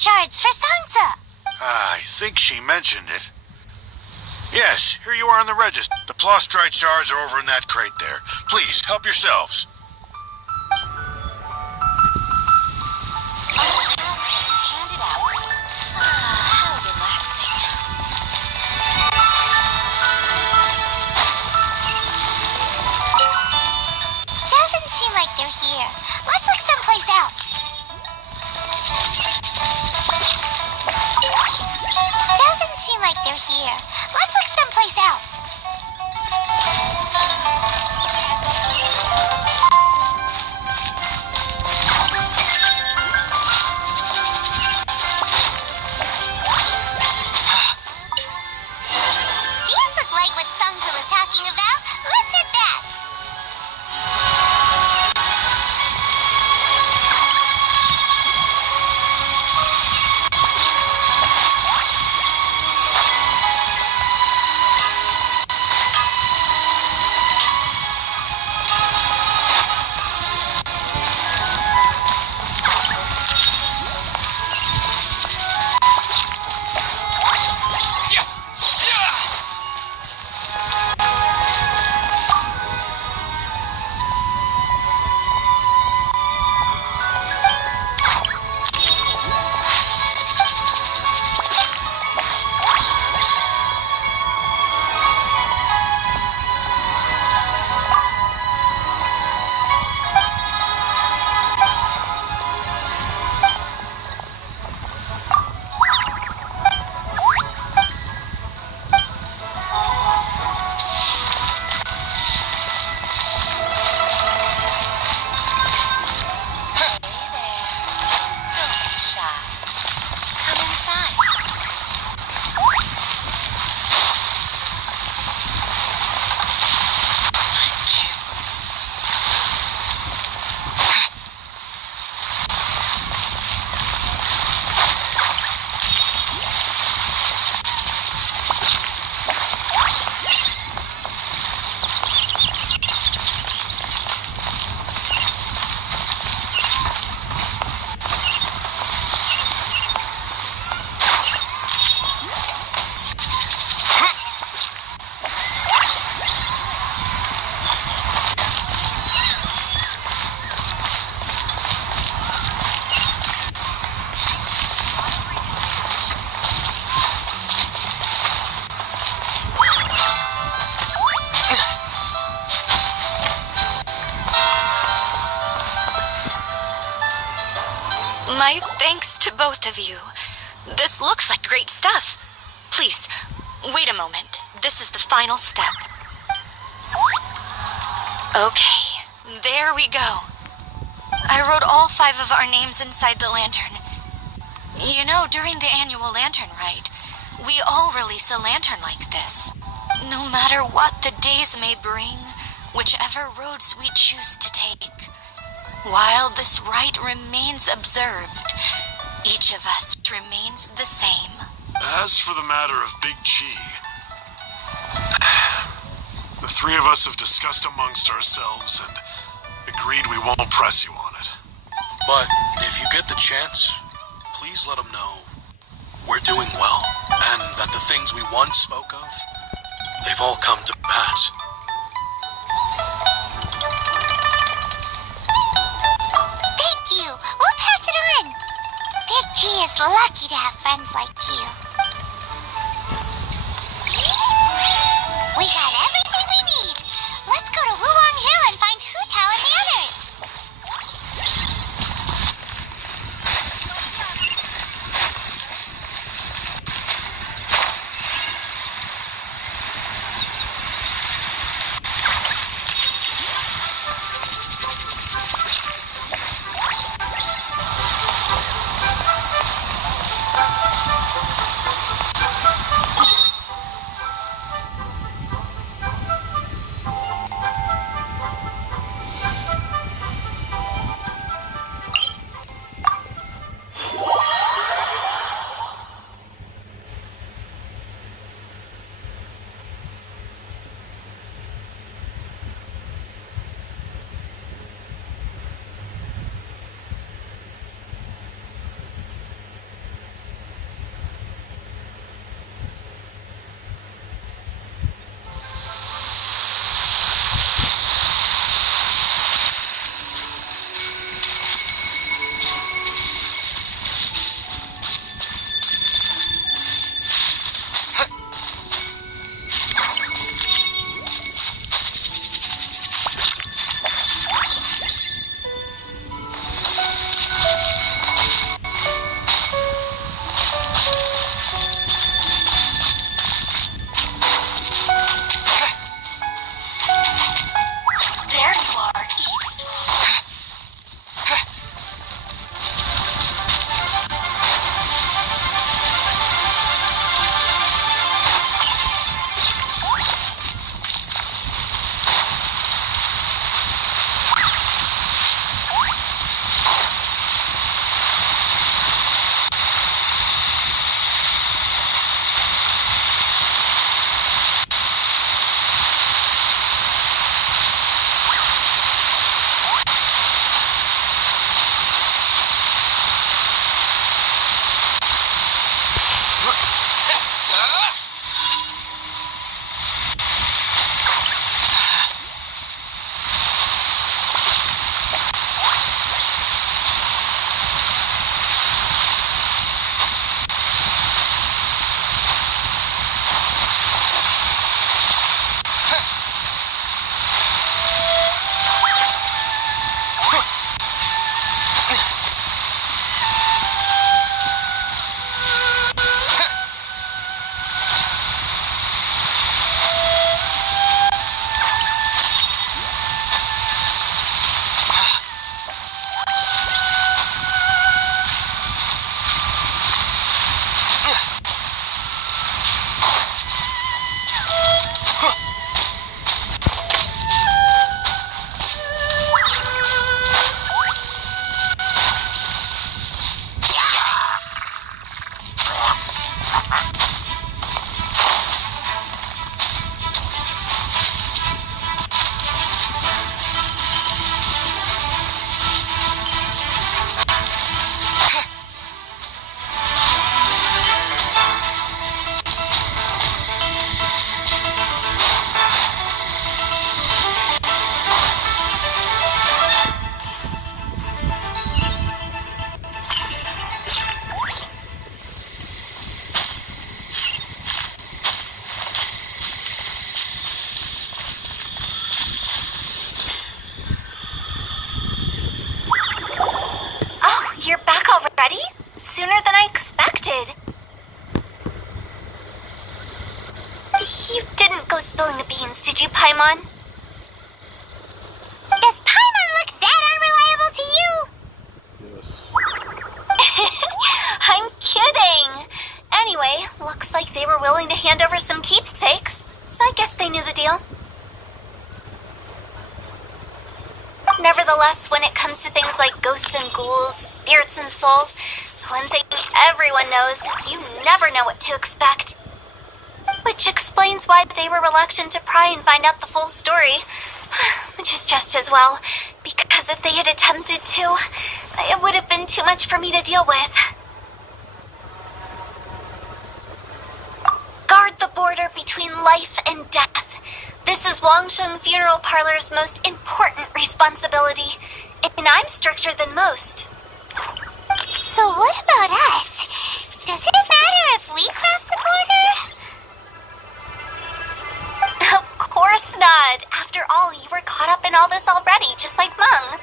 Shards for Sansa. I think she mentioned it. Yes, here you are on the register. The plaustrite shards are over in that crate there. Please, help yourselves. Hand it out. How relaxing. Doesn't seem like they're here. Let's look someplace else. Doesn't seem like they're here. Let's look someplace else. These look like what Sungja was talking about. Let's head back. My thanks to both of you. This looks like great stuff. Please, wait a moment. This is the final step. Okay, there we go. I wrote all 5 of our names inside the lantern. You know, during the annual lantern rite, we all release a lantern like this. No matter what the days may bring, whichever roads we choose to take. While this rite remains observed, each of us remains the same. As for the matter of Big G, the 3 of us have discussed amongst ourselves and agreed we won't press you on it. But if you get the chance, please let them know we're doing well, and that the things we once spoke of, they've all come to pass. Thank you. We'll pass it on. Big G is lucky to have friends like you. We got everything we need. Let's go to Wulong Hill and find Hu Tao and the others. Already? Sooner than I expected. You didn't go spilling the beans, did you, Paimon? Looks like they were willing to hand over some keepsakes, so I guess they knew the deal. Nevertheless, when it comes to things like ghosts and ghouls, spirits and souls, one thing everyone knows is you never know what to expect. Which explains why they were reluctant to pry and find out the full story. Which is just as well, because if they had attempted to, it would have been too much for me to deal with. Guard the border between life and death. This is Wangsheng Funeral Parlor's most important responsibility, and I'm stricter than most. So what about us? Does it matter if we cross the border? Of course not. After all, you were caught up in all this already, just like Meng.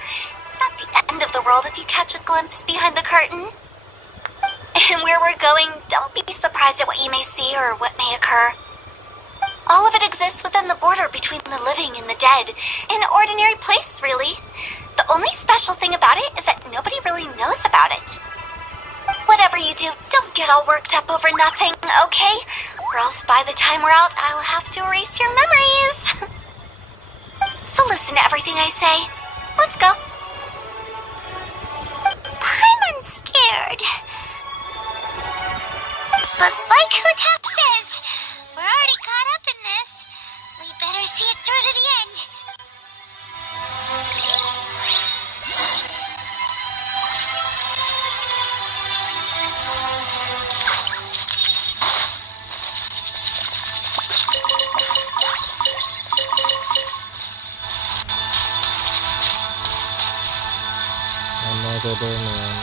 It's not the end of the world if you catch a glimpse behind the curtain. And where we're going, don't be surprised at what you may see or what may occur. All of it exists within the border between the living and the dead. An ordinary place, really. The only special thing about it is that nobody really knows about it. Whatever you do, don't get all worked up over nothing, okay? Or else by the time we're out, I'll have to erase your memories. So listen to everything I say. Let's go. I'm unscared. But like Hutep says, we're already caught up in this. We better see it through to the end. Another domain.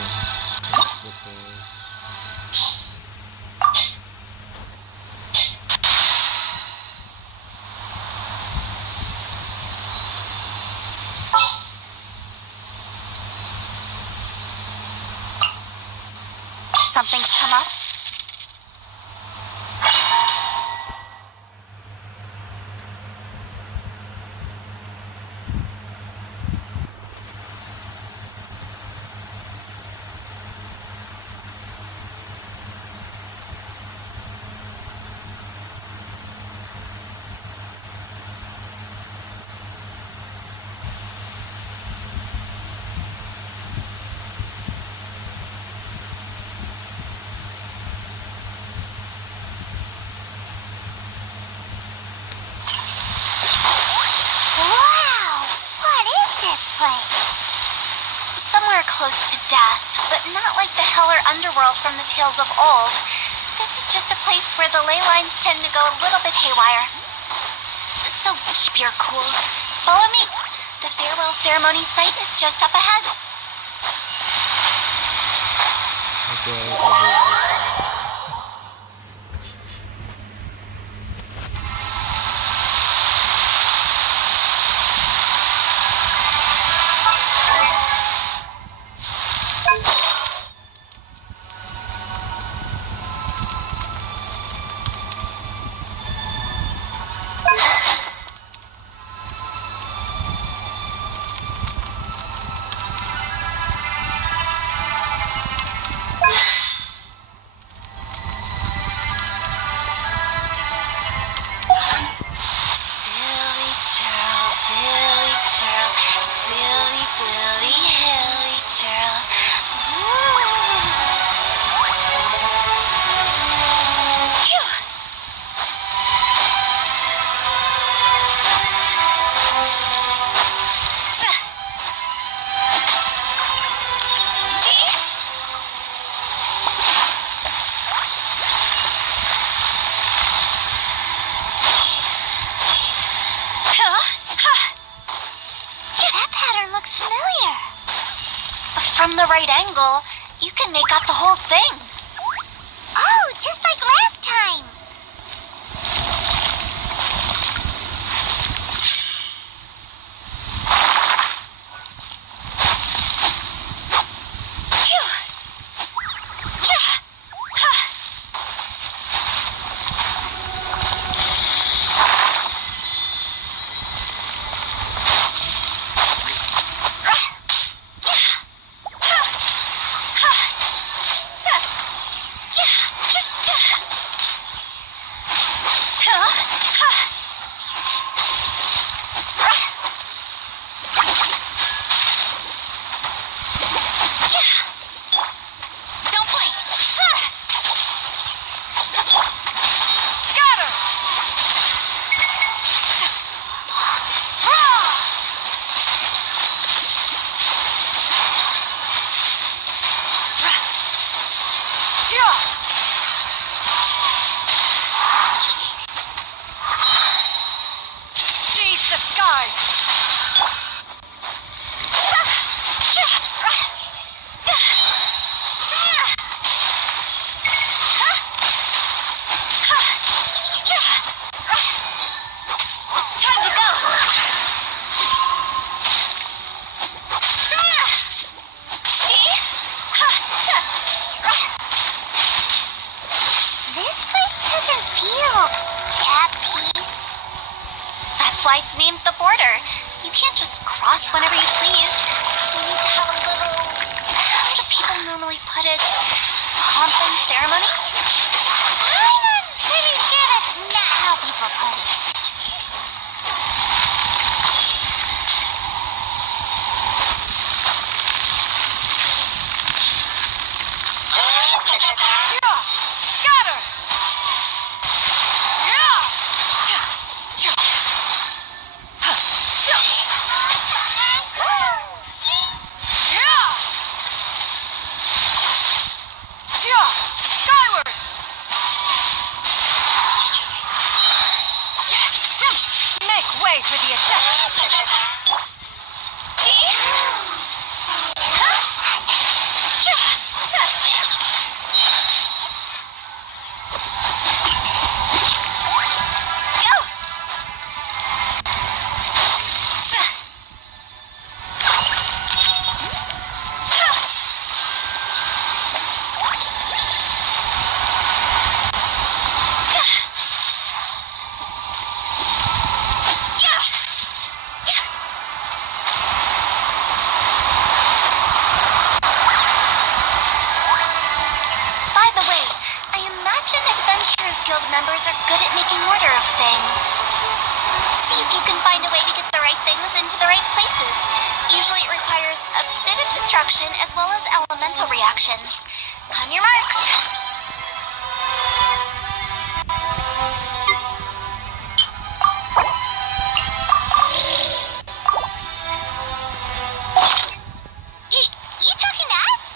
Something's come up? Somewhere close to death, but not like the hell or underworld from the tales of old. This is just a place where the ley lines tend to go a little bit haywire. So keep your cool. Follow me. The farewell ceremony site is just up ahead. From the right angle, you can make out the whole thing. Oh, just like last time. doesn't feel at peace. That's why it's named the border. You can't just cross whenever you please. You need to have a little, how do people normally put it, pomp and ceremony? Island's pretty sure that's not how people put it. Scatter! Skyward! Make way for the attack! Guild members are good at making order of things. See if you can find a way to get the right things into the right places. Usually it requires a bit of destruction as well as elemental reactions. On your marks. You talking to us?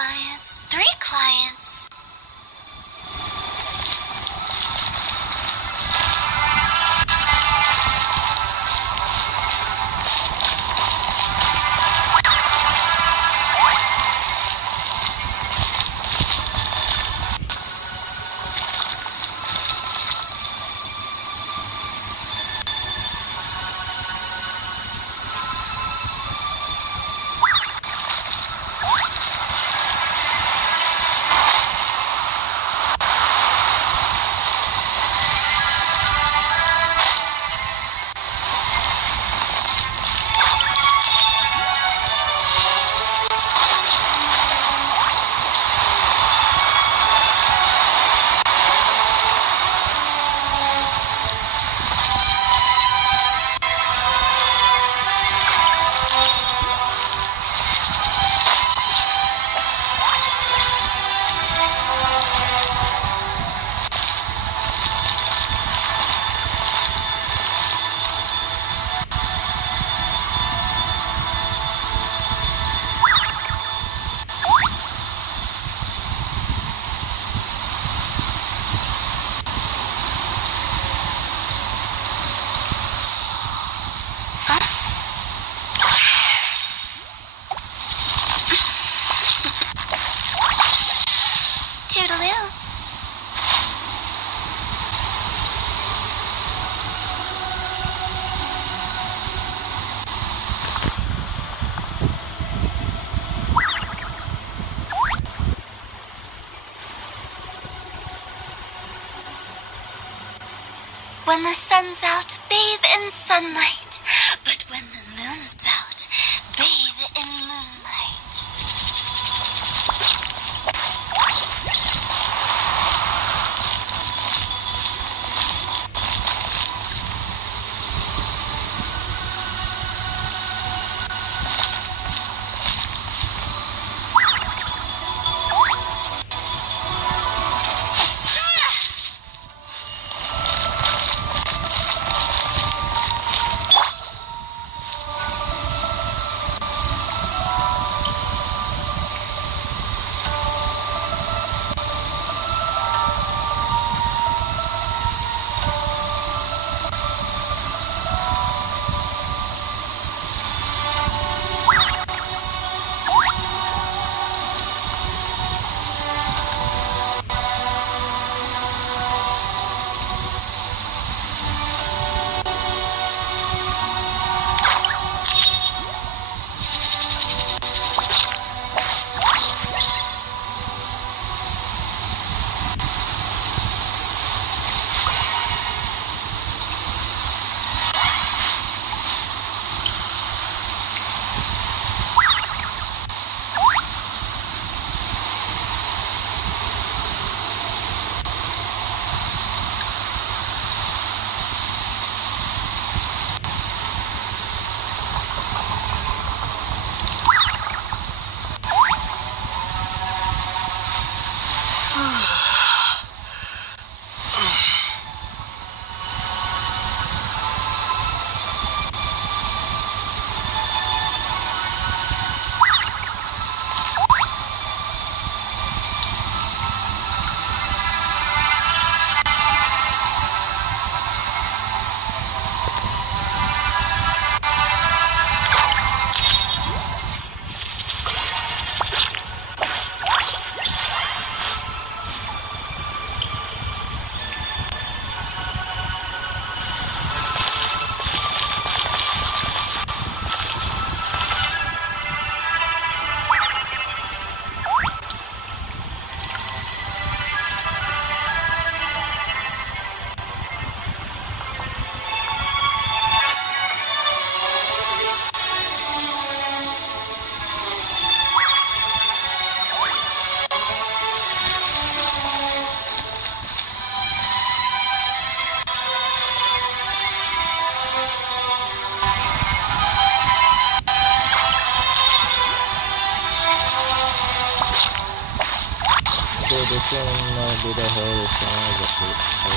clients, 3 clients. Toodaloo. When the sun's out, bathe in sunlight. But when the moon's out, bathe in moonlight. this one might be the hardest one of the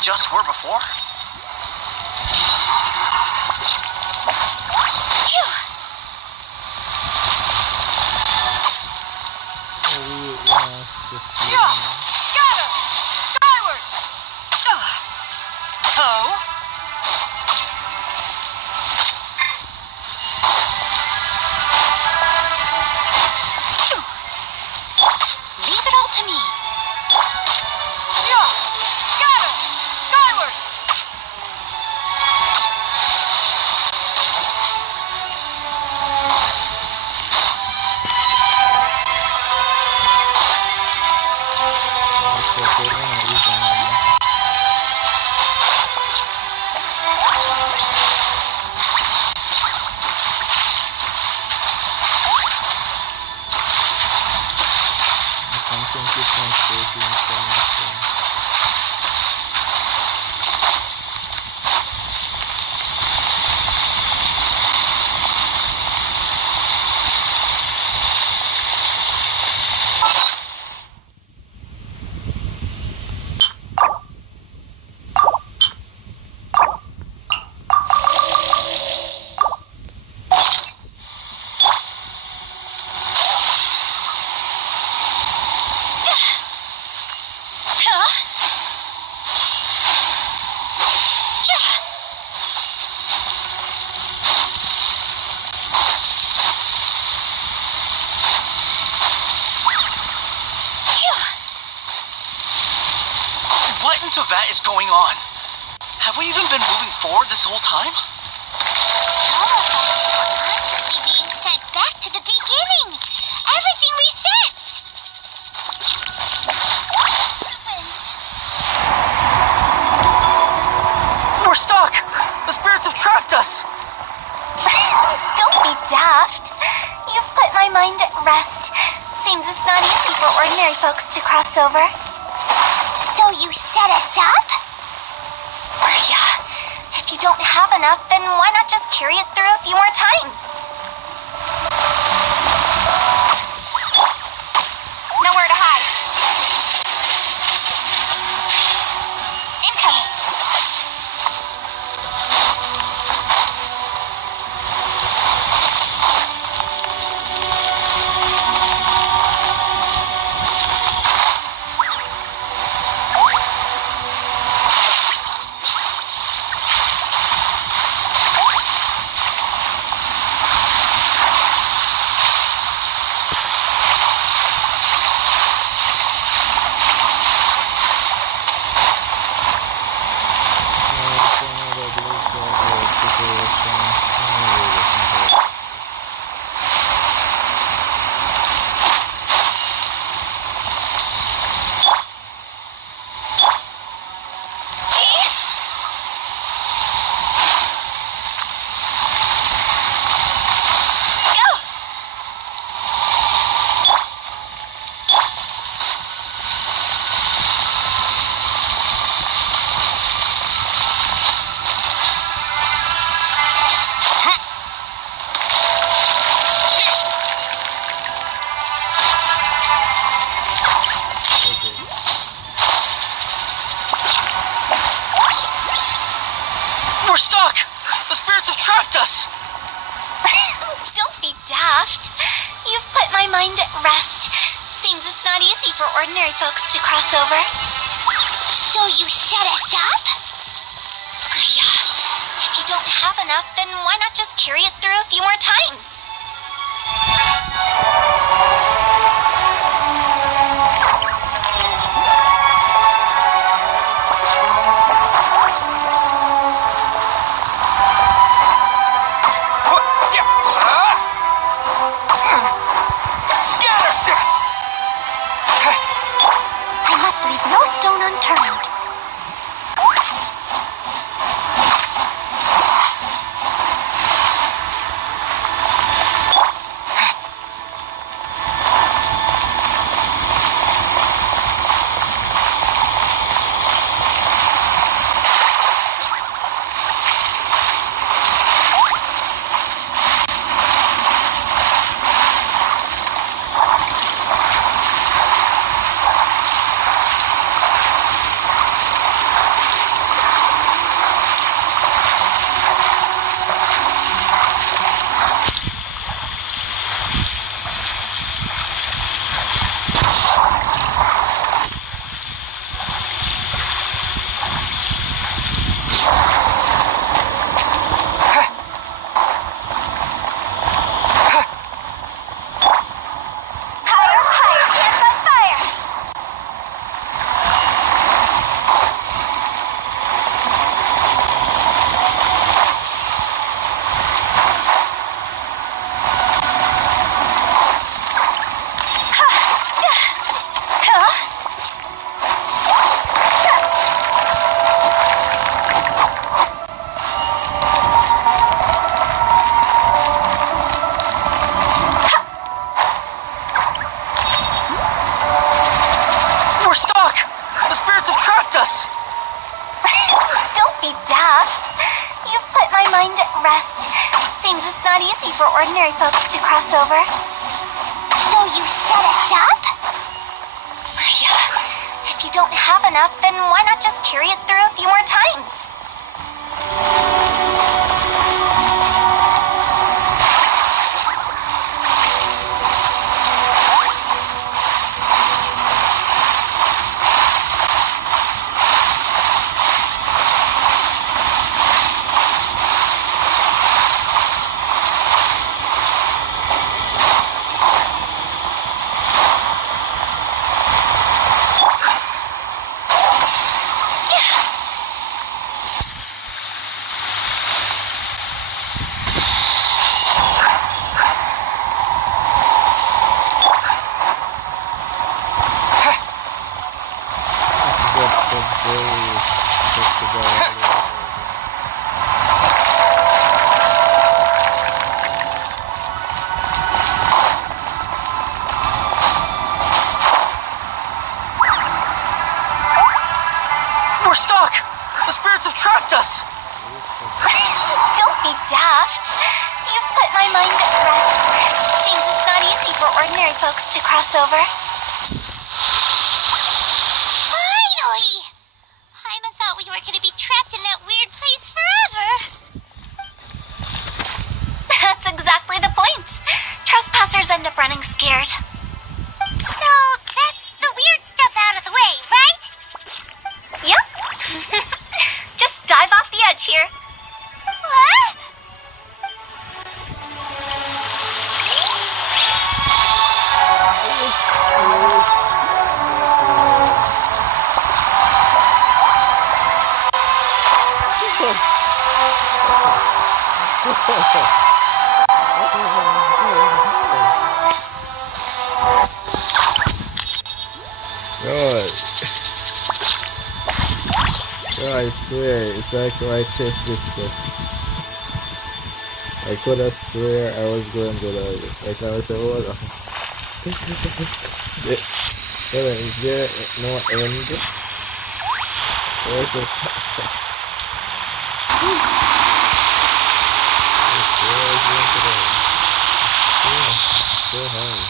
just were before? Got him! Skyward! Oh? Leave it all to me. Got him! Skyward! What into that is going on? Have we even been moving forward this whole time? Constantly being sent back to the beginning. Everything resets. We're stuck! The spirits have trapped us! Don't be daft. You've put my mind at rest. Seems it's not easy for ordinary folks to cross over. So you set us up? Yeah. If you don't have enough, then why not just carry it through a few more times? Nowhere to hide. Incoming. We're stuck! The spirits have trapped us! Don't be daft. You've put my mind at rest. Seems it's not easy for ordinary folks to cross over. So you set us up? Yeah. If you don't have enough, then why not just carry it through a few more times? I must leave no stone unturned. ordinary folks to cross over. So you set us up? Yeah. If you don't have enough, then why not just carry it through a few more times? We're stuck! The spirits have trapped us! Don't be daft. You've put my mind at rest. Seems it's not easy for ordinary folks to cross over. Finally! Paimon thought we were going to be trapped in that weird place forever. That's exactly the point. Trespassers end up running scared. So that's the weird stuff out of the way, right? Yep. Just dive off the edge here. What? God, I swear, it's like my chest lifted. I could have swear I was going to die. Like I was saying, hold on. Hold on, is there no end? Where's the I swear I was going to die. It's so high.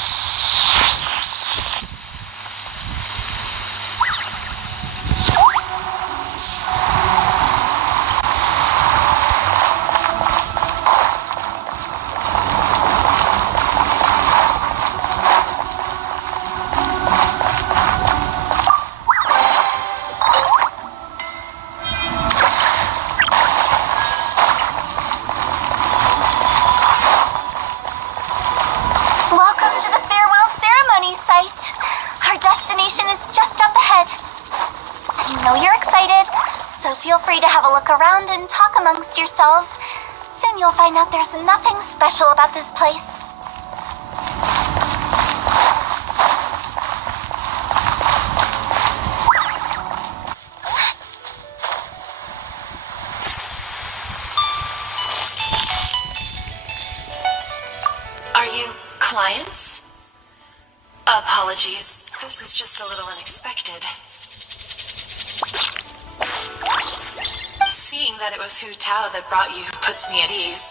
Feel free to have a look around and talk amongst yourselves. Soon you'll find out there's nothing special about this place. Are you clients? Apologies. This is just a little unexpected. Seeing that it was Hu Tao that brought you puts me at ease.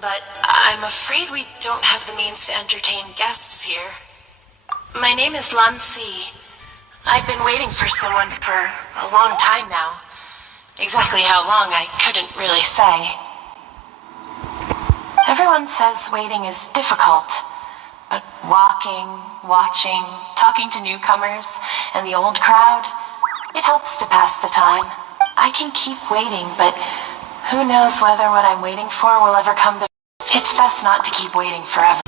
But I'm afraid we don't have the means to entertain guests here. My name is Lan Si. I've been waiting for someone for a long time now. Exactly how long, I couldn't really say. Everyone says waiting is difficult. But walking, watching, talking to newcomers, and the old crowd, it helps to pass the time. I can keep waiting, but who knows whether what I'm waiting for will ever come to... It's best not to keep waiting forever.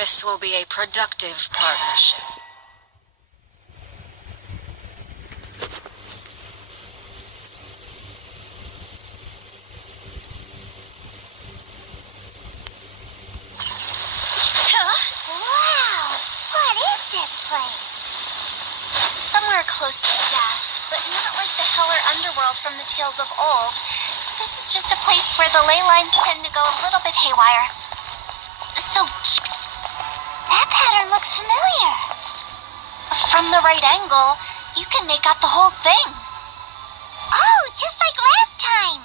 This will be a productive partnership. Wow! What is this place? Somewhere close to death, but not like the hell or underworld from the tales of old. This is just a place where the ley lines tend to go a little bit haywire. So, That pattern looks familiar. from the right angle, you can make out the whole thing. Oh, just like last time.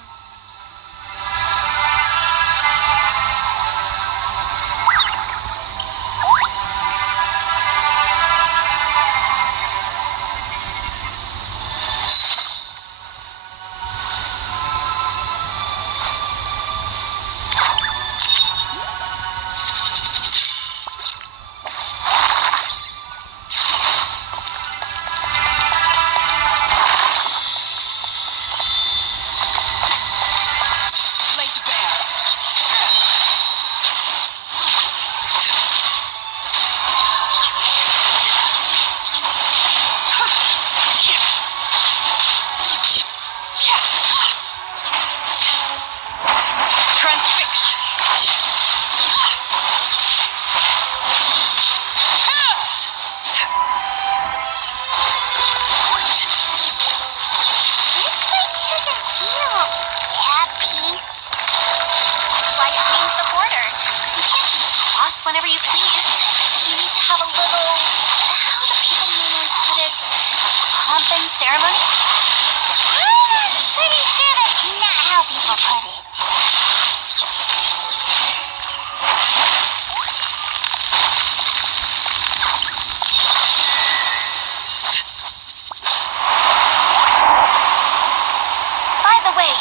whenever you please. You need to have a little, how do people normally put it, pomp and ceremony? I'm pretty sure that's not how people put it. By the way,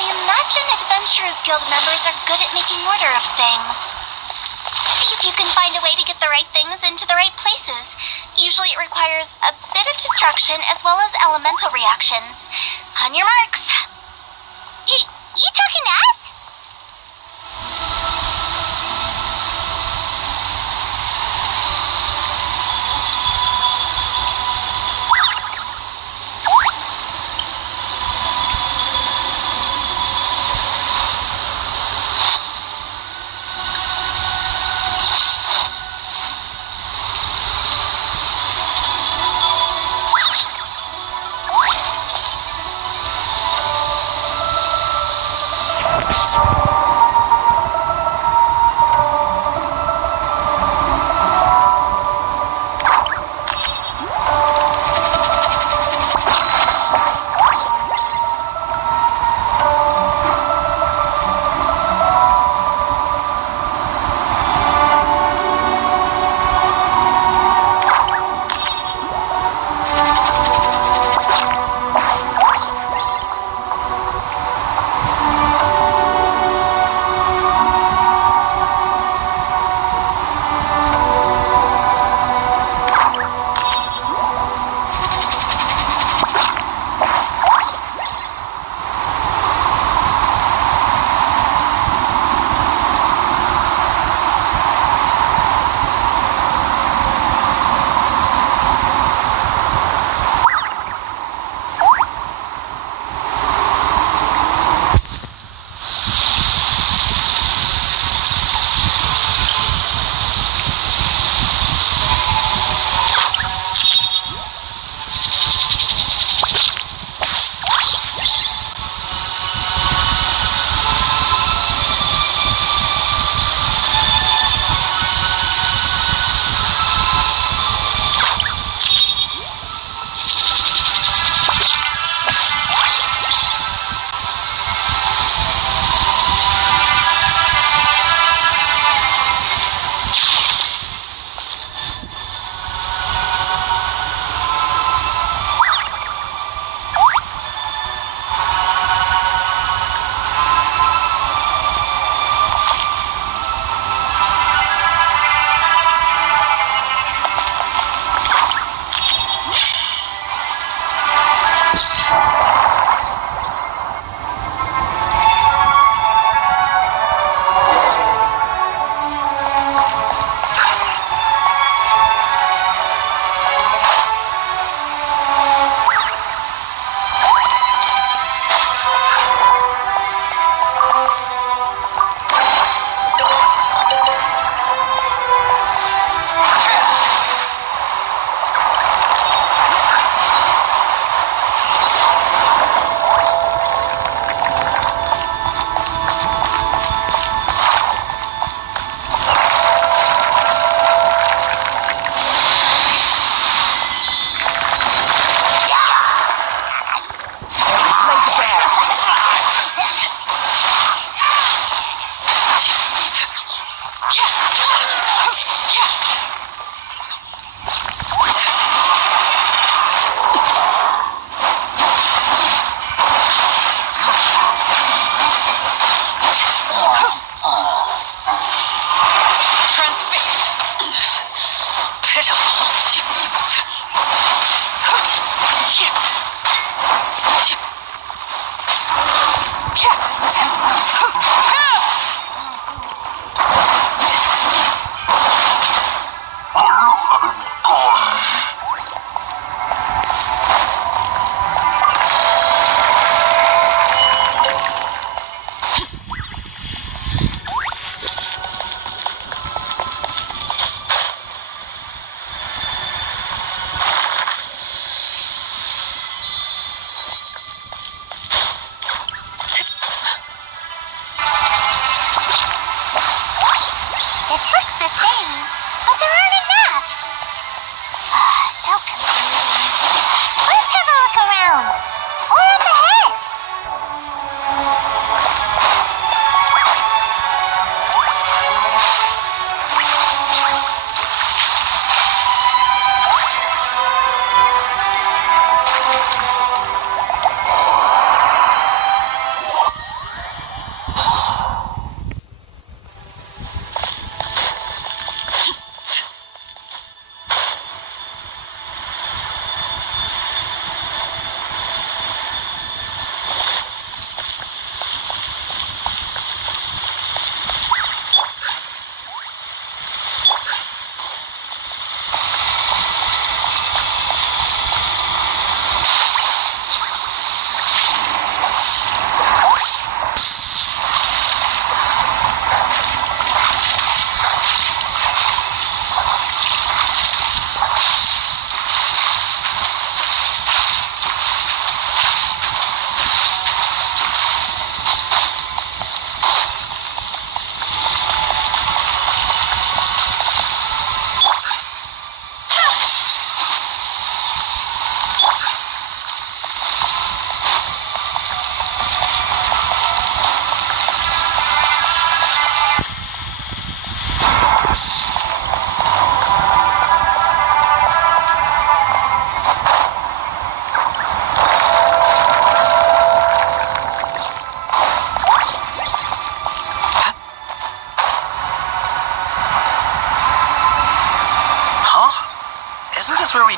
I imagine Adventurers Guild members are good at making order of things. See if you can find a way to get the right things into the right places. Usually it requires a bit of destruction as well as elemental reactions. On your marks. You talking to us?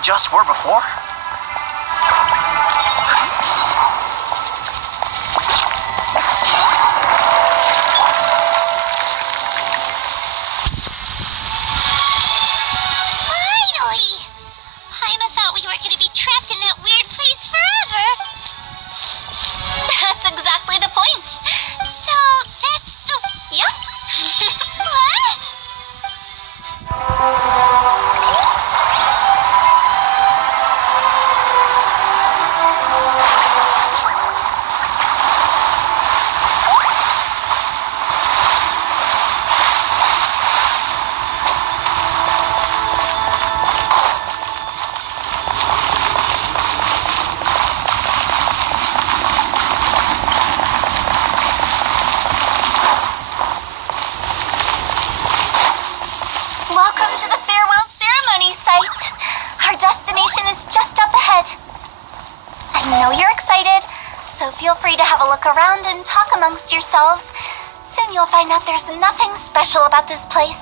just were before? Finally! Paimon thought we were going to be trapped in that weird place forever. That's exactly the point. So, that's the... Yup. What? Welcome to the farewell ceremony site. Our destination is just up ahead. I know you're excited, so feel free to have a look around and talk amongst yourselves. Soon you'll find out there's nothing special about this place.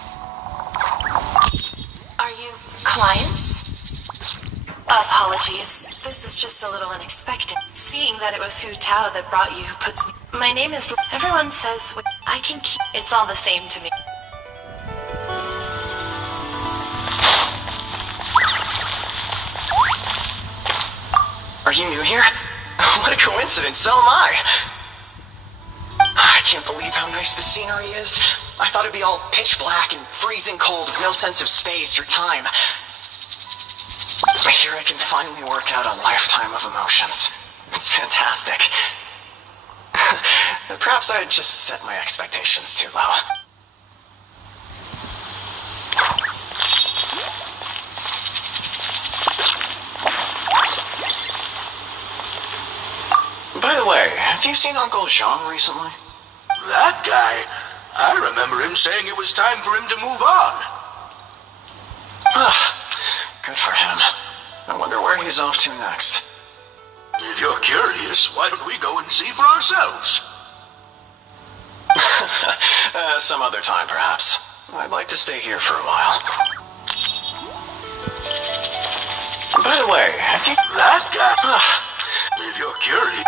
Are you clients? Apologies. This is just a little unexpected. Seeing that it was Hu Tao that brought you puts me... My name is... Everyone says I can keep... It's all the same to me. Are you new here? What a coincidence, so am I! I can't believe how nice the scenery is. I thought it'd be all pitch black and freezing cold with no sense of space or time. Here I can finally work out a lifetime of emotions. It's fantastic. Perhaps I just set my expectations too low. By the way, have you seen Uncle Jean recently? That guy? I remember him saying it was time for him to move on. Good for him. I wonder where he's off to next. If you're curious, why don't we go and see for ourselves? Some other time, perhaps. I'd like to stay here for a while. By the way, have you... That guy? If you're curious...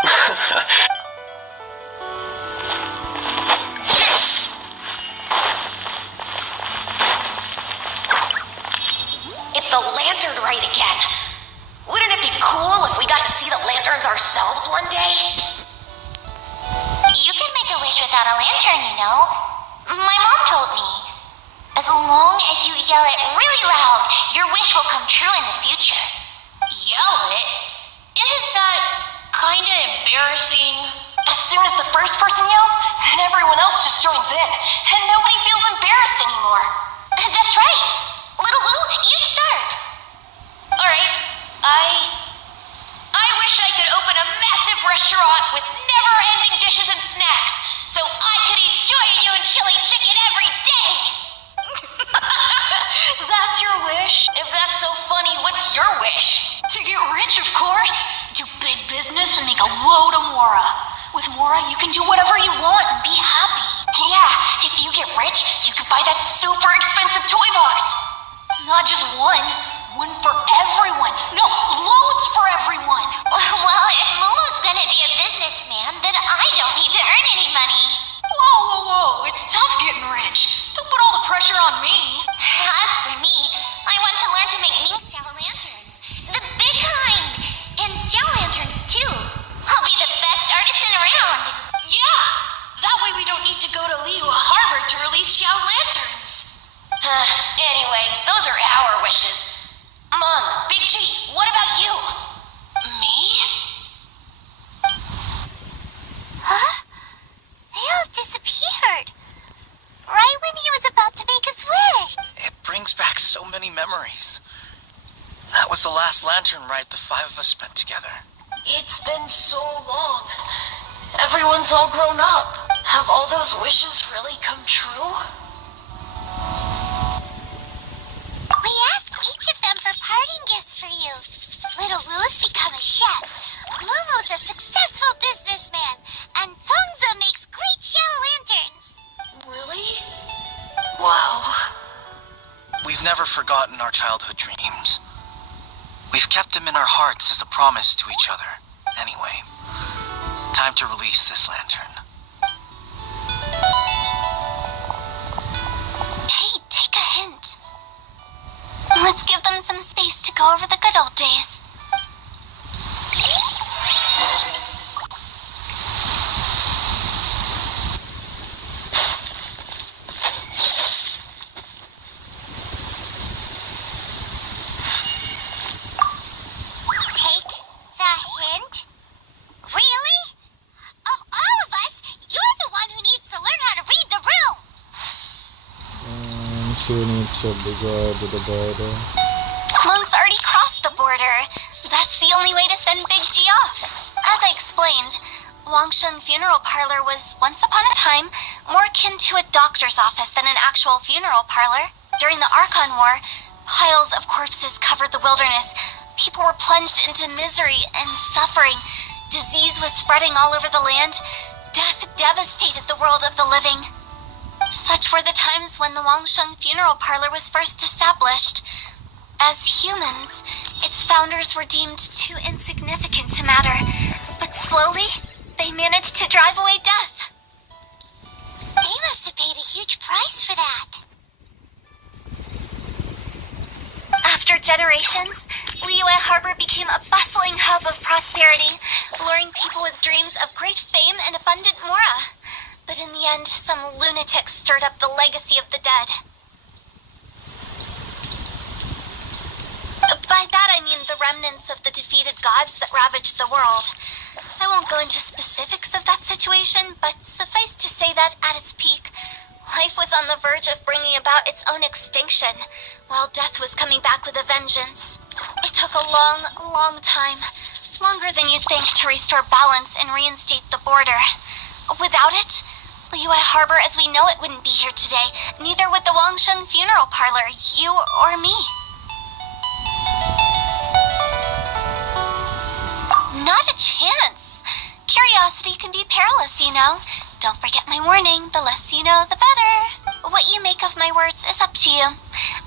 It's the lantern rite again. Wouldn't it be cool if we got to see the lanterns ourselves one day? You can make a wish without a lantern, you know. My mom told me. As long as you yell it really loud, your wish will come true in the future. Yell it? Isn't that kinda embarrassing? As soon as the first person yells, and everyone else just joins in, and nobody feels embarrassed anymore. That's right. Little Lou, you start. Alright, I wish I could open a massive restaurant with never-ending dishes and snacks, so I could eat you and chili chicken every day! That's your wish? If that's so funny, what's your wish? To get rich, of course. Do big business and make a load of Mora. With Mora, you can do whatever you want and be happy. Yeah, if you get rich, you could buy that super expensive toy box. Not just one. One for everyone. No, loads for everyone. Well, if Momo's gonna be a businessman, then I don't need to earn any money. Whoa. It's tough getting rich. Don't put all the pressure on me. As for me, I want to learn to make new Sao lanterns. The big kind. And Sao lanterns, too. I'll be the best artisan around. Yeah! That way we don't need to go to Liyue Harbor to release Xiao lanterns. Anyway, those are our wishes. Mom, Big G, what about you? Me? Huh? They all disappeared. Right when he was about to make his wish. It brings back so many memories. That was the last lantern ride the five of us spent together. It's been so long. Everyone's all grown up. Have all those wishes really come true? We asked each of them for parting gifts for you. Little Lou's become a chef. Momo's a successful businessman. And Tongza makes great Xiao lanterns. Really? Wow. We've never forgotten our childhood dreams. We've kept them in our hearts as a promise to each other. Anyway, time to release this lantern. Hey, take a hint. Let's give them some space to go over the good old days. Take the hint? Really? Of all of us, you're the one who needs to learn how to read the room. She needs to be guard to the border. Monk's already crossed the border. That's the only way to send Big G off. As I explained, Wangsheng Funeral Parlor was once upon a time more akin to a doctor's office than an actual funeral parlor. During the Archon War, piles of corpses covered the wilderness. People were plunged into misery and suffering. Disease was spreading all over the land. Death devastated the world of the living. Such were the times when the Wangsheng Funeral Parlor was first established. As humans, its founders were deemed too insignificant to matter, but slowly, they managed to drive away death. They must have paid a huge price for that. After generations, Liyue Harbor became a bustling hub of prosperity, luring people with dreams of great fame and abundant mora. But in the end, some lunatics stirred up the legacy of the dead. By that I mean the remnants of the defeated gods that ravaged the world. I won't go into specifics of that situation, but suffice to say that at its peak, life was on the verge of bringing about its own extinction, while death was coming back with a vengeance. It took a long, long time, longer than you'd think, to restore balance and reinstate the border. Without it, Liyue Harbor as we know it wouldn't be here today. Neither would the Wangsheng Funeral Parlor, you or me. Not a chance. Curiosity can be perilous, you know. Don't forget my warning. The less you know, the better. What you make of my words is up to you.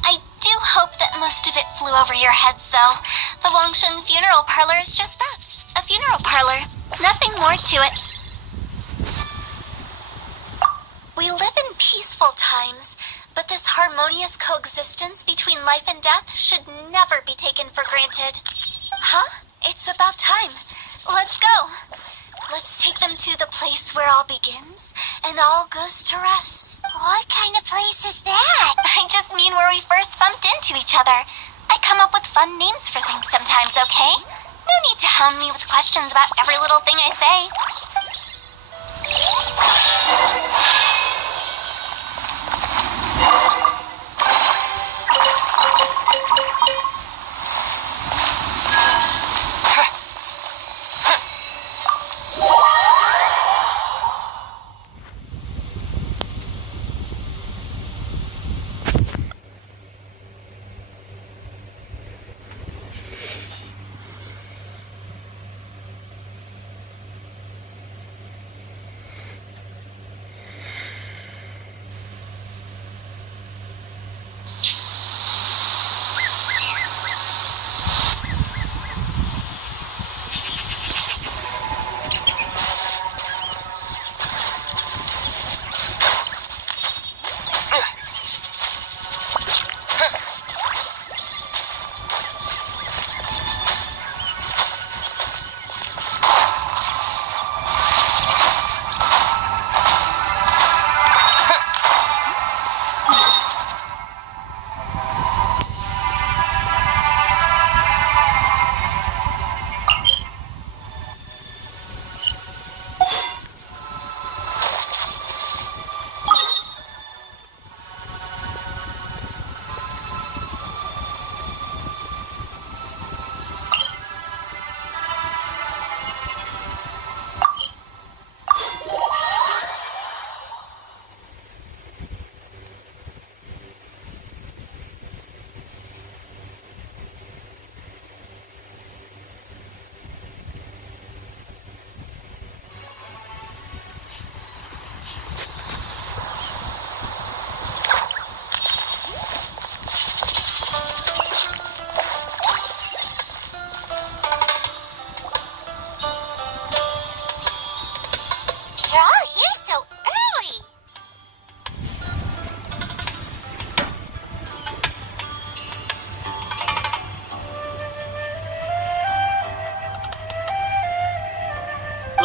I do hope that most of it flew over your heads, though. The Wangsheng Funeral Parlor is just that. A funeral parlor. Nothing more to it. We live in peaceful times, but this harmonious coexistence between life and death should never be taken for granted. Huh? It's about time. Let's go. Let's take them to the place where all begins and all goes to rest. What kind of place is that? I just mean where we first bumped into each other. I come up with fun names for things sometimes, okay? No need to hound me with questions about every little thing I say.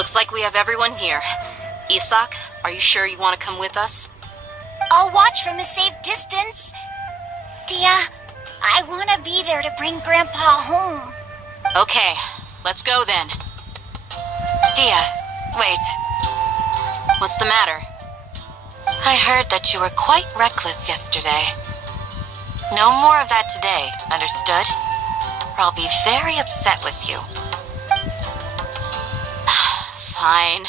Looks like we have everyone here. Isak, are you sure you want to come with us? I'll watch from a safe distance. Dia, I want to be there to bring Grandpa home. Okay, let's go then. Dia, wait. What's the matter? I heard that you were quite reckless yesterday. No more of that today, understood? Or I'll be very upset with you. Fine.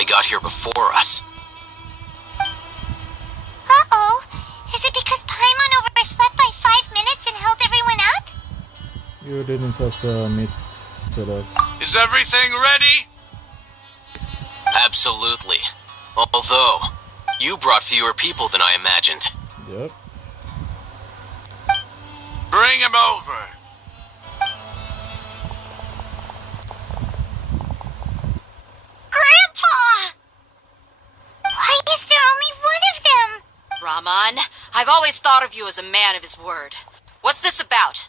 They got here before us. Uh-oh. Is it because Paimon overslept by 5 minutes and held everyone up? You didn't have to admit to that. Is everything ready? Absolutely. Although, you brought fewer people than I imagined. Yep. Bring him over. Grandpa! Why is there only one of them? Raman, I've always thought of you as a man of his word. What's this about?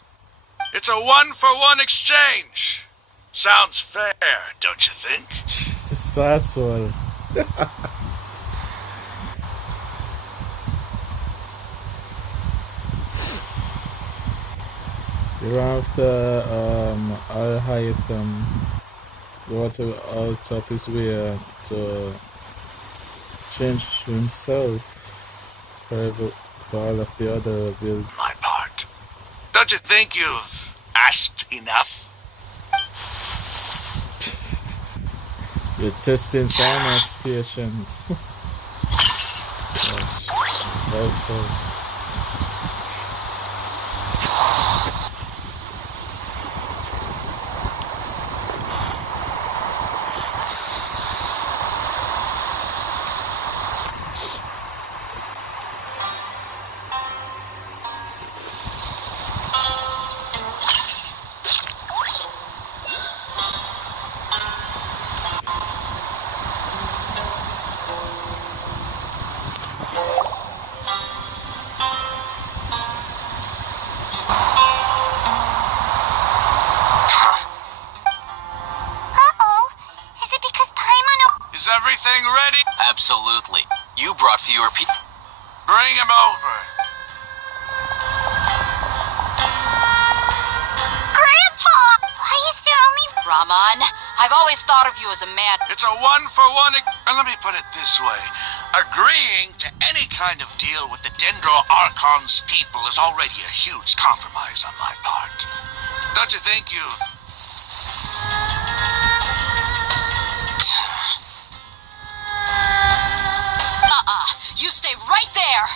It's a 1-for-1 exchange. Sounds fair, don't you think? This asshole. You have to Al-Haytham go out of his way to change himself for all of the other builds. My part. Don't you think you've asked enough? You're testing Simon's patience. Is everything ready? Absolutely. You brought fewer people. Bring him over. Grandpa! Why is there only... Raman, I've always thought of you as a man. It's a 1-for-1. And let me put it this way. Agreeing to any kind of deal with the Dendro Archon's people is already a huge compromise on my part. Don't you think you... You stay right there!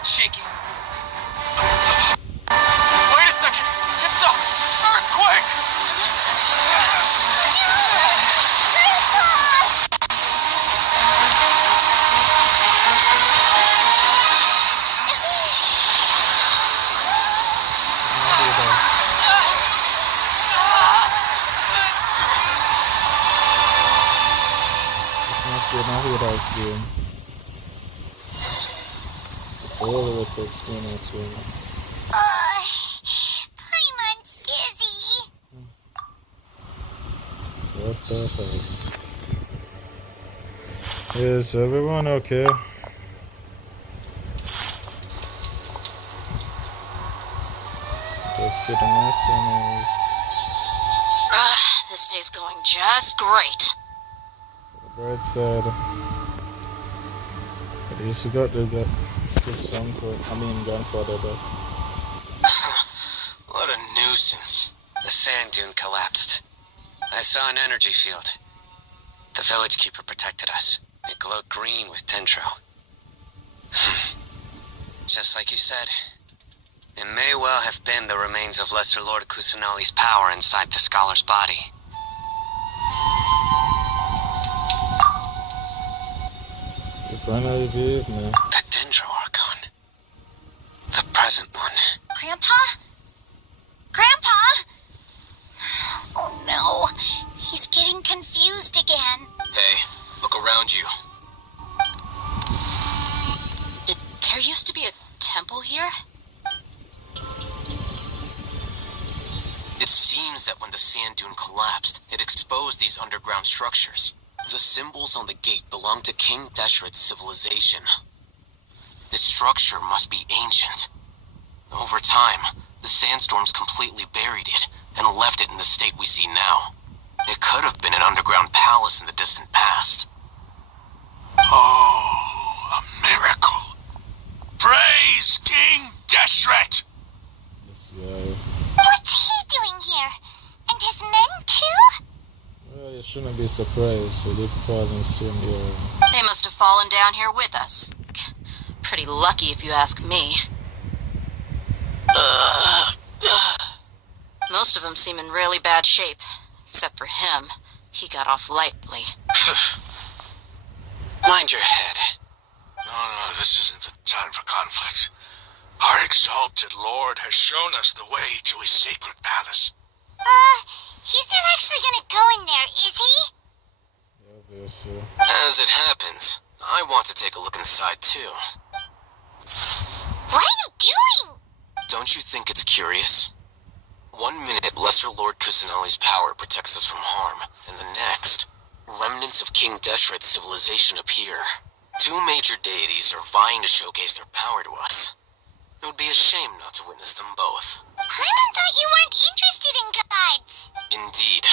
Shaking. Wait a second! It's a earthquake! This must be not what I was doing. All the way to explain it to him. Paimon's dizzy. What the hell? Is everyone okay? Let's see the mercenaries. This day's going just great. The bird said, at least you got this uncle, grandfather back. What a nuisance. The sand dune collapsed. I saw an energy field. The village keeper protected us. It glowed green with Dendro. Just like you said. It may well have been the remains of Lesser Lord Kusanali's power inside the scholar's body. You finally believe me. The Dendro Archon. The present one. Grandpa? Grandpa? Oh no. He's getting confused again. Hey, look around you. There used to be a temple here? It seems that when the sand dune collapsed, it exposed these underground structures. The symbols on the gate belong to King Deshret's civilization. This structure must be ancient. Over time, the sandstorms completely buried it and left it in the state we see now. It could have been an underground palace in the distant past. Oh, a miracle. Praise King Deshret! This guy. What's he doing here? And his men too? Well, you shouldn't be surprised. He did fall in the same area. They must have fallen down here with us. Pretty lucky if you ask me. Most of them seem in really bad shape. Except for him. He got off lightly. Mind your head. No, this isn't the time for conflict. Our exalted lord has shown us the way to his sacred palace. He's not actually gonna go in there, is he? Obviously. As it happens, I want to take a look inside too. What are you doing? Don't you think it's curious? 1 minute, Lesser Lord Kusanali's power protects us from harm, and the next, remnants of King Deshret's civilization appear. 2 major deities are vying to showcase their power to us. It would be a shame not to witness them both. Paimon thought you weren't interested in gods. Indeed.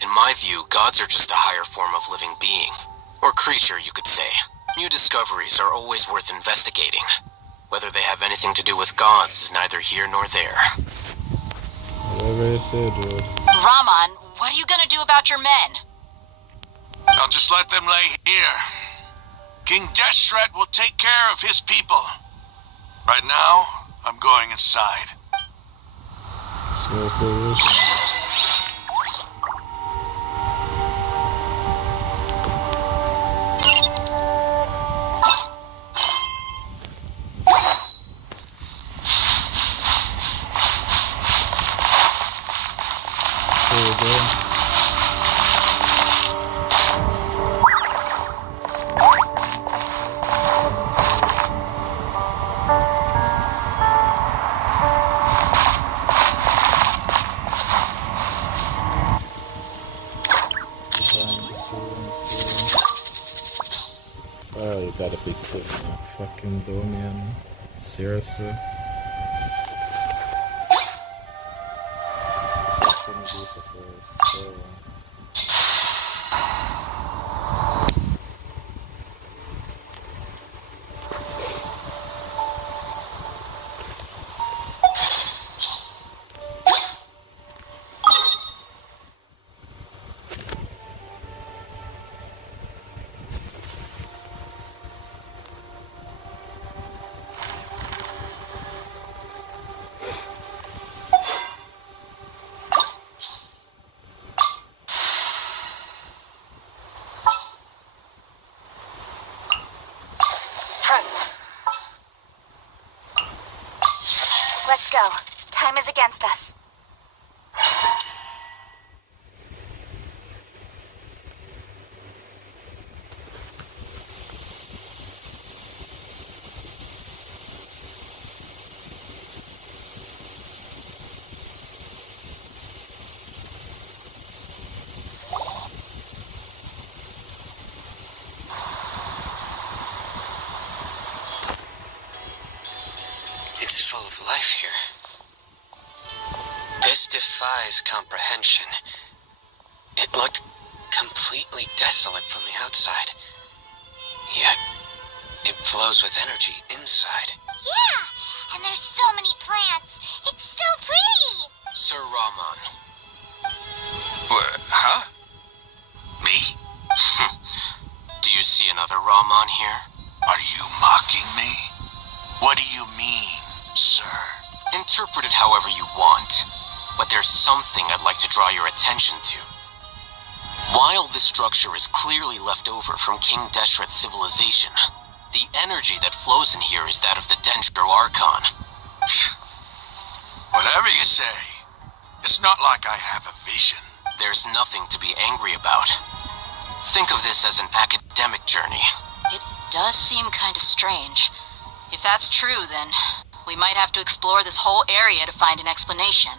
In my view, gods are just a higher form of living being. Or creature, you could say. New discoveries are always worth investigating. Whether they have anything to do with gods is neither here nor there. Whatever you say, dude. Raman, what are you gonna do about your men? I'll just let them lay here. King Deshret will take care of his people. Right now, I'm going inside. Smells delicious. There we go. Oh, you gotta be kidding me. Fucking Domian. Seriously? Shouldn't be surprised. So, Let's go. Time is against us. It's full of life here. This defies comprehension. It looked completely desolate from the outside. Yet, it flows with energy inside. Yeah, and there's so many plants. It's so pretty. Sir Raman. Huh? Me? Do you see another Raman here? Are you mocking me? What do you mean, sir? Interpret it however you want, but there's something I'd like to draw your attention to. While this structure is clearly left over from King Deshret's civilization, the energy that flows in here is that of the Dendro Archon. Whatever you say. It's not like I have a vision. There's nothing to be angry about. Think of this as an academic journey. It does seem kind of strange. If that's true, then we might have to explore this whole area to find an explanation.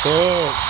What's up?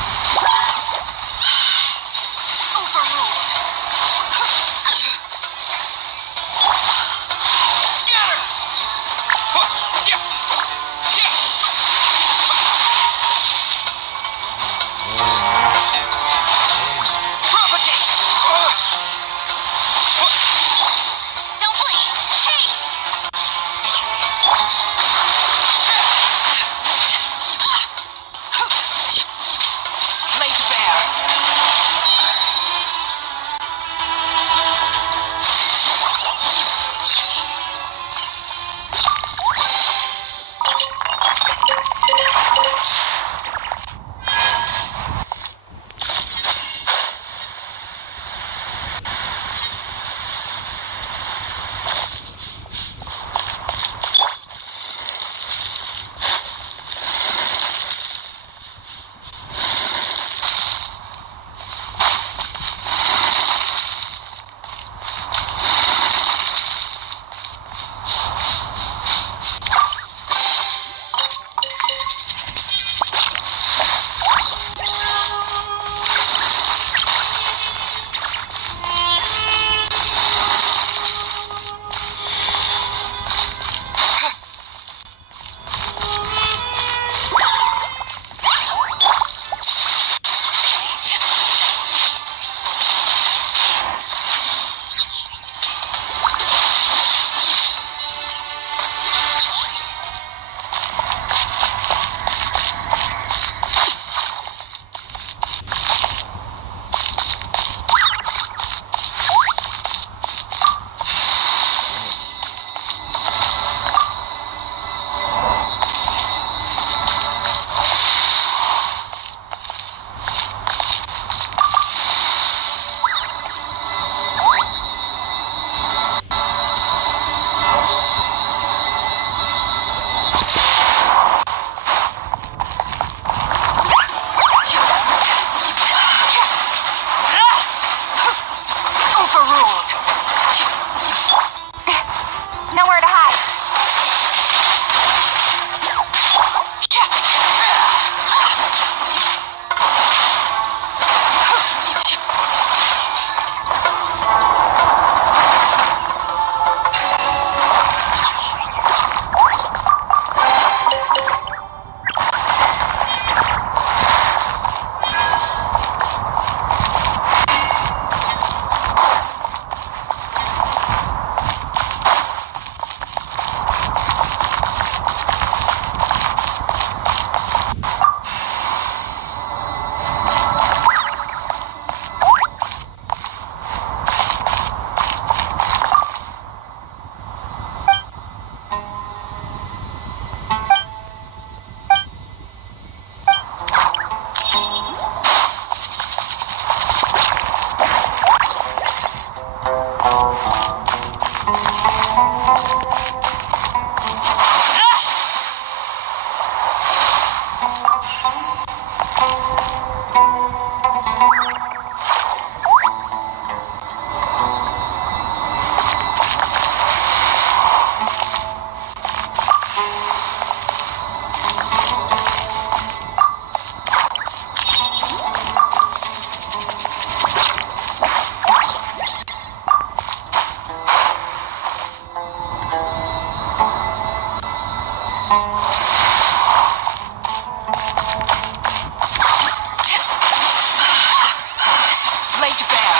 Laid bare.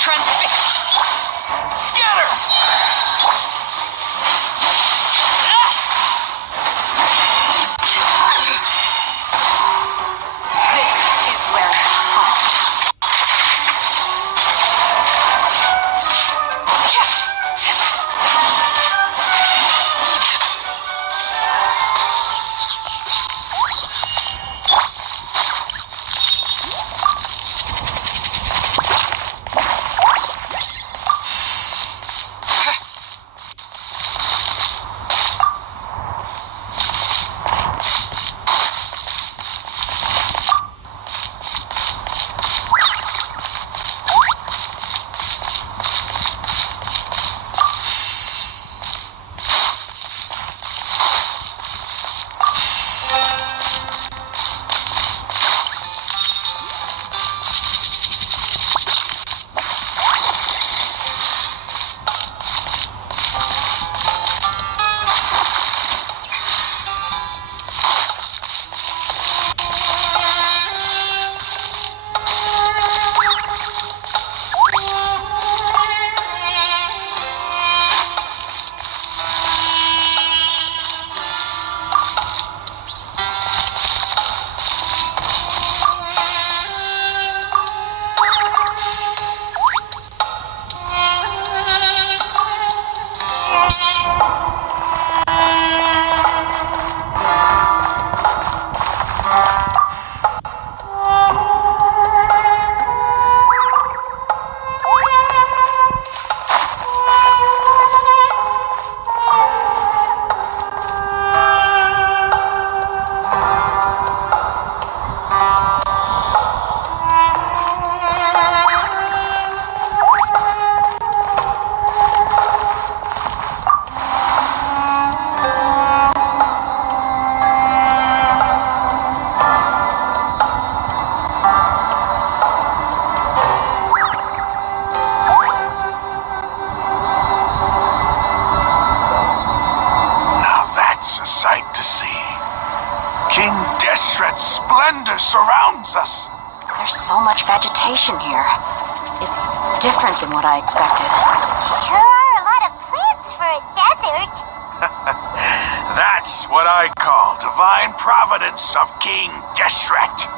Transfixed. Scatter. This is where it's home. Splendor surrounds us. There's so much vegetation here. It's different than what I expected. Sure are a lot of plants for a desert. That's what I call divine providence of King Deshret.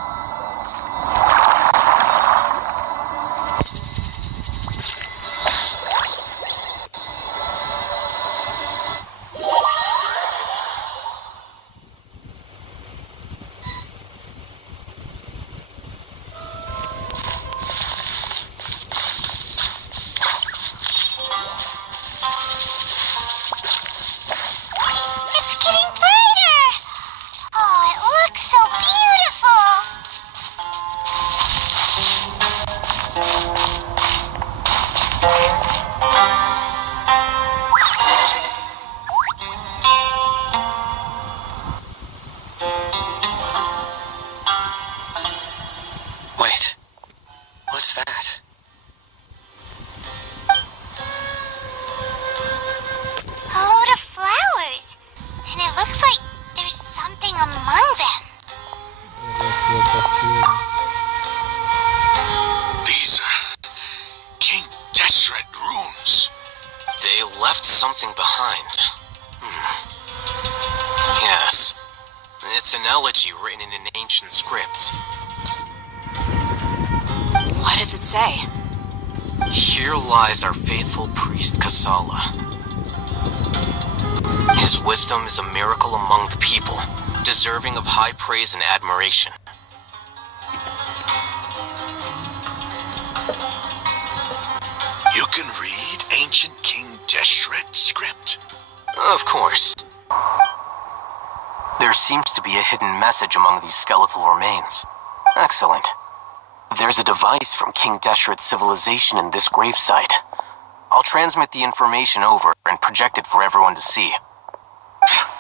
What's that? A load of flowers. And it looks like there's something among them. These are King Deshret runes. They left something behind. Yes. It's an elegy written in an ancient script. What does it say? Here lies our faithful priest Kasala. His wisdom is a miracle among the people, deserving of high praise and admiration. You can read ancient King Deshret script? Of course. There seems to be a hidden message among these skeletal remains. Excellent. There's a device from King Deshret's civilization in this gravesite. I'll transmit the information over and project it for everyone to see.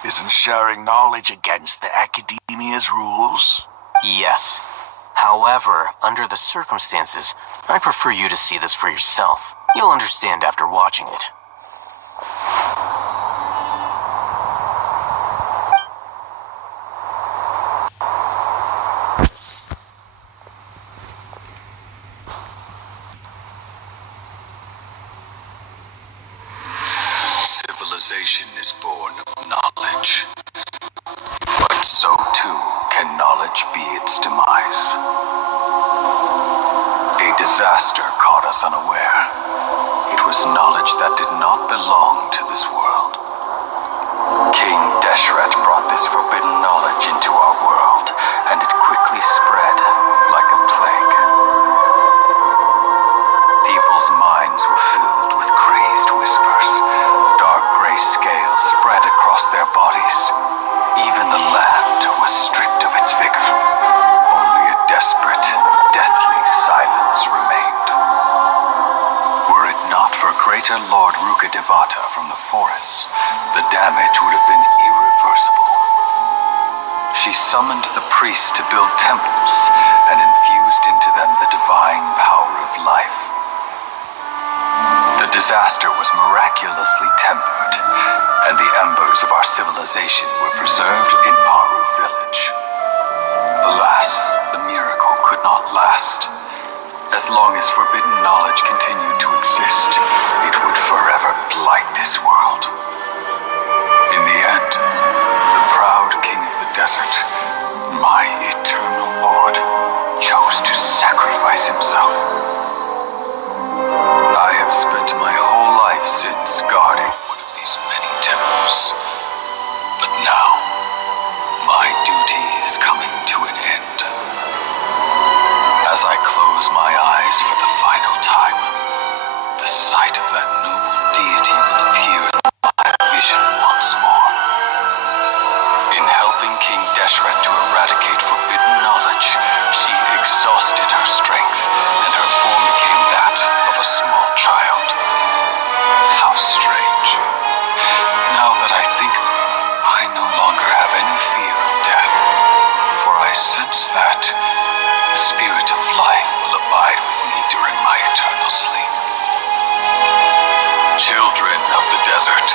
Isn't sharing knowledge against the Academia's rules? Yes. However, under the circumstances, I prefer you to see this for yourself. You'll understand after watching it. Civilization is born of knowledge. But so too can knowledge be its demise. A disaster caught us unaware. It was knowledge that did not belong to this world. King Deshret brought this forbidden knowledge into our world, and it quickly spread like a plague. People's minds were filled with crazed whispers. Dark gray scales spread across their bodies. Even the land was stripped of its vigor. Only a desperate, deathly silence remained. Were it not for greater Lord Rukkhadevata from the forests, the damage would have been irreversible. She summoned the priests to build temples and infused into them the divine power of life. The disaster was miraculously tempered, and the embers of our civilization were preserved in Paru village. Alas, the miracle could not last. As long as forbidden knowledge continued to exist, it would forever blight this world. In the end, the proud king of the desert, my eternal lord, chose to sacrifice himself. I have spent my whole life since guarding one of these many temples. But now, my duty is coming to an end. As I close my eyes for the final time, the sight of that noble deity will appear in my vision once more. In helping King Deshret to eradicate forbidden knowledge, she exhausted her strength, and her form became that of a small child. How strange. Now that I think of it, I no longer have any fear of death, for I sense that the spirit of life will abide with me during my eternal sleep. Children of the desert,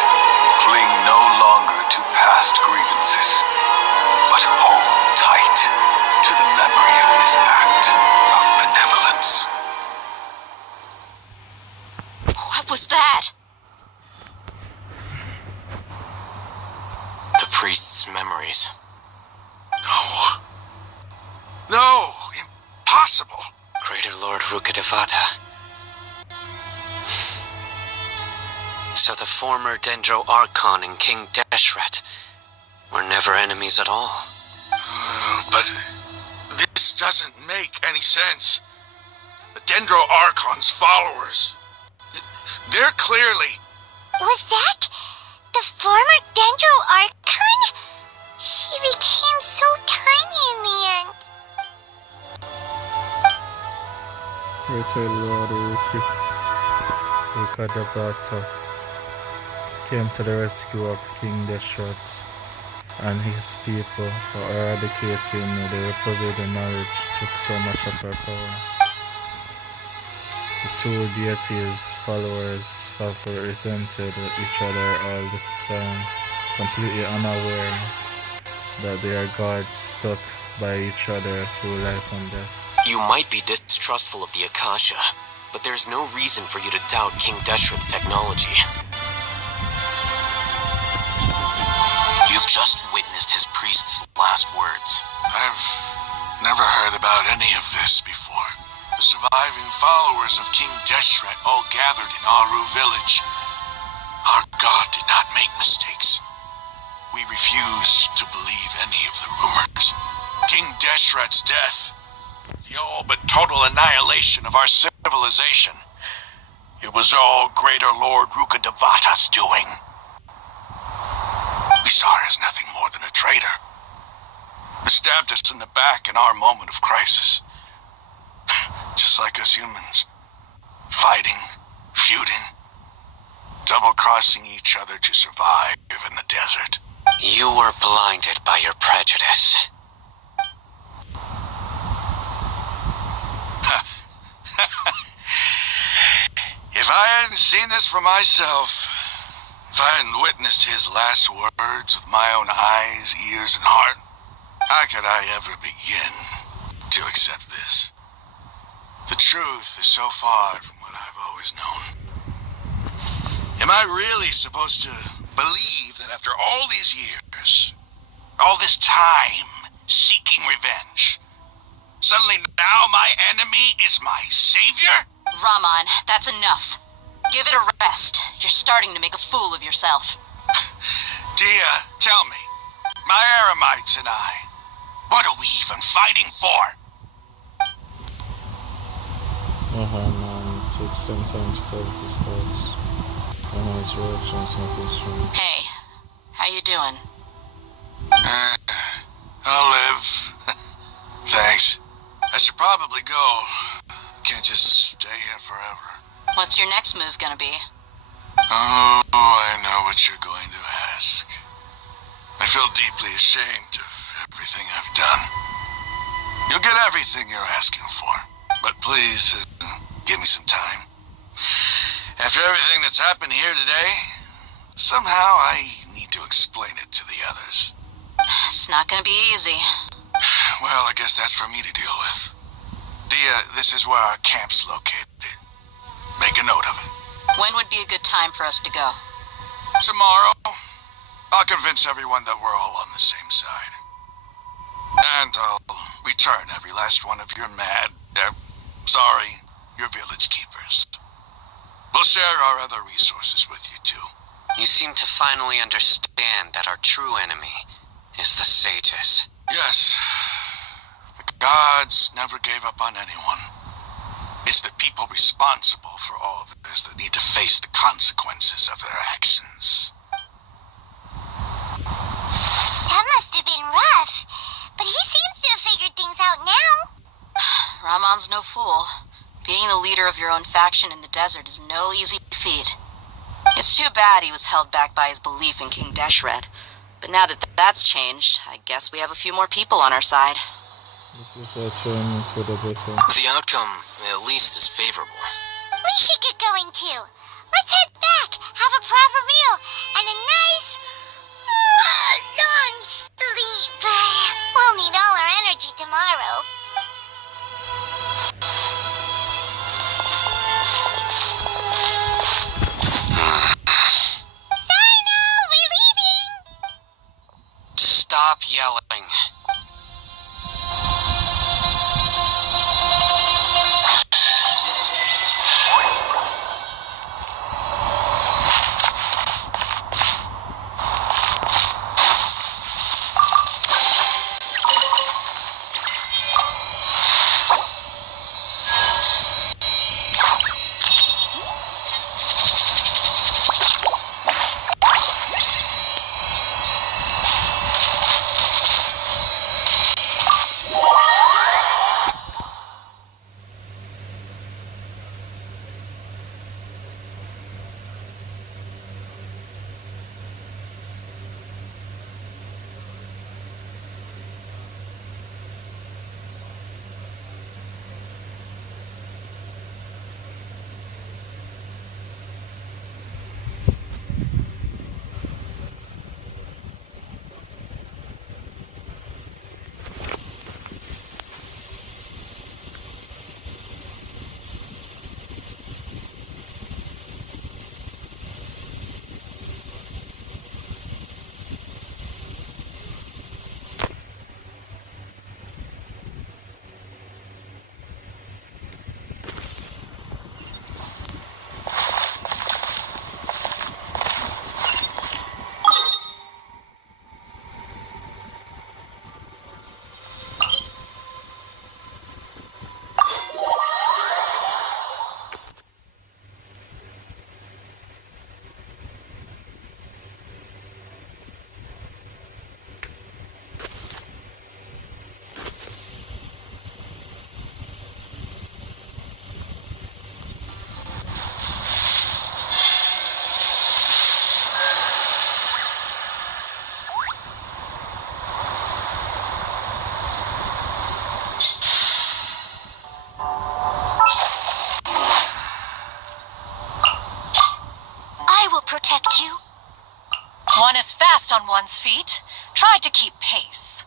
cling no longer to past grievances, but hold tight to the memory of this act of benevolence. What was that? The priest's memories. No, impossible. Greater Lord Rukkhadevata. So the former Dendro Archon and King Deshret were never enemies at all. But this doesn't make any sense. The Dendro Archon's followers, they're clearly... Was that the former Dendro Archon? He became so tiny in the end. Greater Lord Rukkhadevata came to the rescue of King Deshret and his people, for eradicating the forbidden knowledge took so much of her power. The two deities' followers have resented each other all the time, completely unaware that they are gods stuck by each other through life and death. You might be distrustful of the Akasha, but there's no reason for you to doubt King Deshret's technology. You've just witnessed his priest's last words. I've never heard about any of this before. The surviving followers of King Deshret all gathered in Aru village. Our god did not make mistakes. We refuse to believe any of the rumors. King Deshret's death, the all but total annihilation of our civilization, it was all Greater Lord Rukkhadevata's doing. We saw her as nothing more than a traitor. He stabbed us in the back in our moment of crisis. Just like us humans. Fighting, feuding, double-crossing each other to survive in the desert. You were blinded by your prejudice. If I hadn't seen this for myself, if I hadn't witnessed his last words with my own eyes, ears, and heart, how could I ever begin to accept this? The truth is so far from what I've always known. Am I really supposed to believe that after all these years, all this time seeking revenge, suddenly now my enemy is my savior? Raman, that's enough. Give it a rest. You're starting to make a fool of yourself. Dia, tell me, my Eremites and I, what are we even fighting for? Take some time to cover his thoughts. His reactions, nothing strong. Hey, how you doing? I'll live. Thanks. I should probably go. Can't just stay here forever. What's your next move gonna be? Oh, I know what you're going to ask. I feel deeply ashamed of everything I've done. You'll get everything you're asking for, but please, give me some time. After everything that's happened here today, somehow I need to explain it to the others. It's not gonna be easy. Well, I guess that's for me to deal with. Dia, this is where our camp's located. Make a note of it. When would be a good time for us to go? Tomorrow, I'll convince everyone that we're all on the same side. And I'll return every last one of your your village keepers. We'll share our other resources with you, too. You seem to finally understand that our true enemy is the sages. Yes. The gods never gave up on anyone. It's the people responsible for all of this that need to face the consequences of their actions. That must have been rough, but he seems to have figured things out now. Ramon's no fool. Being the leader of your own faction in the desert is no easy feat. It's too bad he was held back by his belief in King Deshret. But now that that's changed, I guess we have a few more people on our side. This is a turn for the better. The outcome, at least, is favorable. We should get going too. Let's head back, have a proper meal, and a nice, long sleep. We'll need all our energy tomorrow. Stop yelling. protect you? One is fast on one's feet. Try to keep pace.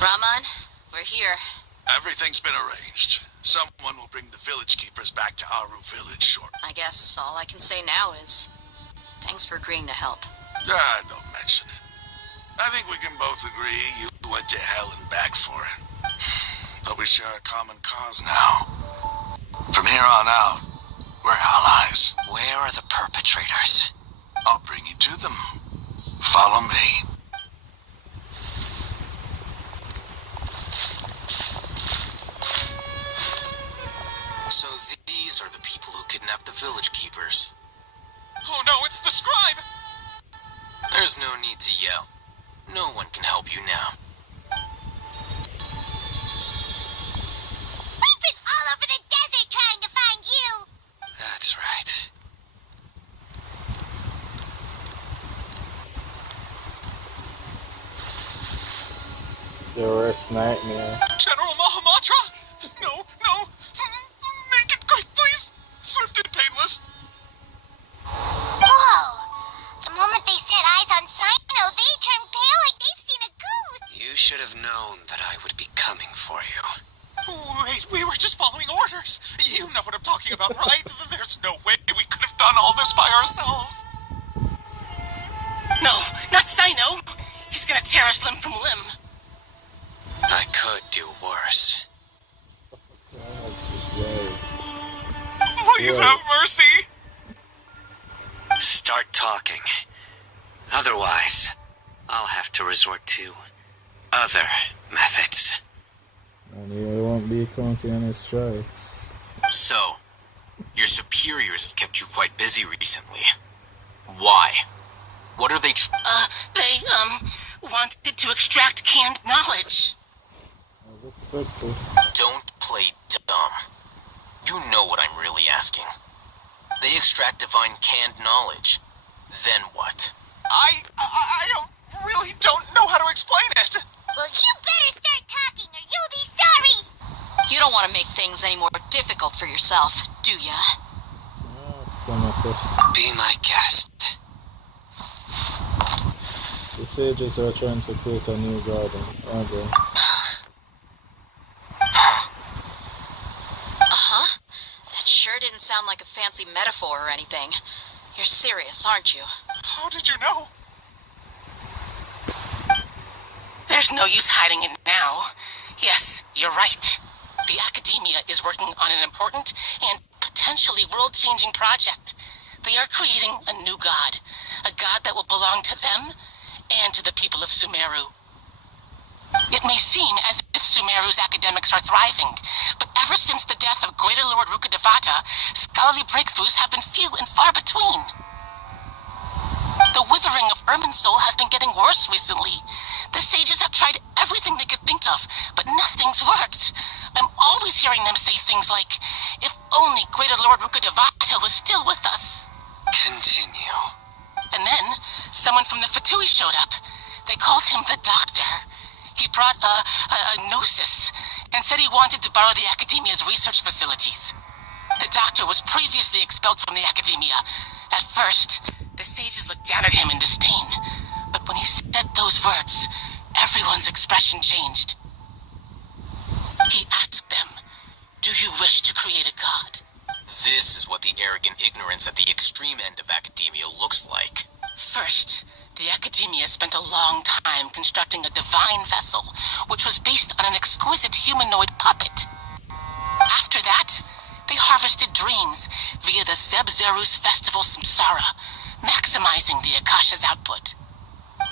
Raman, we're here. Everything's been arranged. Someone will bring the village keepers back to Aru village short. I guess all I can say now is thanks for agreeing to help. Don't mention it. I think we can both agree you went to hell and back for it. But we share a common cause now. From here on out, we're allies. Where are the perpetrators? I'll bring you to them. Follow me. So these are the people who kidnapped the village keepers. Oh no, it's the scribe! There's no need to yell. No one can help you now. We've been all over the desert trying to find you! That's right. The worst nightmare. General Mahamatra? No. Make it quick, please. Swift and painless. Whoa! The moment they set eyes on Sino, they turn pale like they've seen a ghost. You should have known that I would be coming for you. Wait, we were just following orders. You know what I'm talking about, right? There's no way we could have done all this by ourselves. No, not Sino. He's gonna tear us limb from limb. I could do worse. Please have mercy. Start talking. Otherwise, I'll have to resort to other methods. And you won't be counting any strikes. So, your superiors have kept you quite busy recently. Why? What are they They wanted to extract canned knowledge. I was expecting. Don't play dumb. You know what I'm really asking. They extract divine canned knowledge. Then what? I really don't know how to explain it. Well, you better start talking or you'll be sorry. You don't want to make things any more difficult for yourself, do ya? Be my guest. The sages are trying to create a new garden, aren't they? Uh-huh. That sure didn't sound like a fancy metaphor or anything. You're serious, aren't you? How did you know? There's no use hiding it now. Yes, you're right. The Academia is working on an important and potentially world-changing project. They are creating a new god. A god that will belong to them and to the people of Sumeru. It may seem as if Sumeru's academics are thriving, but ever since the death of Greater Lord Rukkhadevata, scholarly breakthroughs have been few and far between. The withering of Irminsul has been getting worse recently. The sages have tried everything they could think of, but nothing's worked. I'm always hearing them say things like, if only Greater Lord Rukkhadevata was still with us. Continue. And then, someone from the Fatui showed up. They called him the Doctor. He brought a gnosis, and said he wanted to borrow the Academia's research facilities. The Doctor was previously expelled from the Academia. At first, the sages looked down at him in disdain, but when he said those words, everyone's expression changed. He asked them, do you wish to create a god? This is what the arrogant ignorance at the extreme end of academia looks like. First, the Academia spent a long time constructing a divine vessel, which was based on an exquisite humanoid puppet. After that, they harvested dreams via the Zeb-Zerus Festival Samsara, maximizing the Akasha's output.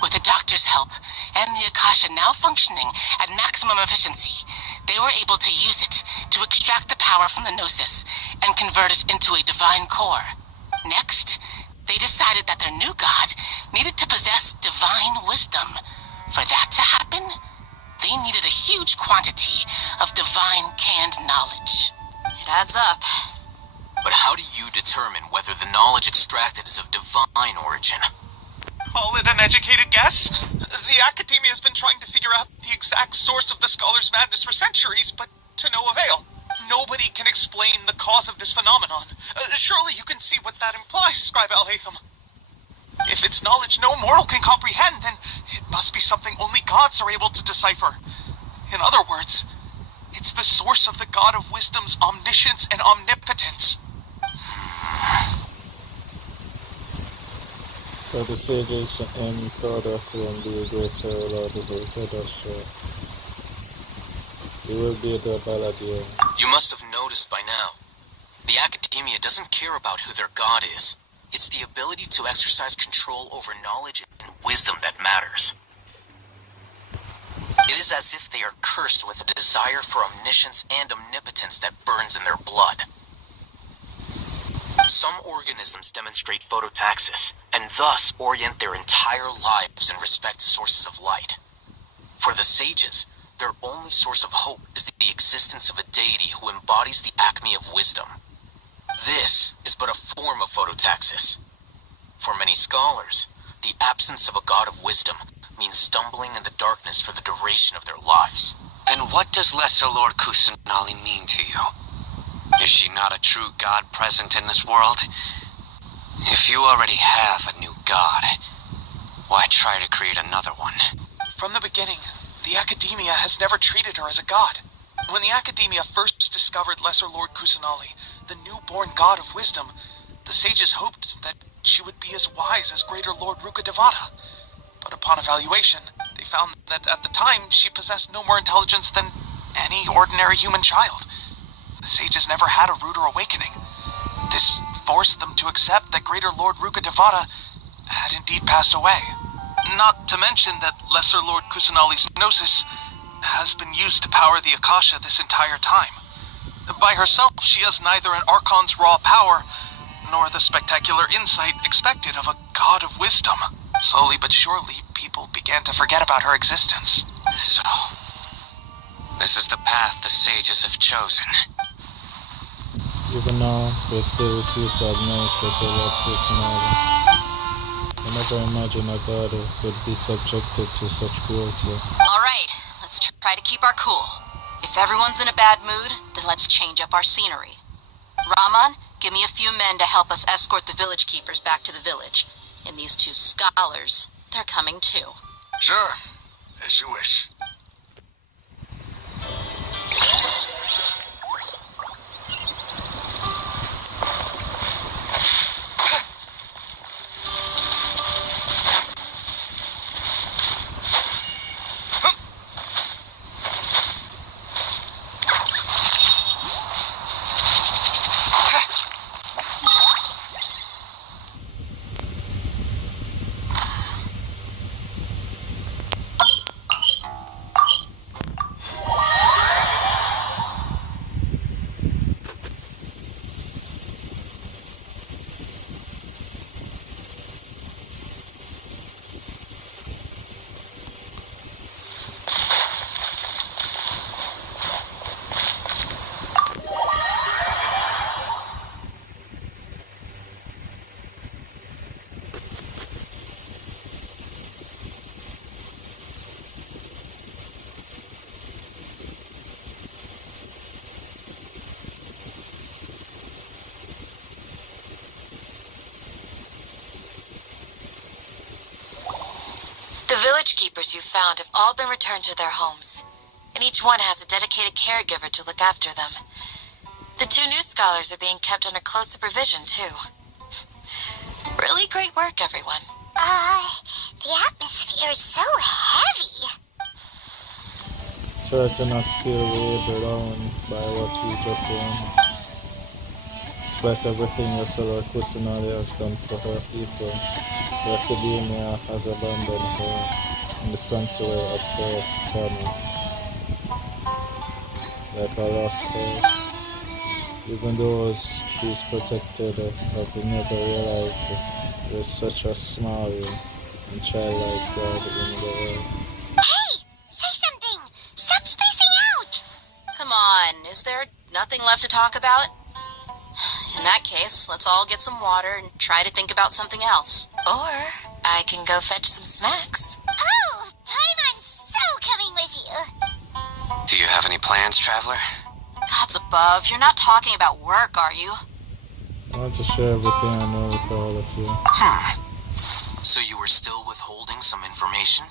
With the Doctor's help, and the Akasha now functioning at maximum efficiency, they were able to use it to extract the power from the Gnosis and convert it into a divine core. Next, they decided that their new god needed to possess divine wisdom. For that to happen, they needed a huge quantity of divine canned knowledge. It adds up. But how do you determine whether the knowledge extracted is of divine origin? Call it an educated guess? The Academia has been trying to figure out the exact source of the Scholar's madness for centuries, but to no avail. Nobody can explain the cause of this phenomenon. Surely you can see what that implies, Scribe Alhaitham. If it's knowledge no mortal can comprehend, then it must be something only gods are able to decipher. In other words, it's the source of the God of Wisdom's omniscience and omnipotence. So the sages in order from the greater Lord of the share. You will be the Balladeer. You must have noticed by now. The Academia doesn't care about who their god is. It's the ability to exercise control over knowledge and wisdom that matters. It is as if they are cursed with a desire for omniscience and omnipotence that burns in their blood. Some organisms demonstrate phototaxis, and thus orient their entire lives in respect to sources of light. For the sages, their only source of hope is the existence of a deity who embodies the acme of wisdom. This is but a form of phototaxis. For many scholars, the absence of a god of wisdom means stumbling in the darkness for the duration of their lives. Then what does Lesser Lord Kusanali mean to you? Is she not a true god present in this world? If you already have a new god, why try to create another one? From the beginning, the Academia has never treated her as a god. When the Academia first discovered Lesser Lord Kusanali, the newborn god of wisdom, the sages hoped that she would be as wise as Greater Lord Rukkhadevata. But upon evaluation, they found that at the time she possessed no more intelligence than any ordinary human child. The sages never had a ruder awakening. This forced them to accept that Greater Lord Rukkhadevata had indeed passed away. Not to mention that Lesser Lord Kusanali's gnosis has been used to power the Akasha this entire time. By herself, she has neither an Archon's raw power, nor the spectacular insight expected of a god of wisdom. Slowly but surely, people began to forget about her existence. So, this is the path the sages have chosen. Even now, they still refuse to acknowledge Lesser Lord Kusanali. I never imagined a god could be subjected to such cruelty. Alright, let's try to keep our cool. If everyone's in a bad mood, then let's change up our scenery. Raman, give me a few men to help us escort the village keepers back to the village. And these two scholars, they're coming too. Sure, as you wish. The village keepers you found have all been returned to their homes, and each one has a dedicated caregiver to look after them. The two new scholars are being kept under close supervision, too. Really great work, everyone. The atmosphere is so heavy. Try to not feel weighed down by what we just saw. Despite everything Lesser Lord Kusanali has done for her people, the Academia has abandoned her in the sanctuary of Sarah's family, like a lost cause. Even those she's protected have never realized there's such a small and childlike God in the world. Hey! Say something! Stop spacing out! Come on, is there nothing left to talk about? In that case, let's all get some water and try to think about something else. Or I can go fetch some snacks. Oh! Paimon's so coming with you! Do you have any plans, Traveler? Gods above, you're not talking about work, are you? I want to share everything I know with all of you. So you were still withholding some information?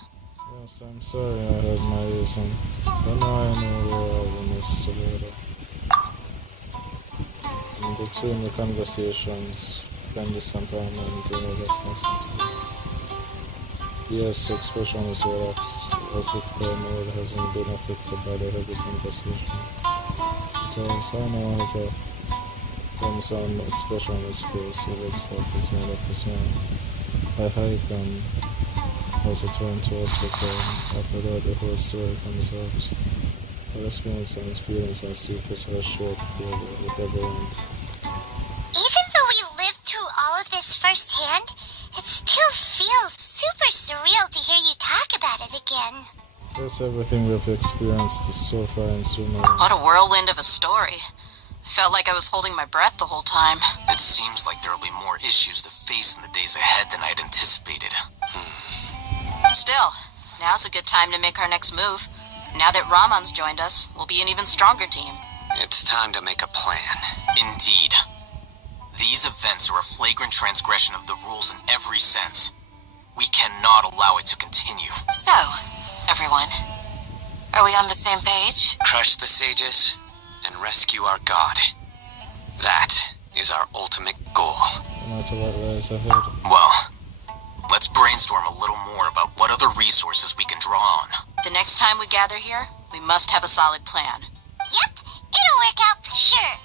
Yes, I'm sorry I had my reason. But now I know where I missed together. In between the conversations, Candice and Palmer and Bruno just listened to me. Yes, expression is relaxed, as if the mood hasn't been affected by the heavy conversation. Because I know as a when some expression is face, it looks like it's made up of smile. I hide them as we turn towards the crowd. After that, the whole story comes out. Our experiences and feelings and secrets are shared with everyone. Even though we lived through all of this firsthand, it still feels super surreal to hear you talk about it again. That's everything we've experienced so far and so many. What a whirlwind of a story. I felt like I was holding my breath the whole time. It seems like there'll be more issues to face in the days ahead than I'd anticipated. Still, now's a good time to make our next move. Now that Ramon's joined us, we'll be an even stronger team. It's time to make a plan. Indeed. These events are a flagrant transgression of the rules in every sense. We cannot allow it to continue. So, everyone, are we on the same page? Crush the sages and rescue our god. That is our ultimate goal. No matter what lies ahead. Well, let's brainstorm a little more about what other resources we can draw on. The next time we gather here, we must have a solid plan. Yep, it'll work out for sure.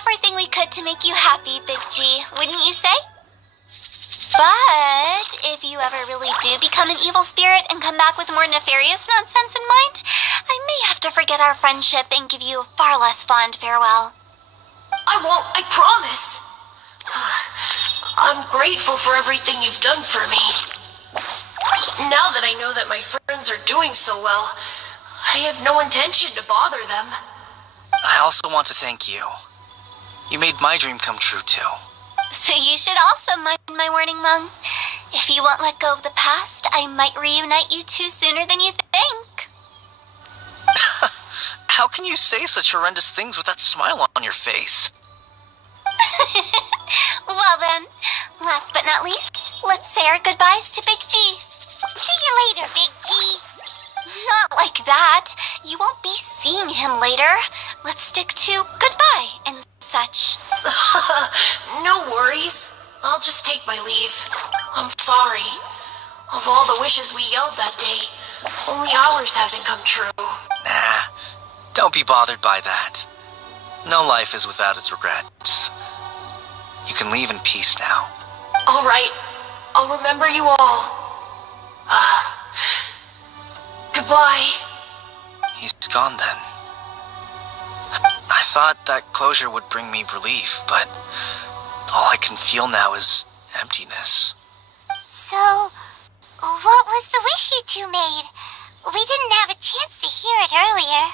everything we could to make you happy, Big G, wouldn't you say? But if you ever really do become an evil spirit and come back with more nefarious nonsense in mind, I may have to forget our friendship and give you a far less fond farewell. I won't, I promise. I'm grateful for everything you've done for me. Now that I know that my friends are doing so well, I have no intention to bother them. I also want to thank you. You made my dream come true, too. So you should also mind my warning, Mung. If you won't let go of the past, I might reunite you two sooner than you think. How can you say such horrendous things with that smile on your face? Well then, last but not least, let's say our goodbyes to Big G. See you later, Big G. Not like that. You won't be seeing him later. Let's stick to goodbye and such. No worries. I'll just take my leave. I'm sorry. Of all the wishes we yelled that day, only ours hasn't come true. Nah, don't be bothered by that. No life is without its regrets. You can leave in peace now. All right. I'll remember you all. Goodbye. He's gone then. I thought that closure would bring me relief, but all I can feel now is emptiness. So, what was the wish you two made? We didn't have a chance to hear it earlier.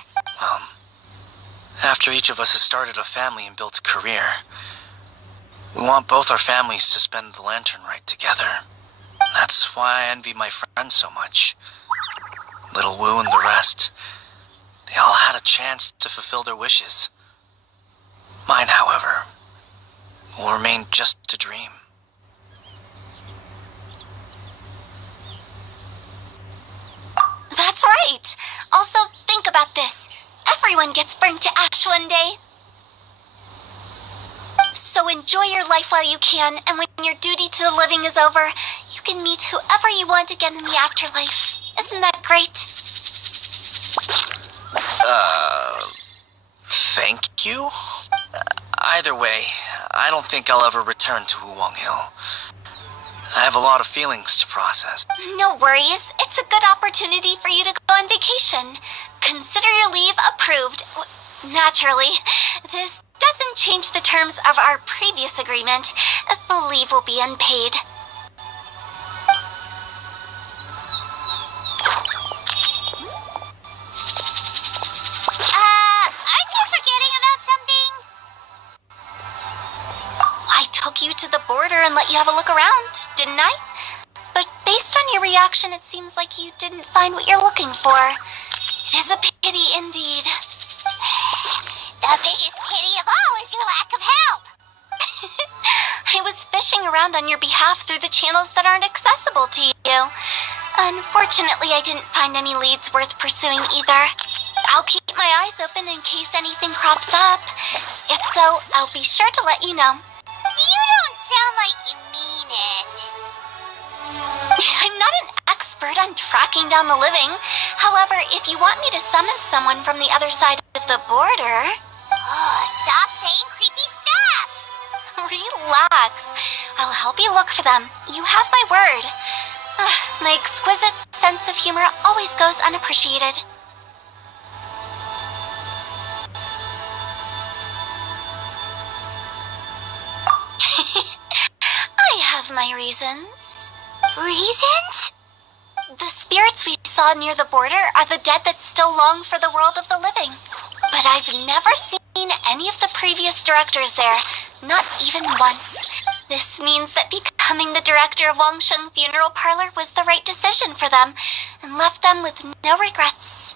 After each of us has started a family and built a career, we want both our families to spend the lantern rite together. That's why I envy my friends so much. Little Wu and the rest, they all had a chance to fulfill their wishes. Mine, however, will remain just a dream. That's right. Also, think about this. Everyone gets burned to ash one day. So enjoy your life while you can, and when your duty to the living is over, you can meet whoever you want again in the afterlife. Isn't that great? Thank you? Either way, I don't think I'll ever return to Wuwang Hill. I have a lot of feelings to process. No worries. It's a good opportunity for you to go on vacation. Consider your leave approved. Naturally, this doesn't change the terms of our previous agreement. The leave will be unpaid. Aren't you forgetting about something? I took you to the border and let you have a look around, didn't I? But based on your reaction, it seems like you didn't find what you're looking for. It is a pity indeed. The biggest pity of all is your lack of help. I was fishing around on your behalf through the channels that aren't accessible to you. Unfortunately, I didn't find any leads worth pursuing either. I'll keep my eyes open in case anything crops up. If so, I'll be sure to let you know. You don't sound like you mean it. I'm not an expert on tracking down the living. However, if you want me to summon someone from the other side of the border... Oh, stop saying creepy stuff. Relax. I'll help you look for them. You have my word. My exquisite sense of humor always goes unappreciated. I have my reasons. Reasons? The spirits we saw near the border are the dead that still long for the world of the living. But I've never seen any of the previous directors there, not even once. This means that becoming the director of Wangsheng Funeral Parlor was the right decision for them, and left them with no regrets.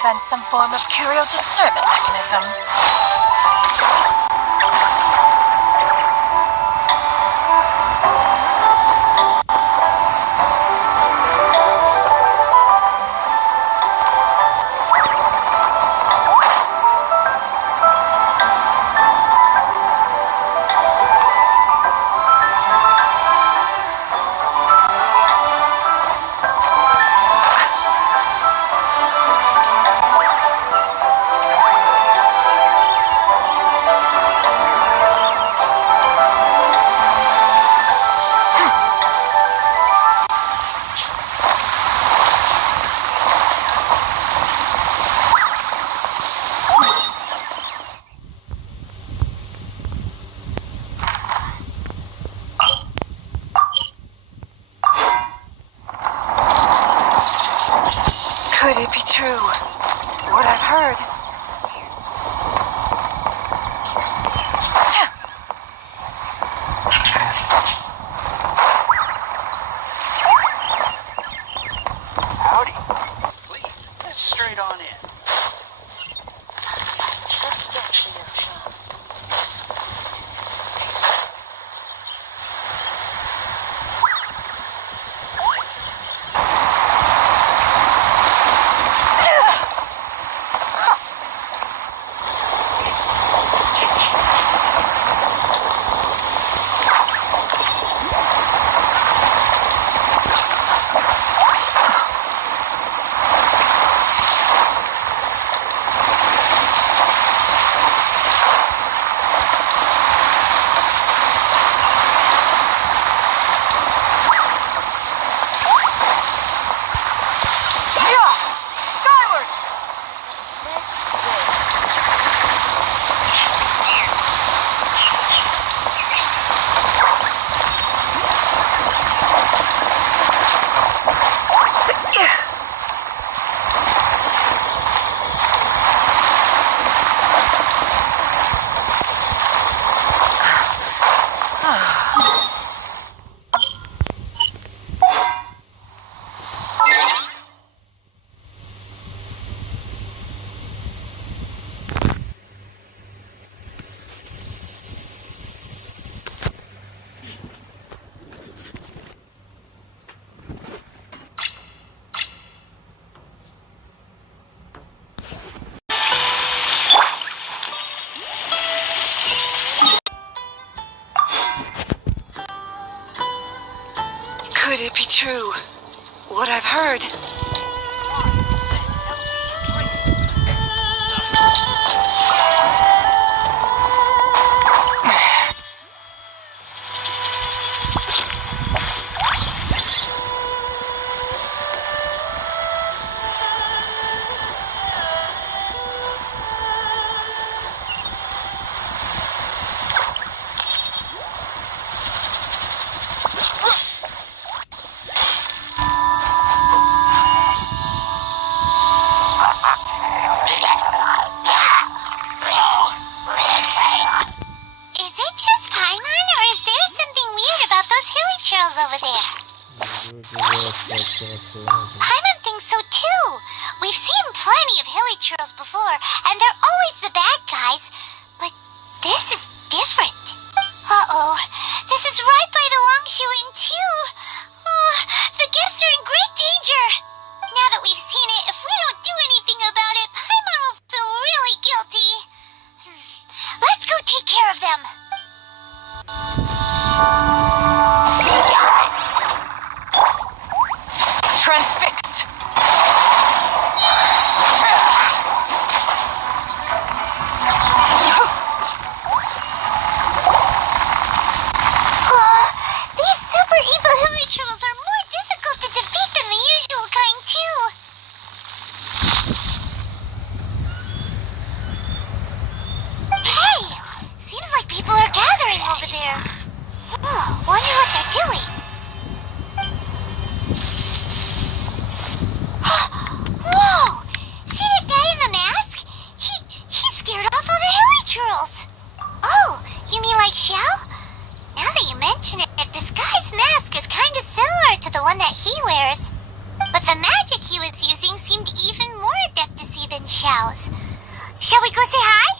invent some form of curio discernment mechanism. Could it be true? What I've heard. Howdy. Please, get straight on in. Could it be true? What I've heard. Is it just Paimon, or is there something weird about those hilly trails over there? Paimon thinks so too. We've seen plenty of hilly trails before, and they're always the bad guys. But this is different. Uh-oh. This is right by the Wangshu Inn too. Oh, the guests are in great danger. Now that we've seen it, if we don't do anything about it, Paimon will feel really guilty. Let's go take care of them. Transfixed. These super evil hilly trolls are more difficult to defeat than the usual kind, too. Hey! Seems like people are gathering over there. Wonder what they're doing. Whoa! See that guy in the mask? He scared off all the hilly trolls. Oh, you mean like Xiao? Now that you mention it, this guy's mask is kind of similar to the one that he wears. But the magic he was using seemed even more adept to see than chows. Shall we go say hi?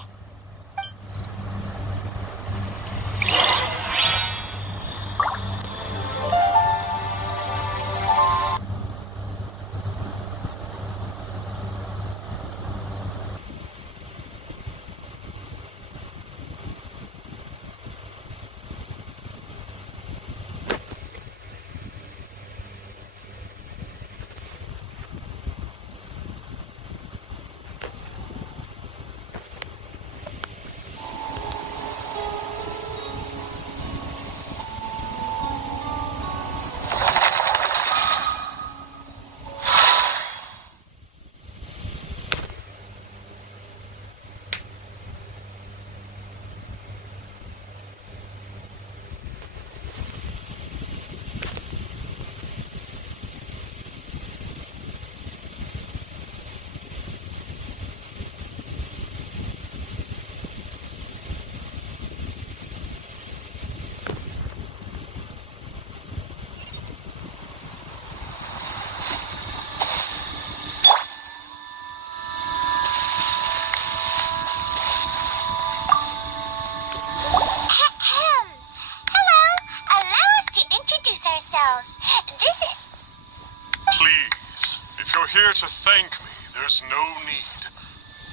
Here to thank me, there's no need.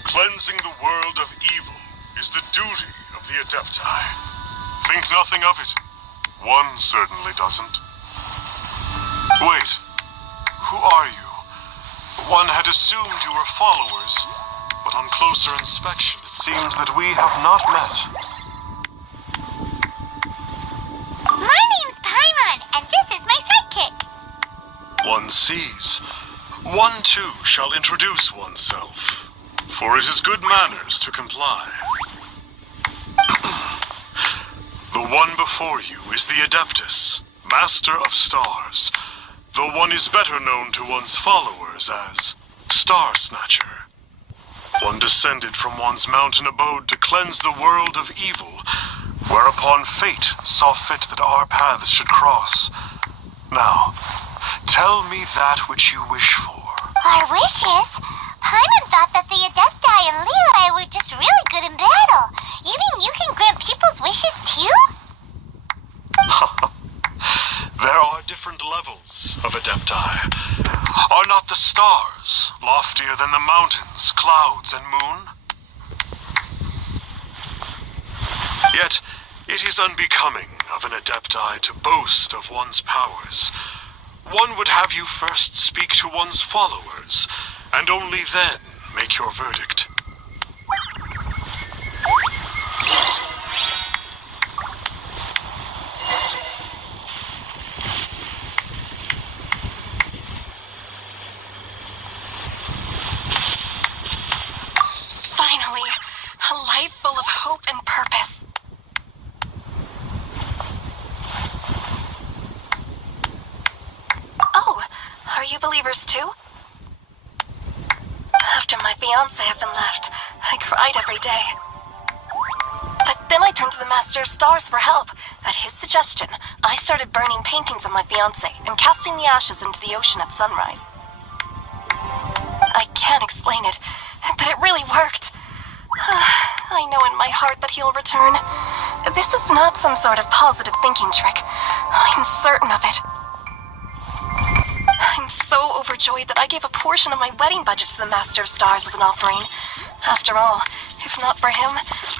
Cleansing the world of evil is the duty of the Adepti. Think nothing of it. One certainly doesn't. Wait, who are you? One had assumed you were followers, but on closer inspection it seems that we have not met. My name's Paimon, and this is my sidekick. One sees. One too shall introduce oneself, for it is good manners to comply. The one before you is the Adeptus, Master of Stars, though one is better known to one's followers as Star Snatcher. One descended from one's mountain abode to cleanse the world of evil, whereupon fate saw fit that our paths should cross. Now, tell me that which you wish for. Our wishes? Paimon thought that the Adepti and Leoi were just really good in battle. You mean you can grant people's wishes too? There are different levels of Adepti. Are not the stars loftier than the mountains, clouds, and moon? Yet, it is unbecoming of an Adepti to boast of one's powers. One would have you first speak to one's followers, and only then make your verdict. Finally, a life full of hope and purpose. Oh, are you believers too? After my fiancé had been left, I cried every day. But then I turned to the Master of Stars for help. At his suggestion, I started burning paintings of my fiancé and casting the ashes into the ocean at sunrise. I can't explain it, but it really worked. I know in my heart that he'll return. This is not some sort of positive thinking trick. I'm certain of it. I'm so overjoyed that I gave a portion of my wedding budget to the Master of Stars as an offering. After all, if not for him,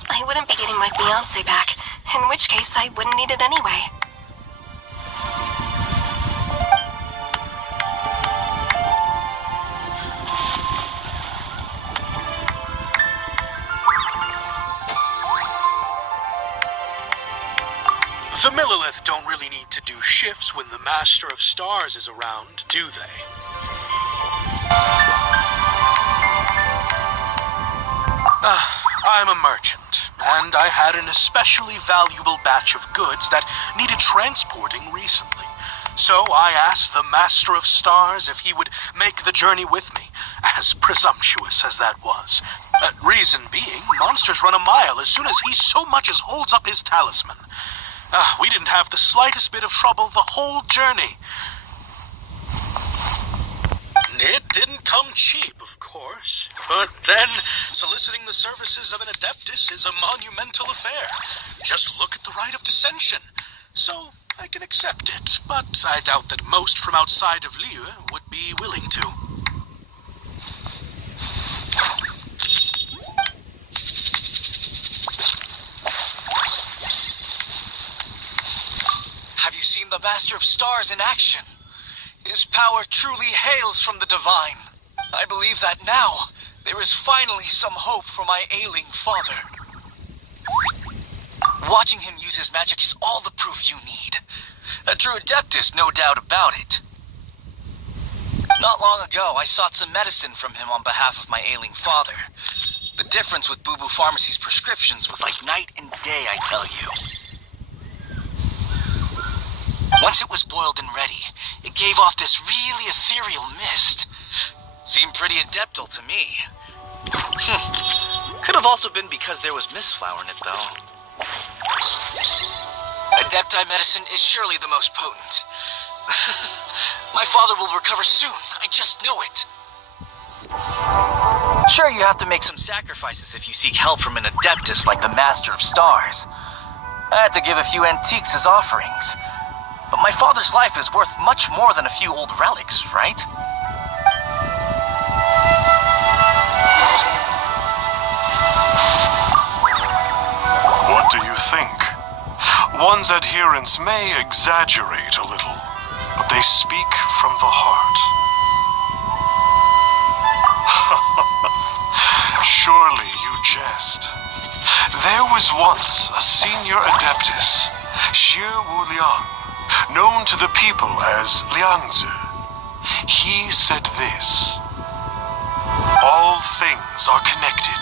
I wouldn't be getting my fiancé back, in which case I wouldn't need it anyway. The Millilith don't really need to do shifts when the Master of Stars is around, do they? I'm a merchant, and I had an especially valuable batch of goods that needed transporting recently. So I asked the Master of Stars if he would make the journey with me, as presumptuous as that was. Reason being, monsters run a mile as soon as he so much as holds up his talisman. We didn't have the slightest bit of trouble the whole journey. It didn't come cheap, of course. But then, soliciting the services of an Adeptus is a monumental affair. Just look at the Rite of Dissension. So, I can accept it, but I doubt that most from outside of Liyue would be willing to. Have you seen the Master of Stars in action? His power truly hails from the divine. I believe that now, there is finally some hope for my ailing father. Watching him use his magic is all the proof you need. A true Adeptus, no doubt about it. Not long ago, I sought some medicine from him on behalf of my ailing father. The difference with Boo Boo Pharmacy's prescriptions was like night and day, I tell you. Once it was boiled and ready, it gave off this really ethereal mist. Seemed pretty adeptal to me. Could have also been because there was mistflower in it, though. Adepti medicine is surely the most potent. My father will recover soon. I just know it. Sure, you have to make some sacrifices if you seek help from an Adeptus like the Master of Stars. I had to give a few antiques as offerings. But my father's life is worth much more than a few old relics, right? What do you think? One's adherents may exaggerate a little, but they speak from the heart. Surely you jest. There was once a senior Adeptus, Xie Wuliang, known to the people as Liangzi. He said this: all things are connected.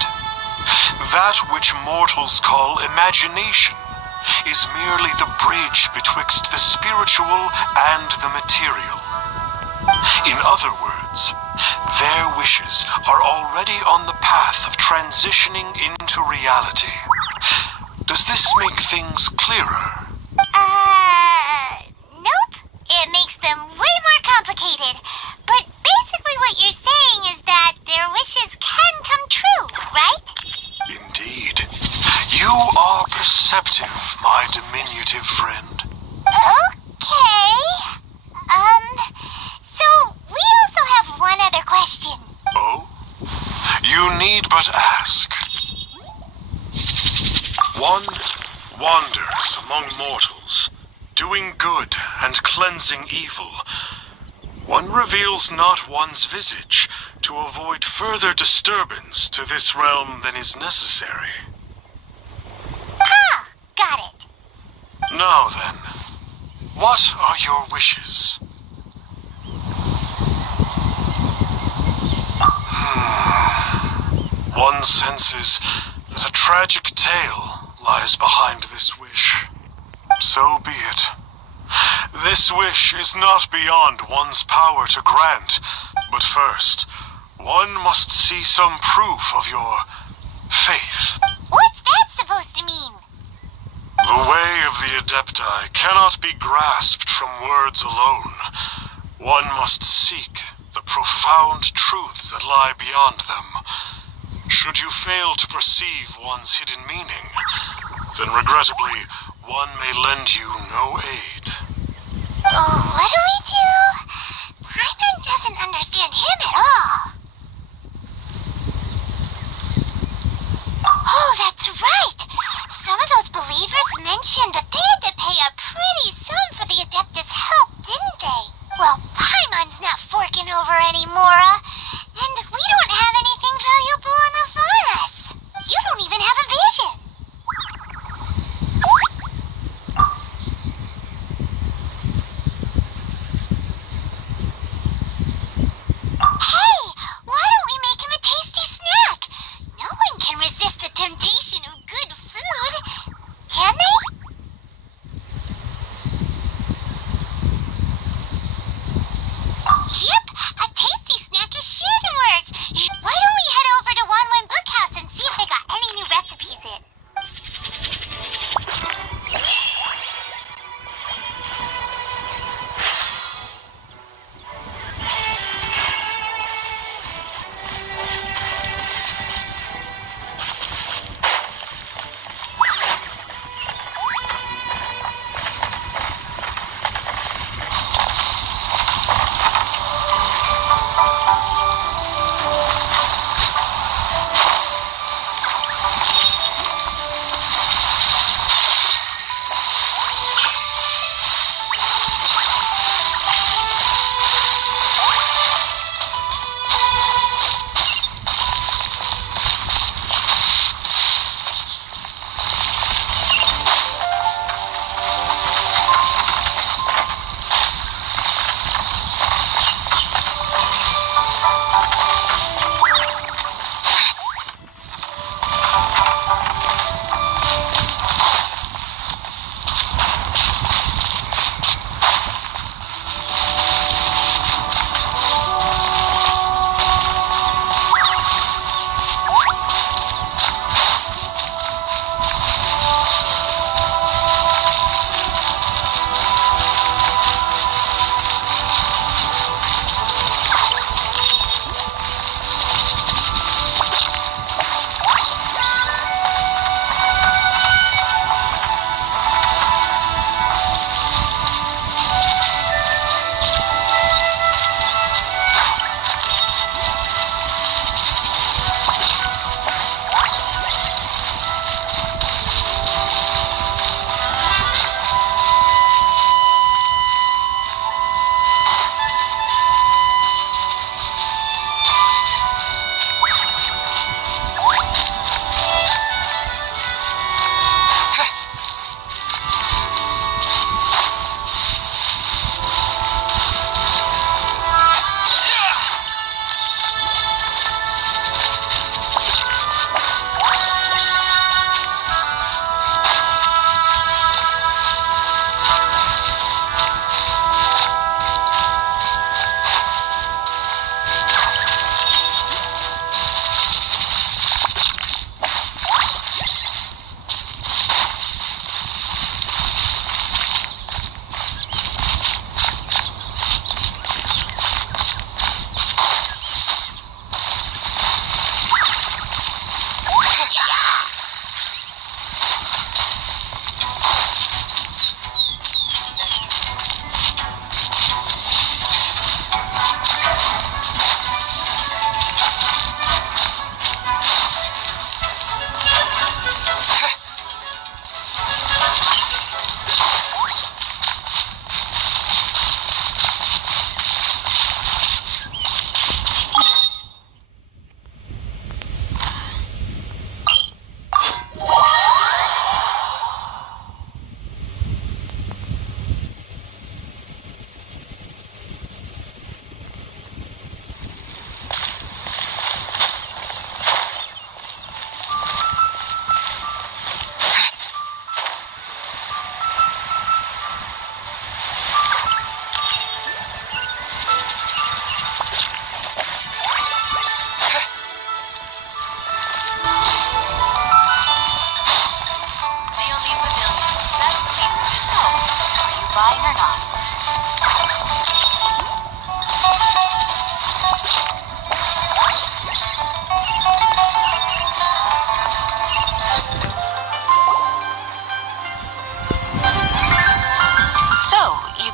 That which mortals call imagination is merely the bridge betwixt the spiritual and the material. In other words, their wishes are already on the path of transitioning into reality. Does this make things clearer? Nope. It makes them way more complicated. But basically what you're saying is that their wishes can come true, right? Indeed. You are perceptive, my diminutive friend. Okay. So we also have one other question. Oh? You need but ask. One wanders among mortals, doing good and cleansing evil. One reveals not one's visage to avoid further disturbance to this realm than is necessary. Ah, got it. Now then, what are your wishes? One senses that a tragic tale lies behind this wish. So be it. This wish is not beyond one's power to grant, but first, one must see some proof of your faith. What's that supposed to mean? The way of the Adepti cannot be grasped from words alone. One must seek the profound truths that lie beyond them. Should you fail to perceive one's hidden meaning, then regrettably, one may lend you no aid. Oh, what do we do? Paimon doesn't understand him at all. Oh, that's right! Some of those believers mentioned that they had to pay a pretty sum for the Adeptus' help, didn't they? Well, Paimon's not forking over anymore, and we don't have anything valuable enough on us. You don't even have a vision. Hey, why don't we make him a tasty snack? No one can resist the temptation of good food, can they? Yep, a tasty snack is sure to work. Why don't we head over to Wanwen Bookhouse and see if they got any new recipes in?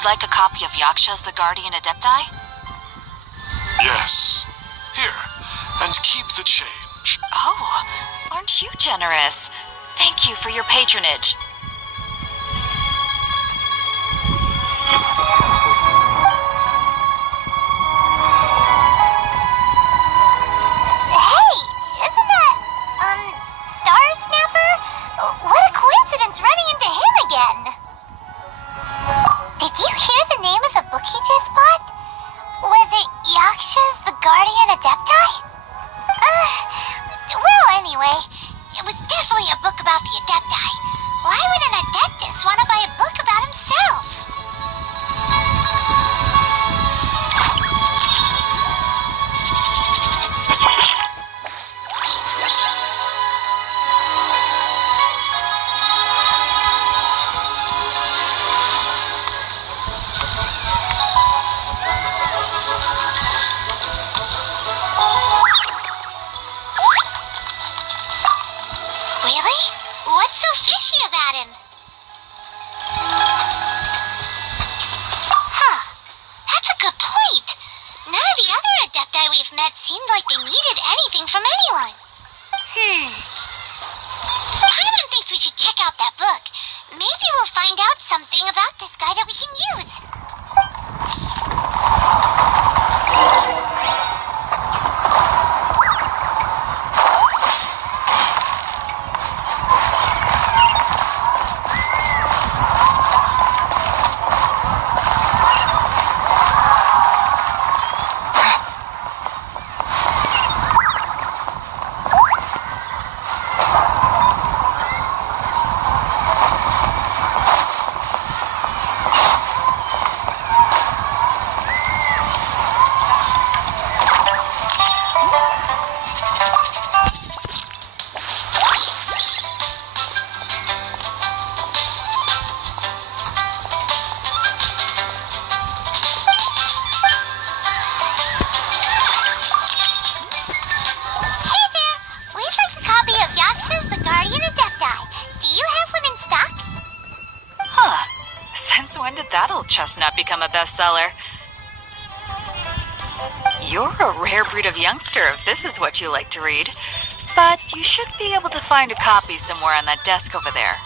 You'd like a copy of Yaksha's The Guardian Adepti? Yes. Here, and keep the change. Oh, aren't you generous? Thank you for your patronage. Hey, isn't that, Star Snapper? What a coincidence running into him again. Did you hear the name of the book he just bought? Was it Yaksha's The Guardian Adepti? Well, anyway, it was definitely a book about the Adepti. Why would an Adeptus want to buy a book about himself? Really? What's so fishy about him? Huh. That's a good point. None of the other Adepti we've met seemed like they needed anything from anyone. Paimon thinks we should check out that book. Maybe we'll find out something about this guy that we can use. When did that old chestnut become a bestseller? You're a rare breed of youngster if this is what you like to read. But you should be able to find a copy somewhere on that desk over there.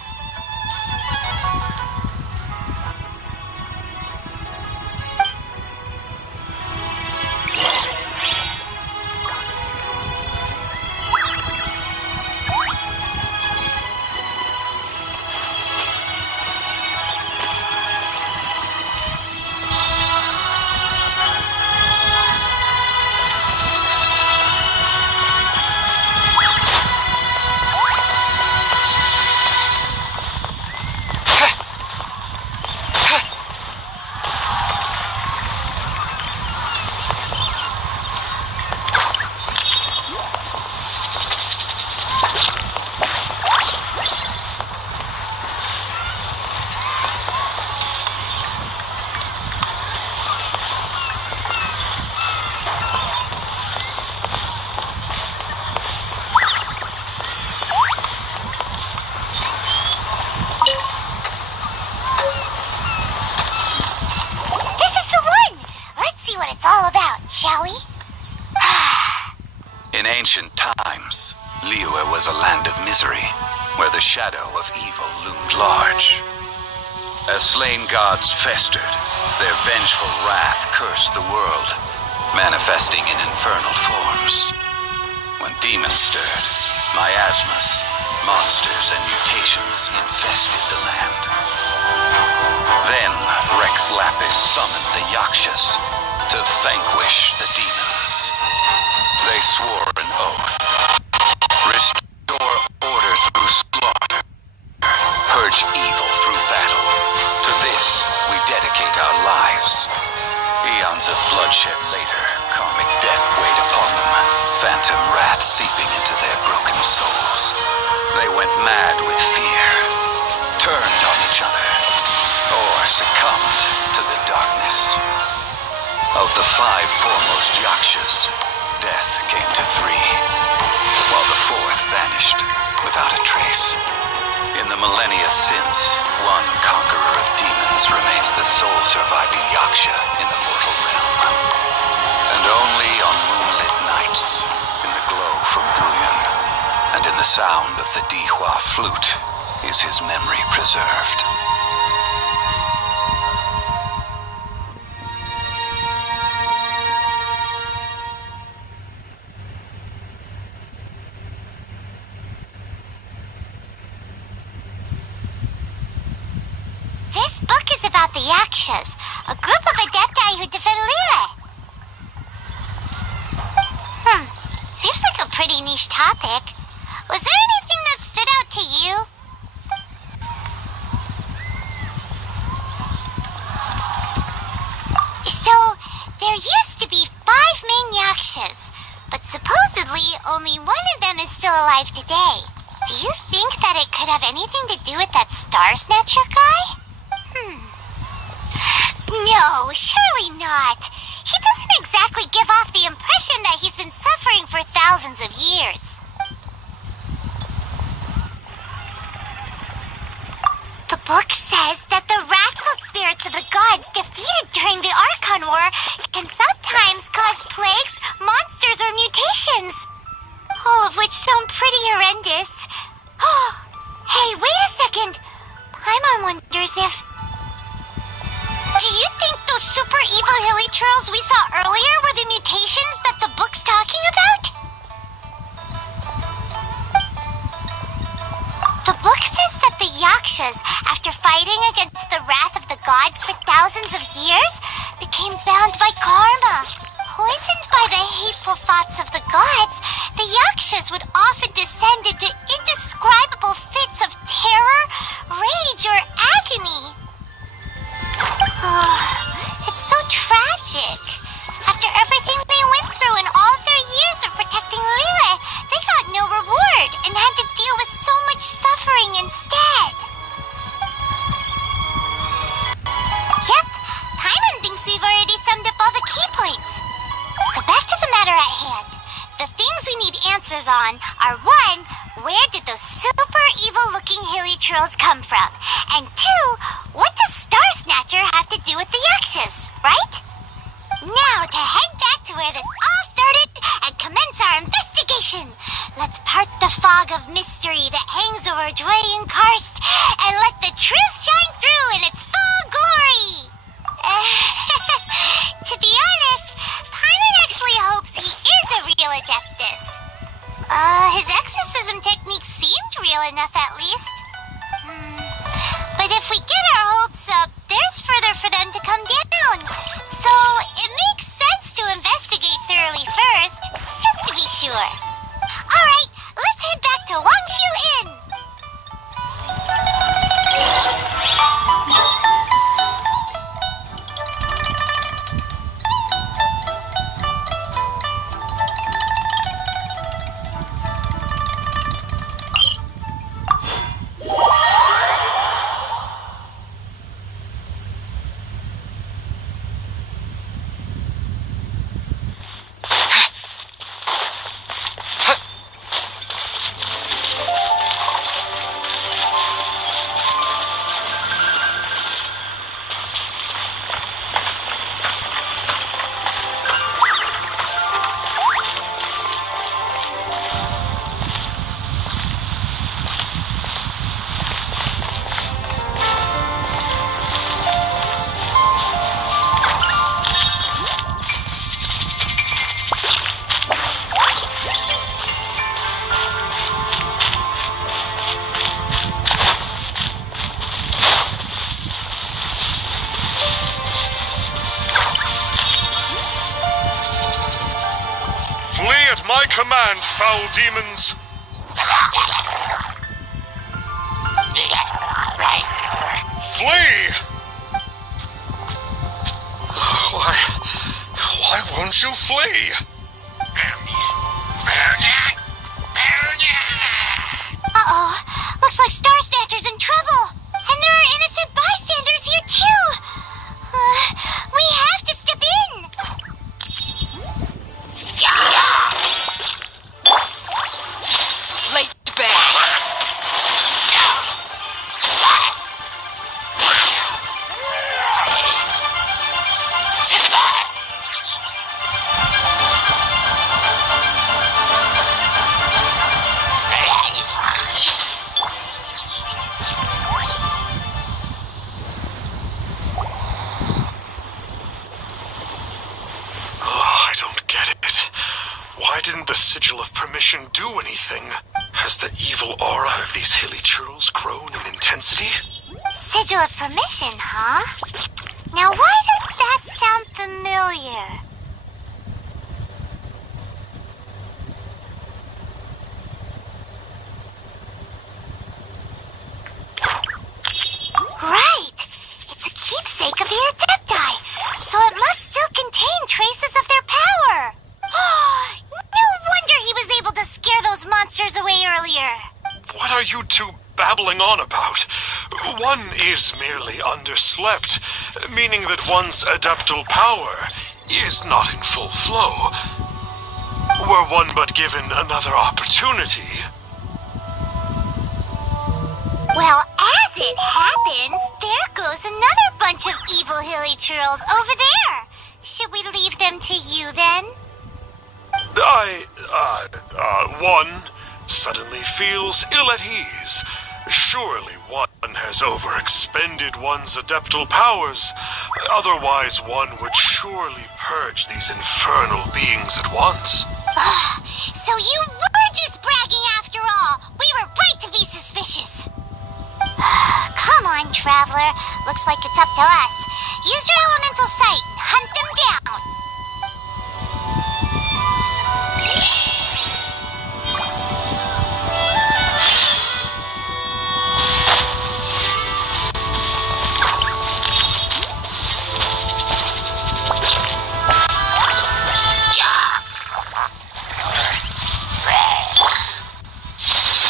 In ancient times, Liyue was a land of misery, where the shadow of evil loomed large. As slain gods festered, their vengeful wrath cursed the world, manifesting in infernal forms. When demons stirred, miasmas, monsters, and mutations infested the land. Then Rex Lapis summoned the Yakshas to vanquish the demons. They swore an oath. Restore order through slaughter. Purge evil through battle. To this, we dedicate our lives. Eons of bloodshed later, karmic debt weighed upon them, phantom wrath seeping into their broken souls. They went mad with fear, turned on each other, or succumbed to the darkness. Of the 5 foremost Yakshas, death came to 3, while the 4th vanished without a trace. In the millennia since, one conqueror of demons remains the sole surviving Yaksha in the mortal realm. And only on moonlit nights, in the glow from Guyan, and in the sound of the Dihua flute, is his memory preserved. This book is about the Yakshas, a group of adepti who defend Liyue. Seems like a pretty niche topic. Was there anything that stood out to you? So, there used to be 5 main Yakshas, but supposedly only one of them is still alive today. Do you think that it could have anything to do with that Star Snatcher guy? No, surely not. He doesn't exactly give off the impression that he's been suffering for thousands of years. The book says that the wrathful spirits of the gods defeated during the Archon War can sometimes cause plagues, monsters, or mutations. All of which sound pretty horrendous. Hey, wait a second. Paimon wonders if... Do you think those super evil hilly trolls we saw earlier were the mutations that the book's talking about? The book says that the Yakshas, after fighting against the wrath of the gods for thousands of years, became bound by karma. Poisoned by the hateful thoughts of the gods, the Yakshas would often descend into indescribable fits of terror, rage, or agony. It's so tragic. After everything they went through and all their years of protecting Liyue, they got no reward and had to deal with so much suffering instead. Yep, Paimon thinks we've already summed up all the key points. So back to the matter at hand. The things we need answers on are 1, where did those super evil-looking hilly trolls come from? And 2, what does Star Snatcher have to do with the Yakshas, right? Now to head back to where this all started and commence our investigation. Let's part the fog of mystery that hangs over Dwayne Karst and let the truth shine through in its full glory. To be honest, Paimon actually hopes he is a real Adeptus. His exorcism technique seemed real enough at least. But if we get our hopes up, there's further for them to come down. So it makes sense to investigate thoroughly first, just to be sure. Alright, let's head back to Wangshu Inn. My command, foul demons! Flee! Why won't you flee? Uh-oh. Looks like Star Snatcher's in trouble. And there are innocent bystanders here, too. We have to step in. Late back. didn't the Sigil of Permission do anything? Has the evil aura of these hilly churls grown in intensity? Sigil of Permission, huh? Now why does that sound familiar? Right! It's a keepsake of the Adepti, so it must still contain traces of their power. No wonder he was able to scare those monsters away earlier. What are you two babbling on about? One is merely underslept, meaning that one's adeptal power is not in full flow. Were one but given another opportunity... Well, as it happens, there goes another bunch of evil hilly churls over there. Should we leave them to you then? One suddenly feels ill at ease. Surely one has overexpended one's adeptal powers. Otherwise, one would surely purge these infernal beings at once. So you were just bragging after all. We were right to be suspicious. Come on, Traveler. Looks like it's up to us. Use your elemental sight and hunt them down.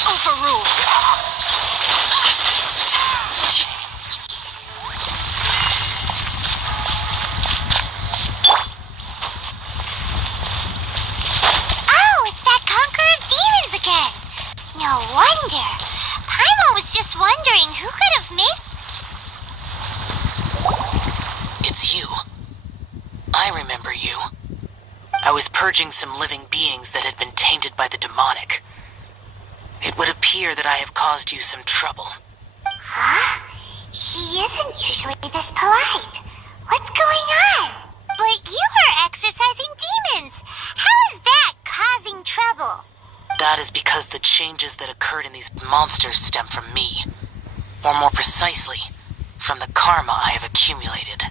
Overruled. No wonder. Paimon was just wondering who could have made... It's you. I remember you. I was purging some living beings that had been tainted by the demonic. It would appear that I have caused you some trouble. Huh? He isn't usually this polite. What's going on? But you are exorcising demons. How is that causing trouble? That is because the changes that occurred in these monsters stem from me. Or more precisely, from the karma I have accumulated.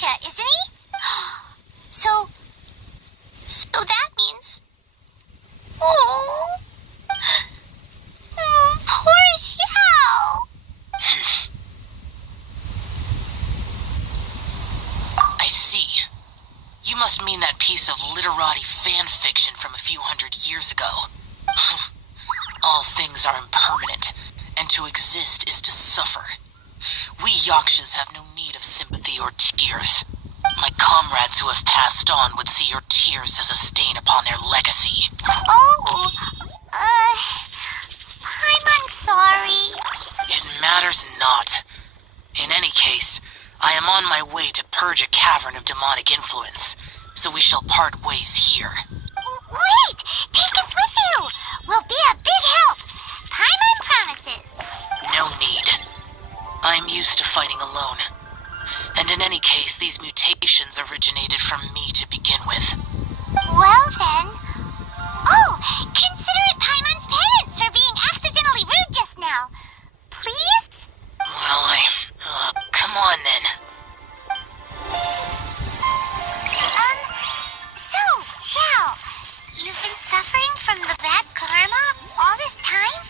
Yaksha, isn't he? So that means... Oh... Poor Xiao! I see. You must mean that piece of literati fan fiction from a few hundred years ago. All things are impermanent, and to exist is to suffer. We Yakshas have no need of sympathy or tears. My comrades who have passed on would see your tears as a stain upon their legacy. Oh, I'm sorry. It matters not. In any case, I am on my way to purge a cavern of demonic influence, so we shall part ways here. Wait! Take us with you! We'll be a big help! Paimon promises! No need. I am used to fighting alone. And in any case, these mutations originated from me to begin with. Well then... Oh! Consider it Paimon's penance for being accidentally rude just now. Please? Well, come on then. So, Xiao, you've been suffering from the bad karma all this time?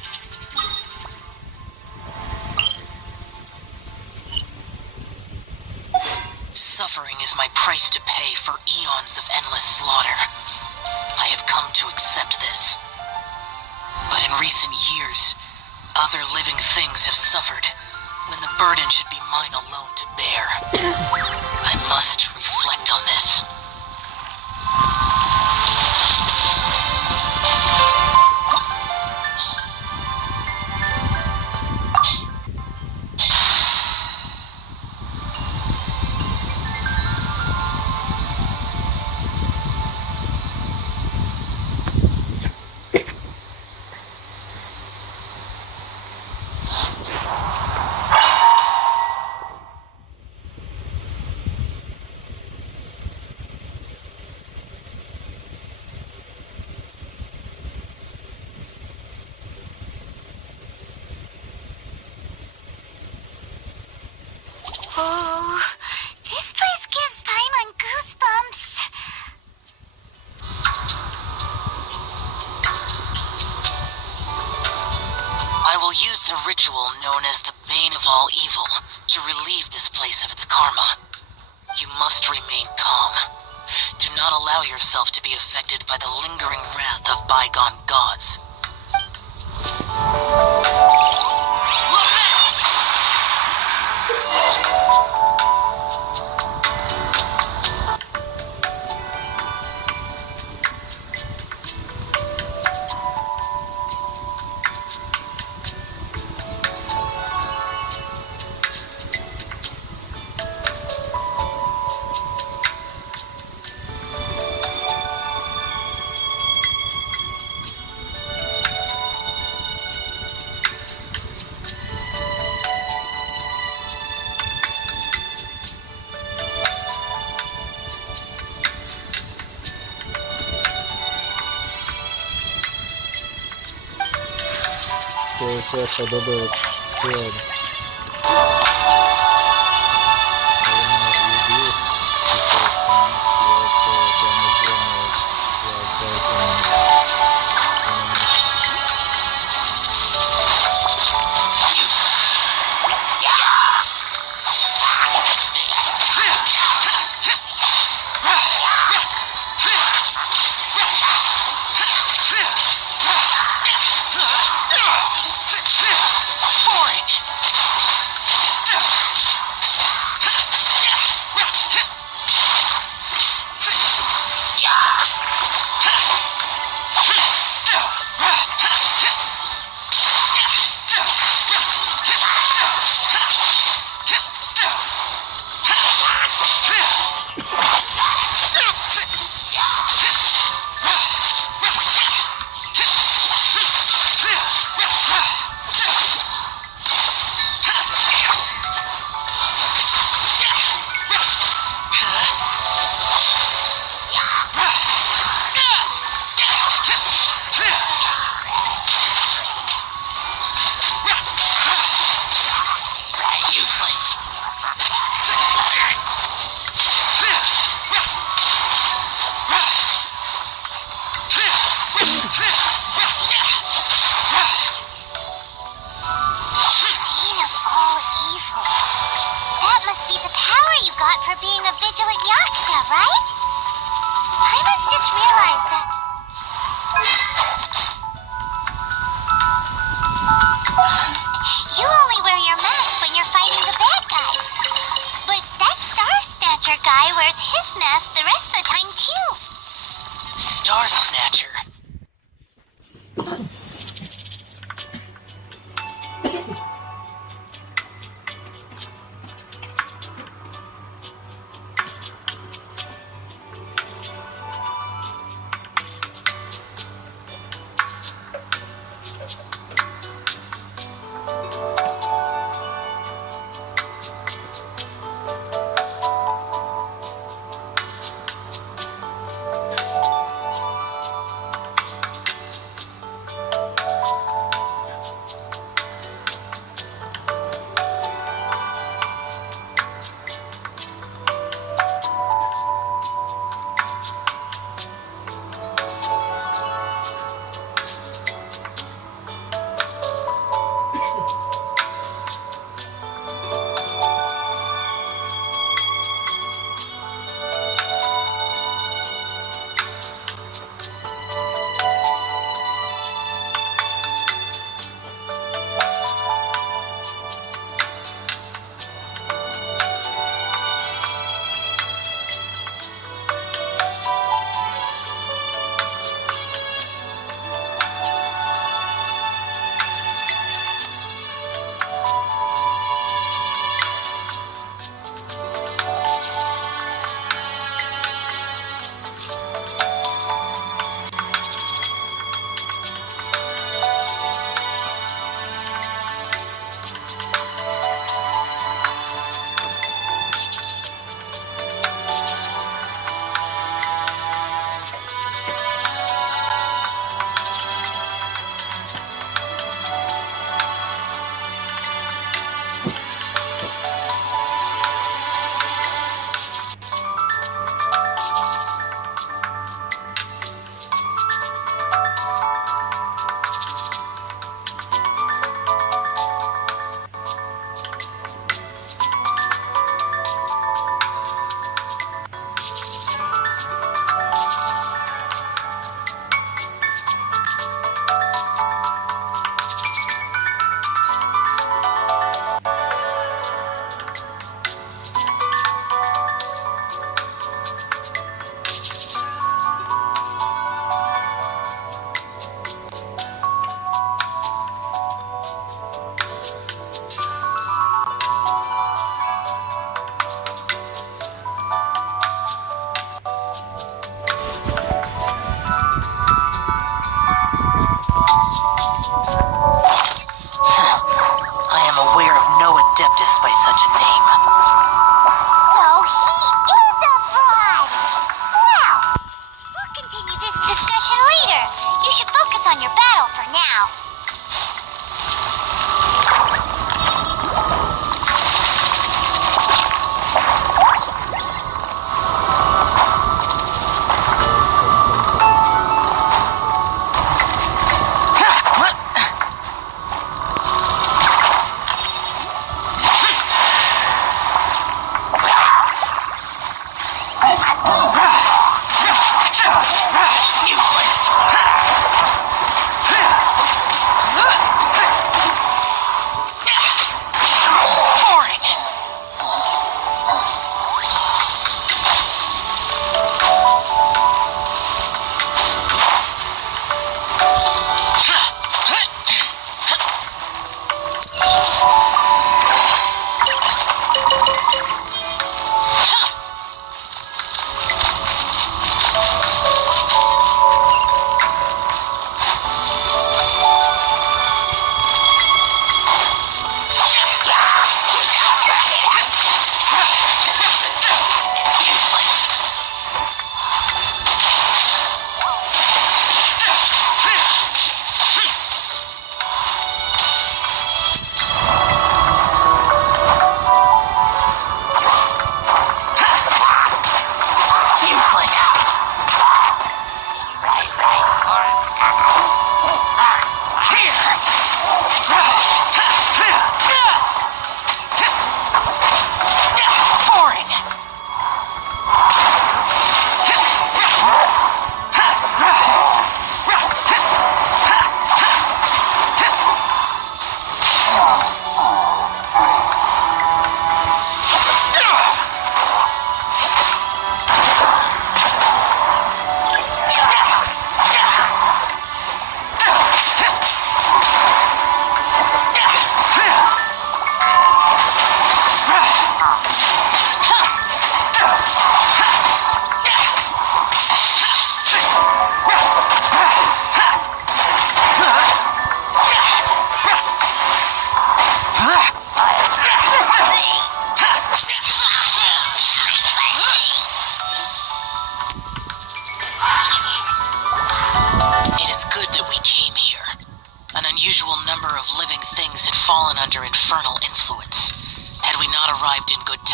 Suffering is my price to pay for eons of endless slaughter. I have come to accept this. But in recent years, other living things have suffered when the burden should be mine alone to bear. I must reflect on this. Oh, this place gives Paimon goosebumps. I will use the ritual known as the Bane of All Evil to relieve this place of its karma. You must remain calm. Do not allow yourself to be affected by the lingering wrath of bygone gods. Получается, добавить вперед. power you got for being a vigilant yaksha, right? Paimons just realized that... You only wear your mask when you're fighting the bad guys. But that Star Snatcher guy wears his mask the rest of the time, too. Star Snatcher.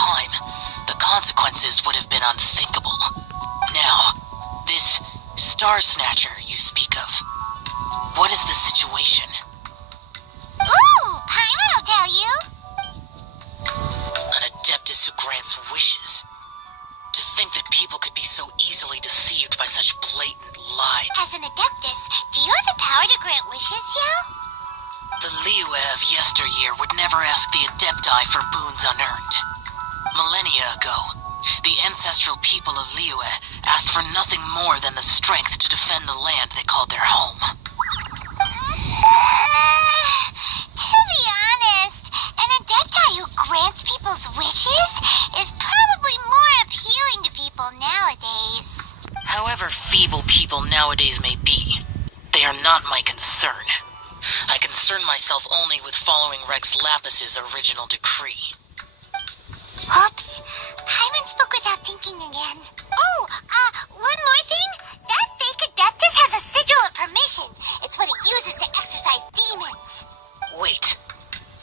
time, the consequences would have been unthinkable. Now, this Star Snatcher you speak of, what is the situation? Ooh, Paimon will tell you. An Adeptus who grants wishes. To think that people could be so easily deceived by such blatant lies. As an Adeptus, do you have the power to grant wishes, Xiao? The Liyue of yesteryear would never ask the Adepti for boons unearned. Millennia ago, the ancestral people of Liyue asked for nothing more than the strength to defend the land they called their home. To be honest, an Adepti who grants people's wishes is probably more appealing to people nowadays. However feeble people nowadays may be, they are not my concern. I concern myself only with following Rex Lapis's original decree. Oops. Paimon spoke without thinking again. Oh, one more thing? That fake Adeptus has a sigil of permission. It's what it uses to exorcise demons. Wait,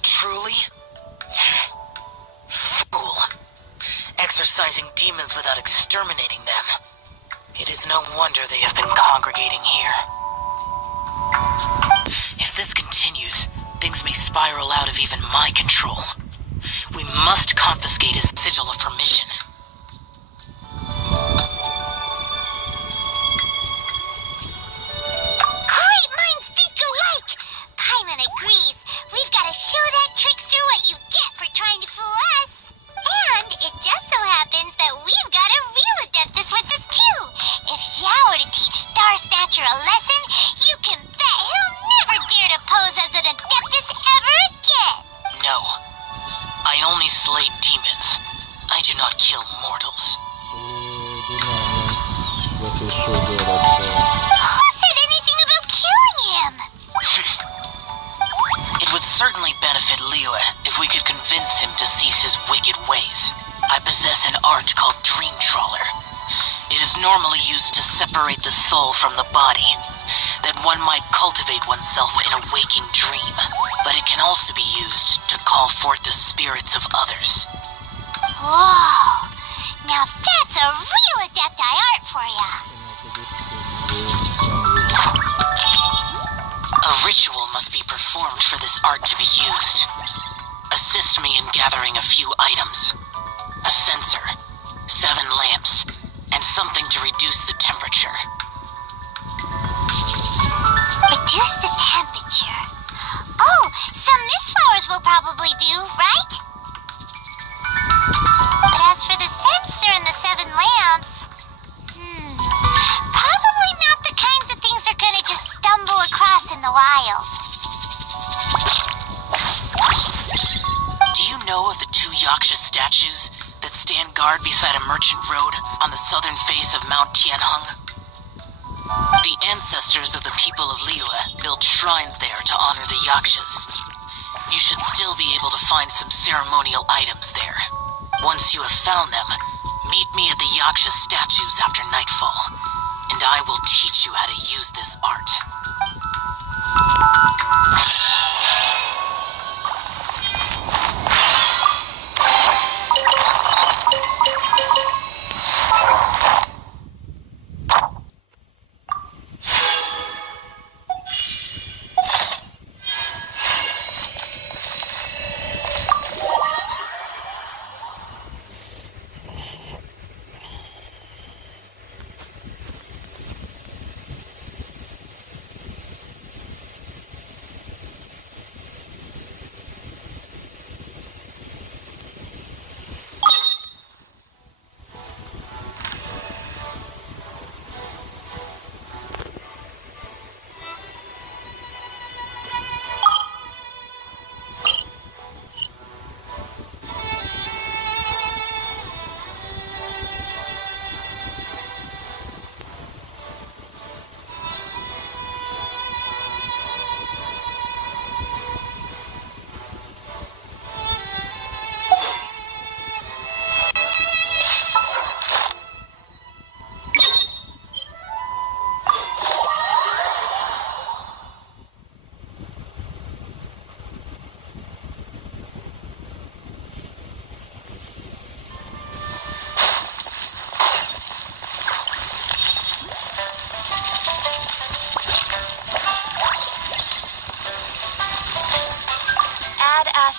truly? Fool. Exorcising demons without exterminating them. It is no wonder they have been congregating here. If this continues, things may spiral out of even my control. We must confiscate his sigil of permission. Great minds think alike! Paimon agrees. We've got to show that trickster what you get for trying to fool us. And it just so happens that we've got a real Adeptus with us too. If Xiao were to teach Star Snatcher a lesson, you can bet he'll never dare to pose as an Adeptus ever again. No. I only slay demons. I do not kill mortals. Who said anything about killing him? It would certainly benefit Liyue if we could convince him to cease his wicked ways. I possess an art called Dream Trawler. It is normally used to separate the soul from the body, that one might cultivate oneself in a waking dream. But it can also be used to call forth the spirits of others. Whoa! Now that's a real Adepti art for ya! A ritual must be performed for this art to be used. Assist me in gathering a few items. A censer, 7 lamps, and something to reduce the temperature. Reduce the temperature. Oh, some mist flowers will probably do, right? But as for the censer and the 7 lamps, probably not the kinds of things they're gonna just stumble across in the wild. Do you know of the 2 Yaksha statues that stand guard beside a merchant road on the southern face of Mount Tianheng? The ancestors of the people of Liyue built shrines there to honor the Yakshas. You should still be able to find some ceremonial items there. Once you have found them, meet me at the Yaksha statues after nightfall, and I will teach you how to use this art.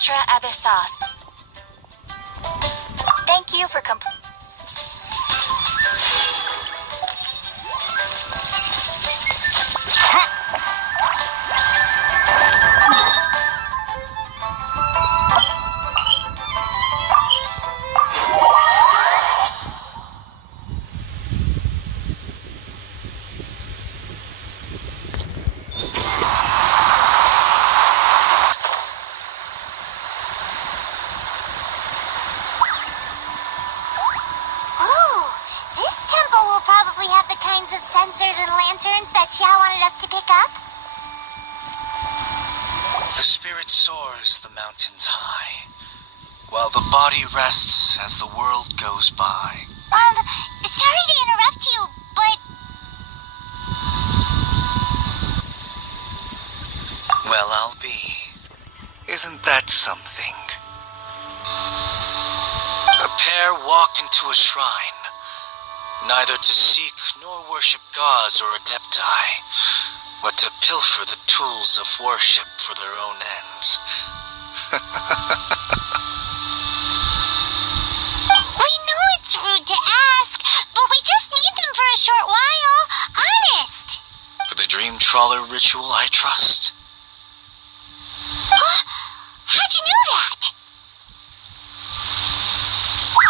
extra abyssos. Thank you for This temple will probably have the kinds of sensors and lanterns that Xiao wanted us to pick up. The spirit soars the mountains high, while the body rests as the world goes by. Sorry to interrupt you, but... Well, I'll be. Isn't that something? A pair walk into a shrine, neither to seek nor worship gods or adepti, but to pilfer the tools of worship for their own ends. We know it's rude to ask, but we just need them for a short while. Honest. For the dream trawler ritual, I trust. How'd you know that?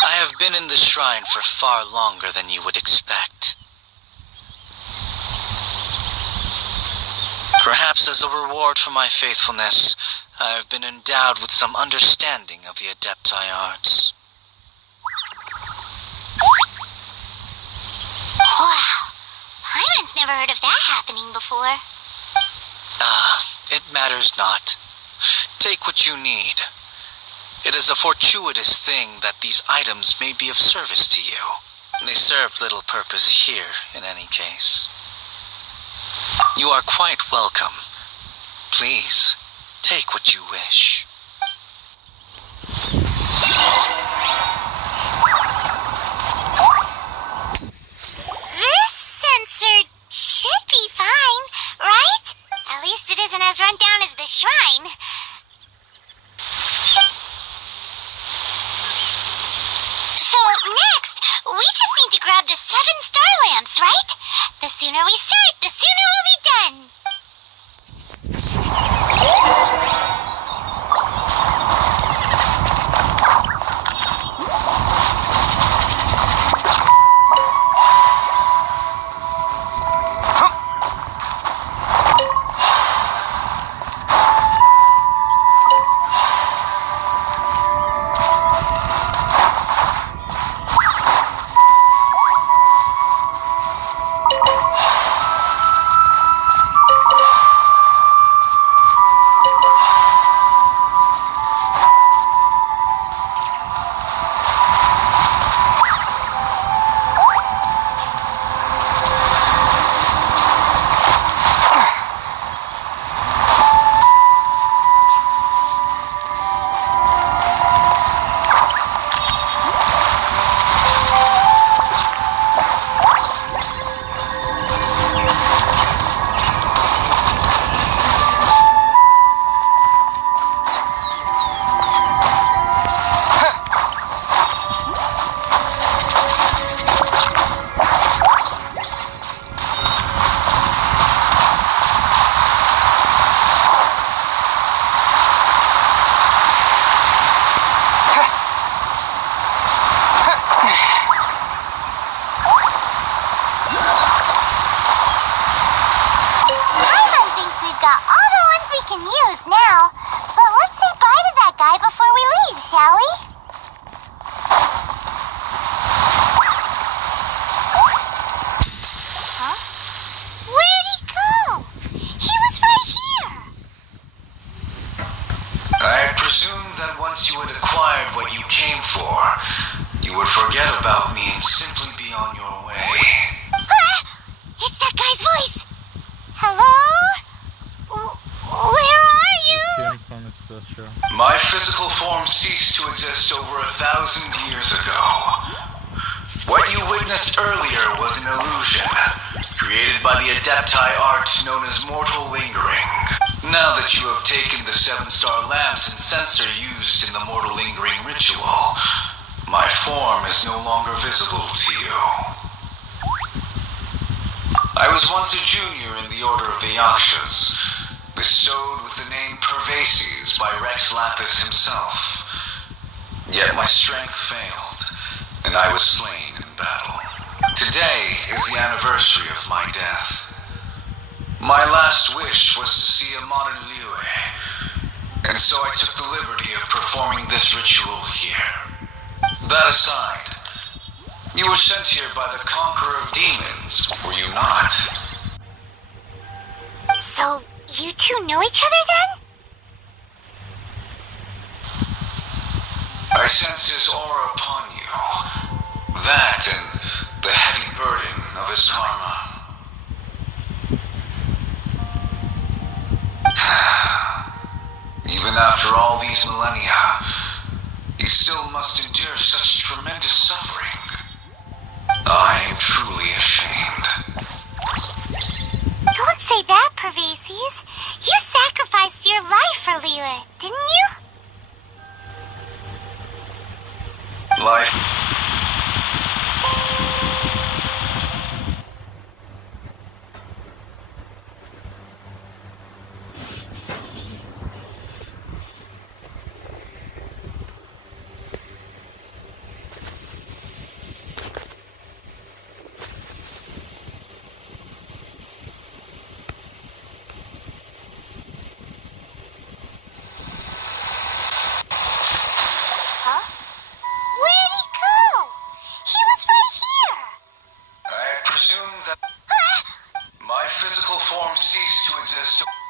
I have been in the shrine for far longer than you would expect. Perhaps as a reward for my faithfulness, I have been endowed with some understanding of the adepti arts. Wow. Paimon's never heard of that happening before. It matters not. Take what you need. It is a fortuitous thing that these items may be of service to you. They serve little purpose here, in any case. You are quite welcome. Please, take what you wish. This sensor should be fine, right? At least it isn't as run down as the shrine. So next, we just need to grab the 7 star lamps, right? The sooner we start, the sooner we'll be done. once you had acquired what you came for, you would forget about me and simply be on your way. It's that guy's voice! Hello? Where are you? My physical form ceased to exist over 1,000 years ago. What you witnessed earlier was an illusion, created by the adepti art known as mortal lingering. Now that you have taken the 7-star lamps and censer used in the mortal lingering ritual, my form is no longer visible to you. I was once a junior in the Order of the Yakshas, bestowed with the name Pervases by Rex Lapis himself. Yet my strength failed, and I was slain in battle. Today is the anniversary of my death. My last wish was to see a modern Liyue, and so I took the liberty of performing this ritual here. That aside, you were sent here by the Conqueror of Demons, were you not? So, you two know each other then? I sense his aura upon you. That and the heavy burden of his karma. Even after all these millennia, he still must endure such tremendous suffering. I am truly ashamed. Don't say that, Pervases. You sacrificed your life for Liyue, didn't you? Life.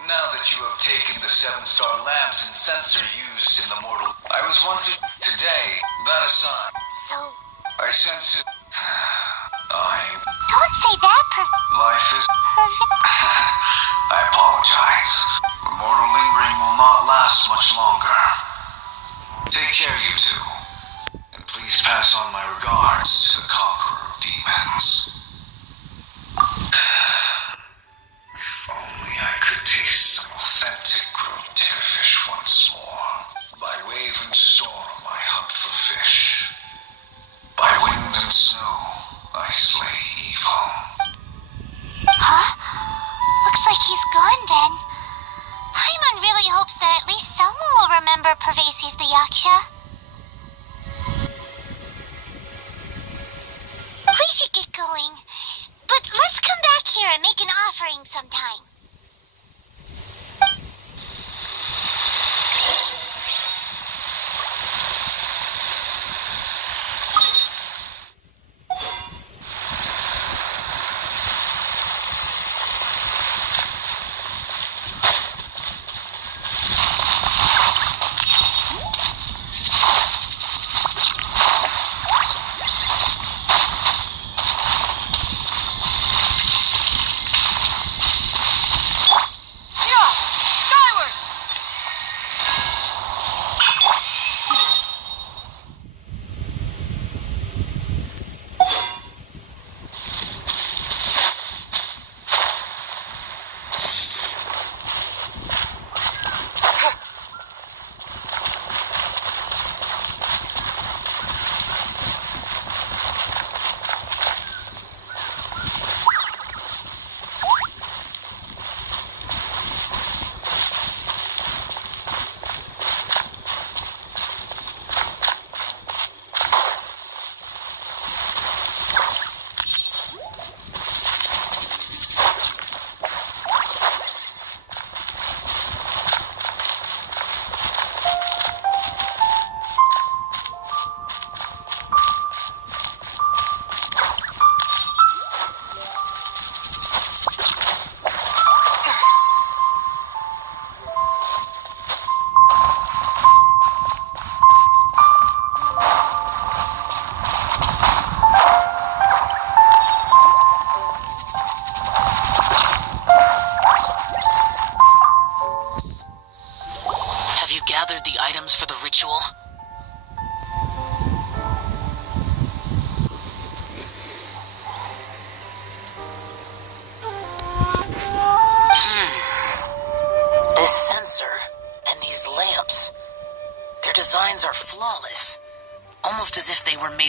Now that you have taken the 7-star lamps and censer used in the mortal... I was once a... Today, that aside... So... I sense it... I'm... Don't say that, Life is... I apologize. The mortal lingering will not last much longer. Take care, you two. And please pass on my regards to the Conqueror of Demons. If only I could taste some authentic grilled fish once more. By wave and storm I hunt for fish. By wind and snow I slay evil. Huh? Looks like he's gone then. Paimon really hopes that at least someone will remember Pervases the Yaksha. We should get going. But let's come back here and make an offering sometime.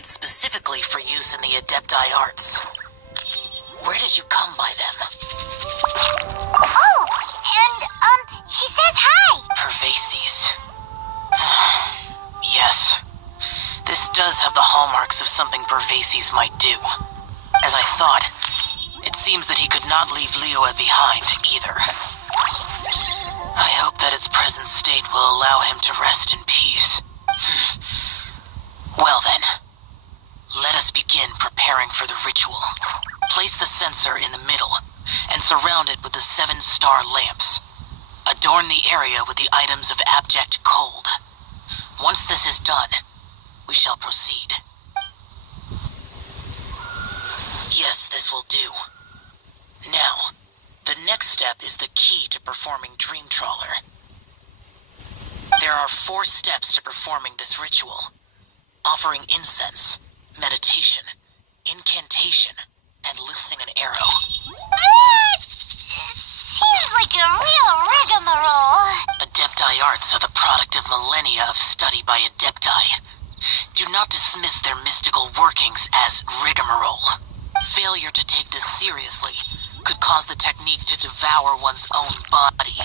made specifically for use in the Adepti arts. Where did you come by them? Oh, and, he says hi! Pervases. Yes. This does have the hallmarks of something Pervases might do. As I thought, it seems that he could not leave Liyue behind, either. I hope that its present state will allow him to rest in peace. Well then, let us begin preparing for the ritual. Place the censer in the middle, and surround it with the 7-star lamps. Adorn the area with the items of abject cold. Once this is done, we shall proceed. Yes, this will do. Now, the next step is the key to performing Dream Trawler. There are 4 steps to performing this ritual: offering incense, meditation, incantation, and loosing an arrow. Seems like a real rigmarole. Adepti arts are the product of millennia of study by Adepti. Do not dismiss their mystical workings as rigmarole. Failure to take this seriously could cause the technique to devour one's own body,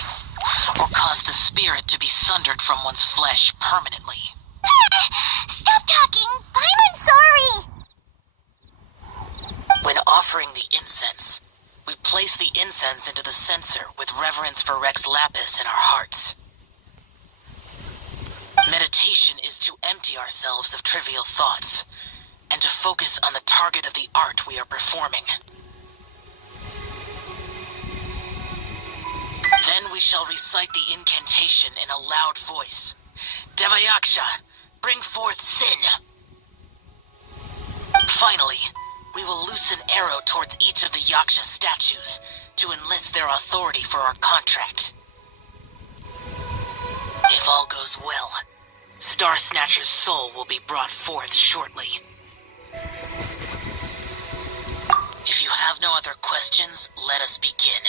or cause the spirit to be sundered from one's flesh permanently. Stop talking! I'm sorry! When offering the incense, we place the incense into the censer with reverence for Rex Lapis in our hearts. Meditation is to empty ourselves of trivial thoughts, and to focus on the target of the art we are performing. Then we shall recite the incantation in a loud voice. Devayaksha, bring forth sin! Finally, we will loose an arrow towards each of the Yaksha statues to enlist their authority for our contract. If all goes well, Star Snatcher's soul will be brought forth shortly. If you have no other questions, let us begin.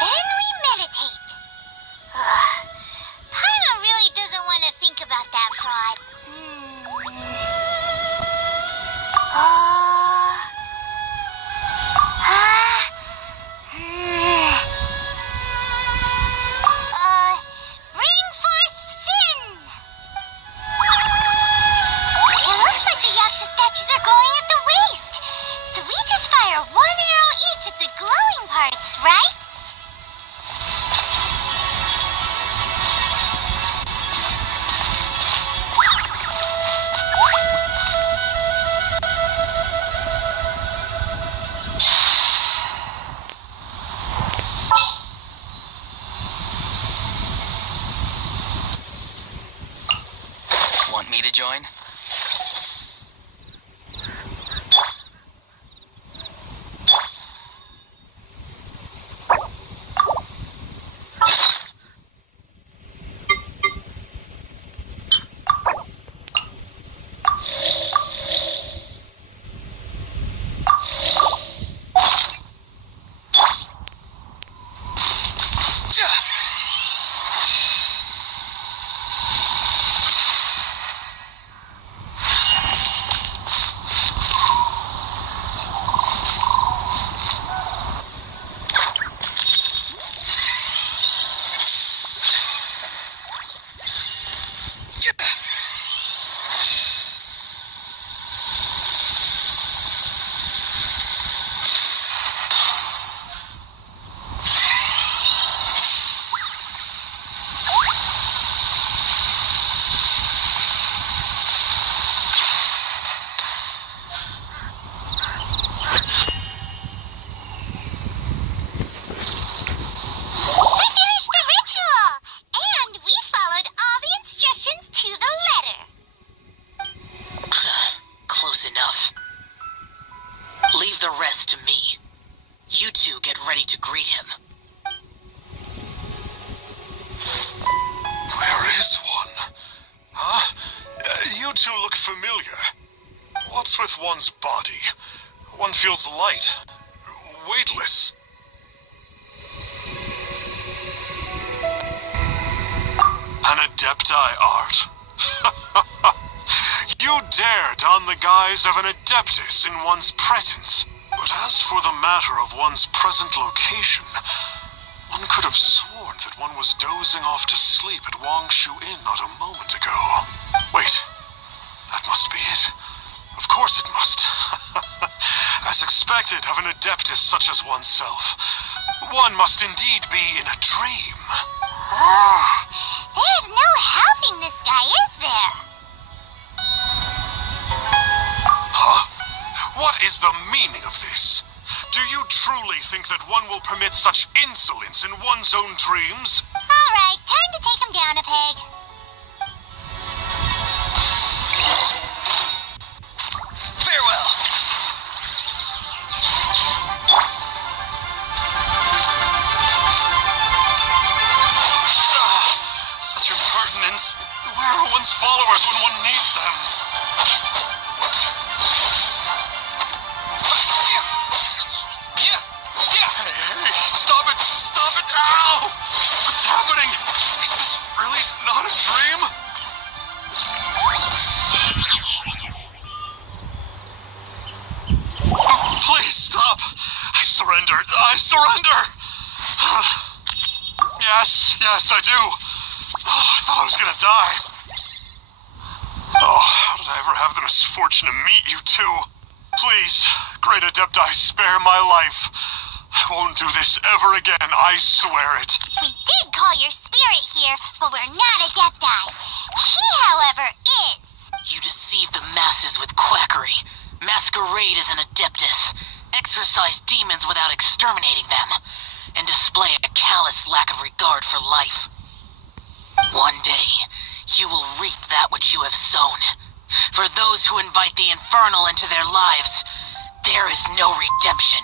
Then we meditate. Paimon really doesn't want to think about that fraud. Bring forth sin! It looks like the Yaksha statues are glowing at the waist. So we just fire 1 arrow each at the glowing parts, right? Want me to join? Leave the rest to me. You two get ready to greet him. Where is one? Huh? You two look familiar. What's with one's body? One feels light, weightless. Adepti art? You dare don the guise of an Adeptus in one's presence. But as for the matter of one's present location, one could have sworn that one was dozing off to sleep at Wangshu Inn not a moment ago. Wait, that must be it. Of course it must. As expected of an Adeptus such as oneself, one must indeed be in a dream. There's no helping this guy, is there? Huh? What is the meaning of this? Do you truly think that one will permit such insolence in one's own dreams? Alright, time to take him down a peg. Farewell. Such impertinence. Where are one's followers when one needs them? Hey, stop it! Stop it! Ow! What's happening? Is this really not a dream? Please stop! I surrender! I surrender! Yes, I do. I thought I was gonna die. Oh, how did I ever have the misfortune to meet you two? Please, Great Adepti, spare my life. I won't do this ever again, I swear it. We did call your spirit here, but we're not Adepti. He, however, is. You deceive the masses with quackery. Masquerade as an Adeptus. Exorcise demons without exterminating them. And display a callous lack of regard for life. One day, you will reap that which you have sown. For those who invite the infernal into their lives, there is no redemption.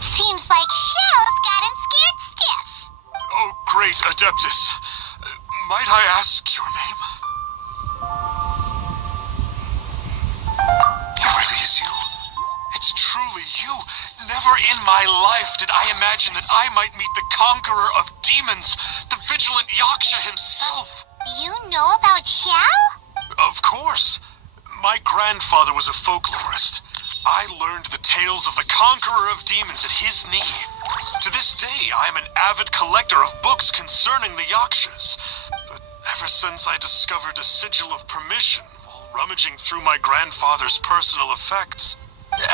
Seems like Xiao's got him scared stiff. Oh, Great Adeptus. Might I ask your name? It really is you. It's truly you. Never in my life did I imagine that I might meet the conqueror of demons, the vigilant Yaksha himself. You know about Xiao? Of course. My grandfather was a folklorist. I learned the tales of the conqueror of demons at his knee. To this day, I am an avid collector of books concerning the Yakshas. But ever since I discovered a sigil of permission while rummaging through my grandfather's personal effects,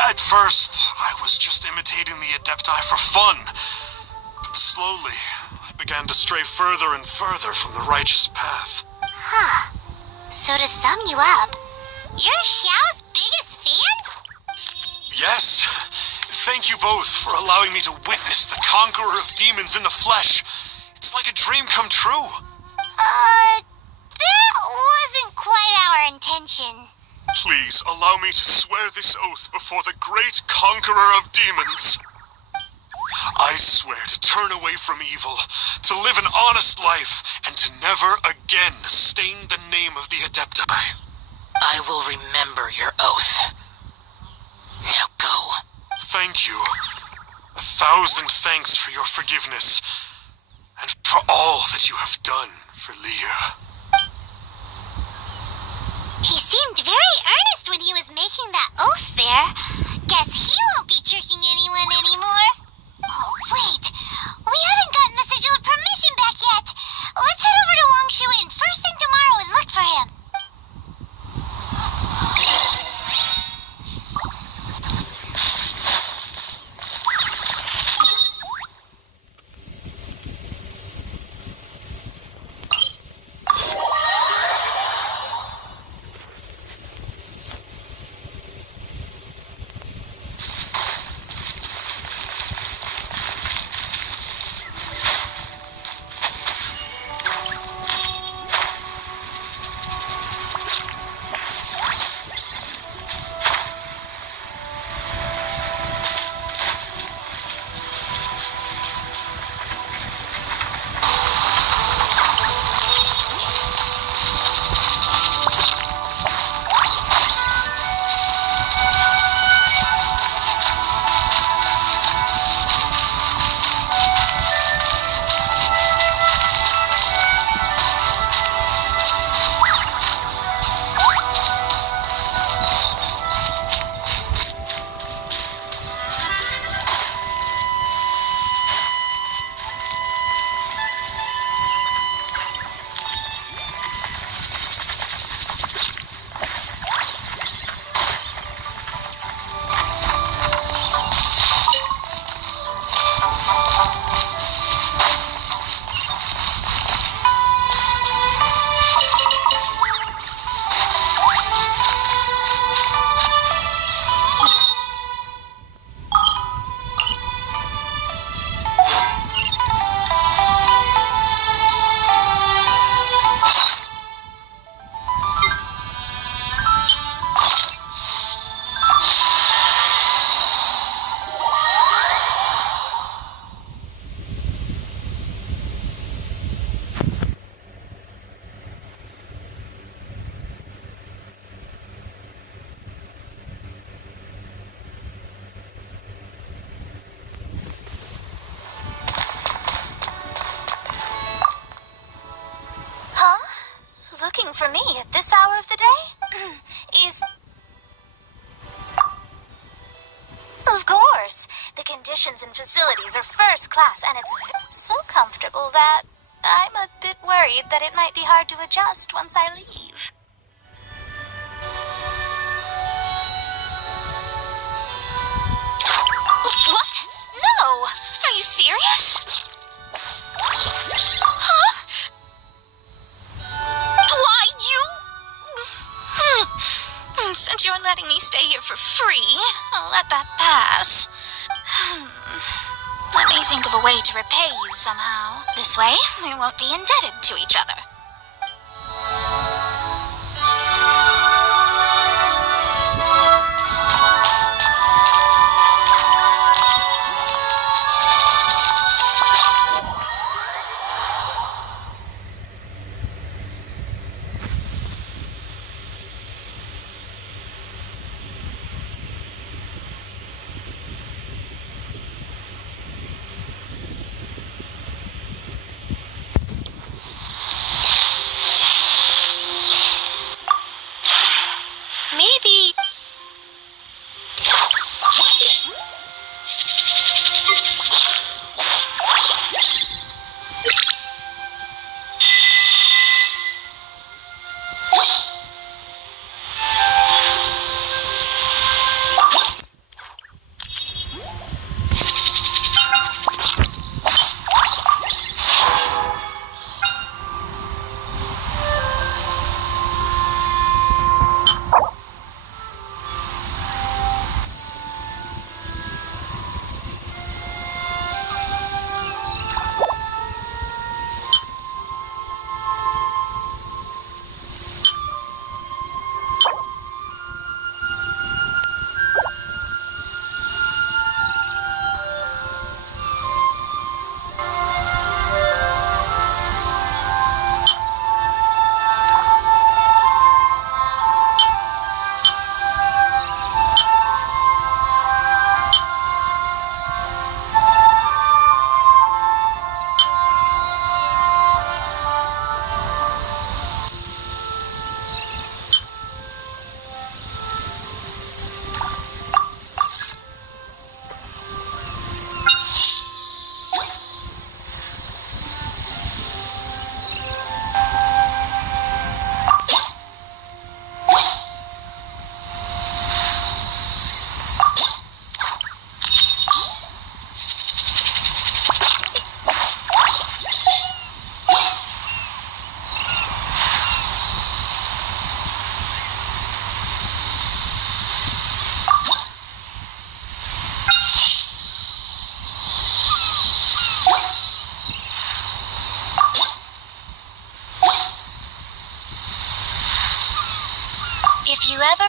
at first, I was just imitating the Adepti for fun. But slowly, I began to stray further and further from the righteous path. Huh. So to sum you up, you're Xiao's biggest fan? Yes. Thank you both for allowing me to witness the conqueror of demons in the flesh. It's like a dream come true. That wasn't quite our intention. Please allow me to swear this oath before the great conqueror of demons. I swear to turn away from evil, to live an honest life, and to never again stain the name of the Adepti. I will remember your oath. Now go. Thank you. 1,000 thanks for your forgiveness, and for all that you have done for Leah. He seemed very earnest when he was making that oath there. Guess he won't be tricking anyone anymore. Oh, wait. We haven't gotten the sigil of permission back yet. Let's head over to Wangshu Inn first thing tomorrow and look for him. me at this hour of the day is... Of course. The conditions and facilities are first class, and it's so comfortable that I'm a bit worried that it might be hard to adjust once I leave. What? No! Are you serious? Huh? Why, you... Since you're letting me stay here for free, I'll let that pass. Let me think of a way to repay you somehow. This way, we won't be indebted to each other. Maybe... If you ever...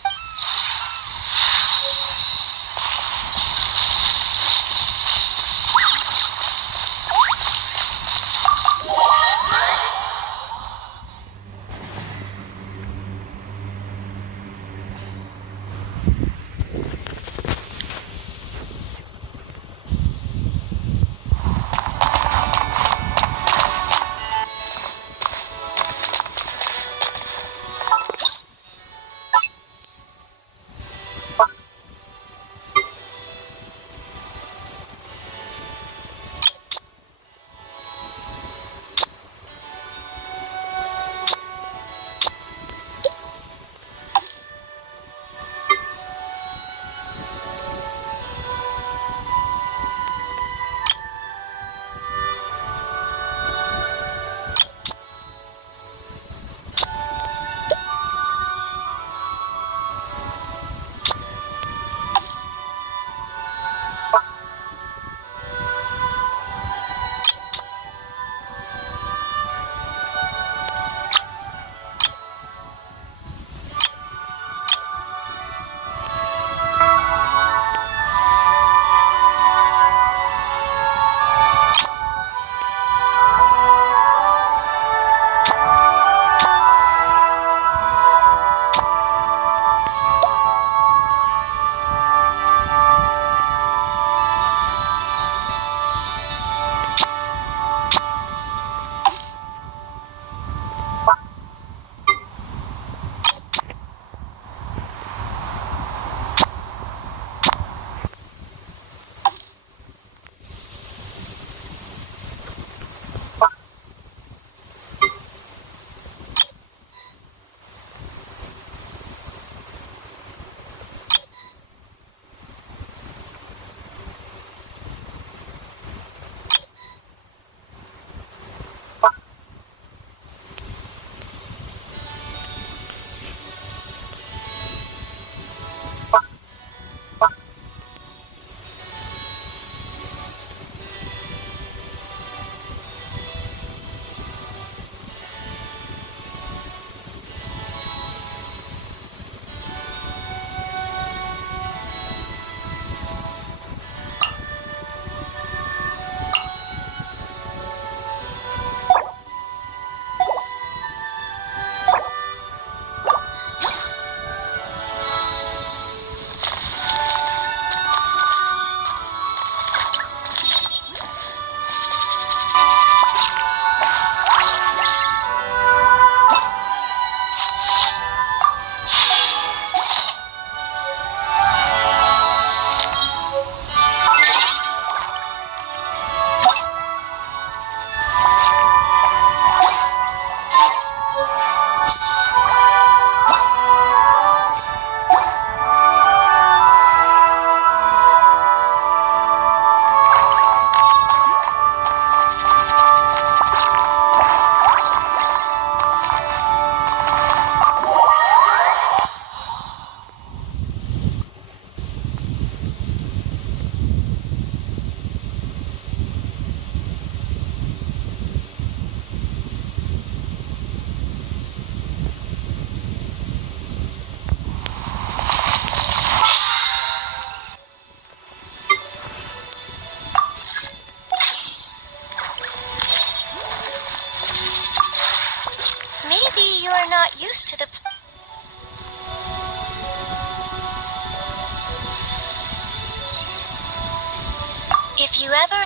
If you ever...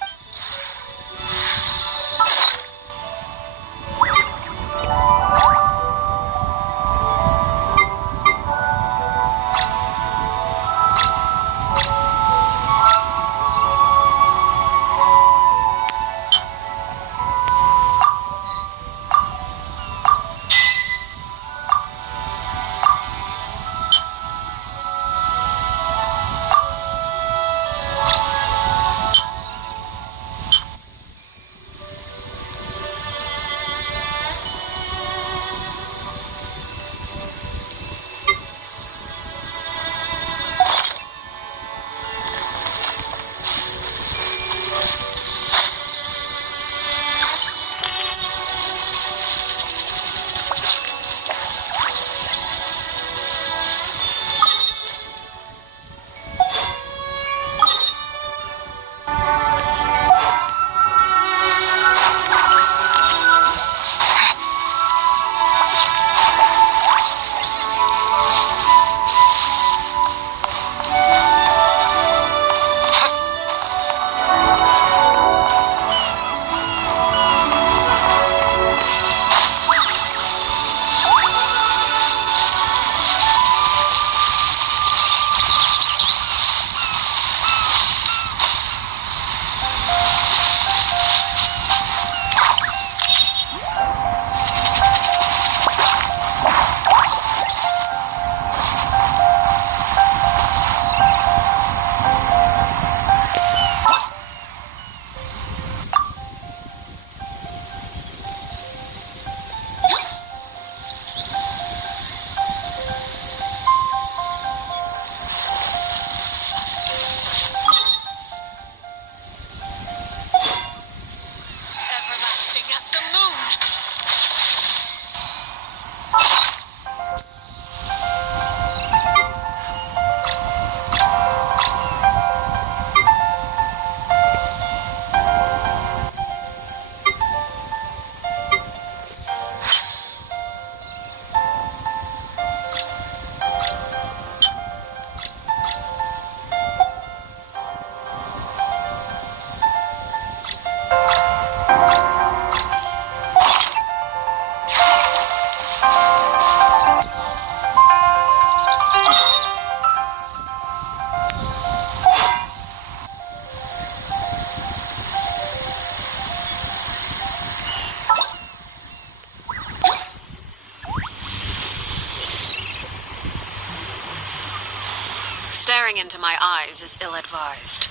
Staring into my eyes is ill-advised.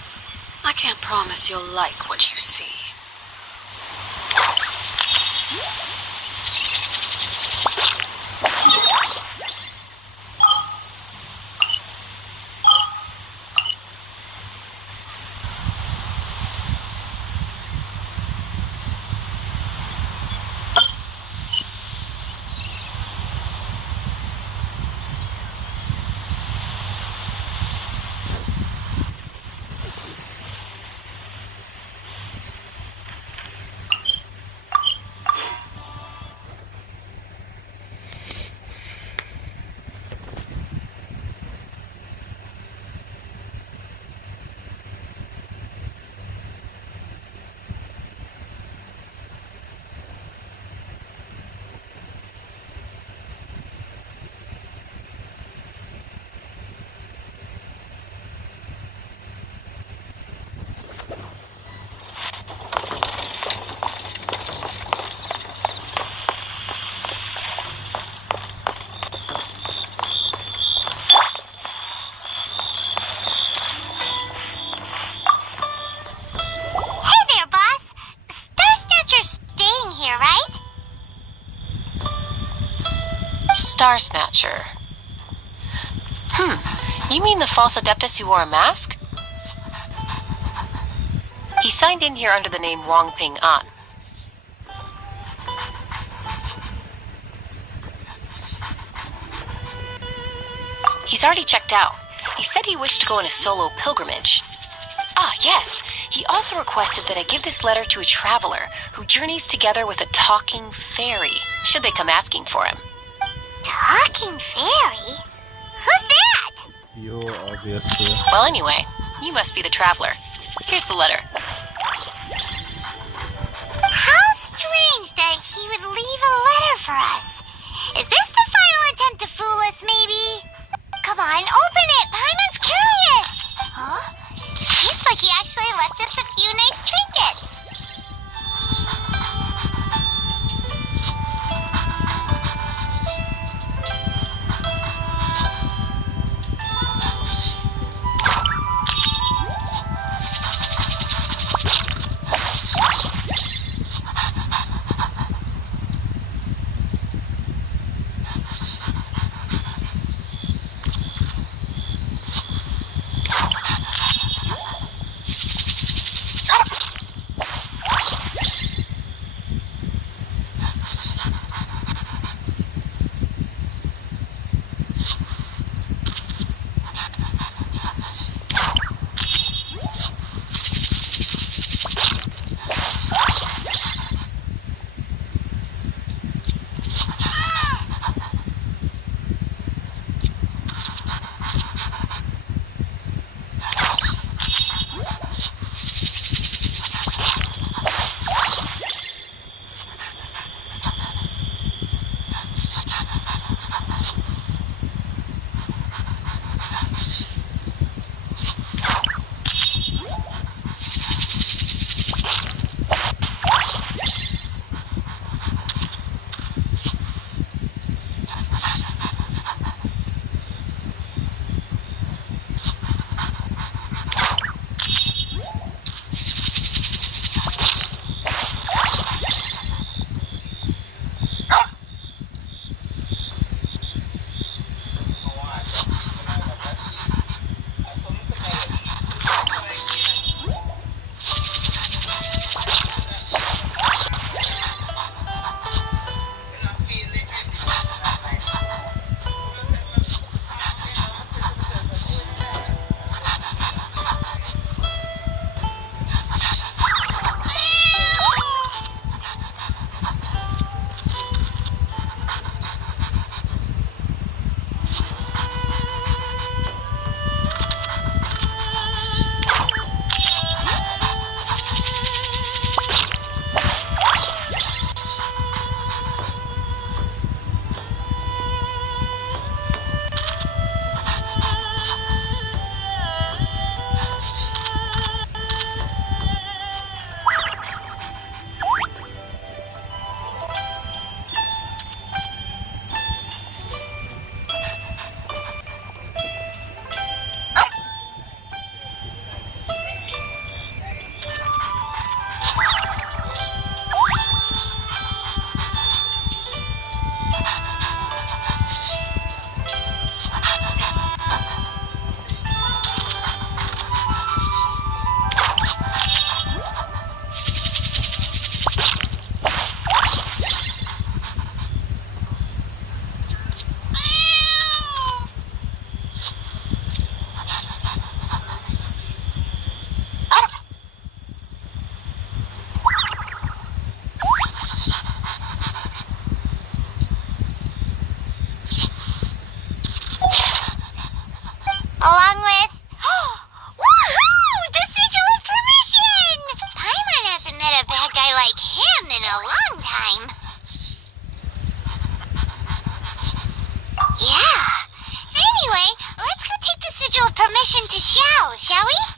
I can't promise you'll like what you see. Star Snatcher. You mean the false Adeptus who wore a mask? He signed in here under the name Wong Ping An. He's already checked out. He said he wished to go on a solo pilgrimage. Ah, yes. He also requested that I give this letter to a traveler who journeys together with a talking fairy, should they come asking for him. Talking fairy? Who's that? You, obviously. Well, anyway, you must be the traveler. Here's the letter. How strange that he would leave a letter for us. Is this the final attempt to fool us, maybe? Come on, open it! Paimon's curious! Huh? Seems like he actually left us a few nice trinkets. Along with... Woohoo! The sigil of permission! Paimon hasn't met a bad guy like him in a long time. Yeah. Anyway, let's go take the sigil of permission to Xiao, shall we?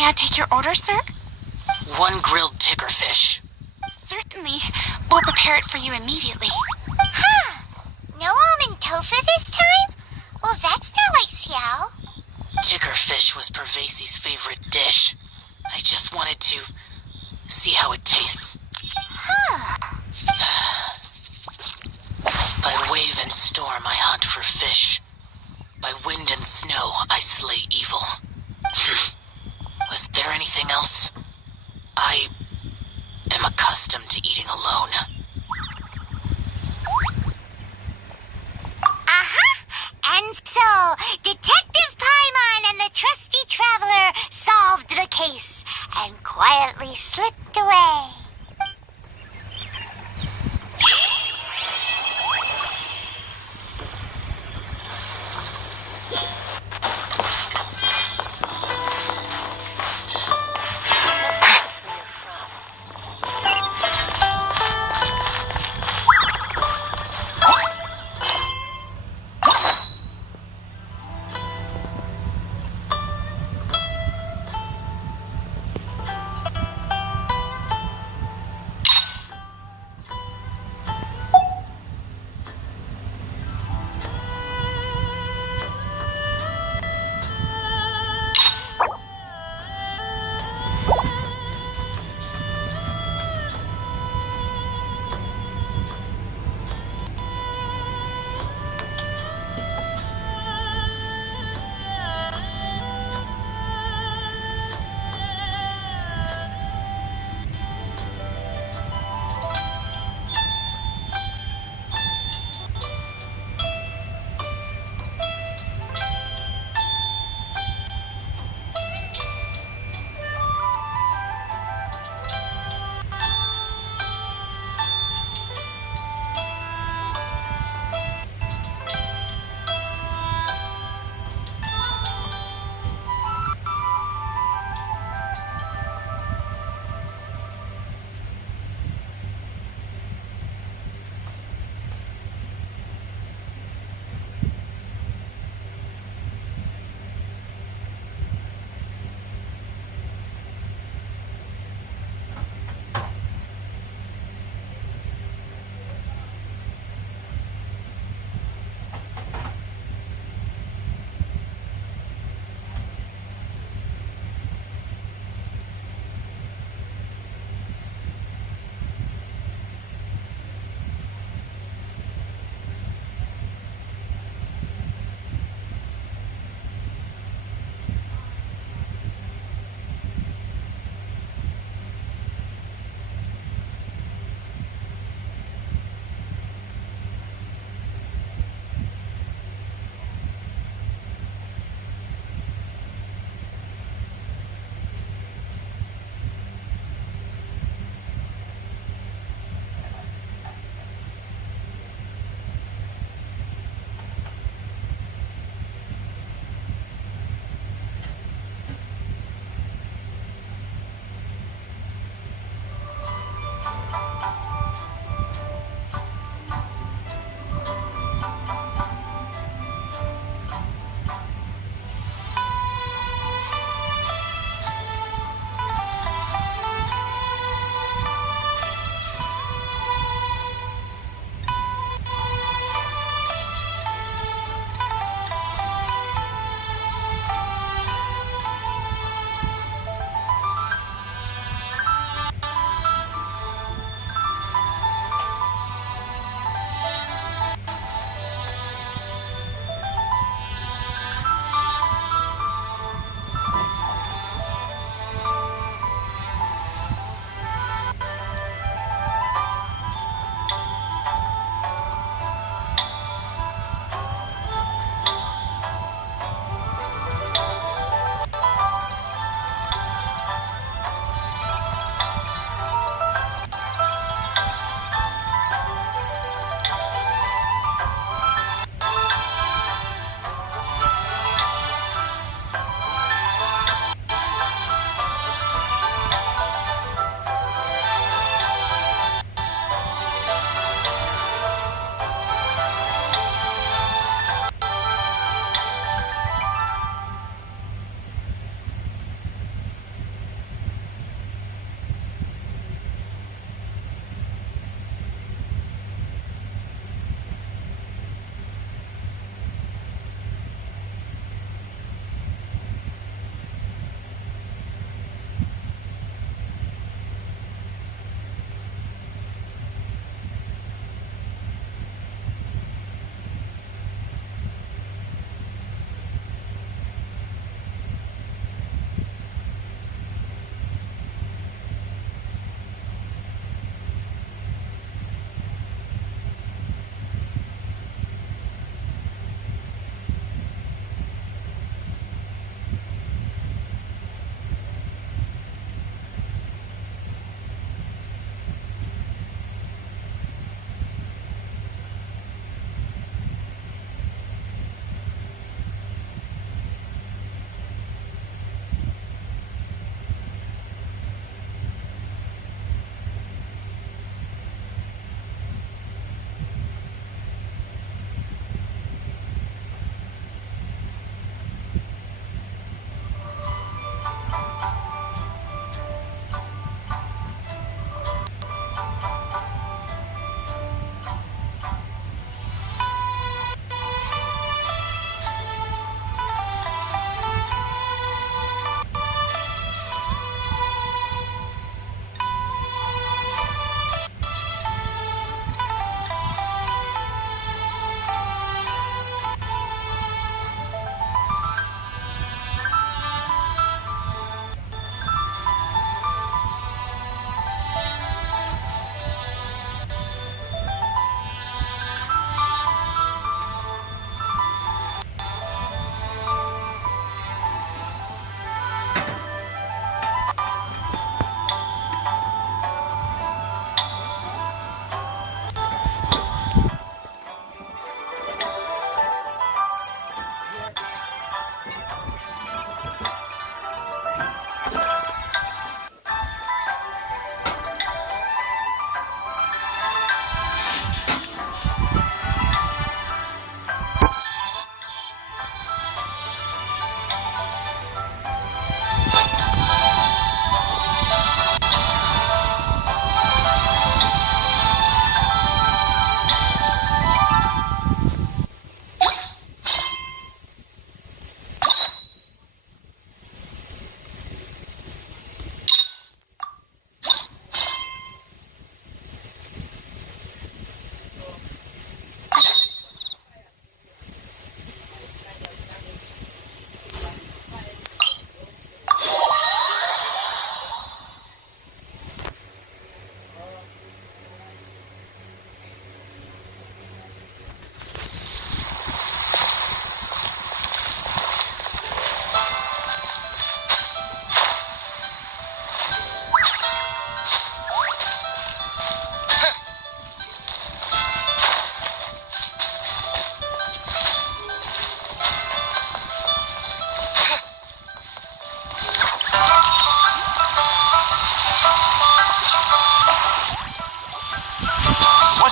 May I take your order, sir? 1 grilled tickerfish. Certainly. We'll prepare it for you immediately. Huh. No almond tofu this time? Well, that's not like Xiao. Tickerfish was Pervasi's favorite dish. I just wanted to see how it tastes. Huh. By wave and storm I hunt for fish. By wind and snow I slay evil. Was there anything else? I am accustomed to eating alone. And so, Detective Paimon and the trusty traveler solved the case and quietly slipped away.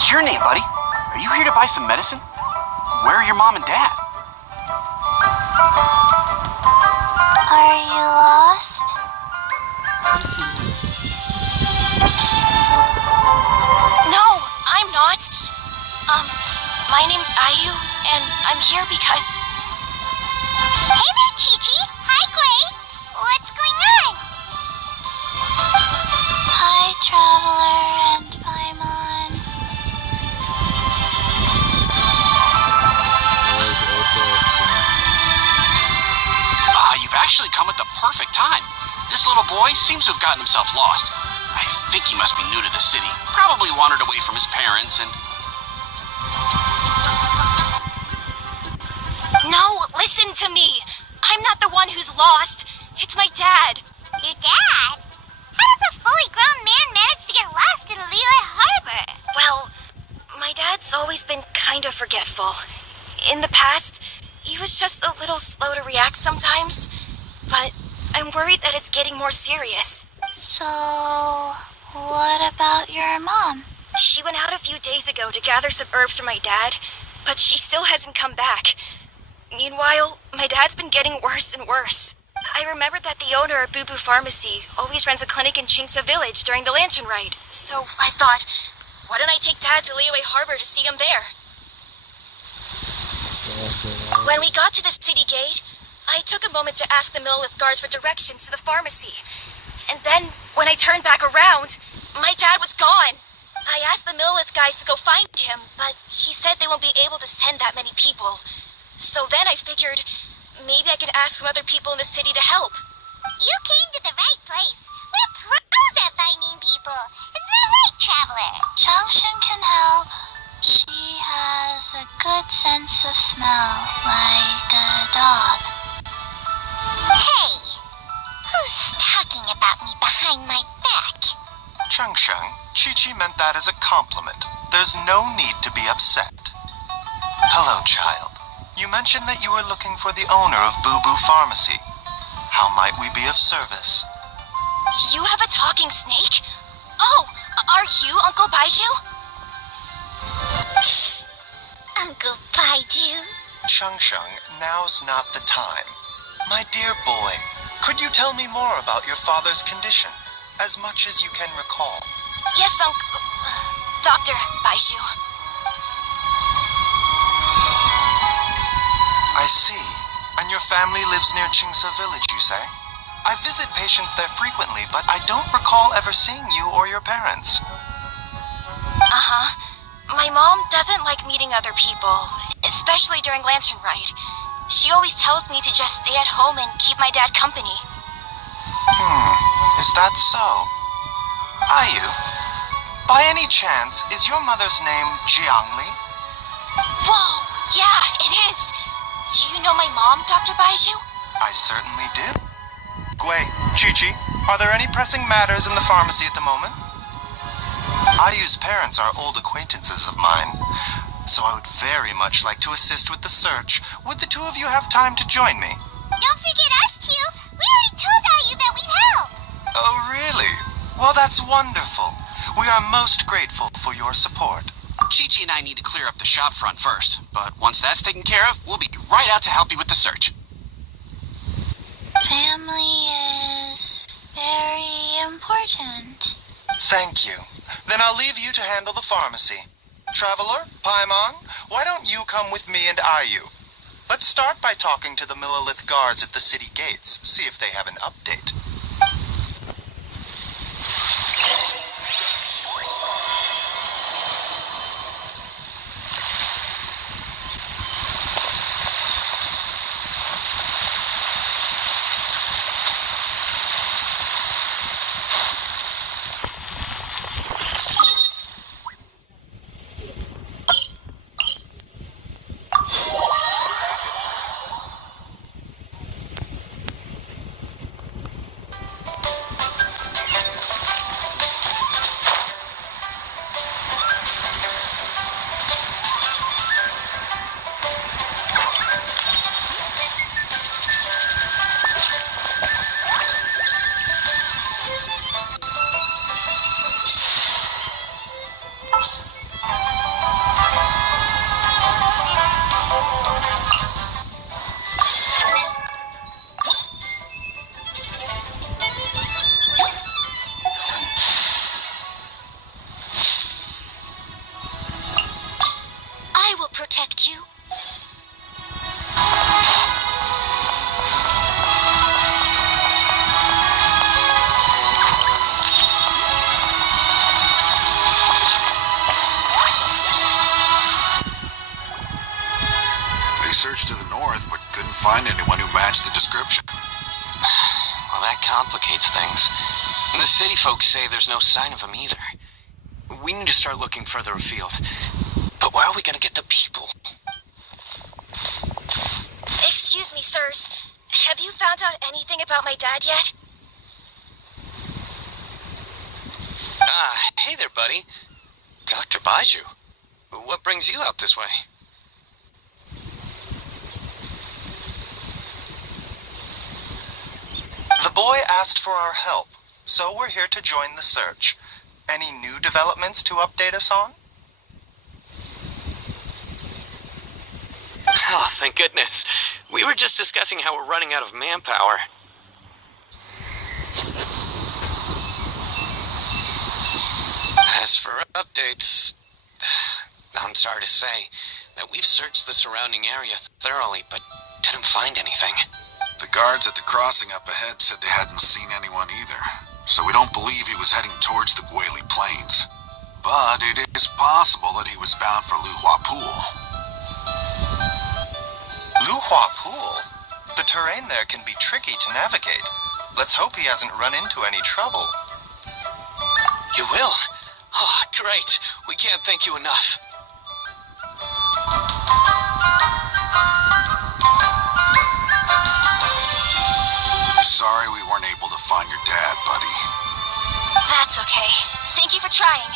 What's your name, buddy? Are you here to buy some medicine? Where are your mom and dad? Are you lost? No, I'm not. My name's Ayu, and I'm here because... Hey there, Chi-Chi. Hi, Gui. What's going on? Hi, Traveler and Paimon. You've actually come at the perfect time. This little boy seems to have gotten himself lost. I think he must be new to the city. Probably wandered away from his parents and... No, listen to me. I'm not the one who's lost. It's my dad. Your dad? How does a fully grown man manage to get lost in Liyue Harbor? Well, my dad's always been kind of forgetful. In the past, he was just a little slow to react sometimes. But I'm worried that it's getting more serious. So, what about your mom? She went out a few days ago to gather some herbs for my dad, but she still hasn't come back. Meanwhile, my dad's been getting worse and worse. I remembered that the owner of Boo Boo Pharmacy always runs a clinic in Chingsa Village during the Lantern Ride. So I thought, why don't I take Dad to Liyue Harbor to see him there? When we got to the city gate, I took a moment to ask the Millith guards for directions to the pharmacy. And then, when I turned back around, my dad was gone. I asked the Millith guys to go find him, but he said they won't be able to send that many people. So then I figured, maybe I could ask some other people in the city to help. You came to the right place. We're pros at finding people. Isn't that right, Traveler? Genshin can help. She has a good sense of smell, like a dog. Hey, who's talking about me behind my back? Changsheng, Chi-Chi meant that as a compliment. There's no need to be upset. Hello, child. You mentioned that you were looking for the owner of Boo Boo Pharmacy. How might we be of service? You have a talking snake? Oh, are you Uncle Baiju? Uncle Baiju? Changsheng, now's not the time. My dear boy, could you tell me more about your father's condition? As much as you can recall. Yes, Uncle... Dr. Baiju. I see. And your family lives near Chingsa Village, you say? I visit patients there frequently, but I don't recall ever seeing you or your parents. Uh-huh. My mom doesn't like meeting other people, especially during Lantern Ride. She always tells me to just stay at home and keep my dad company. Is that so? Ayu, by any chance, is your mother's name Jiangli? Whoa, yeah, it is. Do you know my mom, Dr. Baiju? I certainly do. Gui, Chi-Chi, are there any pressing matters in the pharmacy at the moment? Ayu's parents are old acquaintances of mine, so I would very much like to assist with the search. Would the two of you have time to join me? Don't forget us two. We already told Ayu that we'd help. Oh, really? Well, that's wonderful. We are most grateful for your support. Chi-Chi and I need to clear up the shop front first, but once that's taken care of, we'll be right out to help you with the search. Family is very important. Thank you. Then I'll leave you to handle the pharmacy. Traveler, Paimon, why don't you come with me and Ayu? Let's start by talking to the Millith guards at the city gates, see if they have an update. They searched to the north, but couldn't find anyone who matched the description. Well, that complicates things. And the city folks say there's no sign of him either. We need to start looking further afield. But where are we gonna get the people? Excuse me, sirs. Have you found out anything about my dad yet? Hey there, buddy. Dr. Baiju. What brings you out this way? The boy asked for our help, so we're here to join the search. Any new developments to update us on? Oh, thank goodness. We were just discussing how we're running out of manpower. As for updates, I'm sorry to say that we've searched the surrounding area thoroughly, but didn't find anything. The guards at the crossing up ahead said they hadn't seen anyone either, so we don't believe he was heading towards the Guili Plains. But it is possible that he was bound for Luhua Pool. Luhua Pool? The terrain there can be tricky to navigate. Let's hope he hasn't run into any trouble. You will? Oh, great. We can't thank you enough. Sorry we weren't able to find your dad, buddy. That's okay. Thank you for trying.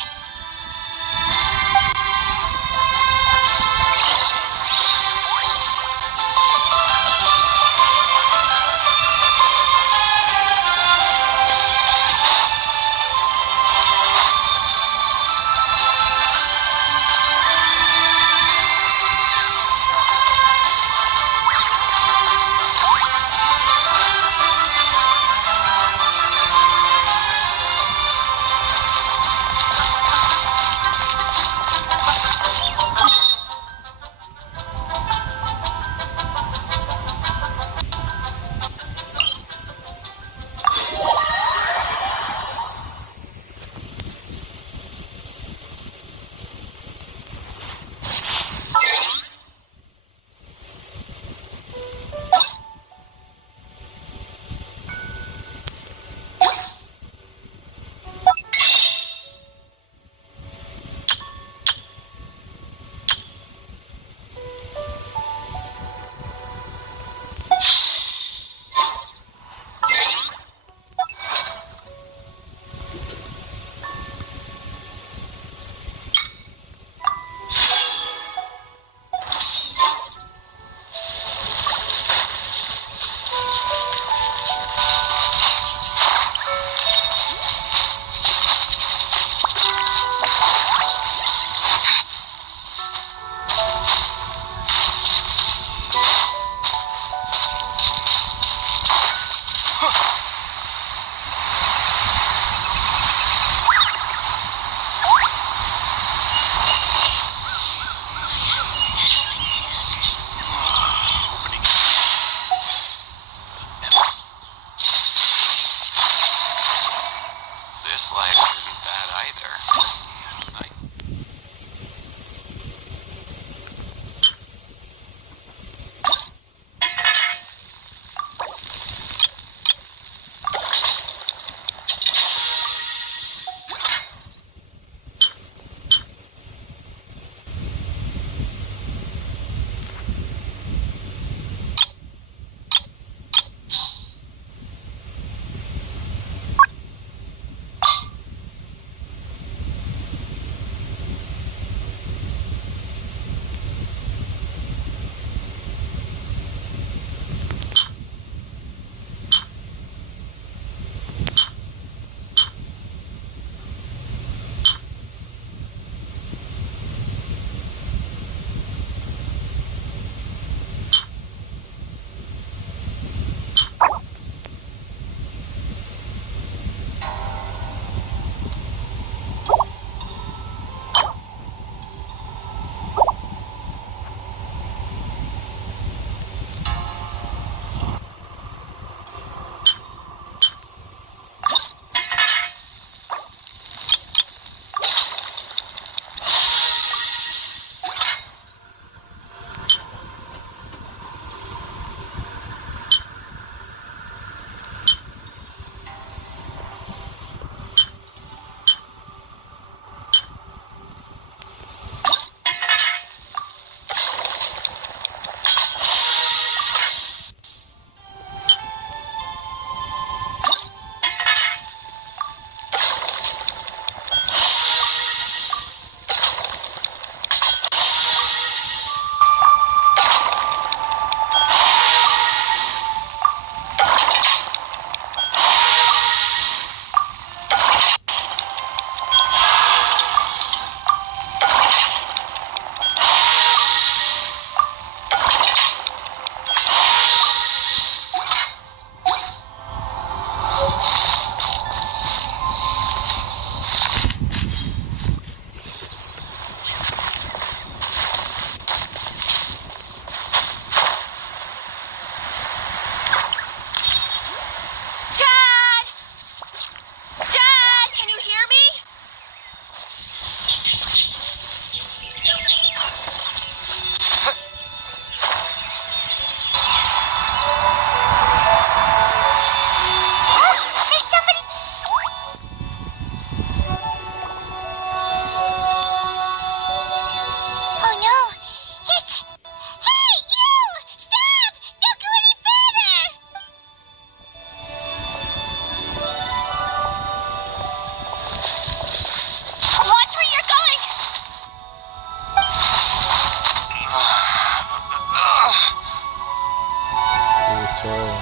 sorry.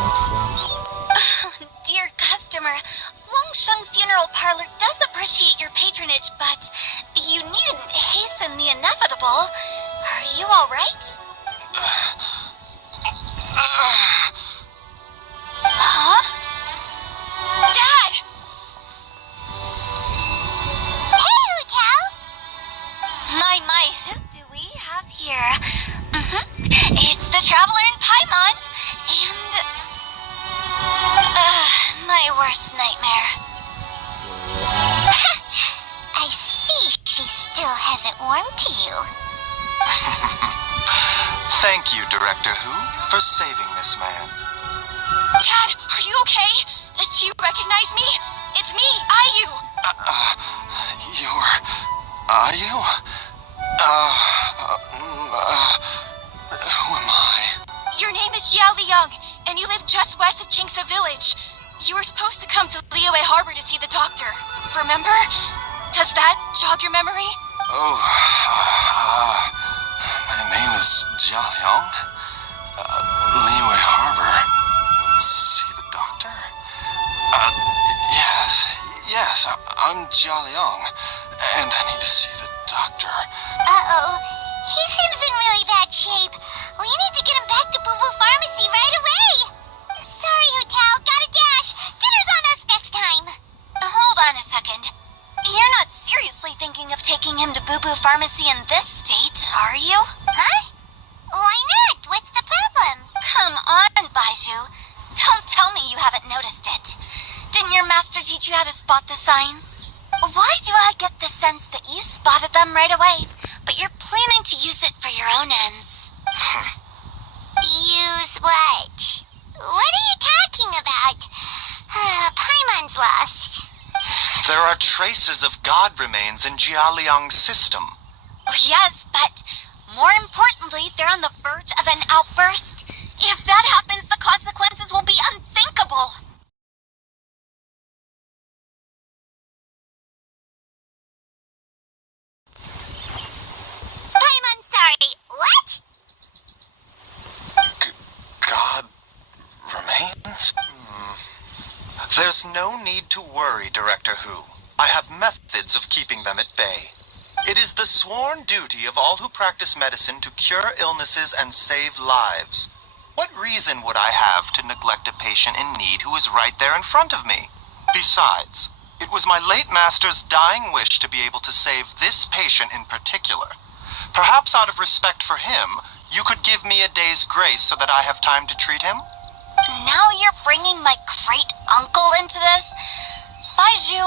Makes sense. Dear customer, Wangsheng Funeral Parlor does appreciate your patronage, but you needn't hasten the inevitable. Are you alright? Huh? Dad! Hey, Hotel! My, who do we have here? It's the Traveler in Paimon, and... my worst nightmare. I see she still hasn't warmed to you. Thank you, Director Who, for saving this man. Dad, are you okay? Do you recognize me? It's me, Ayu. Are you? Who am I? Your name is Xiao Liang, and you live just west of Qingse Village. You were supposed to come to Liyue Harbor to see the doctor. Remember? Does that jog your memory? Oh, my name is Jia Liang. Liyue Harbor. See the doctor? Yes, I'm Jia Liang, and I need to see the doctor. Uh-oh. He seems in really bad shape. We need to get him back to Boo Boo Pharmacy right away. Sorry, Hotel. Gotta dash. Dinner's on us next time. Hold on a second. You're not seriously thinking of taking him to Boo Boo Pharmacy in this state, are you? Huh? Why not? What's the problem? Come on, Baiju. Don't tell me you haven't noticed it. Didn't your master teach you how to spot the signs? Why do I get the sense that you spotted them right away, but you're planning to use it for your own ends? Use what? What are you talking about? Paimon's lost. There are traces of god remains in Jia Liang's system. Yes, but more importantly, they're on the verge of an outburst. If that happens, the consequences will be unthinkable. Paimon, sorry. What? God remains? There's no need to worry, Director Who. I have methods of keeping them at bay. It is the sworn duty of all who practice medicine to cure illnesses and save lives. What reason would I have to neglect a patient in need who is right there in front of me? Besides, it was my late master's dying wish to be able to save this patient in particular. Perhaps out of respect for him, you could give me a day's grace so that I have time to treat him? Now you're bringing my great-uncle into this? Baiju,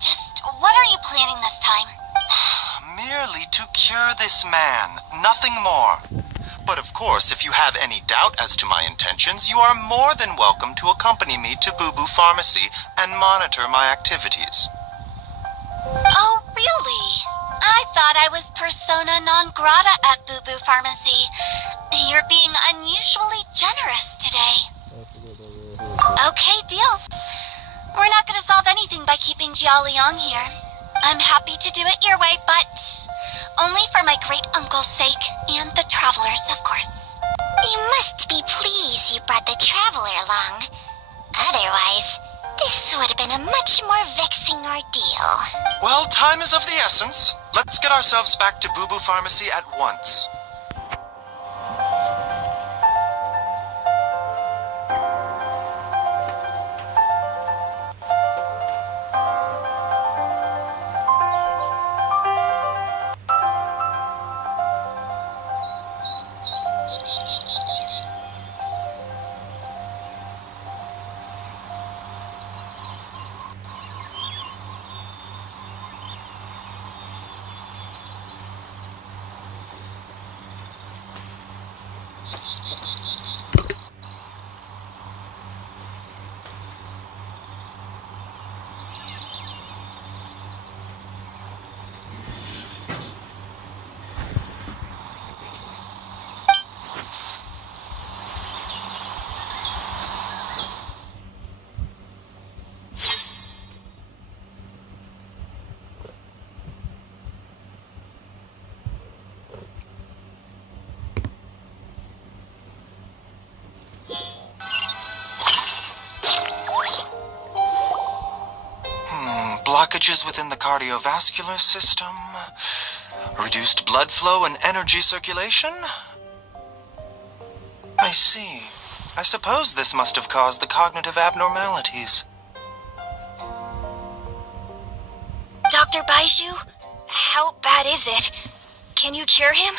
just what are you planning this time? Merely to cure this man, nothing more. But of course, if you have any doubt as to my intentions, you are more than welcome to accompany me to Boo Boo Pharmacy and monitor my activities. Oh, really? I thought I was persona non grata at Boo Boo Pharmacy. You're being unusually generous today. Okay, deal. We're not going to solve anything by keeping Jia Liang here. I'm happy to do it your way, but only for my great-uncle's sake and the travelers, of course. You must be pleased you brought the traveler along. Otherwise, this would have been a much more vexing ordeal. Well, time is of the essence. Let's get ourselves back to Boo Boo Pharmacy at once. blockages within the cardiovascular system, reduced blood flow and energy circulation. I see. I suppose this must have caused the cognitive abnormalities. Dr. Baiju, how bad is it? Can you cure him?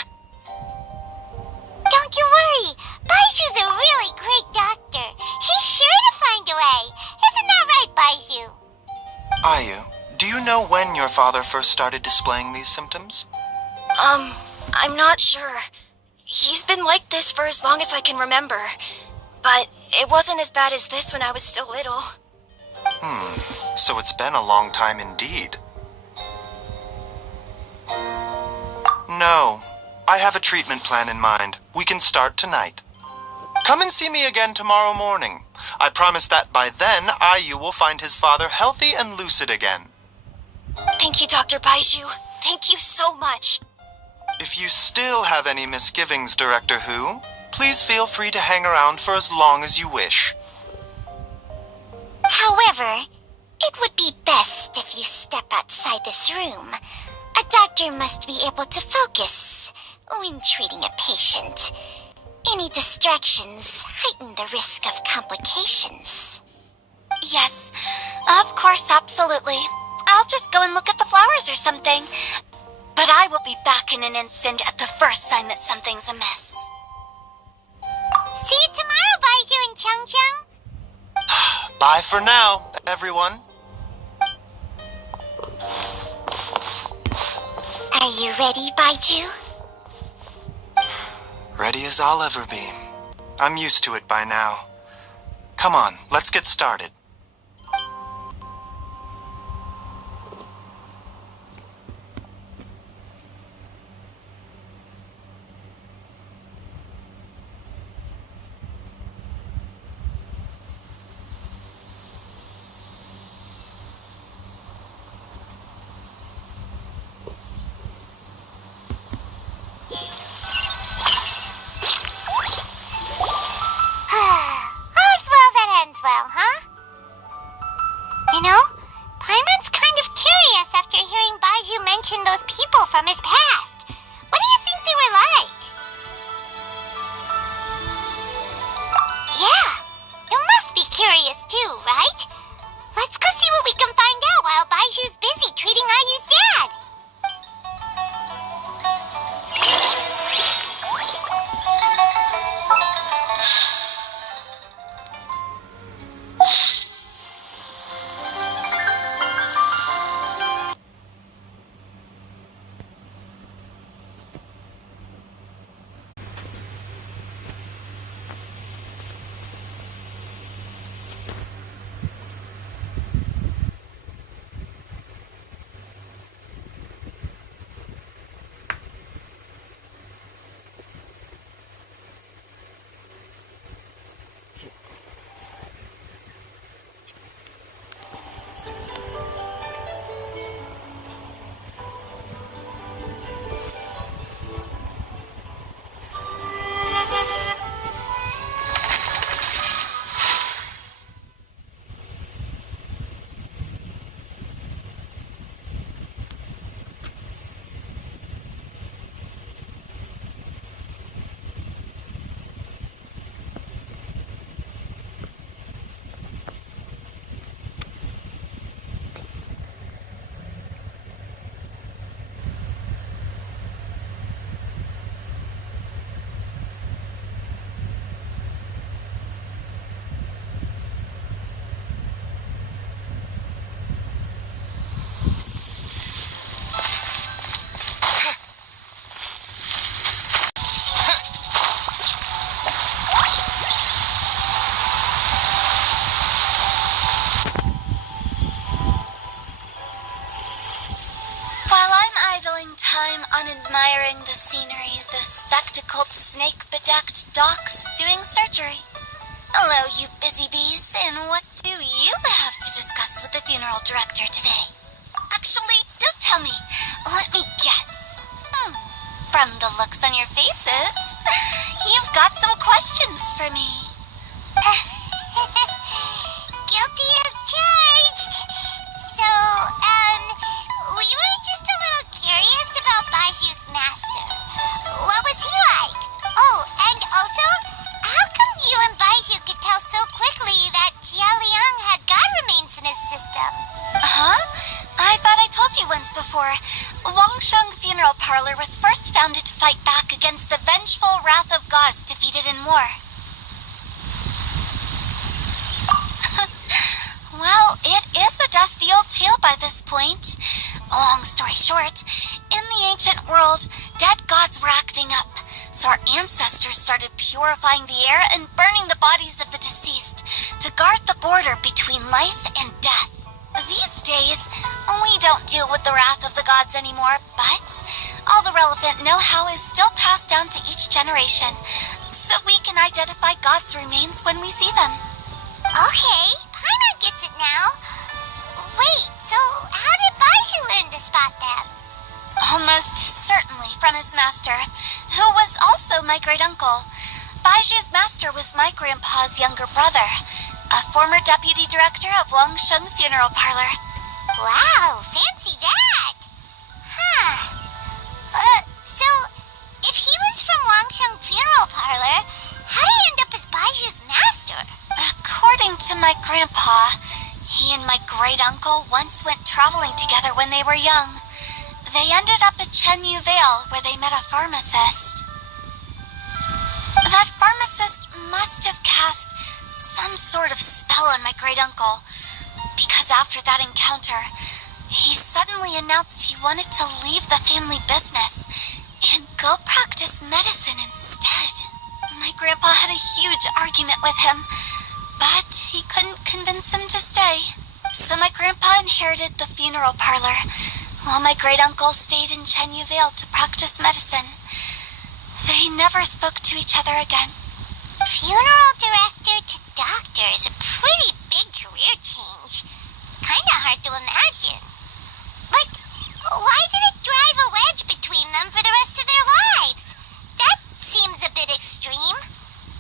Don't you worry. Baiju's a really great doctor. He's sure to find a way. Isn't that right, Baiju? Ayu, do you know when your father first started displaying these symptoms? I'm not sure. He's been like this for as long as I can remember. But it wasn't as bad as this when I was still little. So it's been a long time indeed. No, I have a treatment plan in mind. We can start tonight. Come and see me again tomorrow morning. I promise that by then, Ayu will find his father healthy and lucid again. Thank you, Dr. Baiju. Thank you so much. If you still have any misgivings, Director Who, please feel free to hang around for as long as you wish. However, it would be best if you step outside this room. A doctor must be able to focus when treating a patient. Any distractions heighten the risk of complications. Yes, of course, absolutely. I'll just go and look at the flowers or something. But I will be back in an instant at the first sign that something's amiss. See you tomorrow, Baiju and Chung Chung. Bye for now, everyone. Are you ready, Baiju? Ready as I'll ever be. I'm used to it by now. Come on, let's get started. All's well that ends well, huh? You know, Paimon's kind of curious after hearing Baiju mention those people from his past. What do you think they were like? Yeah, you must be curious too, right? Let's go see what we can find out while Baiju's busy treating Ayu's dad. Time on admiring the scenery, the spectacled, snake-bedecked docs doing surgery. Hello, you busy bees, and what do you have to discuss with the funeral director today? Actually, don't tell me. Let me guess. From the looks on your faces, you've got some questions for me. Guilty as charged. So, gods defeated in war. Well, it is a dusty old tale by this point. Long story short, in the ancient world, dead gods were acting up, so our ancestors started purifying the air and burning the bodies of the deceased to guard the border between life and death. These days, we don't deal with the wrath of the gods anymore, but all the relevant know-how is still passed down to each generation, so we can identify gods' remains when we see them. Okay, Paimon gets it now. Wait, so how did Baiju learn to spot them? Almost certainly from his master, who was also my great-uncle. Baiju's master was my grandpa's younger brother, a former deputy director of Wangsheng Funeral Parlor. Wow, fancy that! Huh. So, if he was from Wangsheng Funeral Parlor, how did he end up as Baiju's master? According to my grandpa, he and my great-uncle once went traveling together when they were young. They ended up at Chenyu Vale, where they met a pharmacist. That pharmacist must have cast some sort of spell on my great-uncle, because after that encounter, he suddenly announced he wanted to leave the family business and go practice medicine instead. My grandpa had a huge argument with him, but he couldn't convince him to stay. So my grandpa inherited the funeral parlor, while my great-uncle stayed in Chenyu Vale to practice medicine. They never spoke to each other again. Funeral director to doctor is a pretty big career change. Kinda hard to imagine. But why did it drive a wedge between them for the rest of their lives? That seems a bit extreme.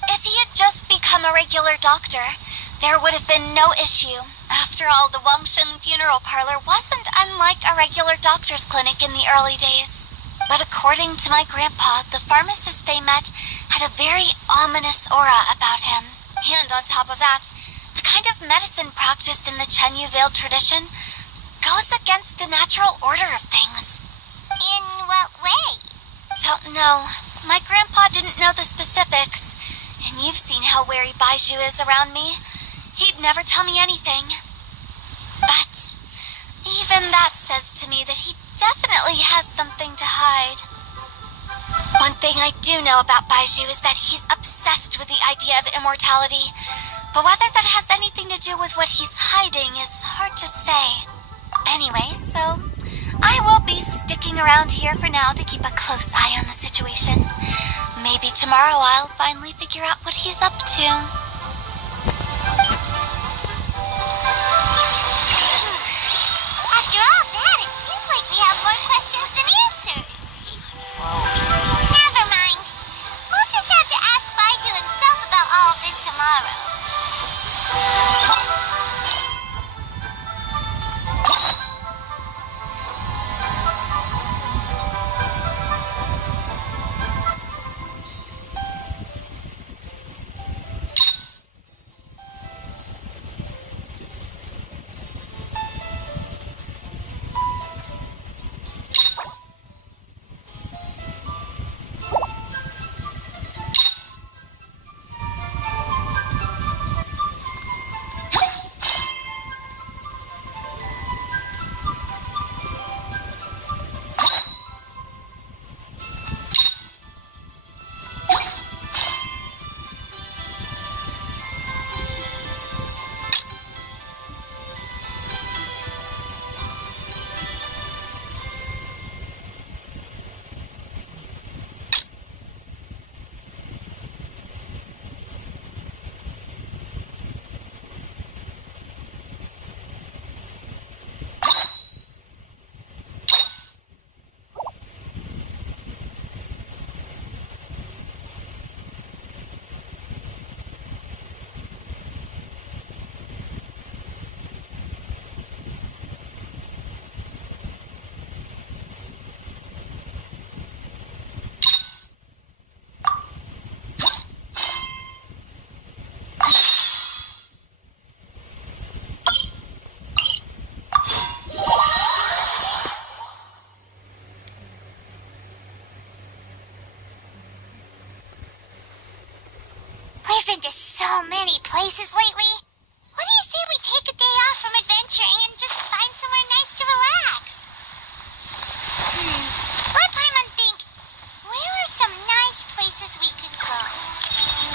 If he had just become a regular doctor, there would have been no issue. After all, the Wangsheng Funeral Parlor wasn't unlike a regular doctor's clinic in the early days. But according to my grandpa, the pharmacist they met had a very ominous aura about him. And on top of that, the kind of medicine practiced in the Chenyu Vale tradition goes against the natural order of things. In what way? Don't know. My grandpa didn't know the specifics. And you've seen how wary Baiju is around me. He'd never tell me anything. But even that says to me that he definitely has something to hide. One thing I do know about Baiju is that he's obsessed with the idea of immortality. But whether that has anything to do with what he's hiding is hard to say. Anyway, so I will be sticking around here for now to keep a close eye on the situation. Maybe tomorrow I'll finally figure out what he's up to. After all that, it seems like we have more questions than answers. Never mind. We'll just have to ask Baiju himself about all of this tomorrow. so many places lately. What do you say we take a day off from adventuring and just find somewhere nice to relax? Let Paimon think. Where are some nice places we could go?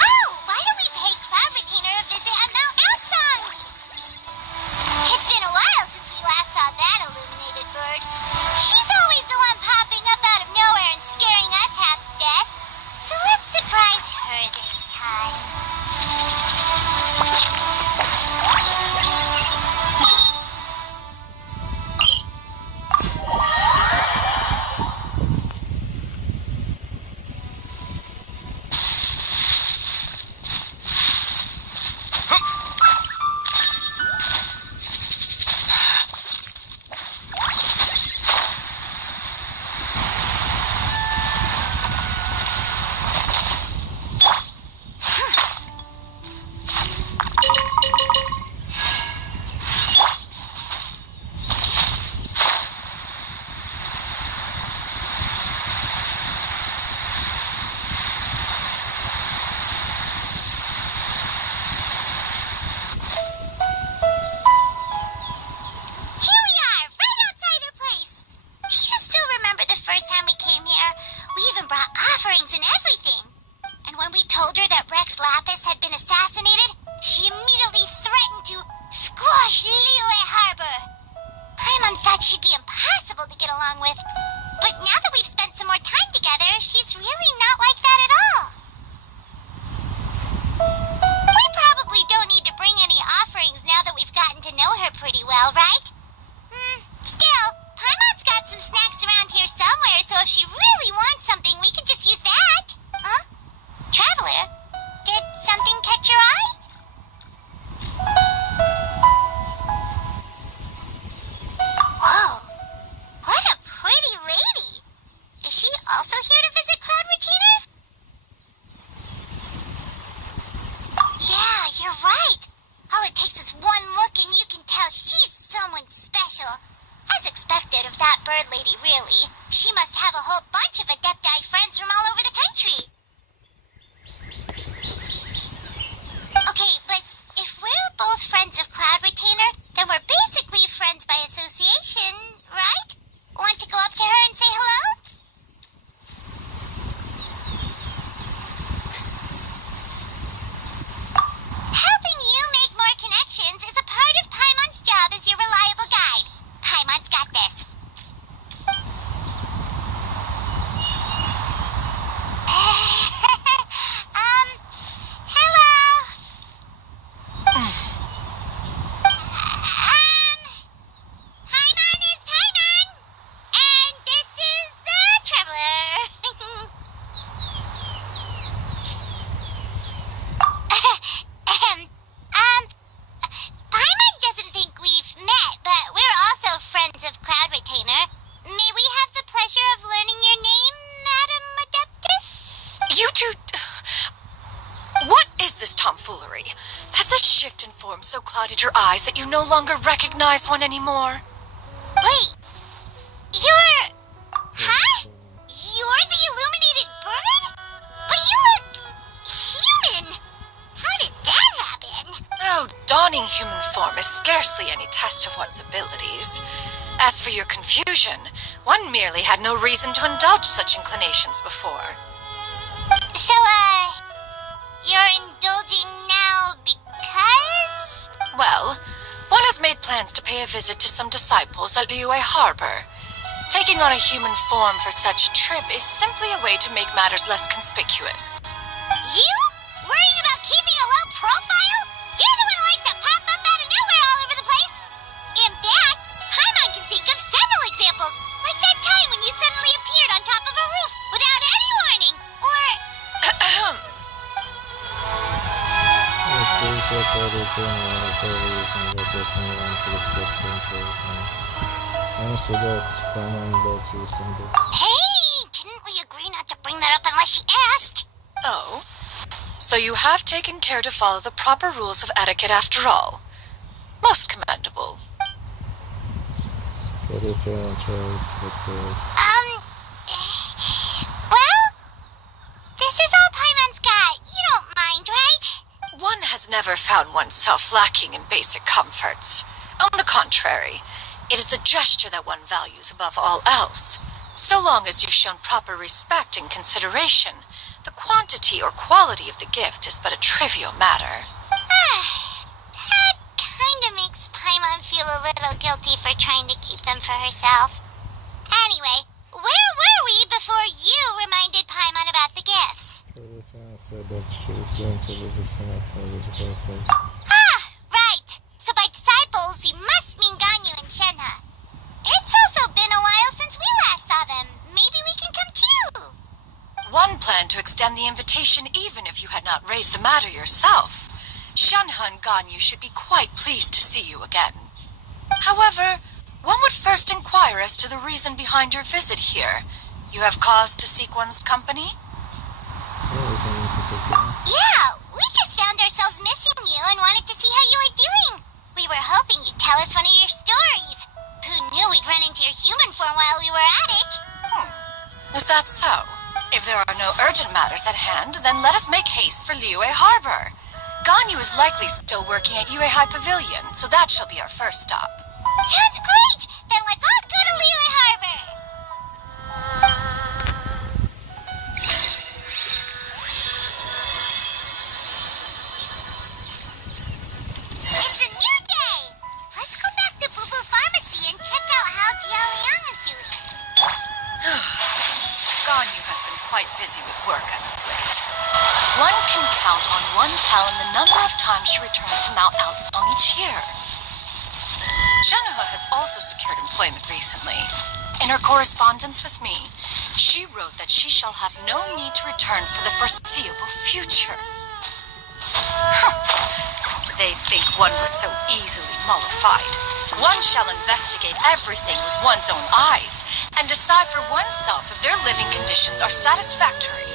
Oh, why don't we pay Cloud Retainer a visit at Mount Outsong? It's been a while since we last saw that illuminated bird. She's always the one popping up out of nowhere and scaring us half to death. So let's surprise her this time. So clouded your eyes that you no longer recognize one anymore. Wait, you're... Huh? You're the illuminated bird? But you look... human. How did that happen? Oh, donning human form is scarcely any test of one's abilities. As for your confusion, one merely had no reason to indulge such inclinations before. So, you're indulging now because? Well, one has made plans to pay a visit to some disciples at Liyue Harbor. Taking on a human form for such a trip is simply a way to make matters less conspicuous. You? Worrying about keeping a low profile? You're the one who likes to pop up out of nowhere all over the place. In fact, Paimon can think of several examples, like that time when you suddenly appeared on top of a roof without any warning, or... It feels like all the time I was always in the person around to discuss Dendro. I almost forgot Paimon about you someday. Hey! Didn't we agree not to bring that up unless she asked? Oh? So you have taken care to follow the proper rules of etiquette after all. Most commendable. What did Taylor chose what first? Well, this is all Paimon's got. You don't mind, right? One has never found oneself lacking in basic comforts. On the contrary, it is the gesture that one values above all else. So long as you've shown proper respect and consideration, the quantity or quality of the gift is but a trivial matter. That kinda makes Paimon feel a little guilty for trying to keep them for herself. Anyway, where were we before you reminded Paimon about the gifts? I said that she was going to visit some of her birthday. Right. So by disciples, you must mean Ganyu and Shenhe. It's also been a while since we last saw them. Maybe we can come too. One planned to extend the invitation even if you had not raised the matter yourself. Shenhe and Ganyu should be quite pleased to see you again. However, one would first inquire as to the reason behind your visit here. You have cause to seek one's company? Yeah, we just found ourselves missing you and wanted to see how you were doing. We were hoping you'd tell us one of your stories. Who knew we'd run into your human form while we were at it? Is that so? If there are no urgent matters at hand, then let us make haste for Liyue Harbor. Ganyu is likely still working at Yuehai Pavilion, so that shall be our first stop. Sounds great! Then let's all go to Liyue Harbor! It's a new day! Let's go back to Boo Boo Pharmacy and check out how Jiao is doing. Ganyu has been quite busy with work as of late. One can count on one hand the number of times she returns to Mount Outsong each year. Shenhe has also secured employment recently. In her correspondence with me, she wrote that she shall have no need to return for the foreseeable future. They think one was so easily mollified. One shall investigate everything with one's own eyes and decide for oneself if their living conditions are satisfactory.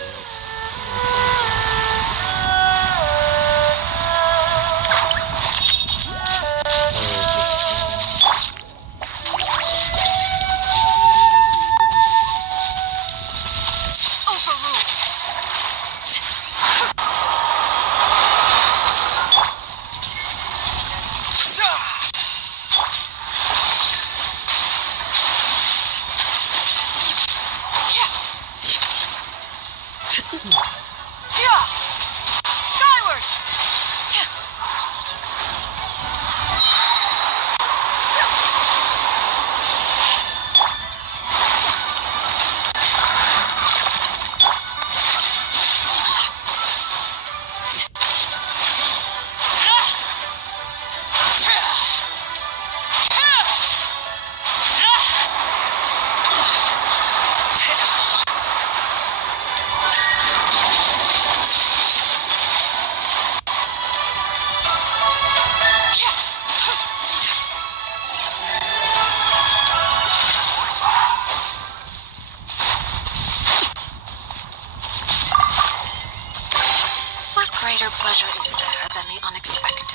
Pleasure is there than the unexpected.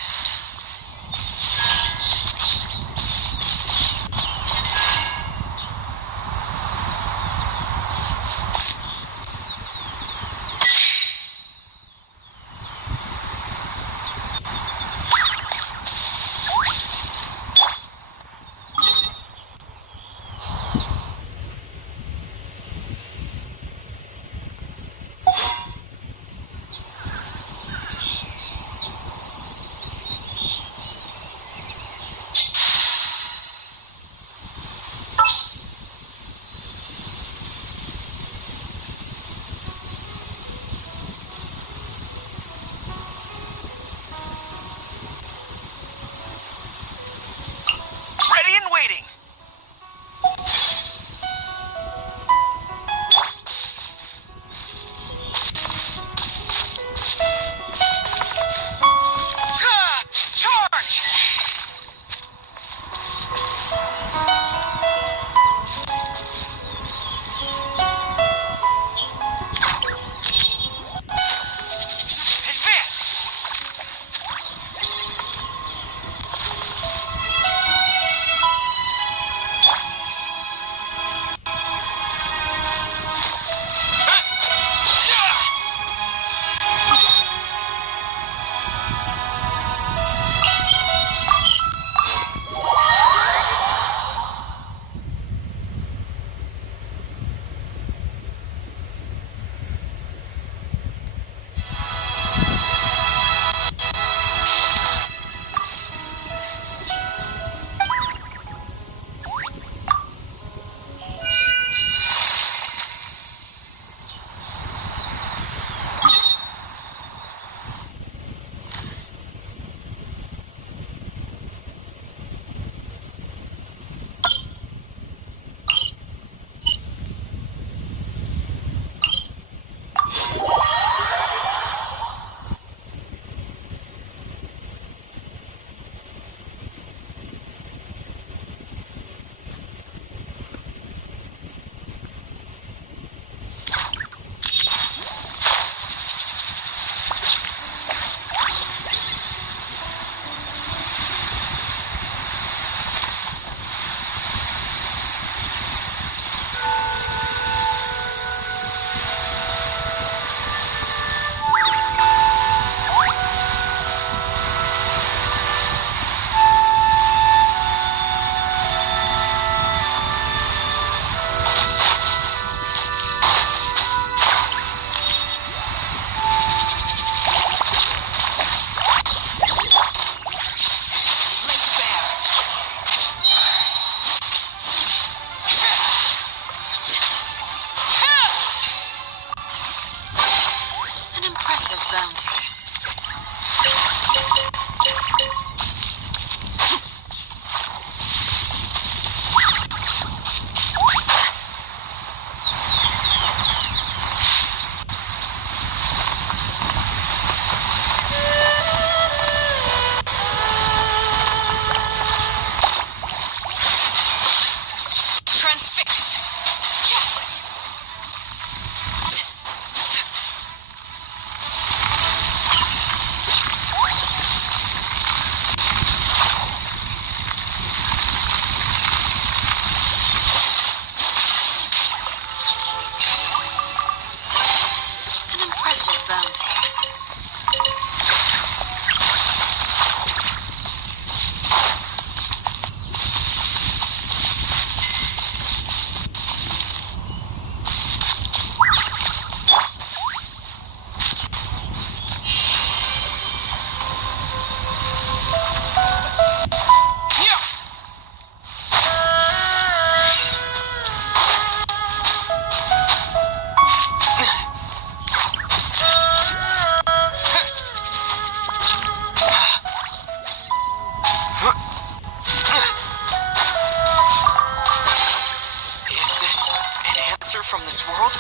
bounty. From this world?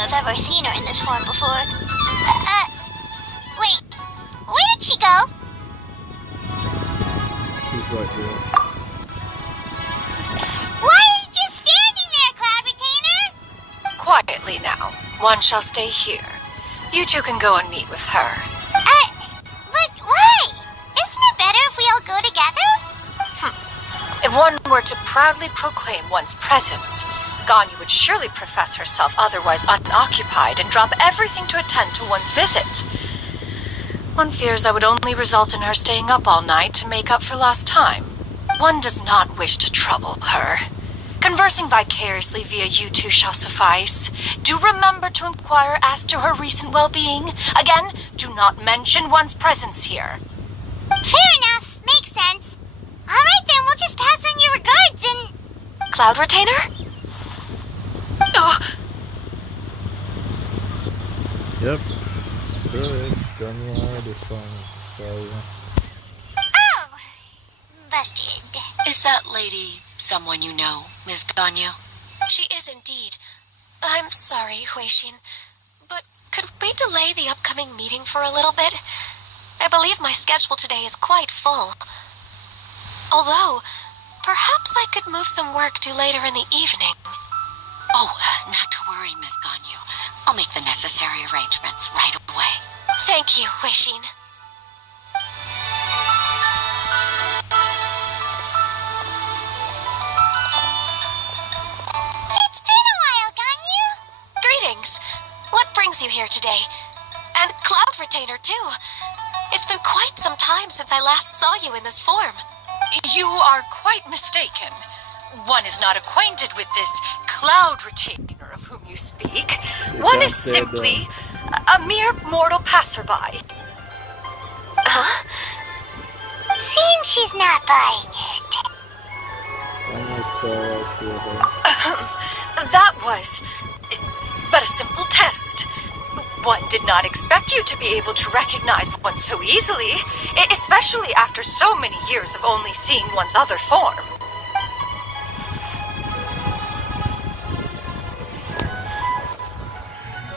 I've ever seen her in this form before. Wait, where did she go? He's right here. Why are you just standing there, Cloud Retainer? Quietly now. One shall stay here. You two can go and meet with her. But why? Isn't it better if we all go together? If one were to proudly proclaim one's presence, Ganyu would surely profess herself otherwise unoccupied and drop everything to attend to one's visit. One fears that would only result in her staying up all night to make up for lost time. One does not wish to trouble her. Conversing vicariously via you two shall suffice. Do remember to inquire as to her recent well-being. Again, do not mention one's presence here. Fair enough. Makes sense. Alright then, we'll just pass on your regards and... Cloud Retainer? Oh. Yep. Sure is. Ganyu already fine. Sorry. Oh! Busted. Is that lady someone you know, Miss Ganyu? She is indeed. I'm sorry, Huixin, but could we delay the upcoming meeting for a little bit? I believe my schedule today is quite full. Although, perhaps I could move some work to later in the evening. Oh, not to worry, Miss Ganyu. I'll make the necessary arrangements right away. Thank you, Huixin. It's been a while, Ganyu. Greetings. What brings you here today? And Cloud Retainer, too. It's been quite some time since I last saw you in this form. You are quite mistaken. One is not acquainted with this Cloud Retainer of whom you speak. One is simply a mere mortal passerby. Huh? she's not buying it. That was but a simple test. One did not expect you to be able to recognize one so easily, especially after so many years of only seeing one's other form.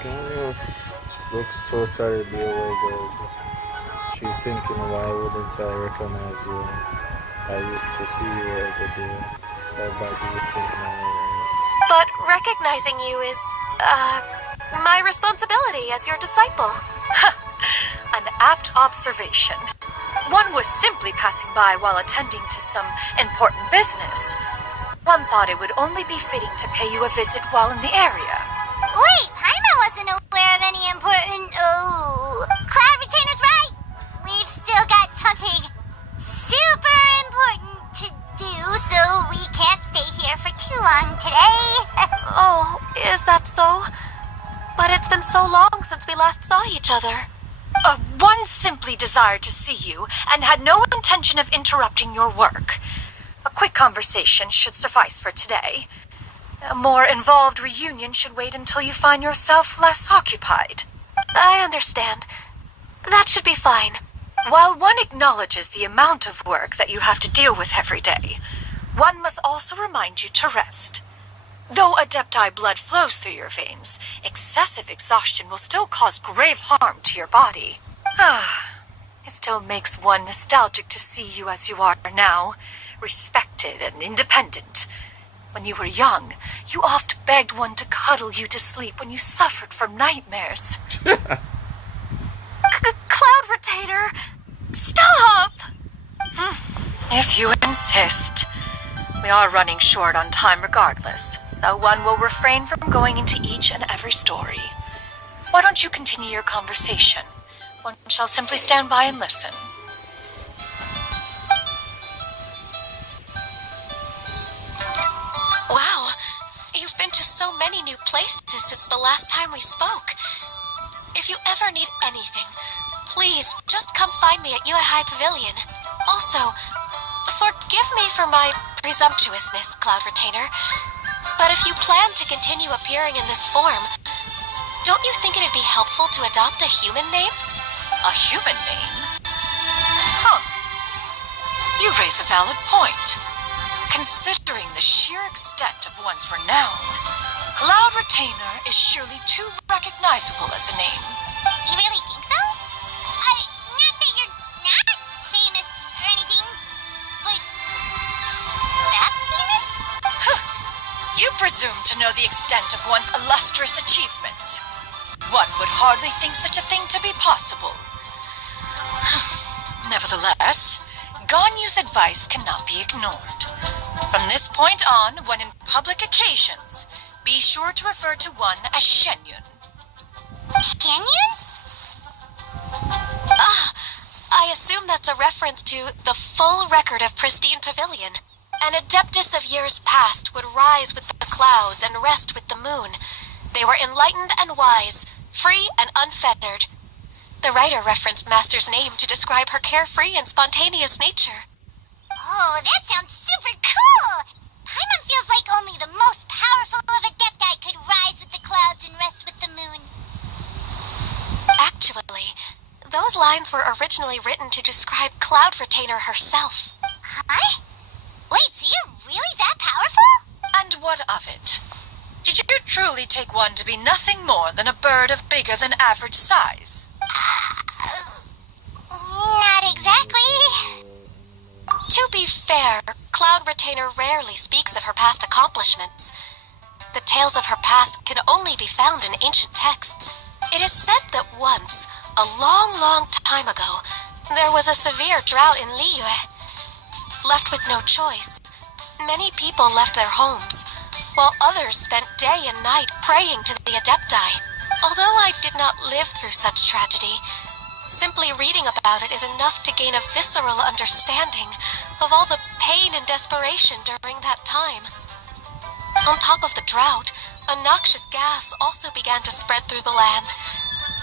Ganyu looks totally bewildered. She's thinking, why wouldn't I recognize you? I used to see you every day. Why do you think now is? But recognizing you is, my responsibility as your disciple. An apt observation. One was simply passing by while attending to some important business. One thought it would only be fitting to pay you a visit while in the area. Wait, Paimon wasn't aware of any important... Oh... Cloud Retainer's right! We've still got something super important to do, so we can't stay here for too long today. Oh, is that so? But it's been so long since we last saw each other. One simply desired to see you and had no intention of interrupting your work. A quick conversation should suffice for today. A more involved reunion should wait until you find yourself less occupied. I understand. That should be fine. While one acknowledges the amount of work that you have to deal with every day, one must also remind you to rest. Though Adepti blood flows through your veins, excessive exhaustion will still cause grave harm to your body. It still makes one nostalgic to see you as you are now, respected and independent. When you were young, you oft begged one to cuddle you to sleep when you suffered from nightmares. Cloud Retainer! Stop! If you insist. We are running short on time regardless, so one will refrain from going into each and every story. Why don't you continue your conversation? One shall simply stand by and listen. Wow, you've been to so many new places since the last time we spoke. If you ever need anything, please just come find me at Uehai Pavilion. Also, forgive me for my presumptuousness, Cloud Retainer, but if you plan to continue appearing in this form, don't you think it'd be helpful to adopt a human name? A human name? You raise a valid point. Considering the sheer extent of one's renown, Cloud Retainer is surely too recognizable as a name. You really think so? Not that you're not famous or anything, but that famous? You presume to know the extent of one's illustrious achievements. One would hardly think such a thing to be possible. Nevertheless, Ganyu's advice cannot be ignored. From this point on, when in public occasions, be sure to refer to one as Shenyun. Shenyun? I assume that's a reference to the full record of Pristine Pavilion. An adeptus of years past would rise with the clouds and rest with the moon. They were enlightened and wise, free and unfettered. The writer referenced Master's name to describe her carefree and spontaneous nature. Oh, that sounds super cool! Paimon feels like only the most powerful of Adepti could rise with the clouds and rest with the moon. Actually, those lines were originally written to describe Cloud Retainer herself. Huh? Wait, so you're really that powerful? And what of it? Did you truly take one to be nothing more than a bird of bigger than average size? Not exactly. To be fair, Cloud Retainer rarely speaks of her past accomplishments. The tales of her past can only be found in ancient texts. It is said that once, a long, long time ago, there was a severe drought in Liyue. Left with no choice, many people left their homes, while others spent day and night praying to the Adepti. Although I did not live through such tragedy, simply reading about it is enough to gain a visceral understanding of all the pain and desperation during that time. On top of the drought, a noxious gas also began to spread through the land.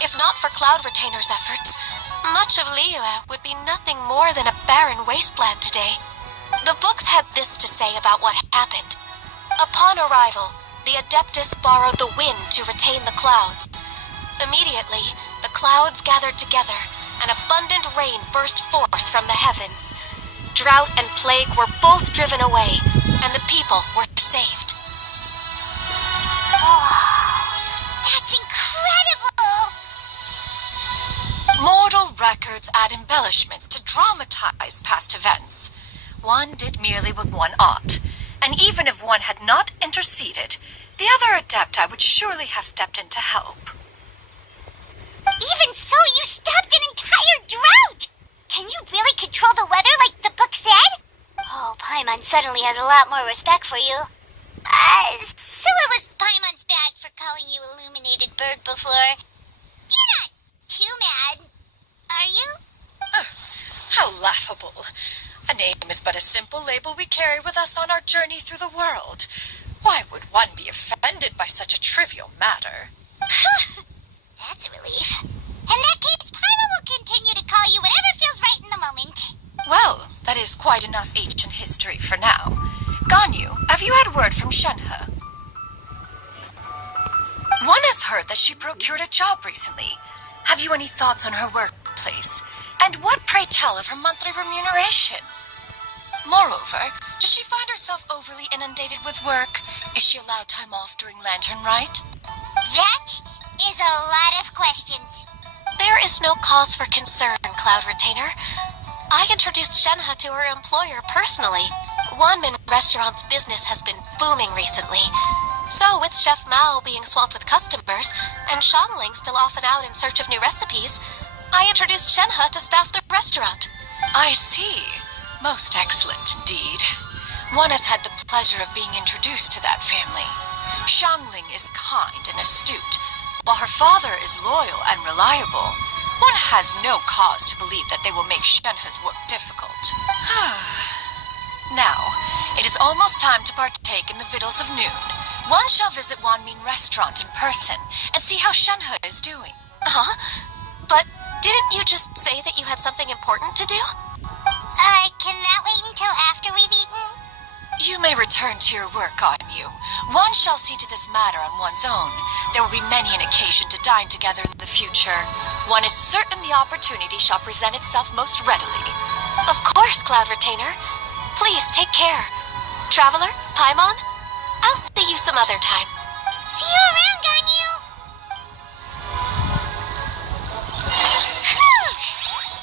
If not for Cloud Retainer's efforts, Much of Liyue would be nothing more than a barren wasteland today. The books had this to say about what happened. Upon arrival, the Adeptus borrowed the wind to retain the clouds. Immediately, the clouds gathered together, and abundant rain burst forth from the heavens. Drought and plague were both driven away, and the people were saved. That's incredible! Mortal records add embellishments to dramatize past events. One did merely what one ought, and even if one had not interceded, the other Adepti would surely have stepped in to help. Even so, you stopped an entire drought! Can you really control the weather like the book said? Oh, Paimon suddenly has a lot more respect for you. So it was Paimon's bad for calling you Illuminated Bird before. You're not too mad, are you? How laughable. A name is but a simple label we carry with us on our journey through the world. Why would one be offended by such a trivial matter? That's a relief. In that case, Paimon will continue to call you whatever feels right in the moment. Well, that is quite enough ancient history for now. Ganyu, have you had word from Shenhe? One has heard that she procured a job recently. Have you any thoughts on her workplace? And what, pray tell, of her monthly remuneration? Moreover, does she find herself overly inundated with work? Is she allowed time off during Lantern Rite? That is a lot of questions. There is no cause for concern, Cloud Retainer. I introduced Shenhe to her employer personally. Wanmin Restaurant's business has been booming recently. So, with Chef Mao being swamped with customers, and Shangling still off and out in search of new recipes, I introduced Shenhe to staff the restaurant. I see. Most excellent indeed. One has had the pleasure of being introduced to that family. Shangling is kind and astute, while her father is loyal and reliable. One has no cause to believe that they will make Shenhe's work difficult. Now, it is almost time to partake in the victuals of noon. One shall visit Wanmin Restaurant in person and see how Shenhe is doing. Huh? But didn't you just say that you had something important to do? Can that wait until after we've eaten? You may return to your work, Ganyu. One shall see to this matter on one's own. There will be many an occasion to dine together in the future. One is certain the opportunity shall present itself most readily. Of course, Cloud Retainer. Please take care. Traveler, Paimon, I'll see you some other time. See you around, Ganyu!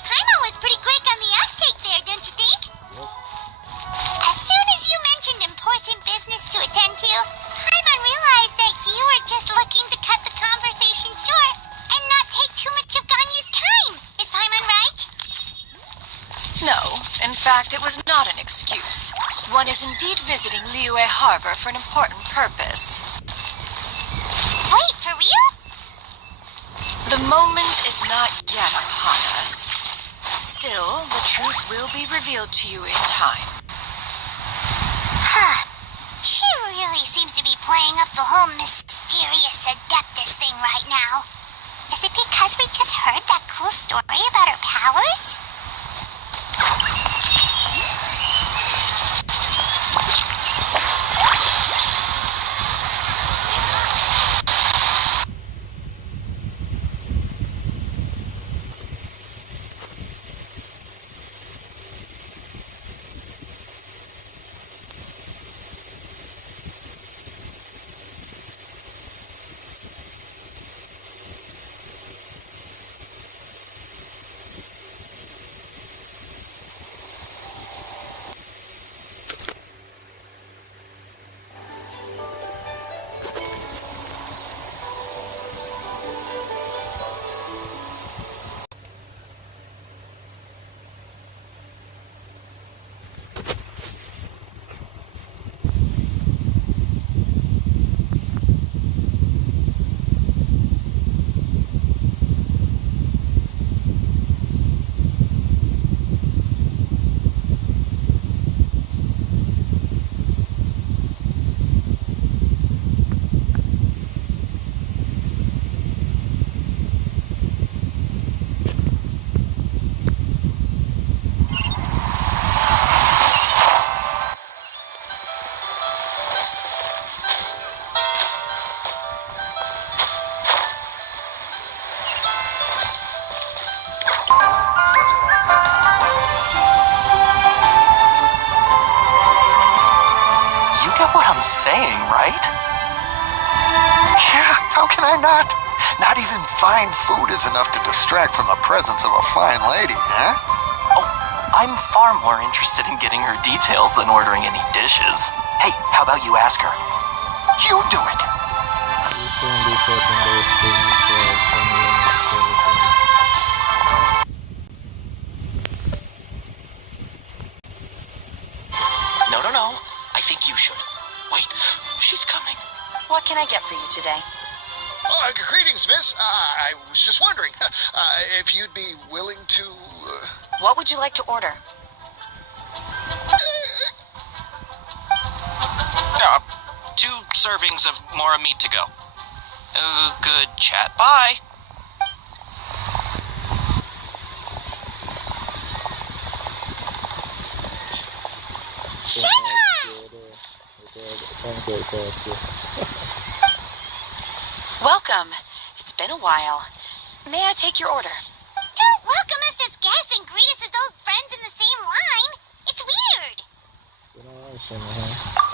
Paimon was pretty quick on the uptake there, don't you think? As soon as you mentioned important business to attend to, Paimon realized that you were just looking to cut the conversation short and not take too much of Ganyu's time. Is Paimon right? No, in fact, it was not an excuse. One is indeed visiting Liyue Harbor for an important purpose. Wait, for real? The moment is not yet upon us. Still, the truth will be revealed to you in time. Huh. She really seems to be playing up the whole mysterious Adeptus thing right now. Is it because we just heard that cool story about her powers? I'm saying, right? Yeah, how can I not? Not even fine food is enough to distract from the presence of a fine lady, huh? Oh, I'm far more interested in getting her details than ordering any dishes. Hey, how about you ask her? You do it! You shouldn't be talking those things from your story. No. I think you should. Wait, she's coming. What can I get for you today? Greetings, miss. I was just wondering if you'd be willing to... What would you like to order? 2 servings of more meat to go. Good chat. Bye. Welcome. It's been a while. May I take your order? Don't welcome us as guests and greet us as old friends in the same line. It's weird.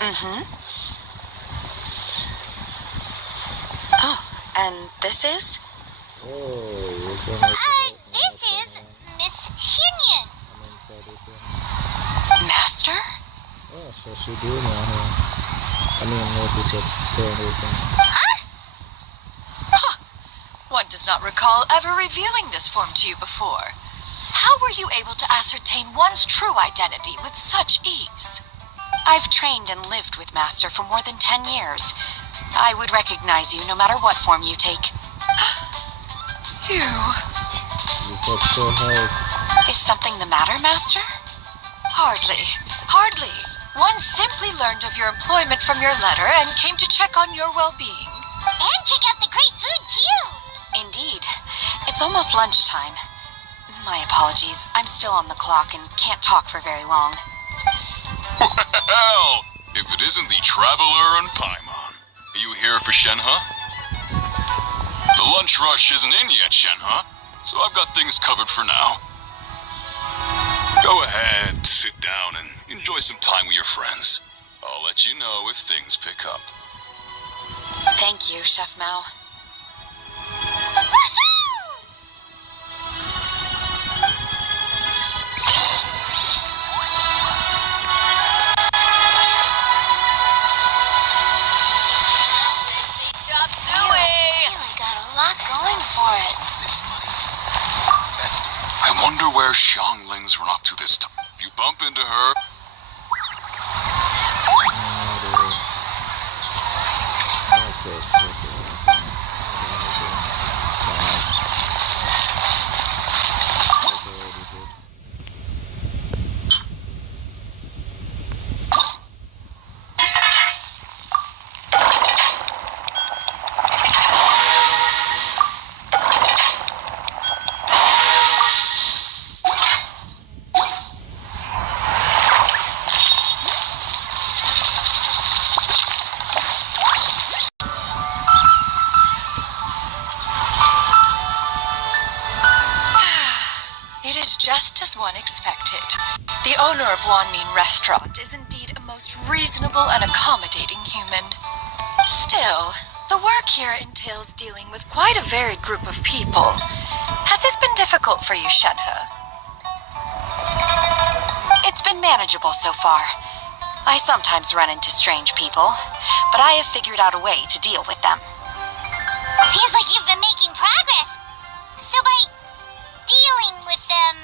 Mm-hmm. Oh, and this is? This is Miss Shinyan. Master? Oh, so she do know her. I mean, notice it's skeleton. Huh. One does not recall ever revealing this form to you before. How were you able to ascertain one's true identity with such ease? I've trained and lived with Master for more than 10 years. I would recognize you no matter what form you take. You got so hurt. Is something the matter, Master? Hardly. One simply learned of your employment from your letter and came to check on your well-being. And check out the great food, too. Indeed. It's almost lunchtime. My apologies. I'm still on the clock and can't talk for very long. Well, if it isn't the Traveler and Paimon. Are you here for Shenhe? The lunch rush isn't in yet, Shenhe, so I've got things covered for now. Go ahead, sit down, and enjoy some time with your friends. I'll let you know if things pick up. Thank you, Chef Mao. Really got a lot going for it. I wonder where Xiangling's run up to this time. If you bump into her... Just as one expected. The owner of Wanmin Restaurant is indeed a most reasonable and accommodating human. Still, the work here entails dealing with quite a varied group of people. Has this been difficult for you, Shenhe? It's been manageable so far. I sometimes run into strange people, but I have figured out a way to deal with them. Seems like you've been making progress. So by dealing with them,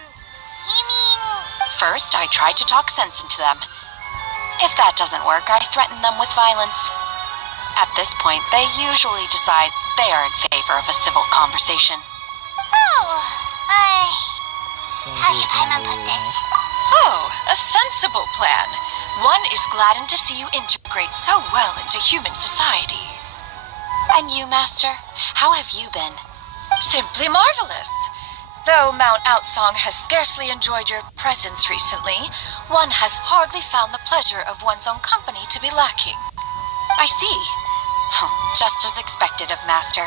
you mean... First, I tried to talk sense into them. If that doesn't work, I threaten them with violence. At this point, they usually decide they are in favor of a civil conversation. How should Paimon put this? Oh, a sensible plan. One is gladdened to see you integrate so well into human society. And you, Master? How have you been? Simply marvelous. Though Mount Outsong has scarcely enjoyed your presence recently, one has hardly found the pleasure of one's own company to be lacking. I see. Oh, just as expected of Master.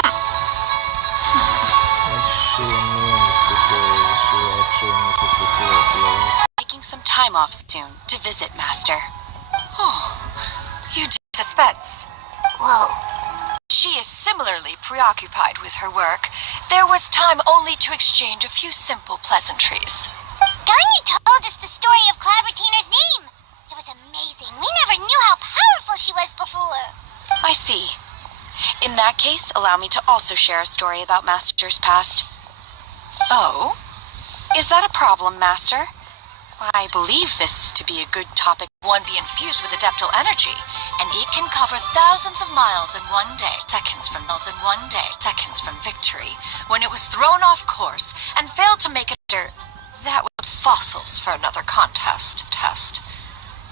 What she means to say is she actually misses the two of you. Taking some time off soon to visit Master. Oh, you suspense. Whoa. She is similarly preoccupied with her work. There was time only to exchange a few simple pleasantries. Ganyu told us the story of Cloud Retainer's name. It was amazing. We never knew how powerful she was before. I see. In that case, allow me to also share a story about Master's past. Oh? Is that a problem, Master? I believe this to be a good topic. One be infused with adeptal energy, and it can cover thousands of miles in one day. Seconds from miles in one day. Seconds from victory, when it was thrown off course and failed to make it. That was fossils for another contest.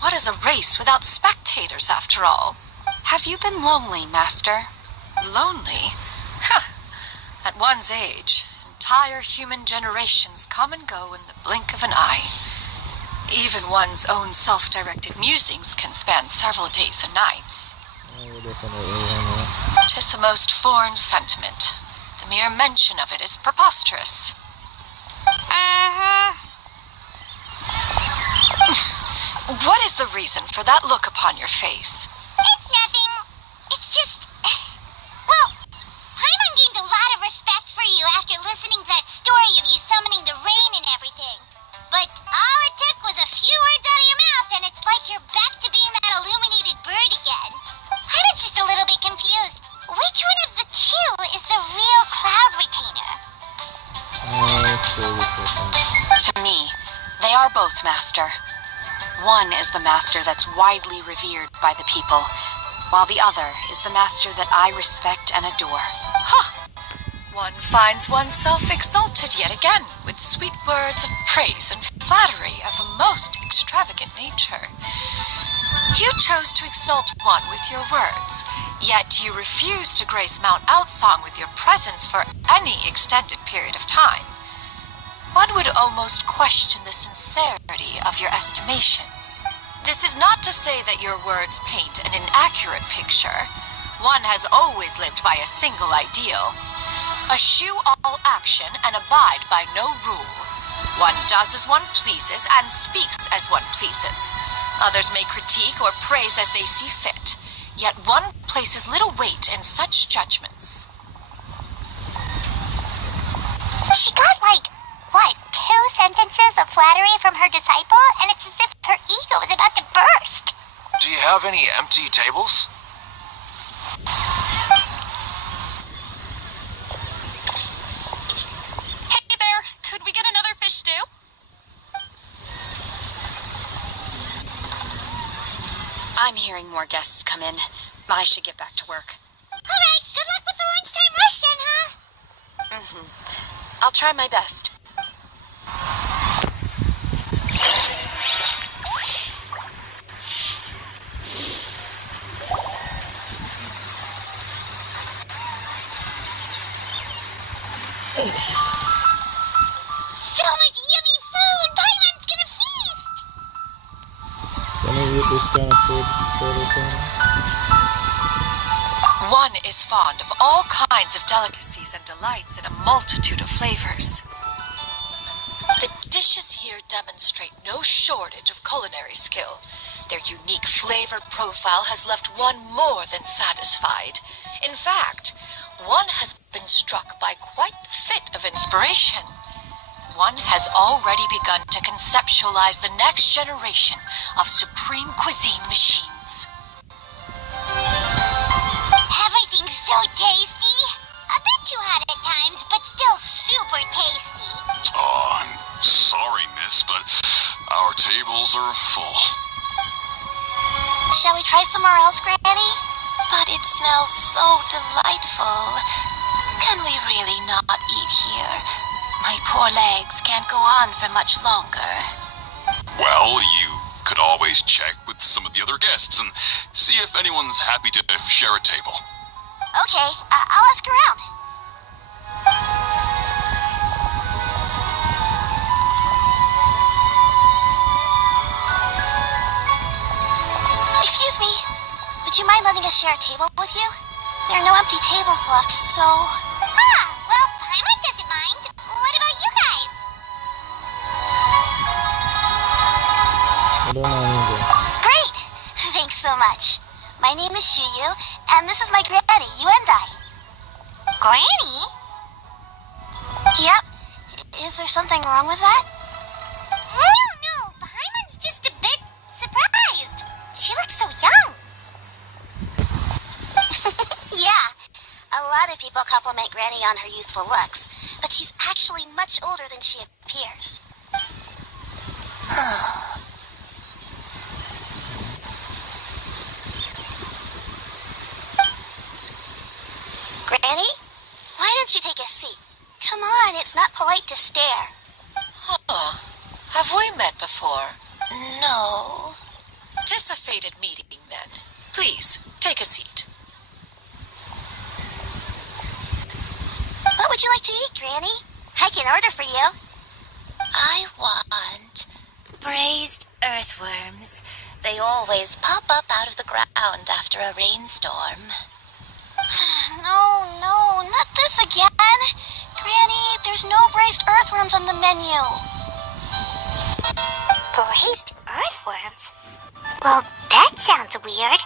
What is a race without spectators, after all? Have you been lonely, Master? Lonely? Huh. At one's age, entire human generations come and go in the blink of an eye. Even one's own self-directed musings can span several days and nights. Tis a most foreign sentiment. The mere mention of it is preposterous. What is the reason for that look upon your face? It's nothing. It's just... Well, Paimon gained a lot of respect for you after listening to that story of you summoning the rain and everything. But all it took was a few words out of your mouth and it's like you're back to being that illuminated bird again. I was just a little bit confused. Which one of the two is the real Cloud Retainer? To me, they are both, Master. One is the Master that's widely revered by the people, while the other is the Master that I respect and adore. Huh! One finds oneself exalted yet again, with sweet words of praise and flattery of a most extravagant nature. You chose to exalt one with your words, yet you refuse to grace Mount Outsong with your presence for any extended period of time. One would almost question the sincerity of your estimations. This is not to say that your words paint an inaccurate picture. One has always lived by a single ideal. Eschew all action and abide by no rule. One does as one pleases and speaks as one pleases. Others may critique or praise as they see fit, yet one places little weight in such judgments. She got what, 2 sentences of flattery from her disciple, and it's as if her ego is about to burst. Do you have any empty tables? Hey there, could we get another fish stew? I'm hearing more guests come in. I should get back to work. Alright, good luck with the lunchtime rush then, huh? I'll try my best. So much yummy food! Paimon's gonna feast! Can I eat this kind of food all the time? One is fond of all kinds of delicacies and delights in a multitude of flavors. The dishes here demonstrate no shortage of culinary skill. Their unique flavor profile has left one more than satisfied. In fact, one has been struck by quite the fit of inspiration. One has already begun to conceptualize the next generation of supreme cuisine machines. Everything's so tasty! A bit too hot at times, but still super tasty. Oh, I'm sorry, miss, but our tables are full. Shall we try somewhere else, Granny? But it smells so delightful. Can we really not eat here? My poor legs can't go on for much longer. Well, you could always check with some of the other guests and see if anyone's happy to share a table. Okay, I'll ask around. Excuse me. Would you mind letting us share a table with you? There are no empty tables left, so... Well, Paimon doesn't mind. What about you guys? I don't know either. Great! They so much. My name is Shuyu, and this is my granny, Yuendai. Granny? Yep. Is there something wrong with that? No. Paimon's just a bit surprised. She looks so young. Yeah. A lot of people compliment Granny on her youthful looks, but she's actually much older than she appears. Granny? Why don't you take a seat? Come on, it's not polite to stare. Oh, have we met before? No. Just a fated meeting, then. Please, take a seat. What would you like to eat, Granny? I can order for you. I want braised earthworms. They always pop up out of the ground after a rainstorm. No, not this again. Granny, there's no braised earthworms on the menu. Braised earthworms? Well, that sounds weird.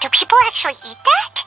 Do people actually eat that?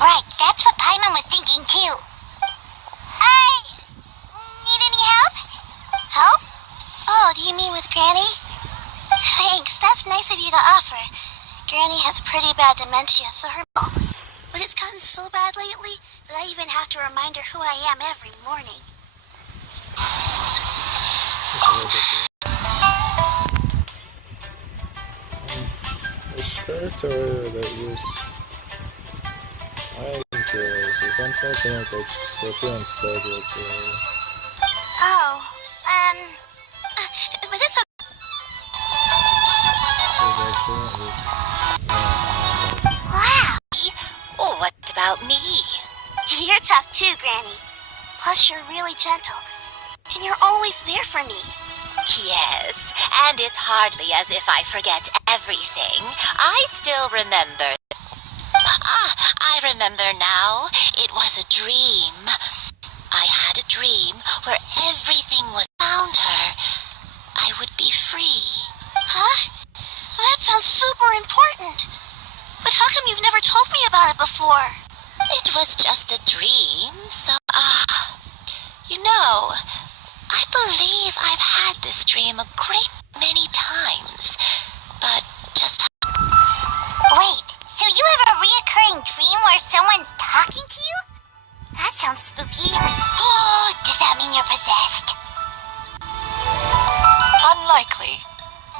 Right, that's what Paimon was thinking too. Need any help? Help? Oh, do you mean with Granny? Thanks, that's nice of you to offer. Granny has pretty bad dementia, so her... But it's gotten so bad lately that I even have to remind her who I am every morning. Which character that use eyes is unfortunate that the appearance started. Oh, but it's a... Wow. Oh, what about me? You're tough too, Granny. Plus, you're really gentle. And you're always there for me. Yes, and it's hardly as if I forget everything. I still remember. I remember now. It was a dream. I had a dream where everything was around her. I would be free. Huh? That sounds super important. But how come you've never told me about it before? It was just a dream, so, you know, I believe I've had this dream a great many times, but just... Wait, so you have a reoccurring dream where someone's talking to you? That sounds spooky. Oh, does that mean you're possessed? Unlikely.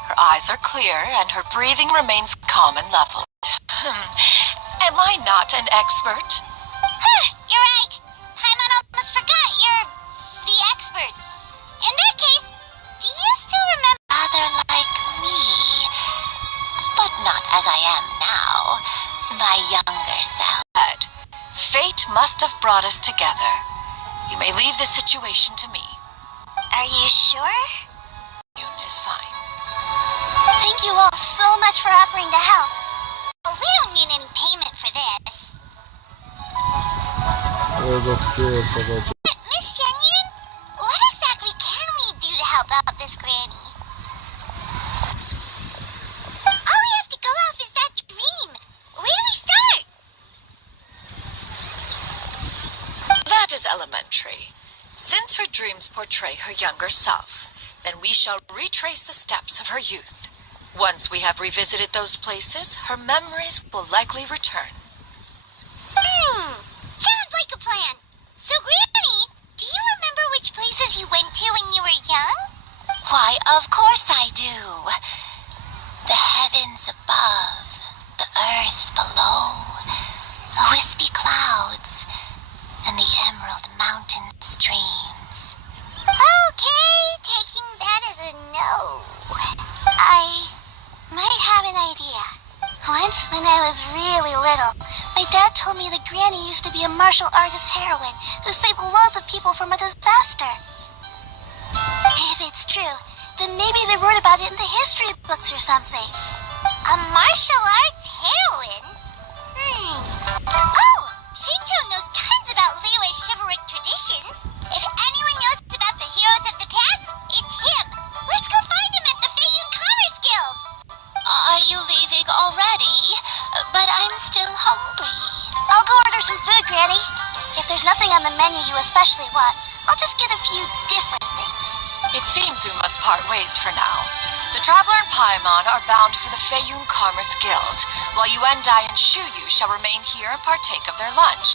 Her eyes are clear and her breathing remains calm and level. Am I not an expert? You're right. Paimon almost forgot you're the expert. In that case, do you still remember? Rather like me, but not as I am now. My younger self. Fate must have brought us together. You may leave the situation to me. Are you sure? Is fine. Thank you all so much for offering to help. We don't million in payment for this. We're just curious about you. Miss Genyun, what exactly can we do to help out this granny? All we have to go off is that dream. Where do we start? That is elementary. Since her dreams portray her younger self, then we shall retrace the steps of her youth. Once we have revisited those places, her memories will likely return. Sounds like a plan. So, Granny, do you remember which places you went to when you were young? Why, of course I do. The heavens above, the earth below, the wispy clouds, and the emerald mountain streams. Okay, taking that as a no. I might have an idea. Once, when I was really little, my dad told me that Granny used to be a martial artist heroine who saved loads of people from a disaster. If it's true, then maybe they wrote about it in the history books or something. A martial arts heroine? Oh! Shinjo knows tons about Liyue's chivalric traditions. If anyone knows about the heroes of the past, it's him. Let's go find him at the Feiyun Commerce Guild. Are you leaving already? But I'm still hungry. I'll go order some food, Granny. If there's nothing on the menu you especially want, I'll just get a few different things. It seems we must part ways for now. The Traveler and Paimon are bound for the Feiyun Commerce Guild, while Yuendai and Shuyu shall remain here and partake of their lunch.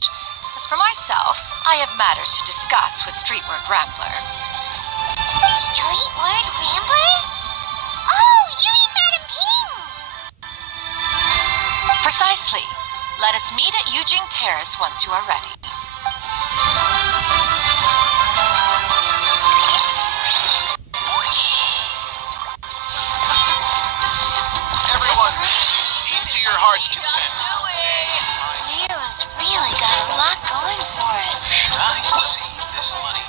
As for myself, I have matters to discuss with Streetward Rambler. Streetward Rambler? Oh, you mean Madam Ping! Precisely. Let us meet at Yujing Terrace once you are ready. Everyone, eat to your heart's content. Leo's really got a lot going for it. Should I save this money?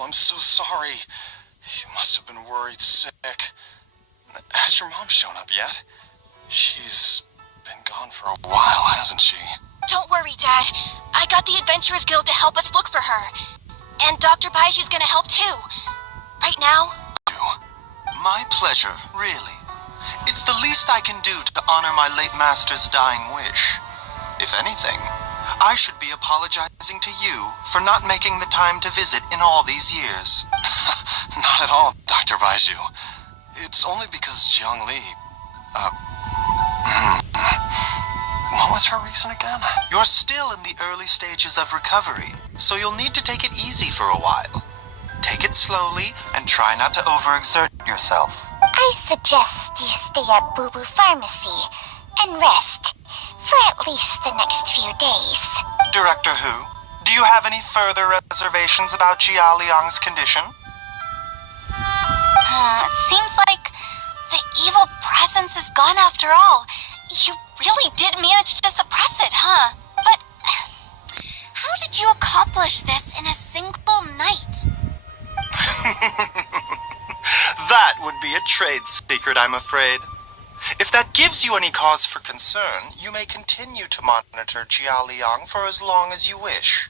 I'm so sorry. You must have been worried sick. Has your mom shown up yet? She's been gone for a while, hasn't she? Don't worry, Dad. I got the Adventurers Guild to help us look for her. And Dr. Baishi's gonna help too. Right now... My pleasure, really. It's the least I can do to honor my late master's dying wish. If anything, I should be apologizing to you for not making the time to visit in all these years. Not at all, Dr. Baiju. It's only because Jiang Li... What was her reason again? You're still in the early stages of recovery, so you'll need to take it easy for a while. Take it slowly and try not to overexert yourself. I I suggest you stay at Boo Boo Pharmacy and rest for at least the next few days. Director Who, do you have any further reservations about Jia Liang's condition? It seems like the evil presence is gone after all. You really did manage to suppress it, huh? But how did you accomplish this in a single night? That would be a trade secret, I'm afraid. If that gives you any cause for concern, you may continue to monitor Jia Liang for as long as you wish.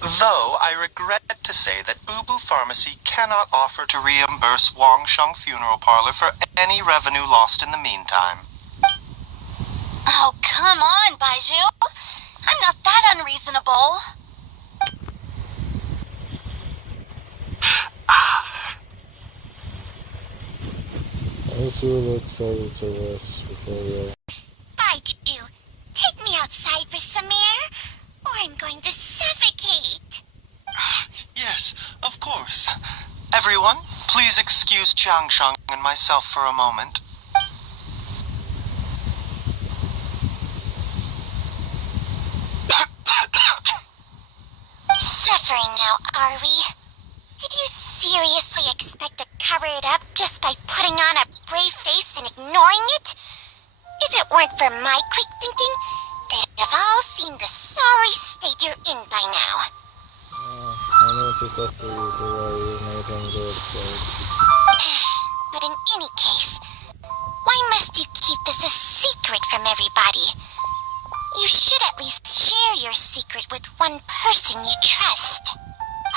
Though I regret to say that Boo Boo Pharmacy cannot offer to reimburse Wangsheng Funeral Parlor for any revenue lost in the meantime. Oh, come on, Baiju. I'm not that unreasonable. I was really excited to rest before we... Baiju, take me outside for some air, or I'm going to suffocate. Yes, of course. Everyone, please excuse Changsheng and myself for a moment. Suffering now, are we? Did you seriously expect to cover it up just by putting on a brave face and ignoring it? If it weren't for my quick thinking, they'd have all seen the sorry state you're in by now. I noticed that's the reason why you made him go outside. But in any case, why must you keep this a secret from everybody? You should at least share your secret with one person you trust.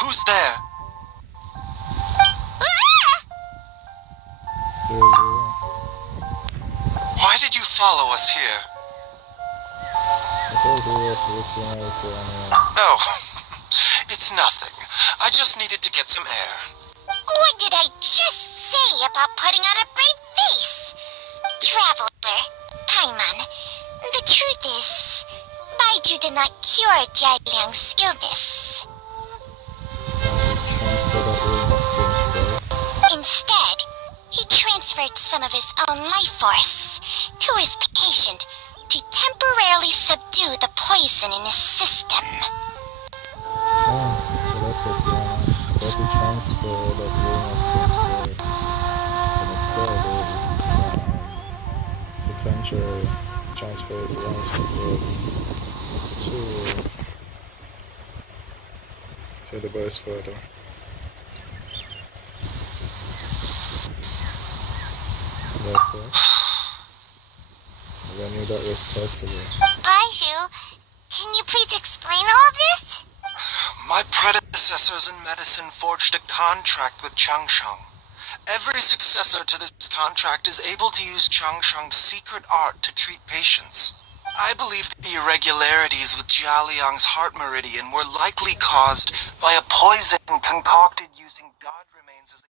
Who's there? Why did you follow us here? I told you we were looking out anyway. Oh, it's nothing. I just needed to get some air. What did I just say about putting on a brave face? Traveler, Paimon, the truth is, Baiju did not cure Jia Liang's illness. Transfer that illness to himself. Instead, he transferred some of his own life force to his patient to temporarily subdue the poison in his system. Oh, so that's what's going on. Does he transfer that illness to himself? And instead, sequentially transfer his illness to the boy's father. Therefore, I knew that was possible. Baiju, can you please explain all of this? My predecessors in medicine forged a contract with Changsheng. Every successor to this contract is able to use Changsheng's secret art to treat patients. I believe the irregularities with Jia Liang's heart meridian were likely caused by a poison concocted using God remains as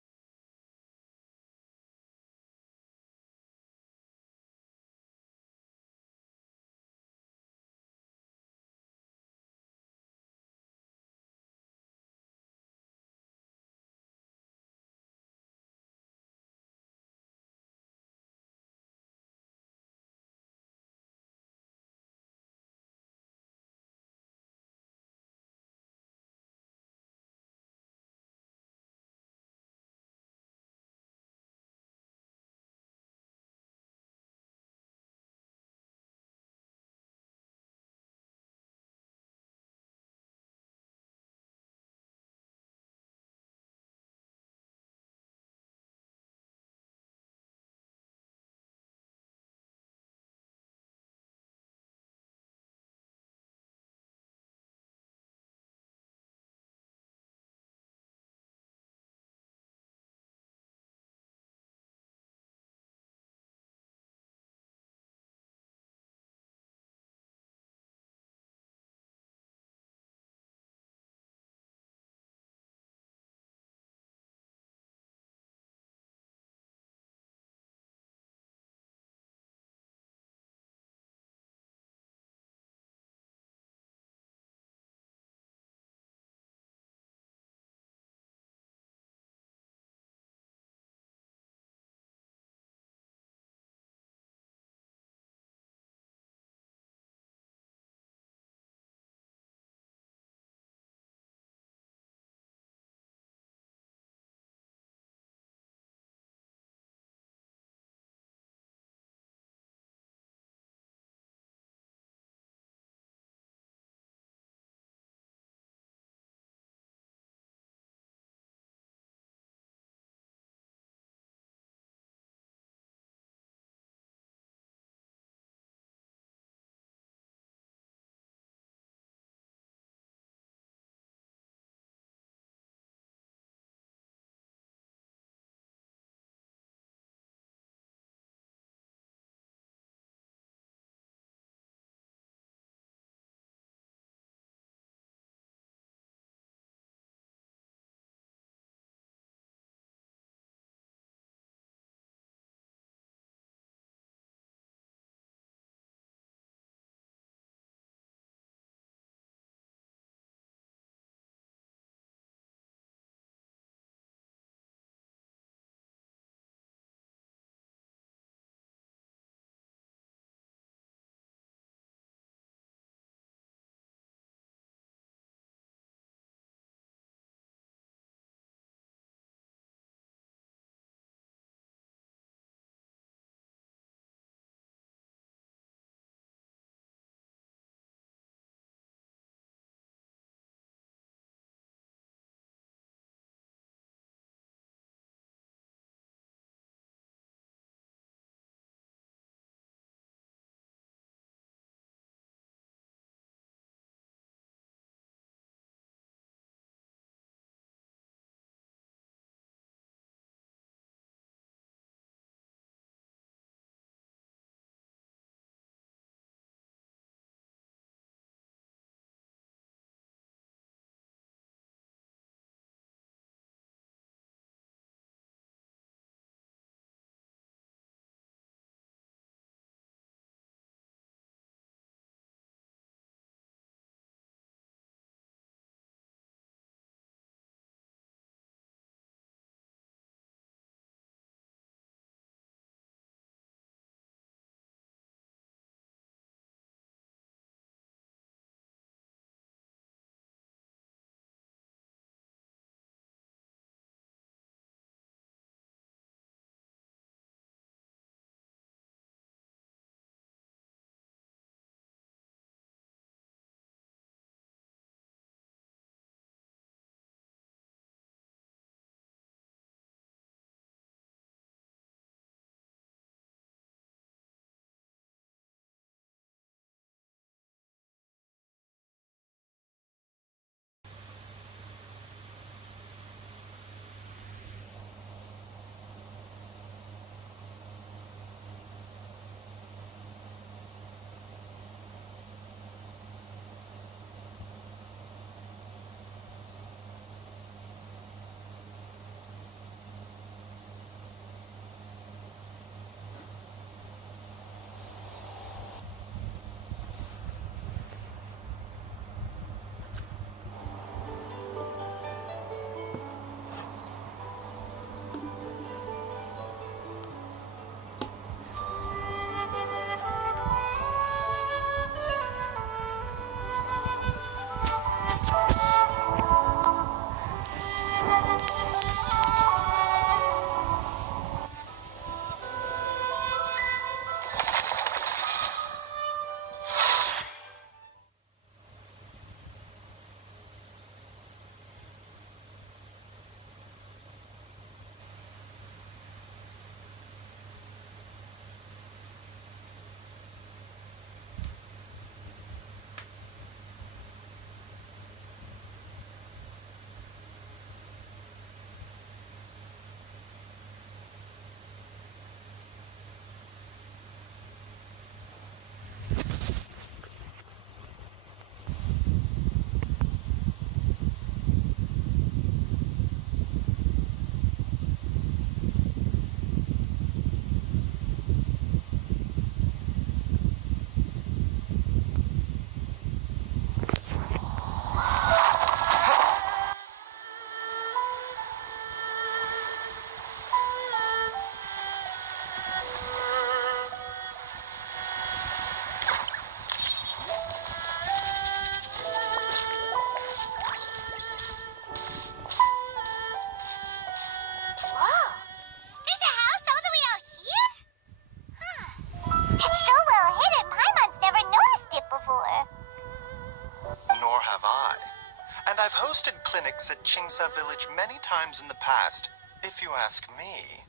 antics at Qingsa village many times in the past, if you ask me.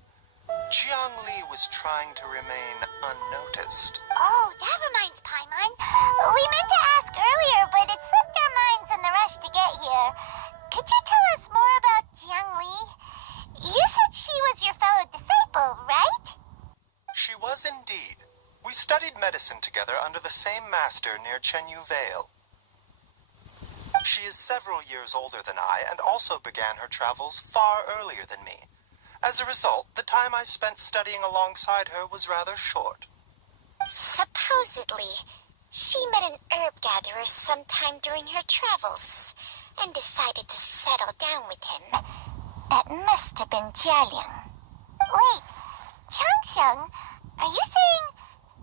Jiang Li was trying to remain unnoticed. Oh, that reminds Paimon. We meant to ask earlier, but it slipped our minds in the rush to get here. Could you tell us more about Jiang Li? You said she was your fellow disciple, right? She was indeed. We studied medicine together under the same master near Chenyu Vale. She is several years older than I and also began her travels far earlier than me. As a result, the time I spent studying alongside her was rather short. Supposedly, she met an herb gatherer sometime during her travels and decided to settle down with him. That must have been Jialiang. Wait, Changxiang, are you saying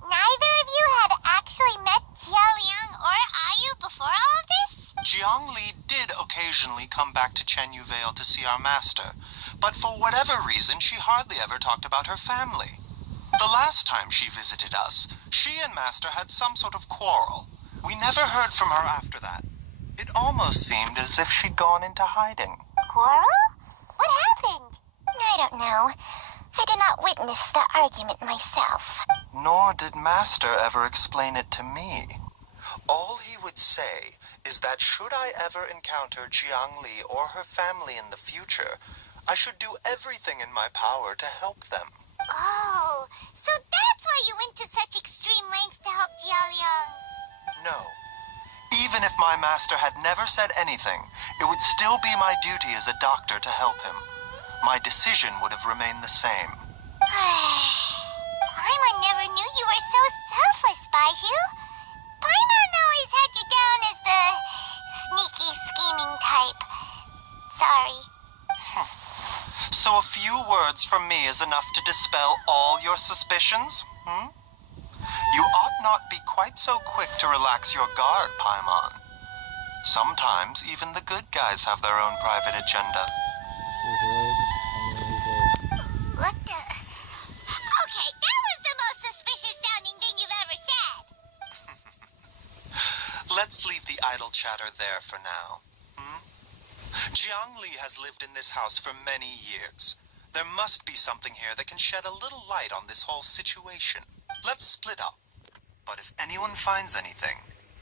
neither of you had actually met Jialiang or Ayu before all of this? Jiang Li did occasionally come back to Chenyu Vale to see our master, but for whatever reason she hardly ever talked about her family. The last time she visited us, she and Master had some sort of quarrel. We never heard from her after that. It almost seemed as if she'd gone into hiding. Quarrel? What happened? I don't know. I did not witness the argument myself. Nor did Master ever explain it to me. All he would say is that should I ever encounter Jiang Li or her family in the future, I should do everything in my power to help them. Oh, so that's why you went to such extreme lengths to help Jialiang. No. Even if my master had never said anything, it would still be my duty as a doctor to help him. My decision would have remained the same. Paimon never knew you were so selfless, Baiju. Paimon always had you down as the sneaky, scheming type. Sorry. So a few words from me is enough to dispel all your suspicions? You ought not be quite so quick to relax your guard, Paimon. Sometimes even the good guys have their own private agenda. He's right. What the? Okay, that was the most suspicious sounding thing you've ever said. Let's leave the idle chatter there for now. Jiang Li has lived in this house for many years. There must be something here that can shed a little light on this whole situation. Let's split up. But if anyone finds anything,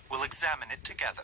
we'll examine it together.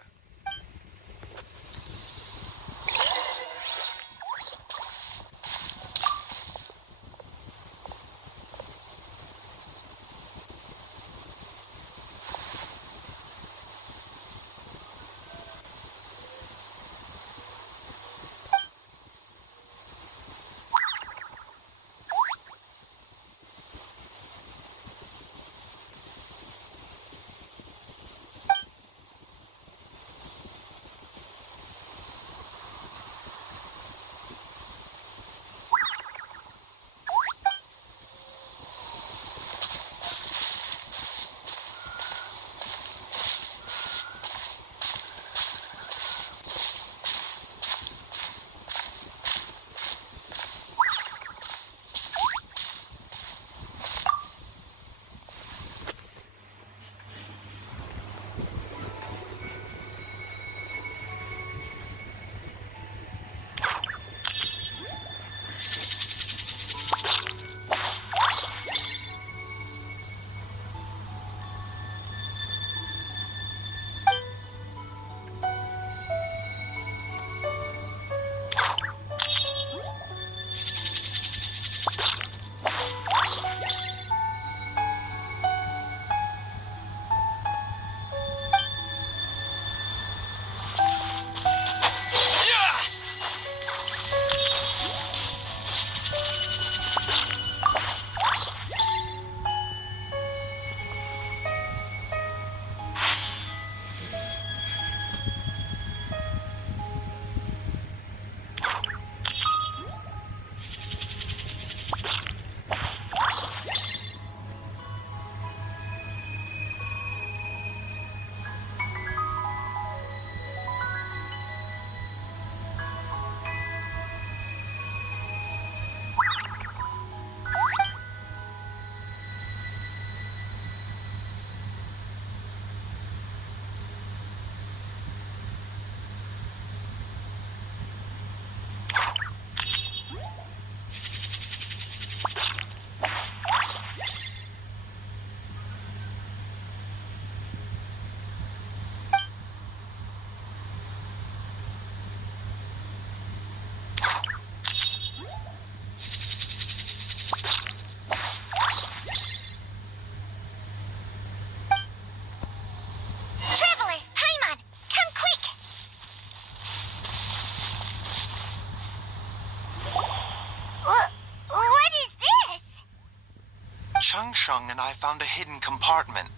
Changsheng and I found a hidden compartment.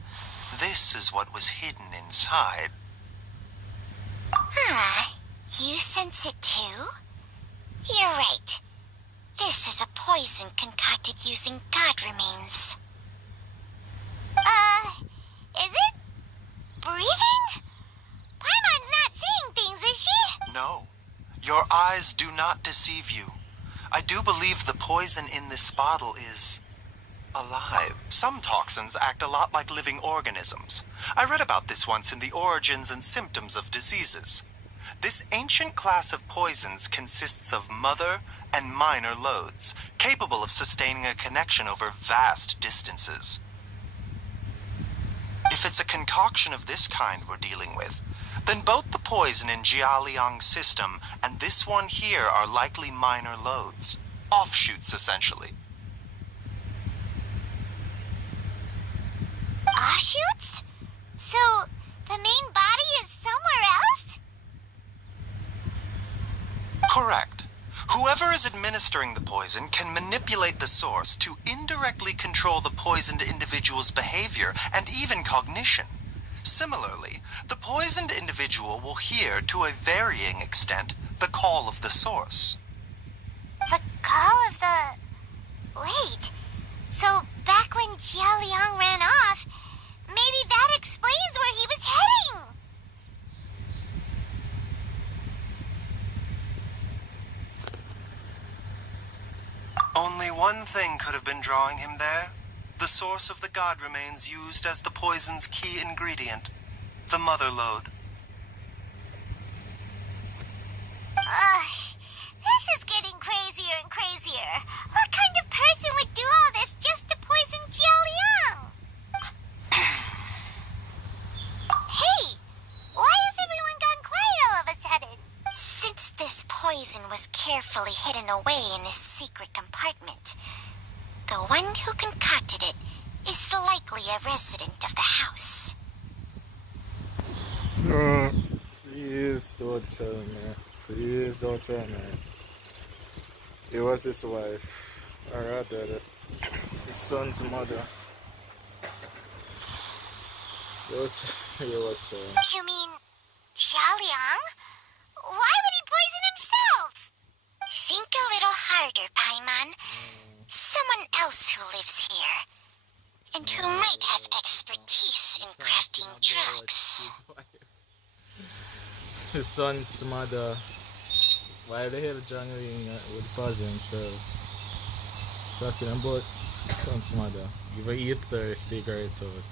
This is what was hidden inside. You sense it too? You're right. This is a poison concocted using god remains. Is it? Breathing? Paimon's not seeing things, is she? No. Your eyes do not deceive you. I do believe the poison in this bottle is alive. Some toxins act a lot like living organisms. I read about this once in the Origins and Symptoms of Diseases. This ancient class of poisons consists of mother and minor loads, capable of sustaining a connection over vast distances. If it's a concoction of this kind we're dealing with, then both the poison in Jialiang's system and this one here are likely minor loads. Offshoots, essentially. Offshoots? So, the main body is somewhere else? Correct. Whoever is administering the poison can manipulate the source to indirectly control the poisoned individual's behavior and even cognition. Similarly, the poisoned individual will hear, to a varying extent, the call of the source. The call of the... Wait. So, back when Jialiang ran off, maybe that explains where he was heading! Only one thing could have been drawing him there. The source of the god remains used as the poison's key ingredient. The mother lode. This is getting crazier and crazier. What kind of person would do all this just to poison Jialiang? Hey! Why has everyone gone quiet all of a sudden? Since this poison was carefully hidden away in a secret compartment, the one who concocted it is likely a resident of the house. Please don't tell me. Please don't tell me. It was his wife, or rather, his son's mother. It was her. You mean Jialiang? Why would he poison himself? Think a little harder, Paimon. Someone else who lives here, and who might have expertise in crafting drugs. His son's mother. Why the hell John Ring would poison himself? Talking about his son's mother. Give her eat thirst, figure it out.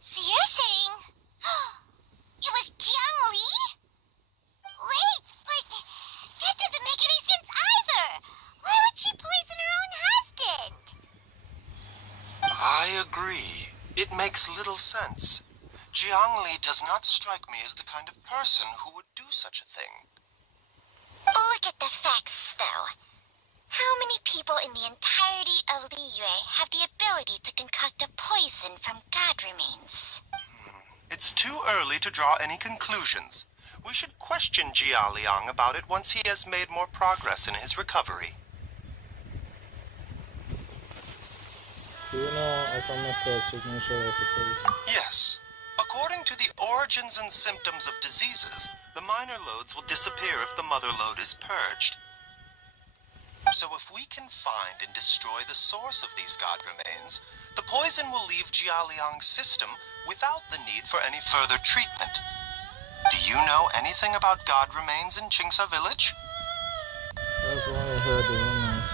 So you're saying it was Jiang Li? Wait, but that doesn't make any sense either. Why would she poison her own husband? I agree. It makes little sense. Jiang Li does not strike me as the kind of person who would do such a thing. Look at the facts, though. How many people in the entirety of Liyue have the ability to concoct a poison from god remains? It's too early to draw any conclusions. We should question Jialiang about it once he has made more progress in his recovery. Do you know if I'm not checking sure as a poison? Yes. According to the Origins and Symptoms of Diseases, the minor loads will disappear if the mother lode is purged. So if we can find and destroy the source of these god remains, the poison will leave Jialiang's system without the need for any further treatment. Do you know anything about god remains in Qingsa village? I've only heard the rumors.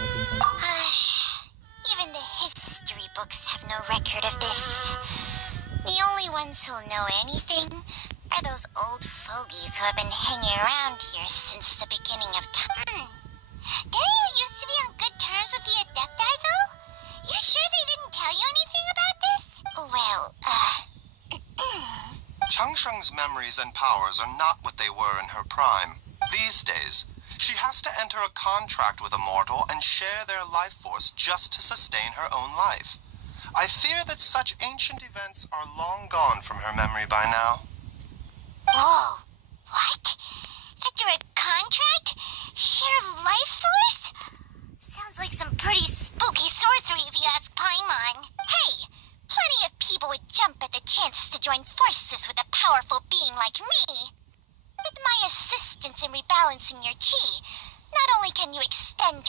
Nothing concrete. Even the history books have no record of this. The only ones who'll know anything are those old fogies who have been hanging around here since the beginning of time. Didn't you used to be on good terms with the Adepti, though? You sure they didn't tell you anything about this? Well, Changsheng's memories and powers are not what they were in her prime. These days, she has to enter a contract with a mortal and share their life force just to sustain her own life. I fear that such ancient events are long gone from her memory by now. Whoa, what? After a contract? Share life force? Sounds like some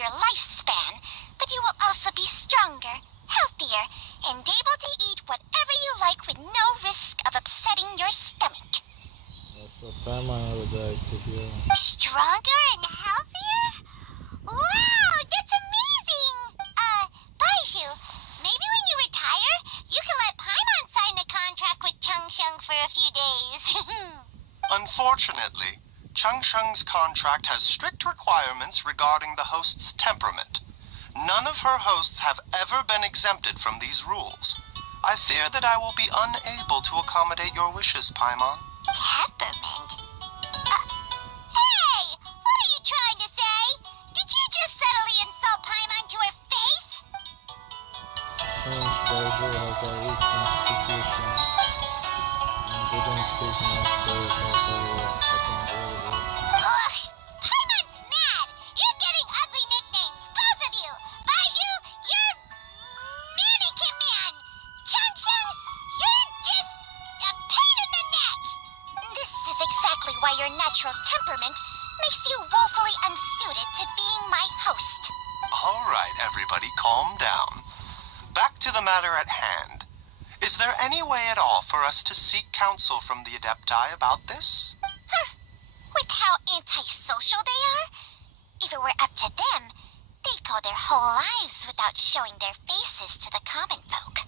your lifespan, but you will also be stronger, healthier, and able to eat whatever you like with no risk of upsetting your stomach. That's what Paimon would like to hear. Stronger and healthier? Wow, that's amazing! Baiju, maybe when you retire, you can let Paimon sign a contract with Changsheng for a few days. Unfortunately, Changsheng's contract has strict requirements regarding the host's temperament. None of her hosts have ever been exempted from these rules. I fear that I will be unable to accommodate your wishes, Paimon. Temperament? Hey! What are you trying to say? Did you just subtly insult Paimon to her face? Strange Brazil has a weak constitution and didn't his master has a at an early age. Ugh! Paimon's mad! You're getting ugly nicknames, both of you! Baiju, you're Mannequin Man! Changsheng, you're just a pain in the neck! This is exactly why your natural temperament makes you woefully unsuited to being my host. All right, everybody, calm down. Back to the matter at hand. Is there any way at all for us to seek counsel from the Adepti about this? With how antisocial they are, if it were up to them, they'd go their whole lives without showing their faces to the common folk.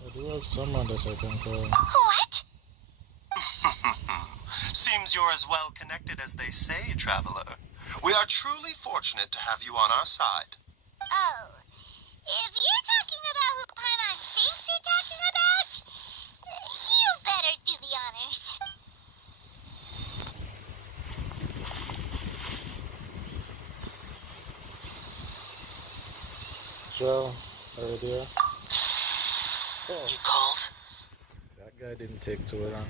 I do have someone that I can call. What? Seems you're as well connected as they say, traveler. We are truly fortunate to have you on our side. Oh, if you're talking about who Paimon thinks you're talking about, you better do the honors. Joe, are you there? Oh, You called? that guy didn't take too long.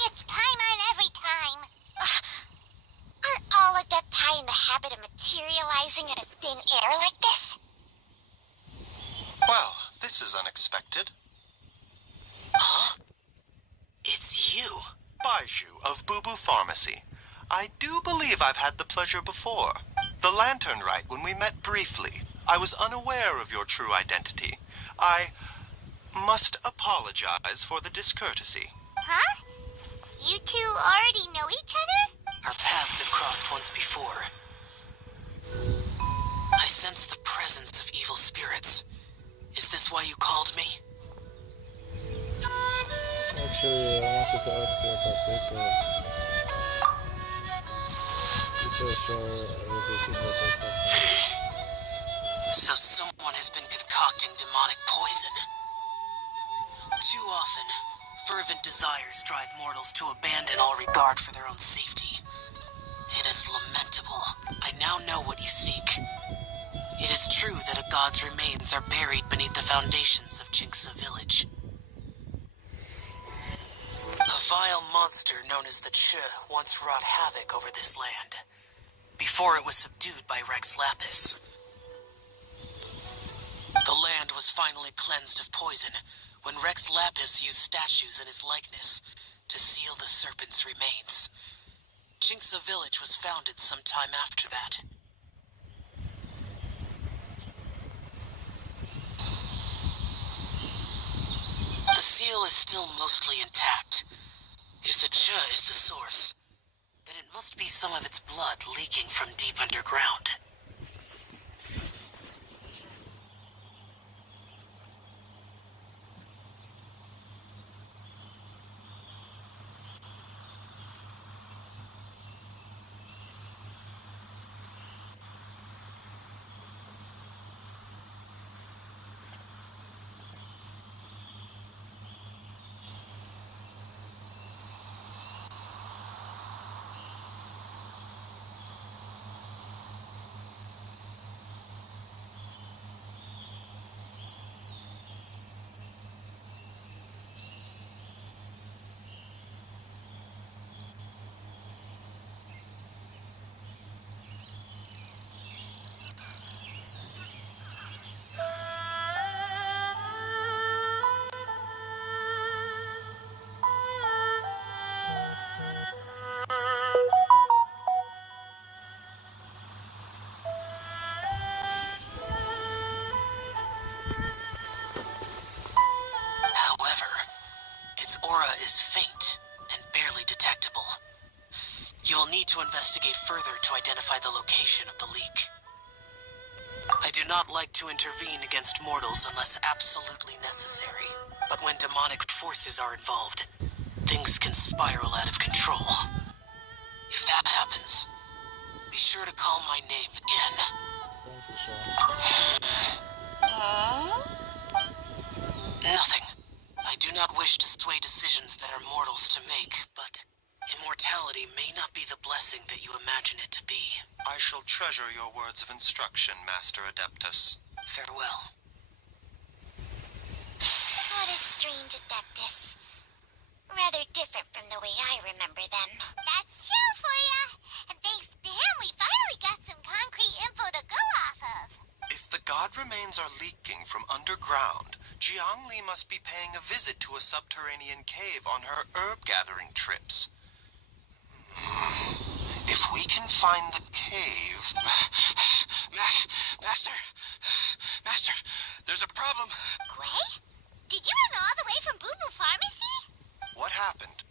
It's Paimon every time. Aren't all Adepti in the habit of materializing out of thin air like this? Well, this is unexpected. Huh? It's you. Baiju of Boo Boo Pharmacy. I do believe I've had the pleasure before. The Lantern Rite, when we met briefly, I was unaware of your true identity. I must apologize for the discourtesy. Huh? You two already know each other? Our paths have crossed once before. I sense the presence of evil spirits. Is this why you called me? Actually, I wanted to ask you about because you tell sure everything that has happened. So someone has been concocting demonic poison. Too often, fervent desires drive mortals to abandon all regard for their own safety. It is lamentable. I now know what you seek. It is true that a god's remains are buried beneath the foundations of Jinxa village. A vile monster known as the Ch once wrought havoc over this land, before it was subdued by Rex Lapis. The land was finally cleansed of poison when Rex Lapis used statues in his likeness to seal the serpent's remains. Jinxa village was founded sometime after that. The seal is still mostly intact. If the Ch is the source, then it must be some of its blood leaking from deep underground. will need to investigate further to identify the location of the leak. I do not like to intervene against mortals unless absolutely necessary, but when demonic forces are involved, things can spiral out of control. If that happens, be sure to call my name again. Thank you, Sean. Nothing. I do not wish to sway decisions that are mortals to make, but immortality may not be the blessing that you imagine it to be. I shall treasure your words of instruction, Master Adeptus. Farewell. What a strange Adeptus. Rather different from the way I remember them. That's true for ya. And thanks to him, we finally got some concrete info to go off of. If the god remains are leaking from underground, Jiangli must be paying a visit to a subterranean cave on her herb-gathering trips. If we can find the cave... Master, there's a problem. Gwei? Did you run all the way from Boo Boo Pharmacy? What happened?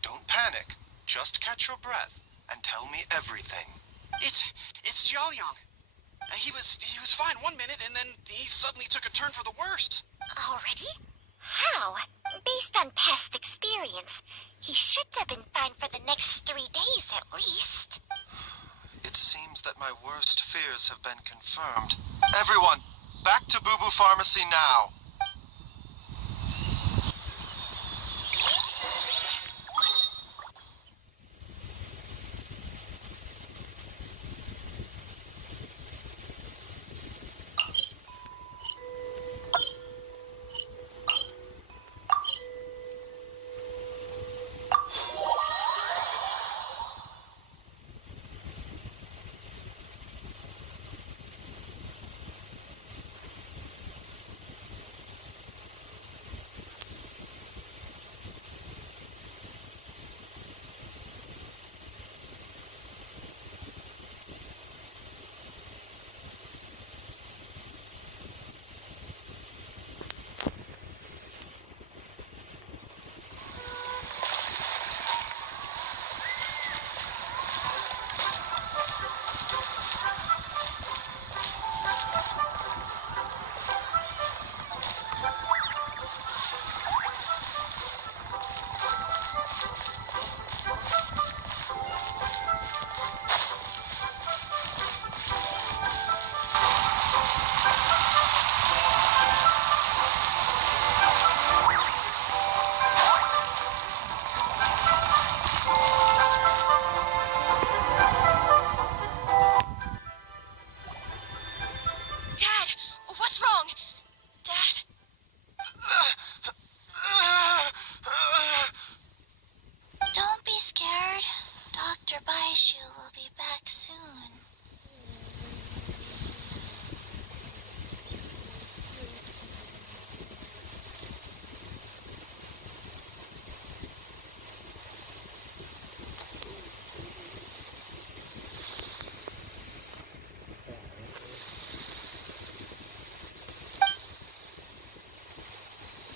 Don't panic. Just catch your breath and tell me everything. It's Jiaoliang. He was fine one minute, and then he suddenly took a turn for the worse. Already? How? Based on past experience, he should have been fine for the next 3 days at least. It seems that my worst fears have been confirmed. Everyone, back to Boo Boo Pharmacy now.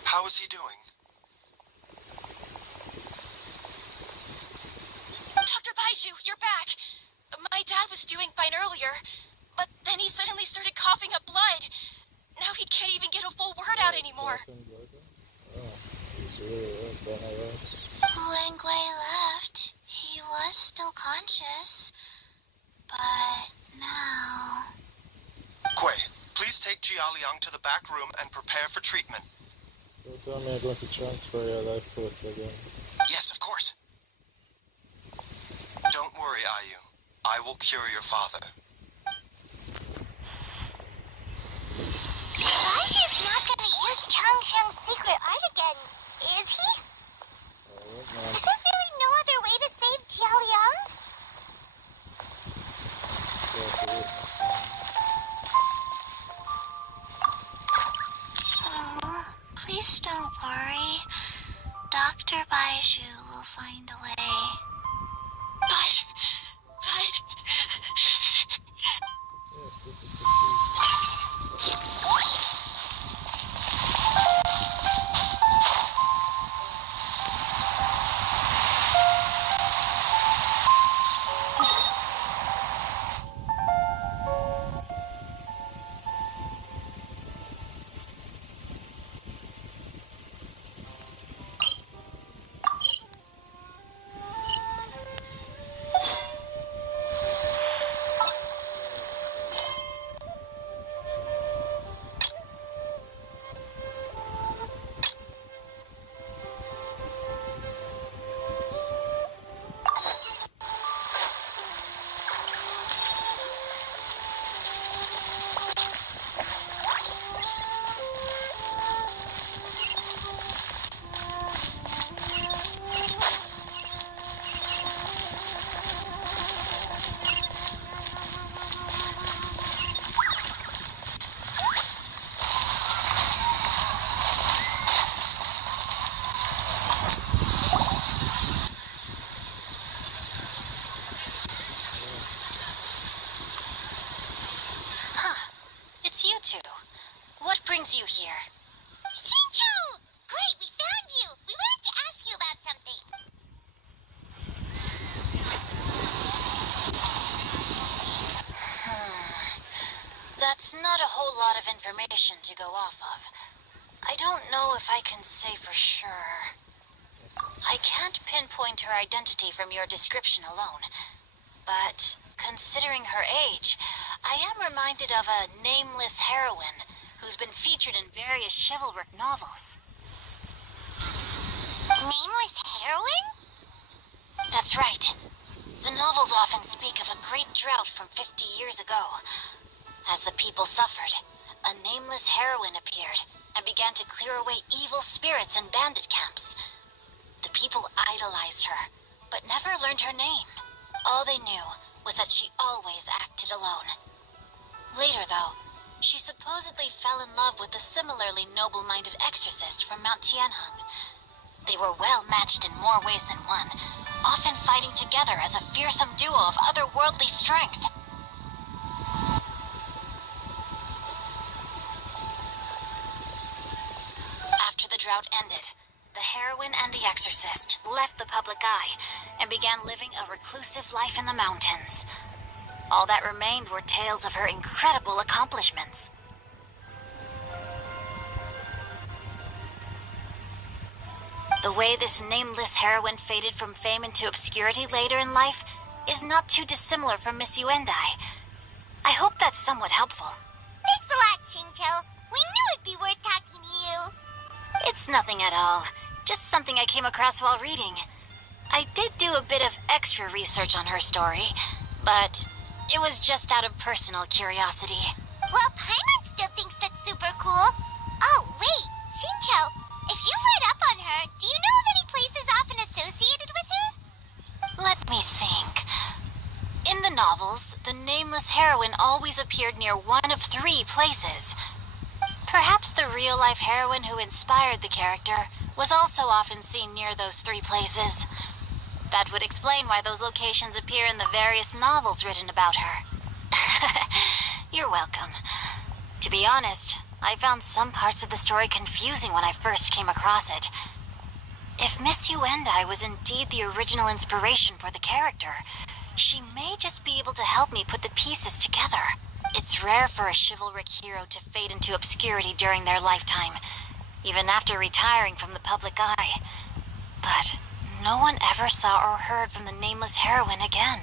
How is he doing? Dr. Baishu, you're back. My dad was doing fine earlier, but then he suddenly started coughing up blood. Now he can't even get a full word out anymore. Oh, he's really ill, When Gwei left, he was still conscious. But now... Gwei, please take Jiaoliang to the back room and prepare for treatment. Don't tell me I'm going to transfer your life force again. Yes, of course. Don't worry, Ayu. I will cure your father. Baishu's not gonna use Changsheng's secret art again, is he? Is there really no other way to save Jiaoliang? Oh, please don't worry. Dr. Baishu will find a way. But... Yes, this is the key. to? What brings you here? Shincho! Great, we found you! We wanted to ask you about something. That's not a whole lot of information to go off of. I don't know if I can say for sure. I can't pinpoint her identity from your description alone, but considering her age, I am reminded of a nameless heroine who's been featured in various chivalric novels. Nameless heroine? That's right. The novels often speak of a great drought from 50 years ago. As the people suffered, a nameless heroine appeared and began to clear away evil spirits in bandit camps. The people idolized her, but never learned her name. All they knew was that she always acted alone. Later, though, she supposedly fell in love with a similarly noble-minded exorcist from Mount Tianheng. They were well matched in more ways than one, often fighting together as a fearsome duo of otherworldly strength. After the drought ended, the heroine and the exorcist left the public eye and began living a reclusive life in the mountains. All that remained were tales of her incredible accomplishments. The way this nameless heroine faded from fame into obscurity later in life is not too dissimilar from Miss Yuendai. I hope that's somewhat helpful. Thanks a lot, Shincho. We knew it'd be worth talking to you. It's nothing at all. Just something I came across while reading. I did do a bit of extra research on her story, but it was just out of personal curiosity. Well, Paimon still thinks that's super cool. Oh, wait, Shincho, if you've read up on her, do you know of any places often associated with her? Let me think. In the novels, the nameless heroine always appeared near one of 3 places. Perhaps the real-life heroine who inspired the character was also often seen near those 3 places. That would explain why those locations appear in the various novels written about her. You're welcome. To be honest, I found some parts of the story confusing when I first came across it. If Miss Yuendai was indeed the original inspiration for the character, she may just be able to help me put the pieces together. It's rare for a chivalric hero to fade into obscurity during their lifetime, even after retiring from the public eye. But no one ever saw or heard from the nameless heroine again.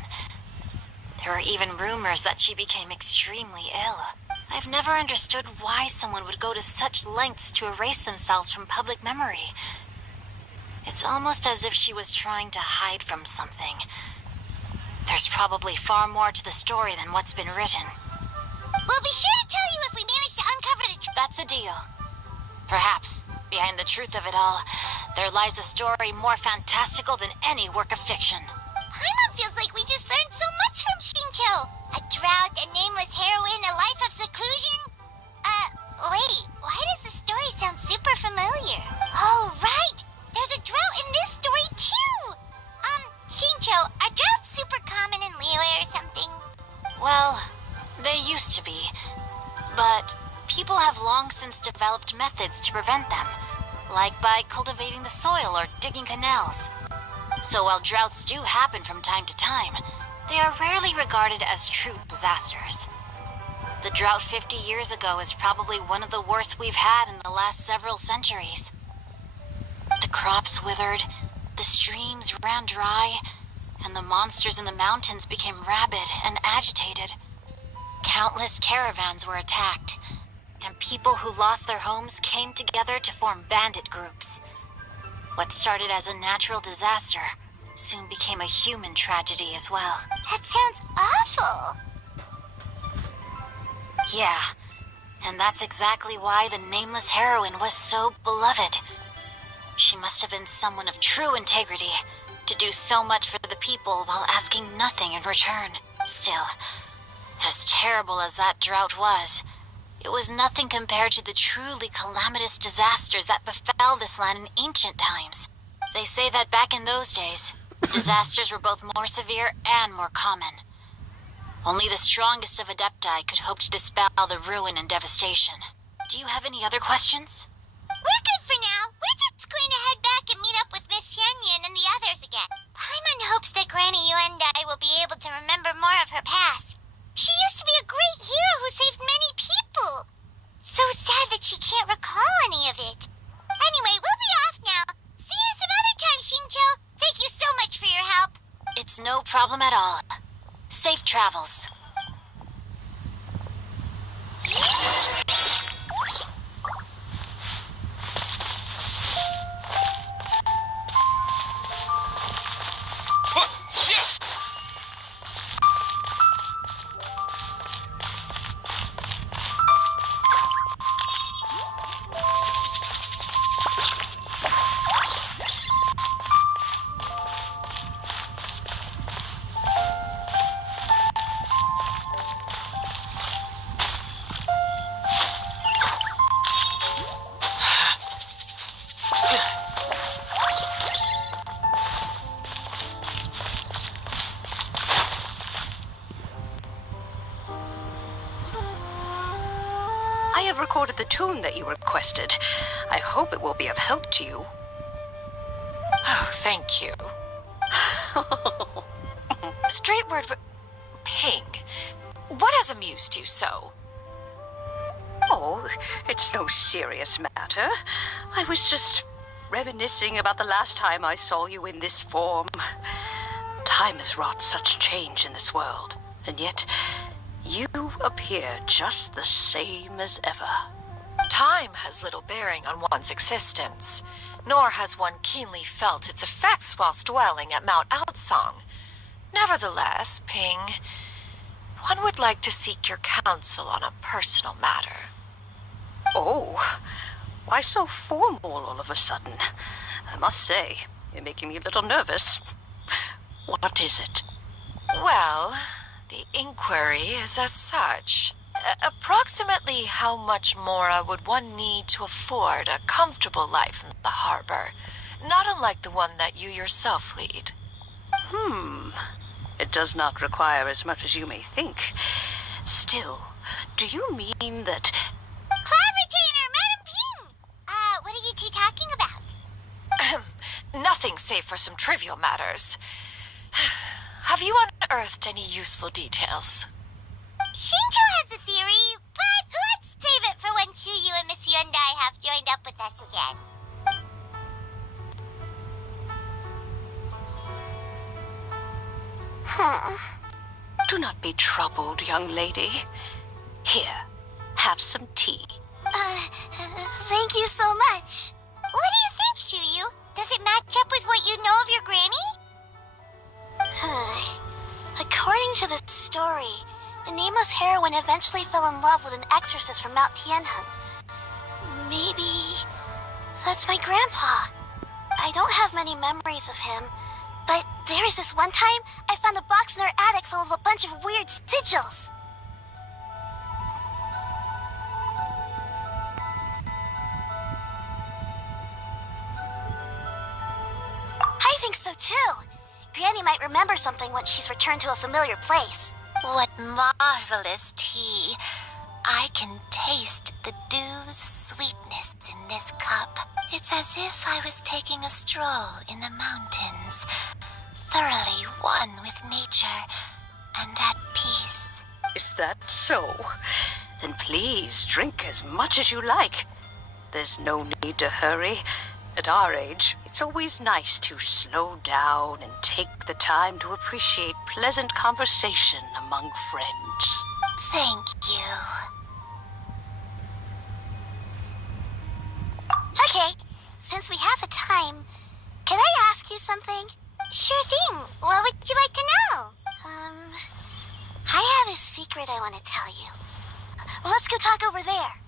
There were even rumors that she became extremely ill. I've never understood why someone would go to such lengths to erase themselves from public memory. It's almost as if she was trying to hide from something. There's probably far more to the story than what's been written. We'll be sure to tell you if we manage to uncover the truth. That's a deal. Perhaps, behind the truth of it all, there lies a story more fantastical than any work of fiction. Paimon feels like we just learned so much from Shincho. A drought, a nameless heroine, a life of seclusion. Wait, why does the story sound super familiar? Oh, right! There's a drought in this story, too! Shincho, are droughts super common in Liyue or something? Well, they used to be. But people have long since developed methods to prevent them, like by cultivating the soil or digging canals. So while droughts do happen from time to time, they are rarely regarded as true disasters. The drought 50 years ago is probably one of the worst we've had in the last several centuries. The crops withered, the streams ran dry, and the monsters in the mountains became rabid and agitated. Countless caravans were attacked, and people who lost their homes came together to form bandit groups. What started as a natural disaster soon became a human tragedy as well. That sounds awful. Yeah, and that's exactly why the nameless heroine was so beloved. She must have been someone of true integrity to do so much for the people while asking nothing in return. Still, as terrible as that drought was, it was nothing compared to the truly calamitous disasters that befell this land in ancient times. They say that back in those days, disasters were both more severe and more common. Only the strongest of Adepti could hope to dispel the ruin and devastation. Do you have any other questions? We're good for now. We're just going to head back and meet up with Miss Xianyun and the others again. Paimon hopes that Granny Yuendai will be able to remember more of her past. She used to be a great hero who saved many people. So sad that she can't recall any of it. Anyway, we'll be off now. See you some other time, Xingqiu. Thank you so much for your help. It's no problem at all. Safe travels. I have recorded the tune that you requested. I hope it will be of help to you. Oh, thank you. Straight word, Ping. What has amused you so? Oh, it's no serious matter. I was just reminiscing about the last time I saw you in this form. Time has wrought such change in this world, and yet you appear just the same as ever. Time has little bearing on one's existence, nor has one keenly felt its effects whilst dwelling at Mount Outsong. Nevertheless, Ping, one would like to seek your counsel on a personal matter. Oh, why so formal all of a sudden? I must say, you're making me a little nervous. What is it? Well, the inquiry is as such. Approximately how much more would one need to afford a comfortable life in the harbor, not unlike the one that you yourself lead? It does not require as much as you may think. Still, do you mean that... Cloud Retainer, Madam Ping! What are you two talking about? Nothing save for some trivial matters. Have you unearthed any useful details? Xingqiu has a theory, but let's save it for when Chuyu and Miss Yuendai have joined up with us again. Do not be troubled, young lady. Here, have some tea. Thank you so much. What do you think, Chuyu? Does it match up with what you know of your granny? According to the story, the nameless heroine eventually fell in love with an exorcist from Mount Tianheng. Maybe that's my grandpa. I don't have many memories of him, but there is this one time I found a box in her attic full of a bunch of weird sigils. I think so too. Granny might remember something once she's returned to a familiar place. What marvelous tea. I can taste the dew's sweetness in this cup. It's as if I was taking a stroll in the mountains, thoroughly one with nature and at peace. Is that so? Then please drink as much as you like. There's no need to hurry. At our age, it's always nice to slow down and take the time to appreciate pleasant conversation among friends. Thank you. Okay, since we have the time, can I ask you something? Sure thing. What would you like to know? I have a secret I want to tell you. Let's go talk over there.